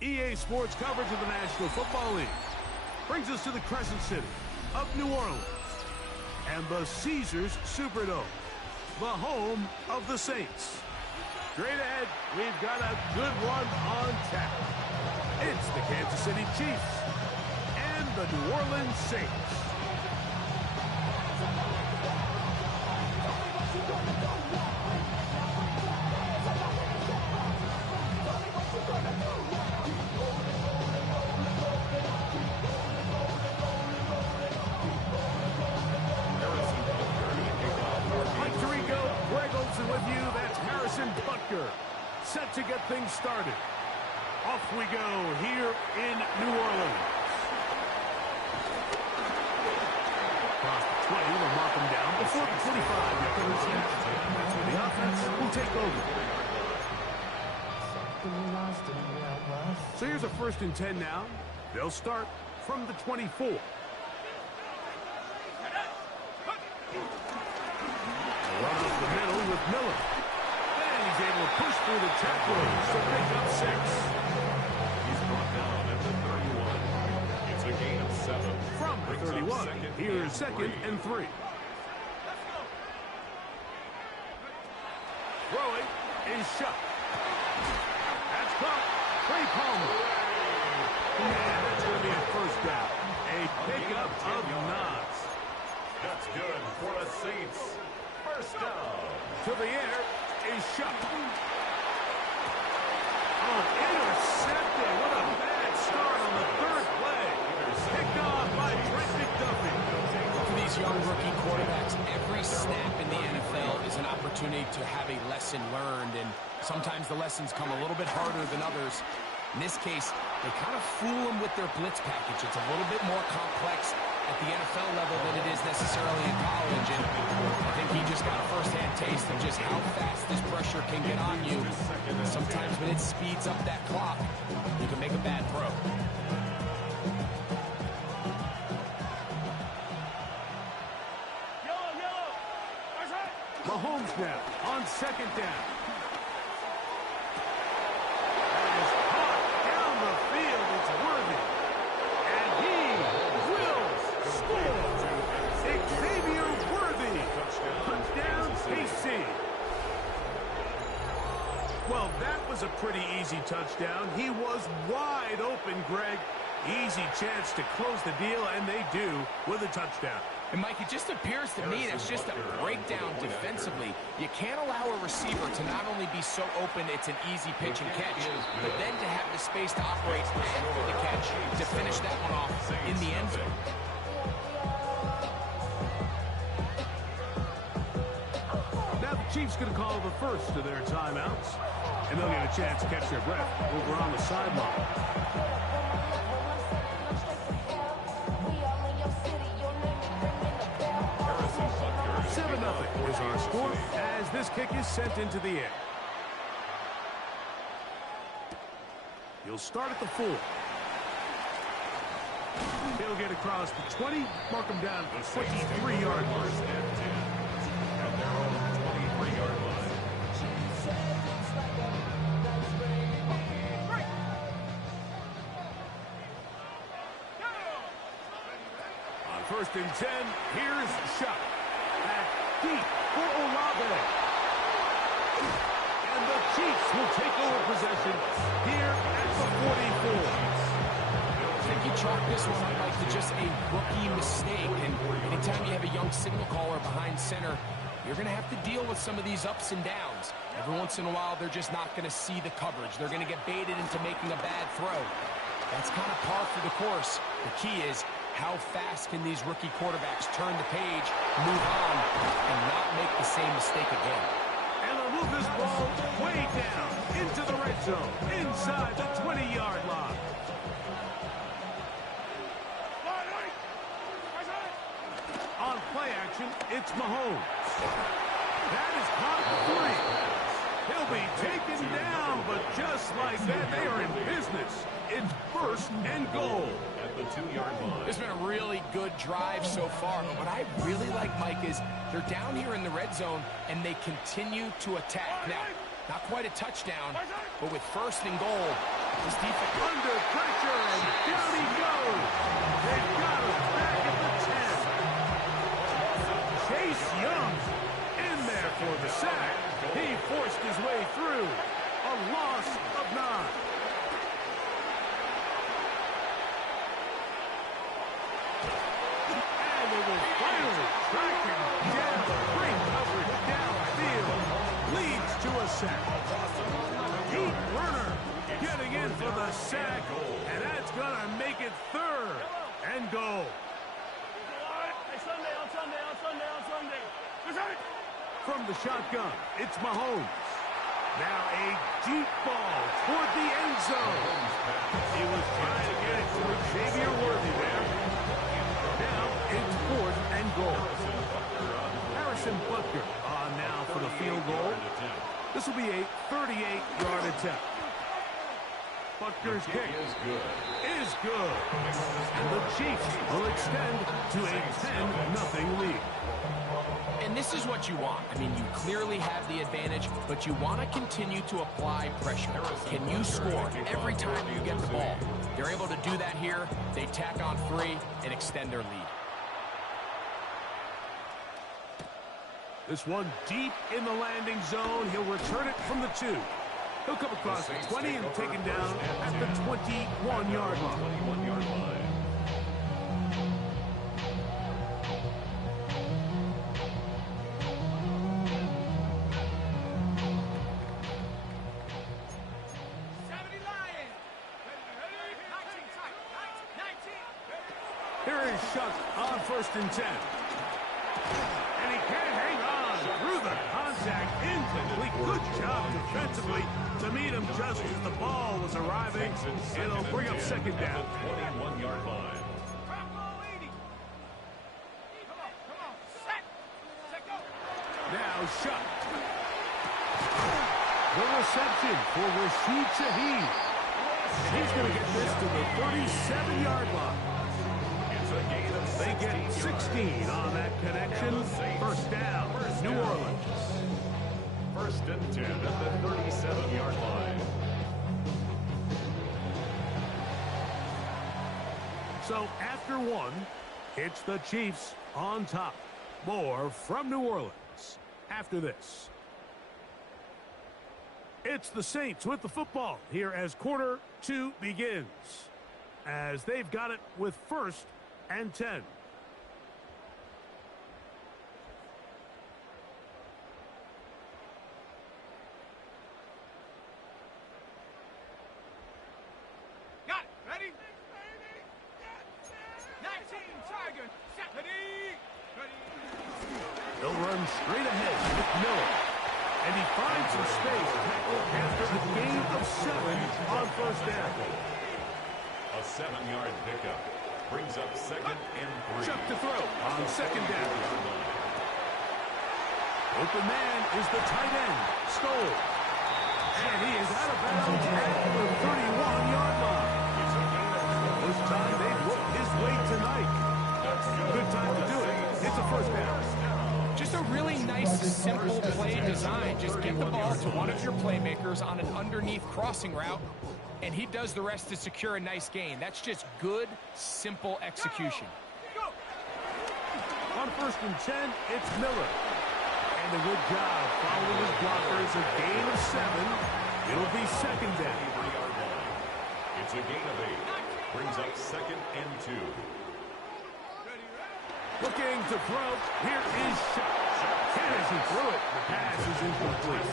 EA Sports coverage of the National Football League brings us to the Crescent City of New Orleans and the Caesars Superdome, the home of the Saints. Straight ahead, we've got a good one on tap. It's the Kansas City Chiefs and the New Orleans Saints. With you, that's Harrison Butker, set to get things started. Off we go here in New Orleans. Across the 20, they'll mark him down before the 25. That's where the offense will take over. So here's a 1st and 10 now. They'll start from the 24. Run up the middle with Miller. And he's able to push through the tacklers to pick up 6. He's brought down at the 31. It's a gain of 7. From the 31, here's 2nd and 3. Throwing is shot. That's caught. Trey Palmer. And that's going to be a 1st down. A pickup of 9. That's good for the Saints. 1st down. To the air is shot. Oh, intercepted. What a bad start on the 3rd play. Picked off by Trent McDuffie. For these young rookie quarterbacks, every snap in the NFL is an opportunity to have a lesson learned, and sometimes the lessons come a little bit harder than others. In this case, they kind of fool them with their blitz package. It's a little bit more complex at the NFL level than it is necessarily in college, and I think he just got a first-hand taste of just how fast this pressure can get on you. Sometimes when it speeds up that clock, you can make a bad throw. Mahomes now on 2nd down. Well, that was a pretty easy touchdown. He was wide open, Greg. Easy chance to close the deal, and they do with a touchdown. And, Mike, it just appears to me that's just a breakdown defensively. You can't allow a receiver to not only be so open it's an easy pitch and catch, but then to have the space to operate after the catch to finish that one off in the end zone. Now the Chiefs going to call the first of their timeouts, and they'll get a chance to catch their breath over on the sideline. 7-0 is our score as this kick is sent into the air. He'll start at the 4. He'll get across the 20, mark him down at the 23-yard line. At their own 23-yard line. On 1st and 10, here's Shot. Back deep for Olave. And the Chiefs will take over possession here at the 44. I think you chalk this one up like to just a rookie mistake. And anytime you have a young signal caller behind center, you're going to have to deal with some of these ups and downs. Every once in a while, they're just not going to see the coverage. They're going to get baited into making a bad throw. That's kind of par for the course. The key is, how fast can these rookie quarterbacks turn the page, move on, and not make the same mistake again? And they'll move this ball way down into the red zone, inside the 20-yard line. On play action, it's Mahomes. That is caught 3. He'll be taken down, but just like that, they are in business. It's 1st and goal. At the 2-yard line. It's been a really good drive so far, but what I really like, Mike, is they're down here in the red zone, and they continue to attack. Now, Not quite a touchdown, but with first and goal, his defense under pressure, and down he goes. They've got him back at the 10. Chase Young in there for the sack. He forced his way through. A loss of 9. And they will finally track him down. Great coverage downfield. Leads to a sack. Deep runner getting in for the sack. And that's going to make it 3rd and goal. From the shotgun, it's Mahomes. Now a deep ball toward the end zone. He was trying to get it toward Xavier Worthy there. Now it's 4th and goal. Harrison Butker on now for the field goal. This will be a 38-yard attempt. Butker's kick is good. And the Chiefs will extend to a 10-0 lead. And this is what you want. I mean, you clearly have the advantage, but you want to continue to apply pressure. Can you score every time you get the ball? They're able to do that here. They tack on 3 and extend their lead. This one deep in the landing zone. He'll return it from the 2. He'll come across the 20 and taken down at the 21-yard line. Here is Shuck on 1st and 10. And he can't hang on through the contact. Incomplete. Good job defensively to meet him just as the ball was arriving. It'll bring up 2nd down. 21-yard line. Now Shuck. The reception for Rashid Shaheed. And he's going to get this to the 37-yard line. They get 16 on that connection. 1st down, New Orleans. 1st and 10 at the 37-yard line. So after 1, it's the Chiefs on top. More from New Orleans after this. It's the Saints with the football here as quarter 2 begins. As they've got it with 1st and 10. Got it. Ready? 19, Tiger. Set. Ready? They'll run straight ahead with Miller. And he finds some space after a gain of 7 on 1st down. A 7-yard pickup. Brings up 2nd and 3. Chuck to throw on 2nd down. Open man is the tight end, Stoll. And he is out of bounds at the 31-yard line. This time they've worked his way tonight. Good time to do it. It's a 1st down. Just a really nice, simple play design. Just get the ball to one of your playmakers on an underneath crossing route, and he does the rest to secure a nice gain. That's just good, simple execution. On 1st and 10, it's Miller. And a good job following his blockers. A gain of 7. It'll be 2nd down. It's a gain of 8. Brings up 2nd and 2. Looking to throw. Here is Shuck. And as he threw it, the pass is incomplete.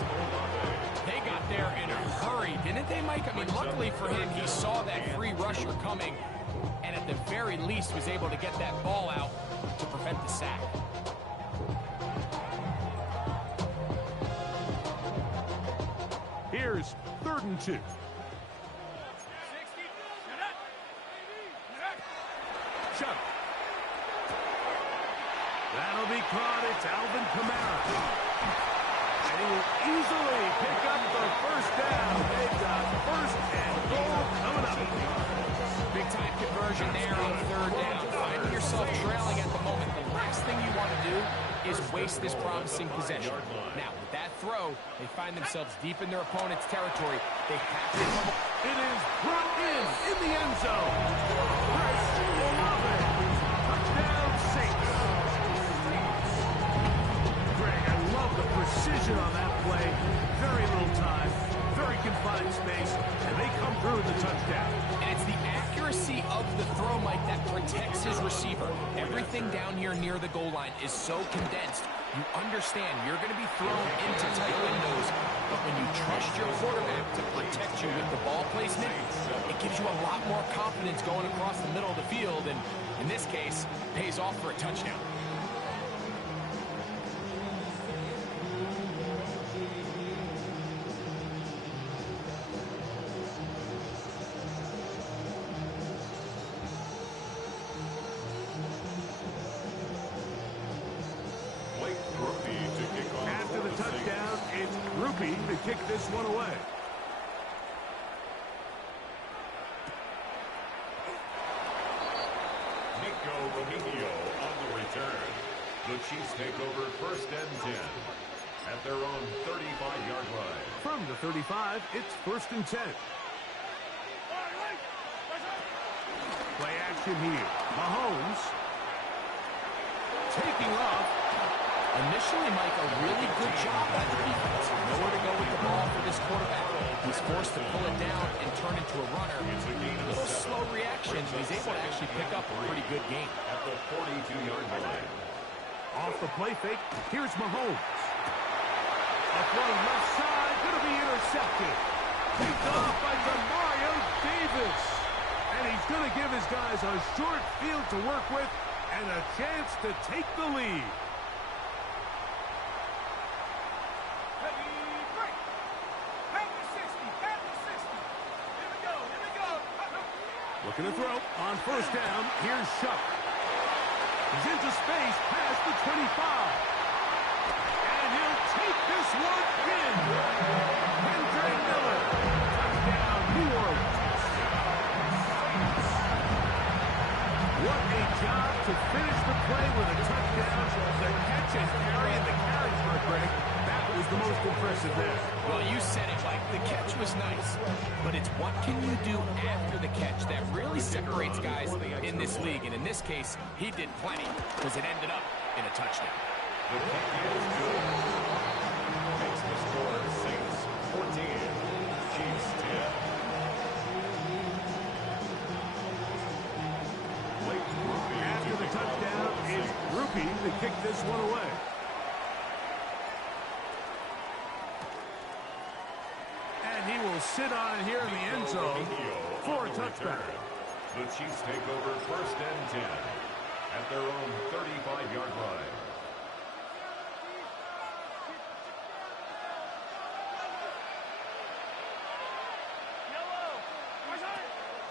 They got there in a hurry, didn't they, Mike? I mean, luckily for him, he saw that free rusher coming, and at the very least was able to get that ball out to prevent the sack. Here's 3rd and 2. Chuck. That'll be caught. It's Alvin Kamara. And he will easily pick up the 1st down. They've got 1st and goal coming up. Big time conversion there on 3rd down. Finding yourself trailing at the moment, the last thing you want to do is waste this promising possession. Now, with that throw, they find themselves deep in their opponent's territory. They have to come. It is brought in the end zone. Chris Olave. Touchdown, Saints. Greg, I love the precision on that play. Very little time, very confined space, and they come through with the touchdown. And it's the accuracy of the throw, Mike, that protects his receiver. Everything down here near the goal line is so condensed. You understand you're going to be thrown into tight windows, but when you trust your quarterback to protect you with the ball placement, it gives you a lot more confidence going across the middle of the field, and in this case, pays off for a touchdown. After the touchdown, it's Grupe to kick this one away. Nico Romeo on the return. The Chiefs take over 1st and 10 at their own 35-yard line. From the 35, it's 1st and 10. Play action here. Mahomes taking off. Initially, Mike, a really good job by the defense. Nowhere to go with the ball for this quarterback. He's forced to pull it down and turn into a runner. A little slow reaction. He's able to actually pick up a pretty good game. At the 42-yard line. Off the play fake, here's Mahomes. A throw left side, going to be intercepted. Picked off by Demario Davis. And he's going to give his guys a short field to work with and a chance to take the lead. Looking to throw on 1st down. Here's Shuck. He's into space past the 25. And he'll take this one in. Kendre Miller. Touchdown, New Orleans. What a job to finish the play with a touchdown. The catch and carry and the carry for Greg. That was the most impressive there. Well, you said it, Mike. The catch was nice, but it's what can you do after the catch that really separates guys in this league. And in this case, he did plenty because it ended up in a touchdown. The kick is good. Makes the score Saints 14, Chiefs 10. After the touchdown is Grupe to kick this one away. And he will sit on it here in the end zone for a touchback. The Chiefs take over 1st and 10 at their own 35-yard line.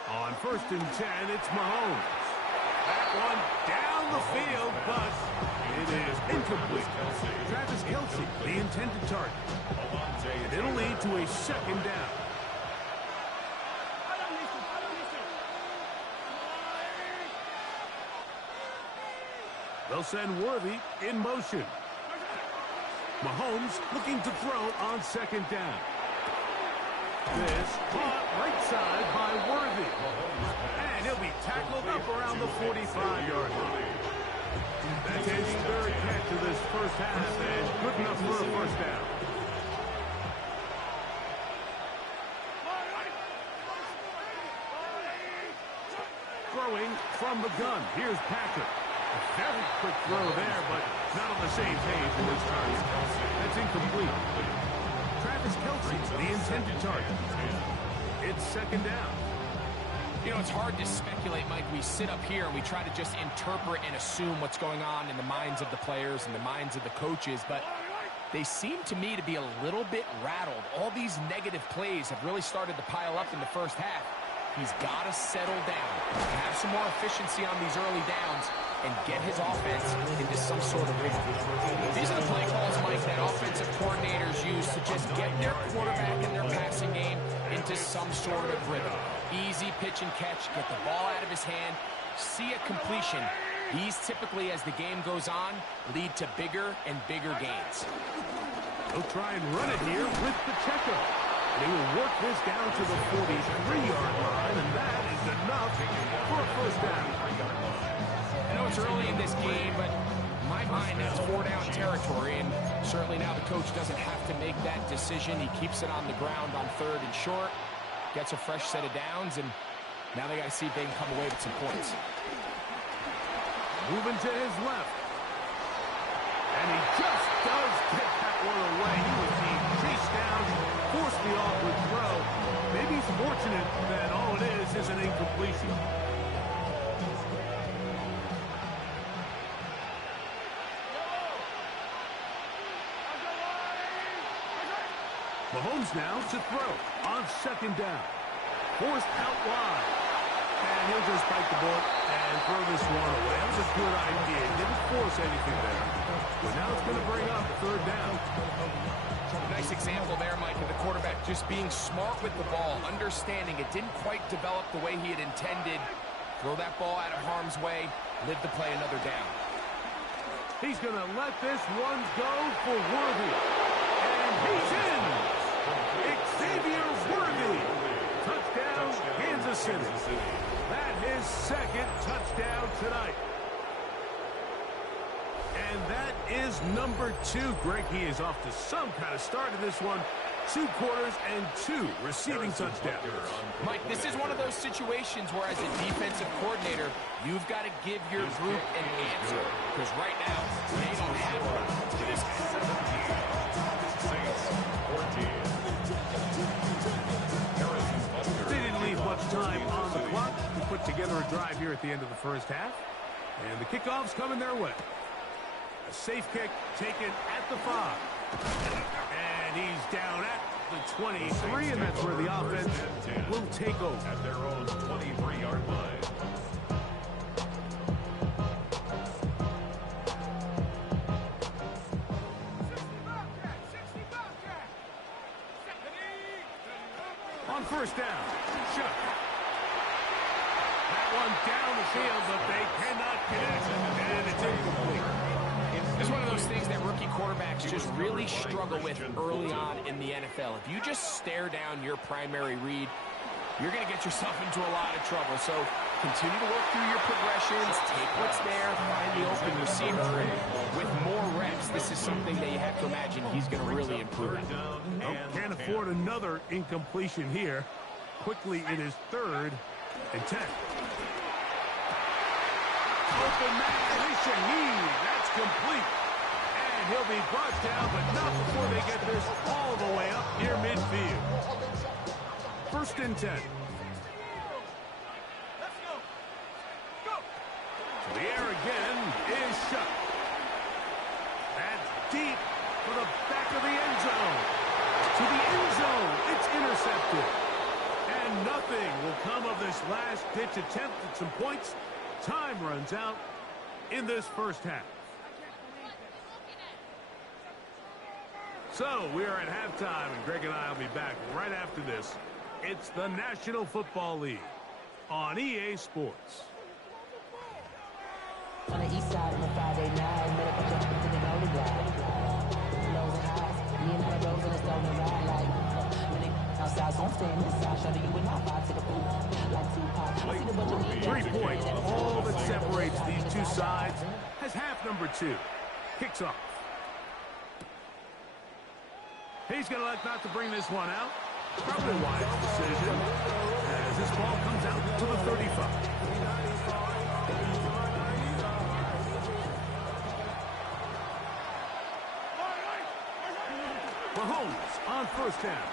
On 1st and 10, it's Mahomes. That one down the field, but it is incomplete. Travis Kelce, the intended target. And it'll lead to a 2nd down. They'll send Worthy in motion. Mahomes looking to throw on 2nd down. This caught right side by Worthy. And he'll be tackled up around the 45-yard line. That's his 3rd catch of this 1st half, and good enough for a 1st down. Throwing from the gun. Here's Patrick. A very quick throw there, but not on the same page in this target. That's incomplete. Travis Kelce, the intended target. It's 2nd down. You know, it's hard to speculate, Mike. We sit up here and we try to just interpret and assume what's going on in the minds of the players and the minds of the coaches, but they seem to me to be a little bit rattled. All these negative plays have really started to pile up in the 1st half. He's got to settle down, have some more efficiency on these early downs, and get his offense into some sort of rhythm. These are the play calls, Mike, that offensive coordinators use to just get their quarterback and their passing game into some sort of rhythm. Easy pitch and catch, get the ball out of his hand, see a completion, These typically, as the game goes on, lead to bigger and bigger gains. He'll try and run it here with Pacheco. They will work this down to the 43-yard line, and that is enough for a first down. I know it's early in this game, but in my mind, that's 4-down territory, and certainly now the coach doesn't have to make that decision. He keeps it on the ground on 3rd and short, gets a fresh set of downs, and now they got to see if they can come away with some points. Moving to his left. And he just does get that one away. He was being chased down, forced the awkward throw. Maybe he's fortunate that all it is an incompletion. Mahomes now to throw on 2nd down. Forced out wide. And he'll just bite the bullet and throw this one away. That was a good idea. He didn't force anything there. But now it's going to bring up 3rd down. Nice example there, Mike, of the quarterback just being smart with the ball, understanding it didn't quite develop the way he had intended. Throw that ball out of harm's way, live to play another down. He's going to let this one go for Worthy. And he's in! Xavier Worthy! Touchdown, Kansas City. That his 2nd touchdown tonight. And that is number 2. Greg, he is off to some kind of start in this one. 2 quarters and 2 receiving touchdowns. Mike, this is one of those situations where as a defensive coordinator, you've got to give your group an answer. Because right now, they don't have one to this They didn't leave much time on the clock to put together a drive here at the end of the first half. And the kickoff's coming their way. A safe kick taken at the 5. And he's down at the 23, and that's where the offense will take over. At their own 23-yard line. On 1st down, Chuck. That one down the field, but they cannot connect, and it's incomplete. It's one of those things that rookie quarterbacks just really struggle with early on in the NFL. If you just stare down your primary read, you're going to get yourself into a lot of trouble. So continue to work through your progressions, take what's there, find the open receiver, and with more reps, this is something that you have to imagine he's going to really improve at. Oh, can't afford another incompletion here. Quickly, it is 3rd and 10. Open man, Shaheed. That's complete. And he'll be brought down, but not before they get this all the way up near midfield. 1st and 10. Let's go. Go. The air again is shut. That's deep for the back of the end zone. To the end zone. It's intercepted. And nothing will come of this last-ditch attempt at some points. Time runs out in this first half. So we are at halftime, and Greg and I will be back right after this. It's the National Football League on EA Sports. On the east side on a Friday night, met up a jump to the lonely glide. Lows and highs, me and my bros in a stolen ride like when they outside, so I'm staying inside. Show you and I vibe to the pool like Tupac. I see the bunch of me. 3 points, all that separates these two sides, as half number 2 kicks off. He's going to elect not to bring this one out. Probably a wise decision as this ball comes out to the 35. Mahomes on 1st down.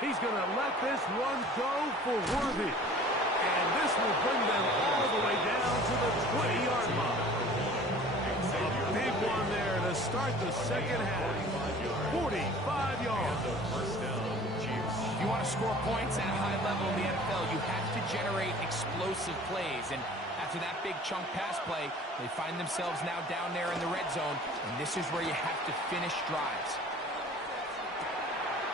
He's going to let this one go for Worthy. And this will bring them all the way down to the 20-yard line. A big one there to start the second half. 45 yards. If you want to score points at a high level in the NFL, you have to generate explosive plays. And after that big chunk pass play, they find themselves now down there in the red zone. And this is where you have to finish drives.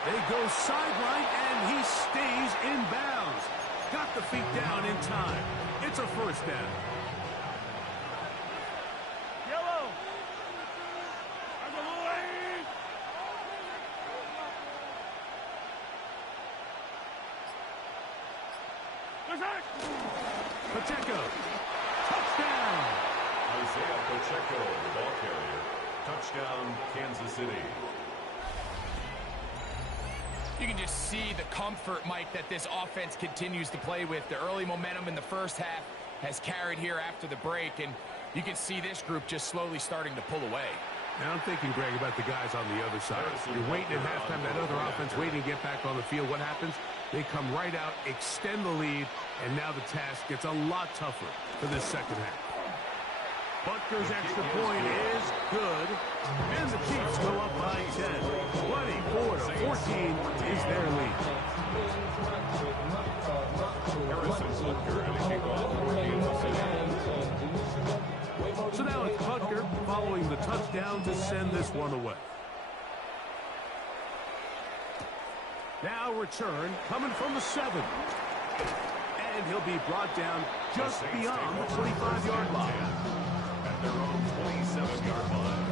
They go sideline, and he stays in bounds. Got the feet down in time. It's a first down. Pacheco. Touchdown. Isaiah Pacheco, the ball carrier. Touchdown, Kansas City. You can just see the comfort, Mike, that this offense continues to play with. The early momentum in the first half has carried here after the break, and you can see this group just slowly starting to pull away. Now I'm thinking, Greg, about the guys on the other side. You're waiting at halftime, that other offense waiting to get back on the field. What happens? They come right out, extend the lead, and now the task gets a lot tougher for this second half. Butker's extra point is good, and the Chiefs go up by 10. 24-14 is their lead. Harrison Butker to kick off for Kansas City. So now it's Butker following the touchdown to send this one away. Now return coming from the 7. And he'll be brought down just beyond the 25-yard line. At their own 27-yard line.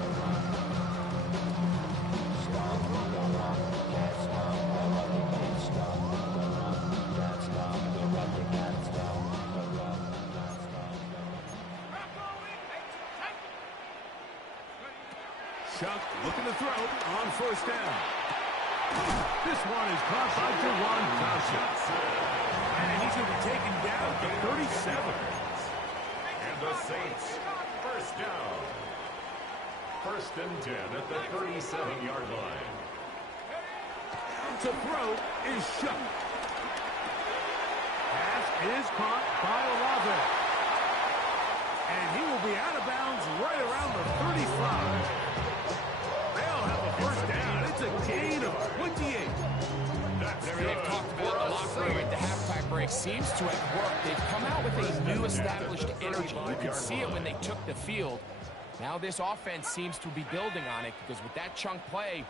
Chuck looking to throw on first down. This one is caught by Jawan Johnson. And he's going to be taken down to 37. And the Saints, first down. First and 10 at the 37-yard line. To throw is Chuck. Pass is caught by Olave. And he will be out of bounds right around the 35. They'll have a first down. It's a gain of 28. They've talked about the locker room at the halftime break seems to have worked. They've come out with a new established energy. You could see it when they took the field. Now this offense seems to be building on it because with that chunk play,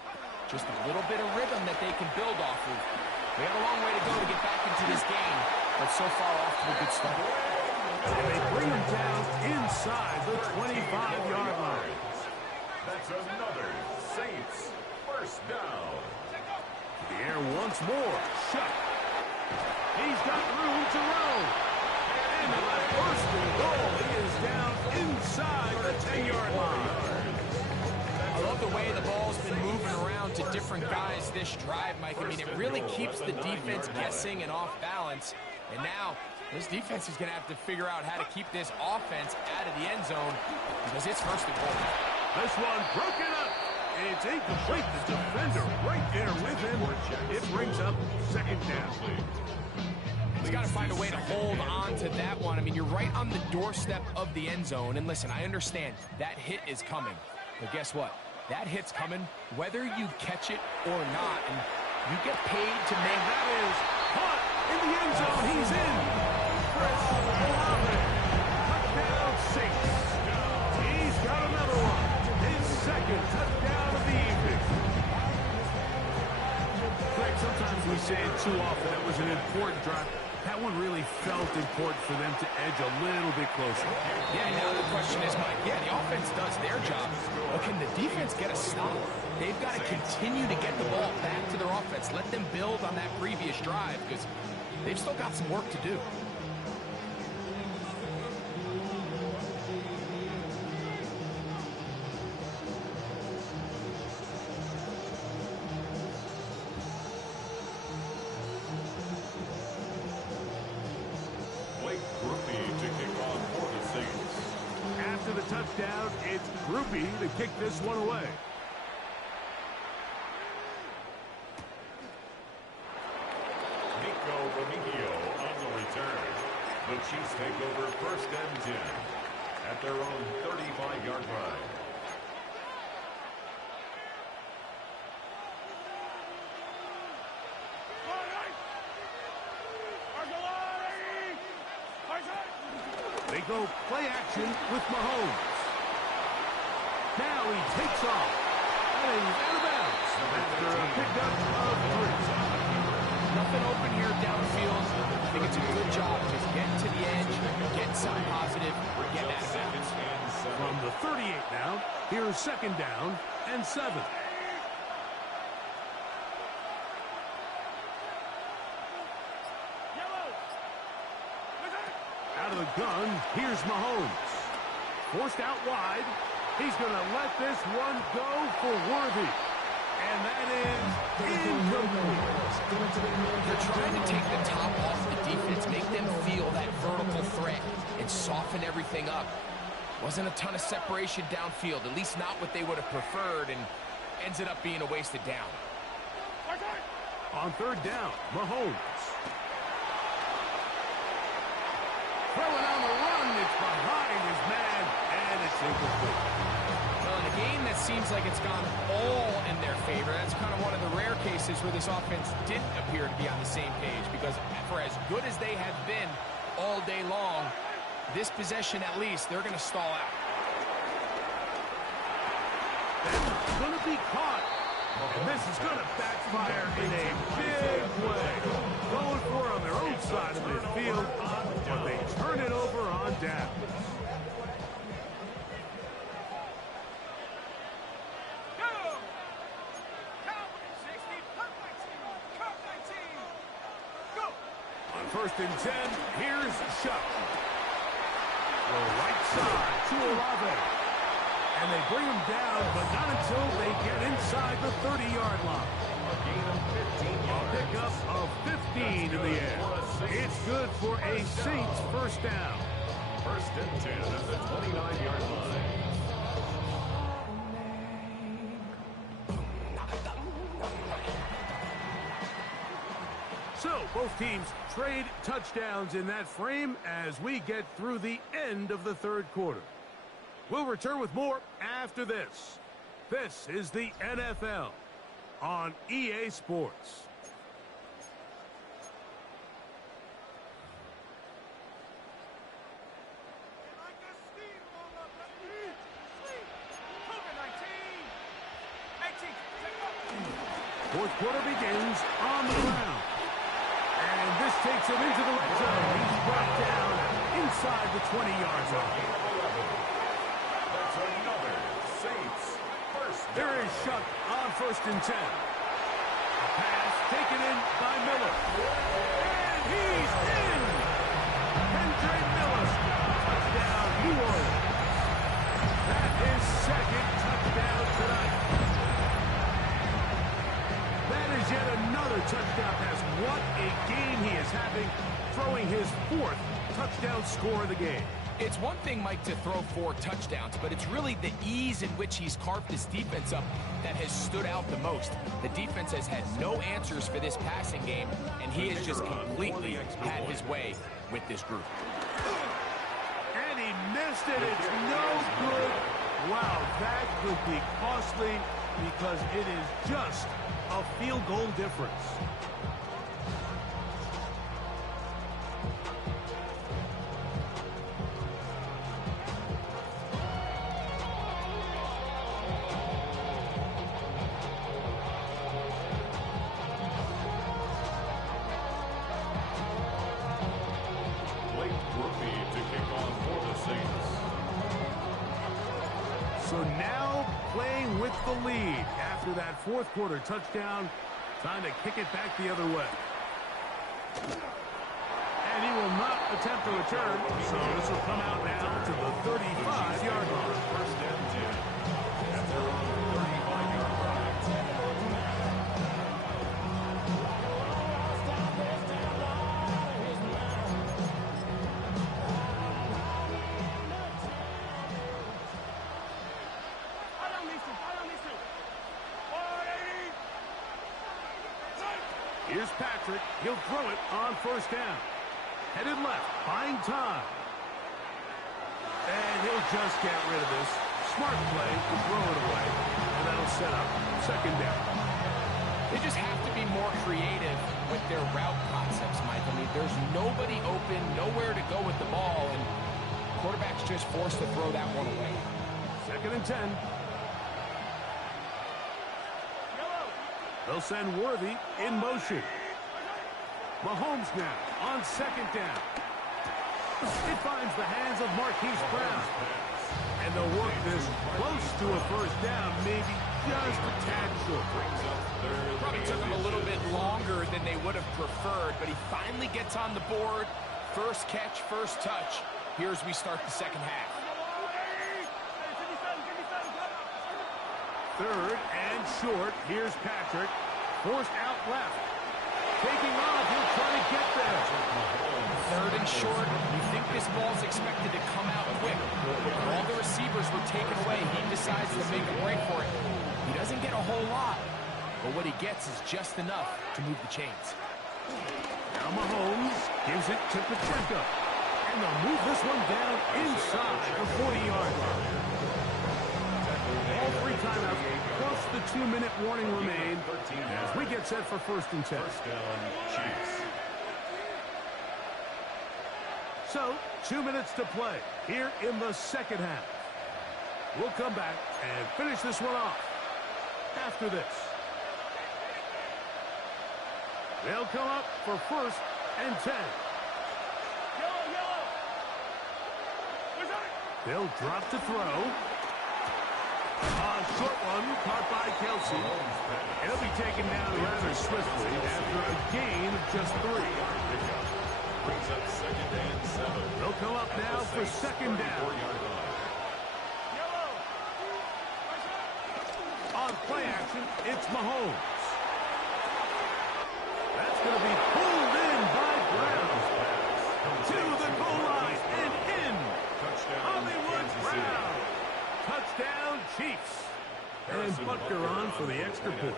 just a little bit of rhythm that they can build off of. They have a long way to go to get back into this game, but so far off to a good start. And they bring him down inside the 25-yard line. That's another Saints first down. The air once more. Chuck. He's got room to roll. And on that first and goal, he is down inside the 10-yard line. I love the way the ball's been moving around to different guys this drive, Mike. I mean, it really keeps the defense guessing and off balance. And now, this defense is going to have to figure out how to keep this offense out of the end zone because it's first and goal. This one broken up. And it's incomplete. The defender right there with him. It brings up second down. He's got to find a way to hold on to that one. I mean, you're right on the doorstep of the end zone. And listen, I understand that hit is coming. But guess what? That hit's coming whether you catch it or not. And you get paid to make... And that is caught in the end zone. He's in. Chris Olave. Touchdown Saints. He's got another one. His second touchdown of the evening. Greg, sometimes we say it too often. That was an important drive. That one really felt important for them to edge a little bit closer. Yeah, now the question is, Mike, yeah, the offense does their job, but can the defense get a stop? They've got to continue to get the ball back to their offense. Let them build on that previous drive because they've still got some work to do. Touchdown, it's Groupie to kick this one away. Nico Remigio on the return. The Chiefs take over first and 10 at their own 35-yard line. They go play action with Mahomes. Now he takes off. And he's out of bounds after a pickup of 3. Nothing open here downfield. I think it's a good job. Just get to the edge, get something positive, get out of bounds. From the 38 now, here's second down and 7. gun. Here's Mahomes. Forced out wide. He's going to let this one go for Worthy. And that is incomplete. They're trying to take the top off the defense, make them feel that vertical threat, and soften everything up. Wasn't a ton of separation downfield, at least not what they would have preferred, and ends it up being a wasted down. On third down, Mahomes. Throwing on the run, it's behind his man, and it's incomplete. Well, in a game that seems like it's gone all in their favor, that's kind of one of the rare cases where this offense didn't appear to be on the same page, because for as good as they have been all day long, this possession at least, they're going to stall out. That's going to be caught. And this is going to backfire in a big way. Going for it on their own side of the field, but they turn it over on downs. On 1st and 10, here's Shuck. The right side to Olave. And they bring him down, but not until they get inside the 30-yard line. A pickup of 15 in the air. It's good for a Saints first down. 1st and 10 at the 29-yard line. So, both teams trade touchdowns in that frame as we get through the end of the third quarter. We'll return with more after this. This is the NFL on EA Sports. Fourth quarter begins on the ground. And this takes him into the red zone. He's brought down inside the 20-yard line. That's another Saints first down. There is Shuck on 1st and 10. A pass taken in by Miller. And he's in! Kendre Miller, touchdown, New Orleans. That is second touchdown tonight. That is yet another touchdown pass. What a game he is having, throwing his 4th touchdown score of the game. It's one thing, Mike, to throw 4 touchdowns, but it's really the ease in which he's carved this defense up that has stood out the most. The defense has had no answers for this passing game, and he has just completely had his way with this group. And he missed it. It's no good. Wow, that could be costly because it is just a field goal difference. So now playing with the lead after that 4th quarter touchdown. Time to kick it back the other way. And he will not attempt a return. So this will come out now to the 35-yard line. 1st and 10 at their own 35-yard line. Here's Patrick. He'll throw it on 1st down. Headed left, buying time. And he'll just get rid of this. Smart play to throw it away. And that'll set up 2nd down. They just have to be more creative with their route concepts, Mike. I mean, there's nobody open, nowhere to go with the ball, and quarterback's just forced to throw that one away. 2nd and 10. They'll send Worthy in motion. Mahomes now on 2nd down. It finds the hands of Marquise Brown. And they'll work this close to a 1st down, maybe just a tad short. Probably took him a little bit longer than they would have preferred, but he finally gets on the board. First catch, first touch. here as we start the second half. Third and short. Here's Patrick. Forced out left. Taking off. He'll try to get there. Third and short. You think this ball's expected to come out quick. All the receivers were taken away. He decides to make a break for it. He doesn't get a whole lot, but what he gets is just enough to move the chains. Now Mahomes gives it to Pacheco. And they'll move this one down inside the 40-yard line. All three timeouts plus the 2-minute warning remain as we get set for 1st and 10. First down, Chiefs. So, 2 minutes to play here in the second half. We'll come back and finish this one off after this. They'll come up for 1st and 10. They'll drop to throw. A short one caught by Kelsey. It'll be taken down rather swiftly after a gain of just 3. Brings up 2nd and 7. They'll come up now for 2nd down. On play action, it's Mahomes. That's going to be pulled in by Brown. To the goal line and in. Hollywood Brown. Touchdown, Chiefs. And Butker on for the extra point.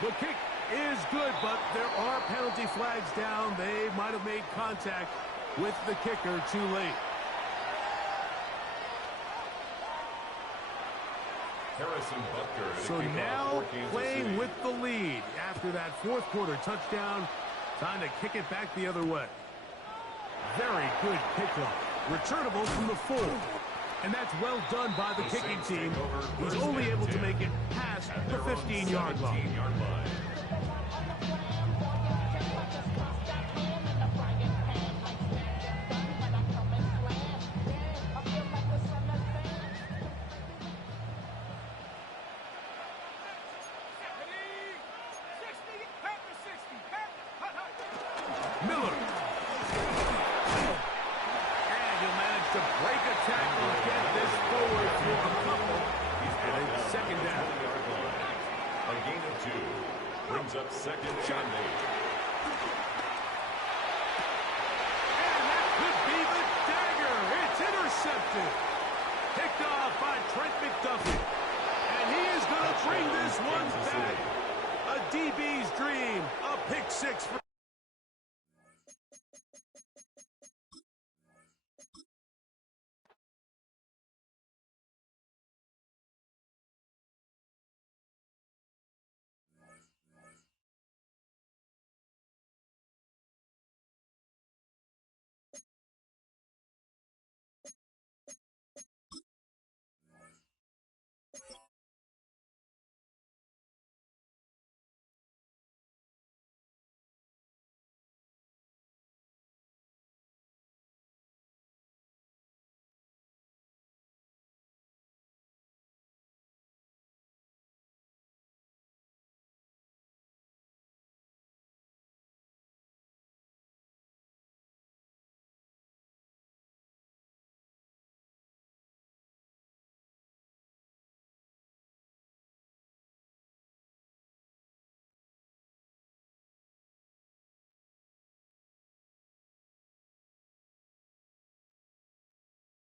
The kick is good, but there are penalty flags down. They might have made contact with the kicker too late. Harrison Butker. So now playing with the lead after that 4th quarter touchdown. Time to kick it back the other way. Very good kickoff. Returnable from the 4. And that's well done by the kicking team. He's only able to make it past the 15-yard line. Miller. And he'll manage to break a tackle and get this forward for a couple. And it's 2nd down. A gain of 2. Brings up 2nd and 8.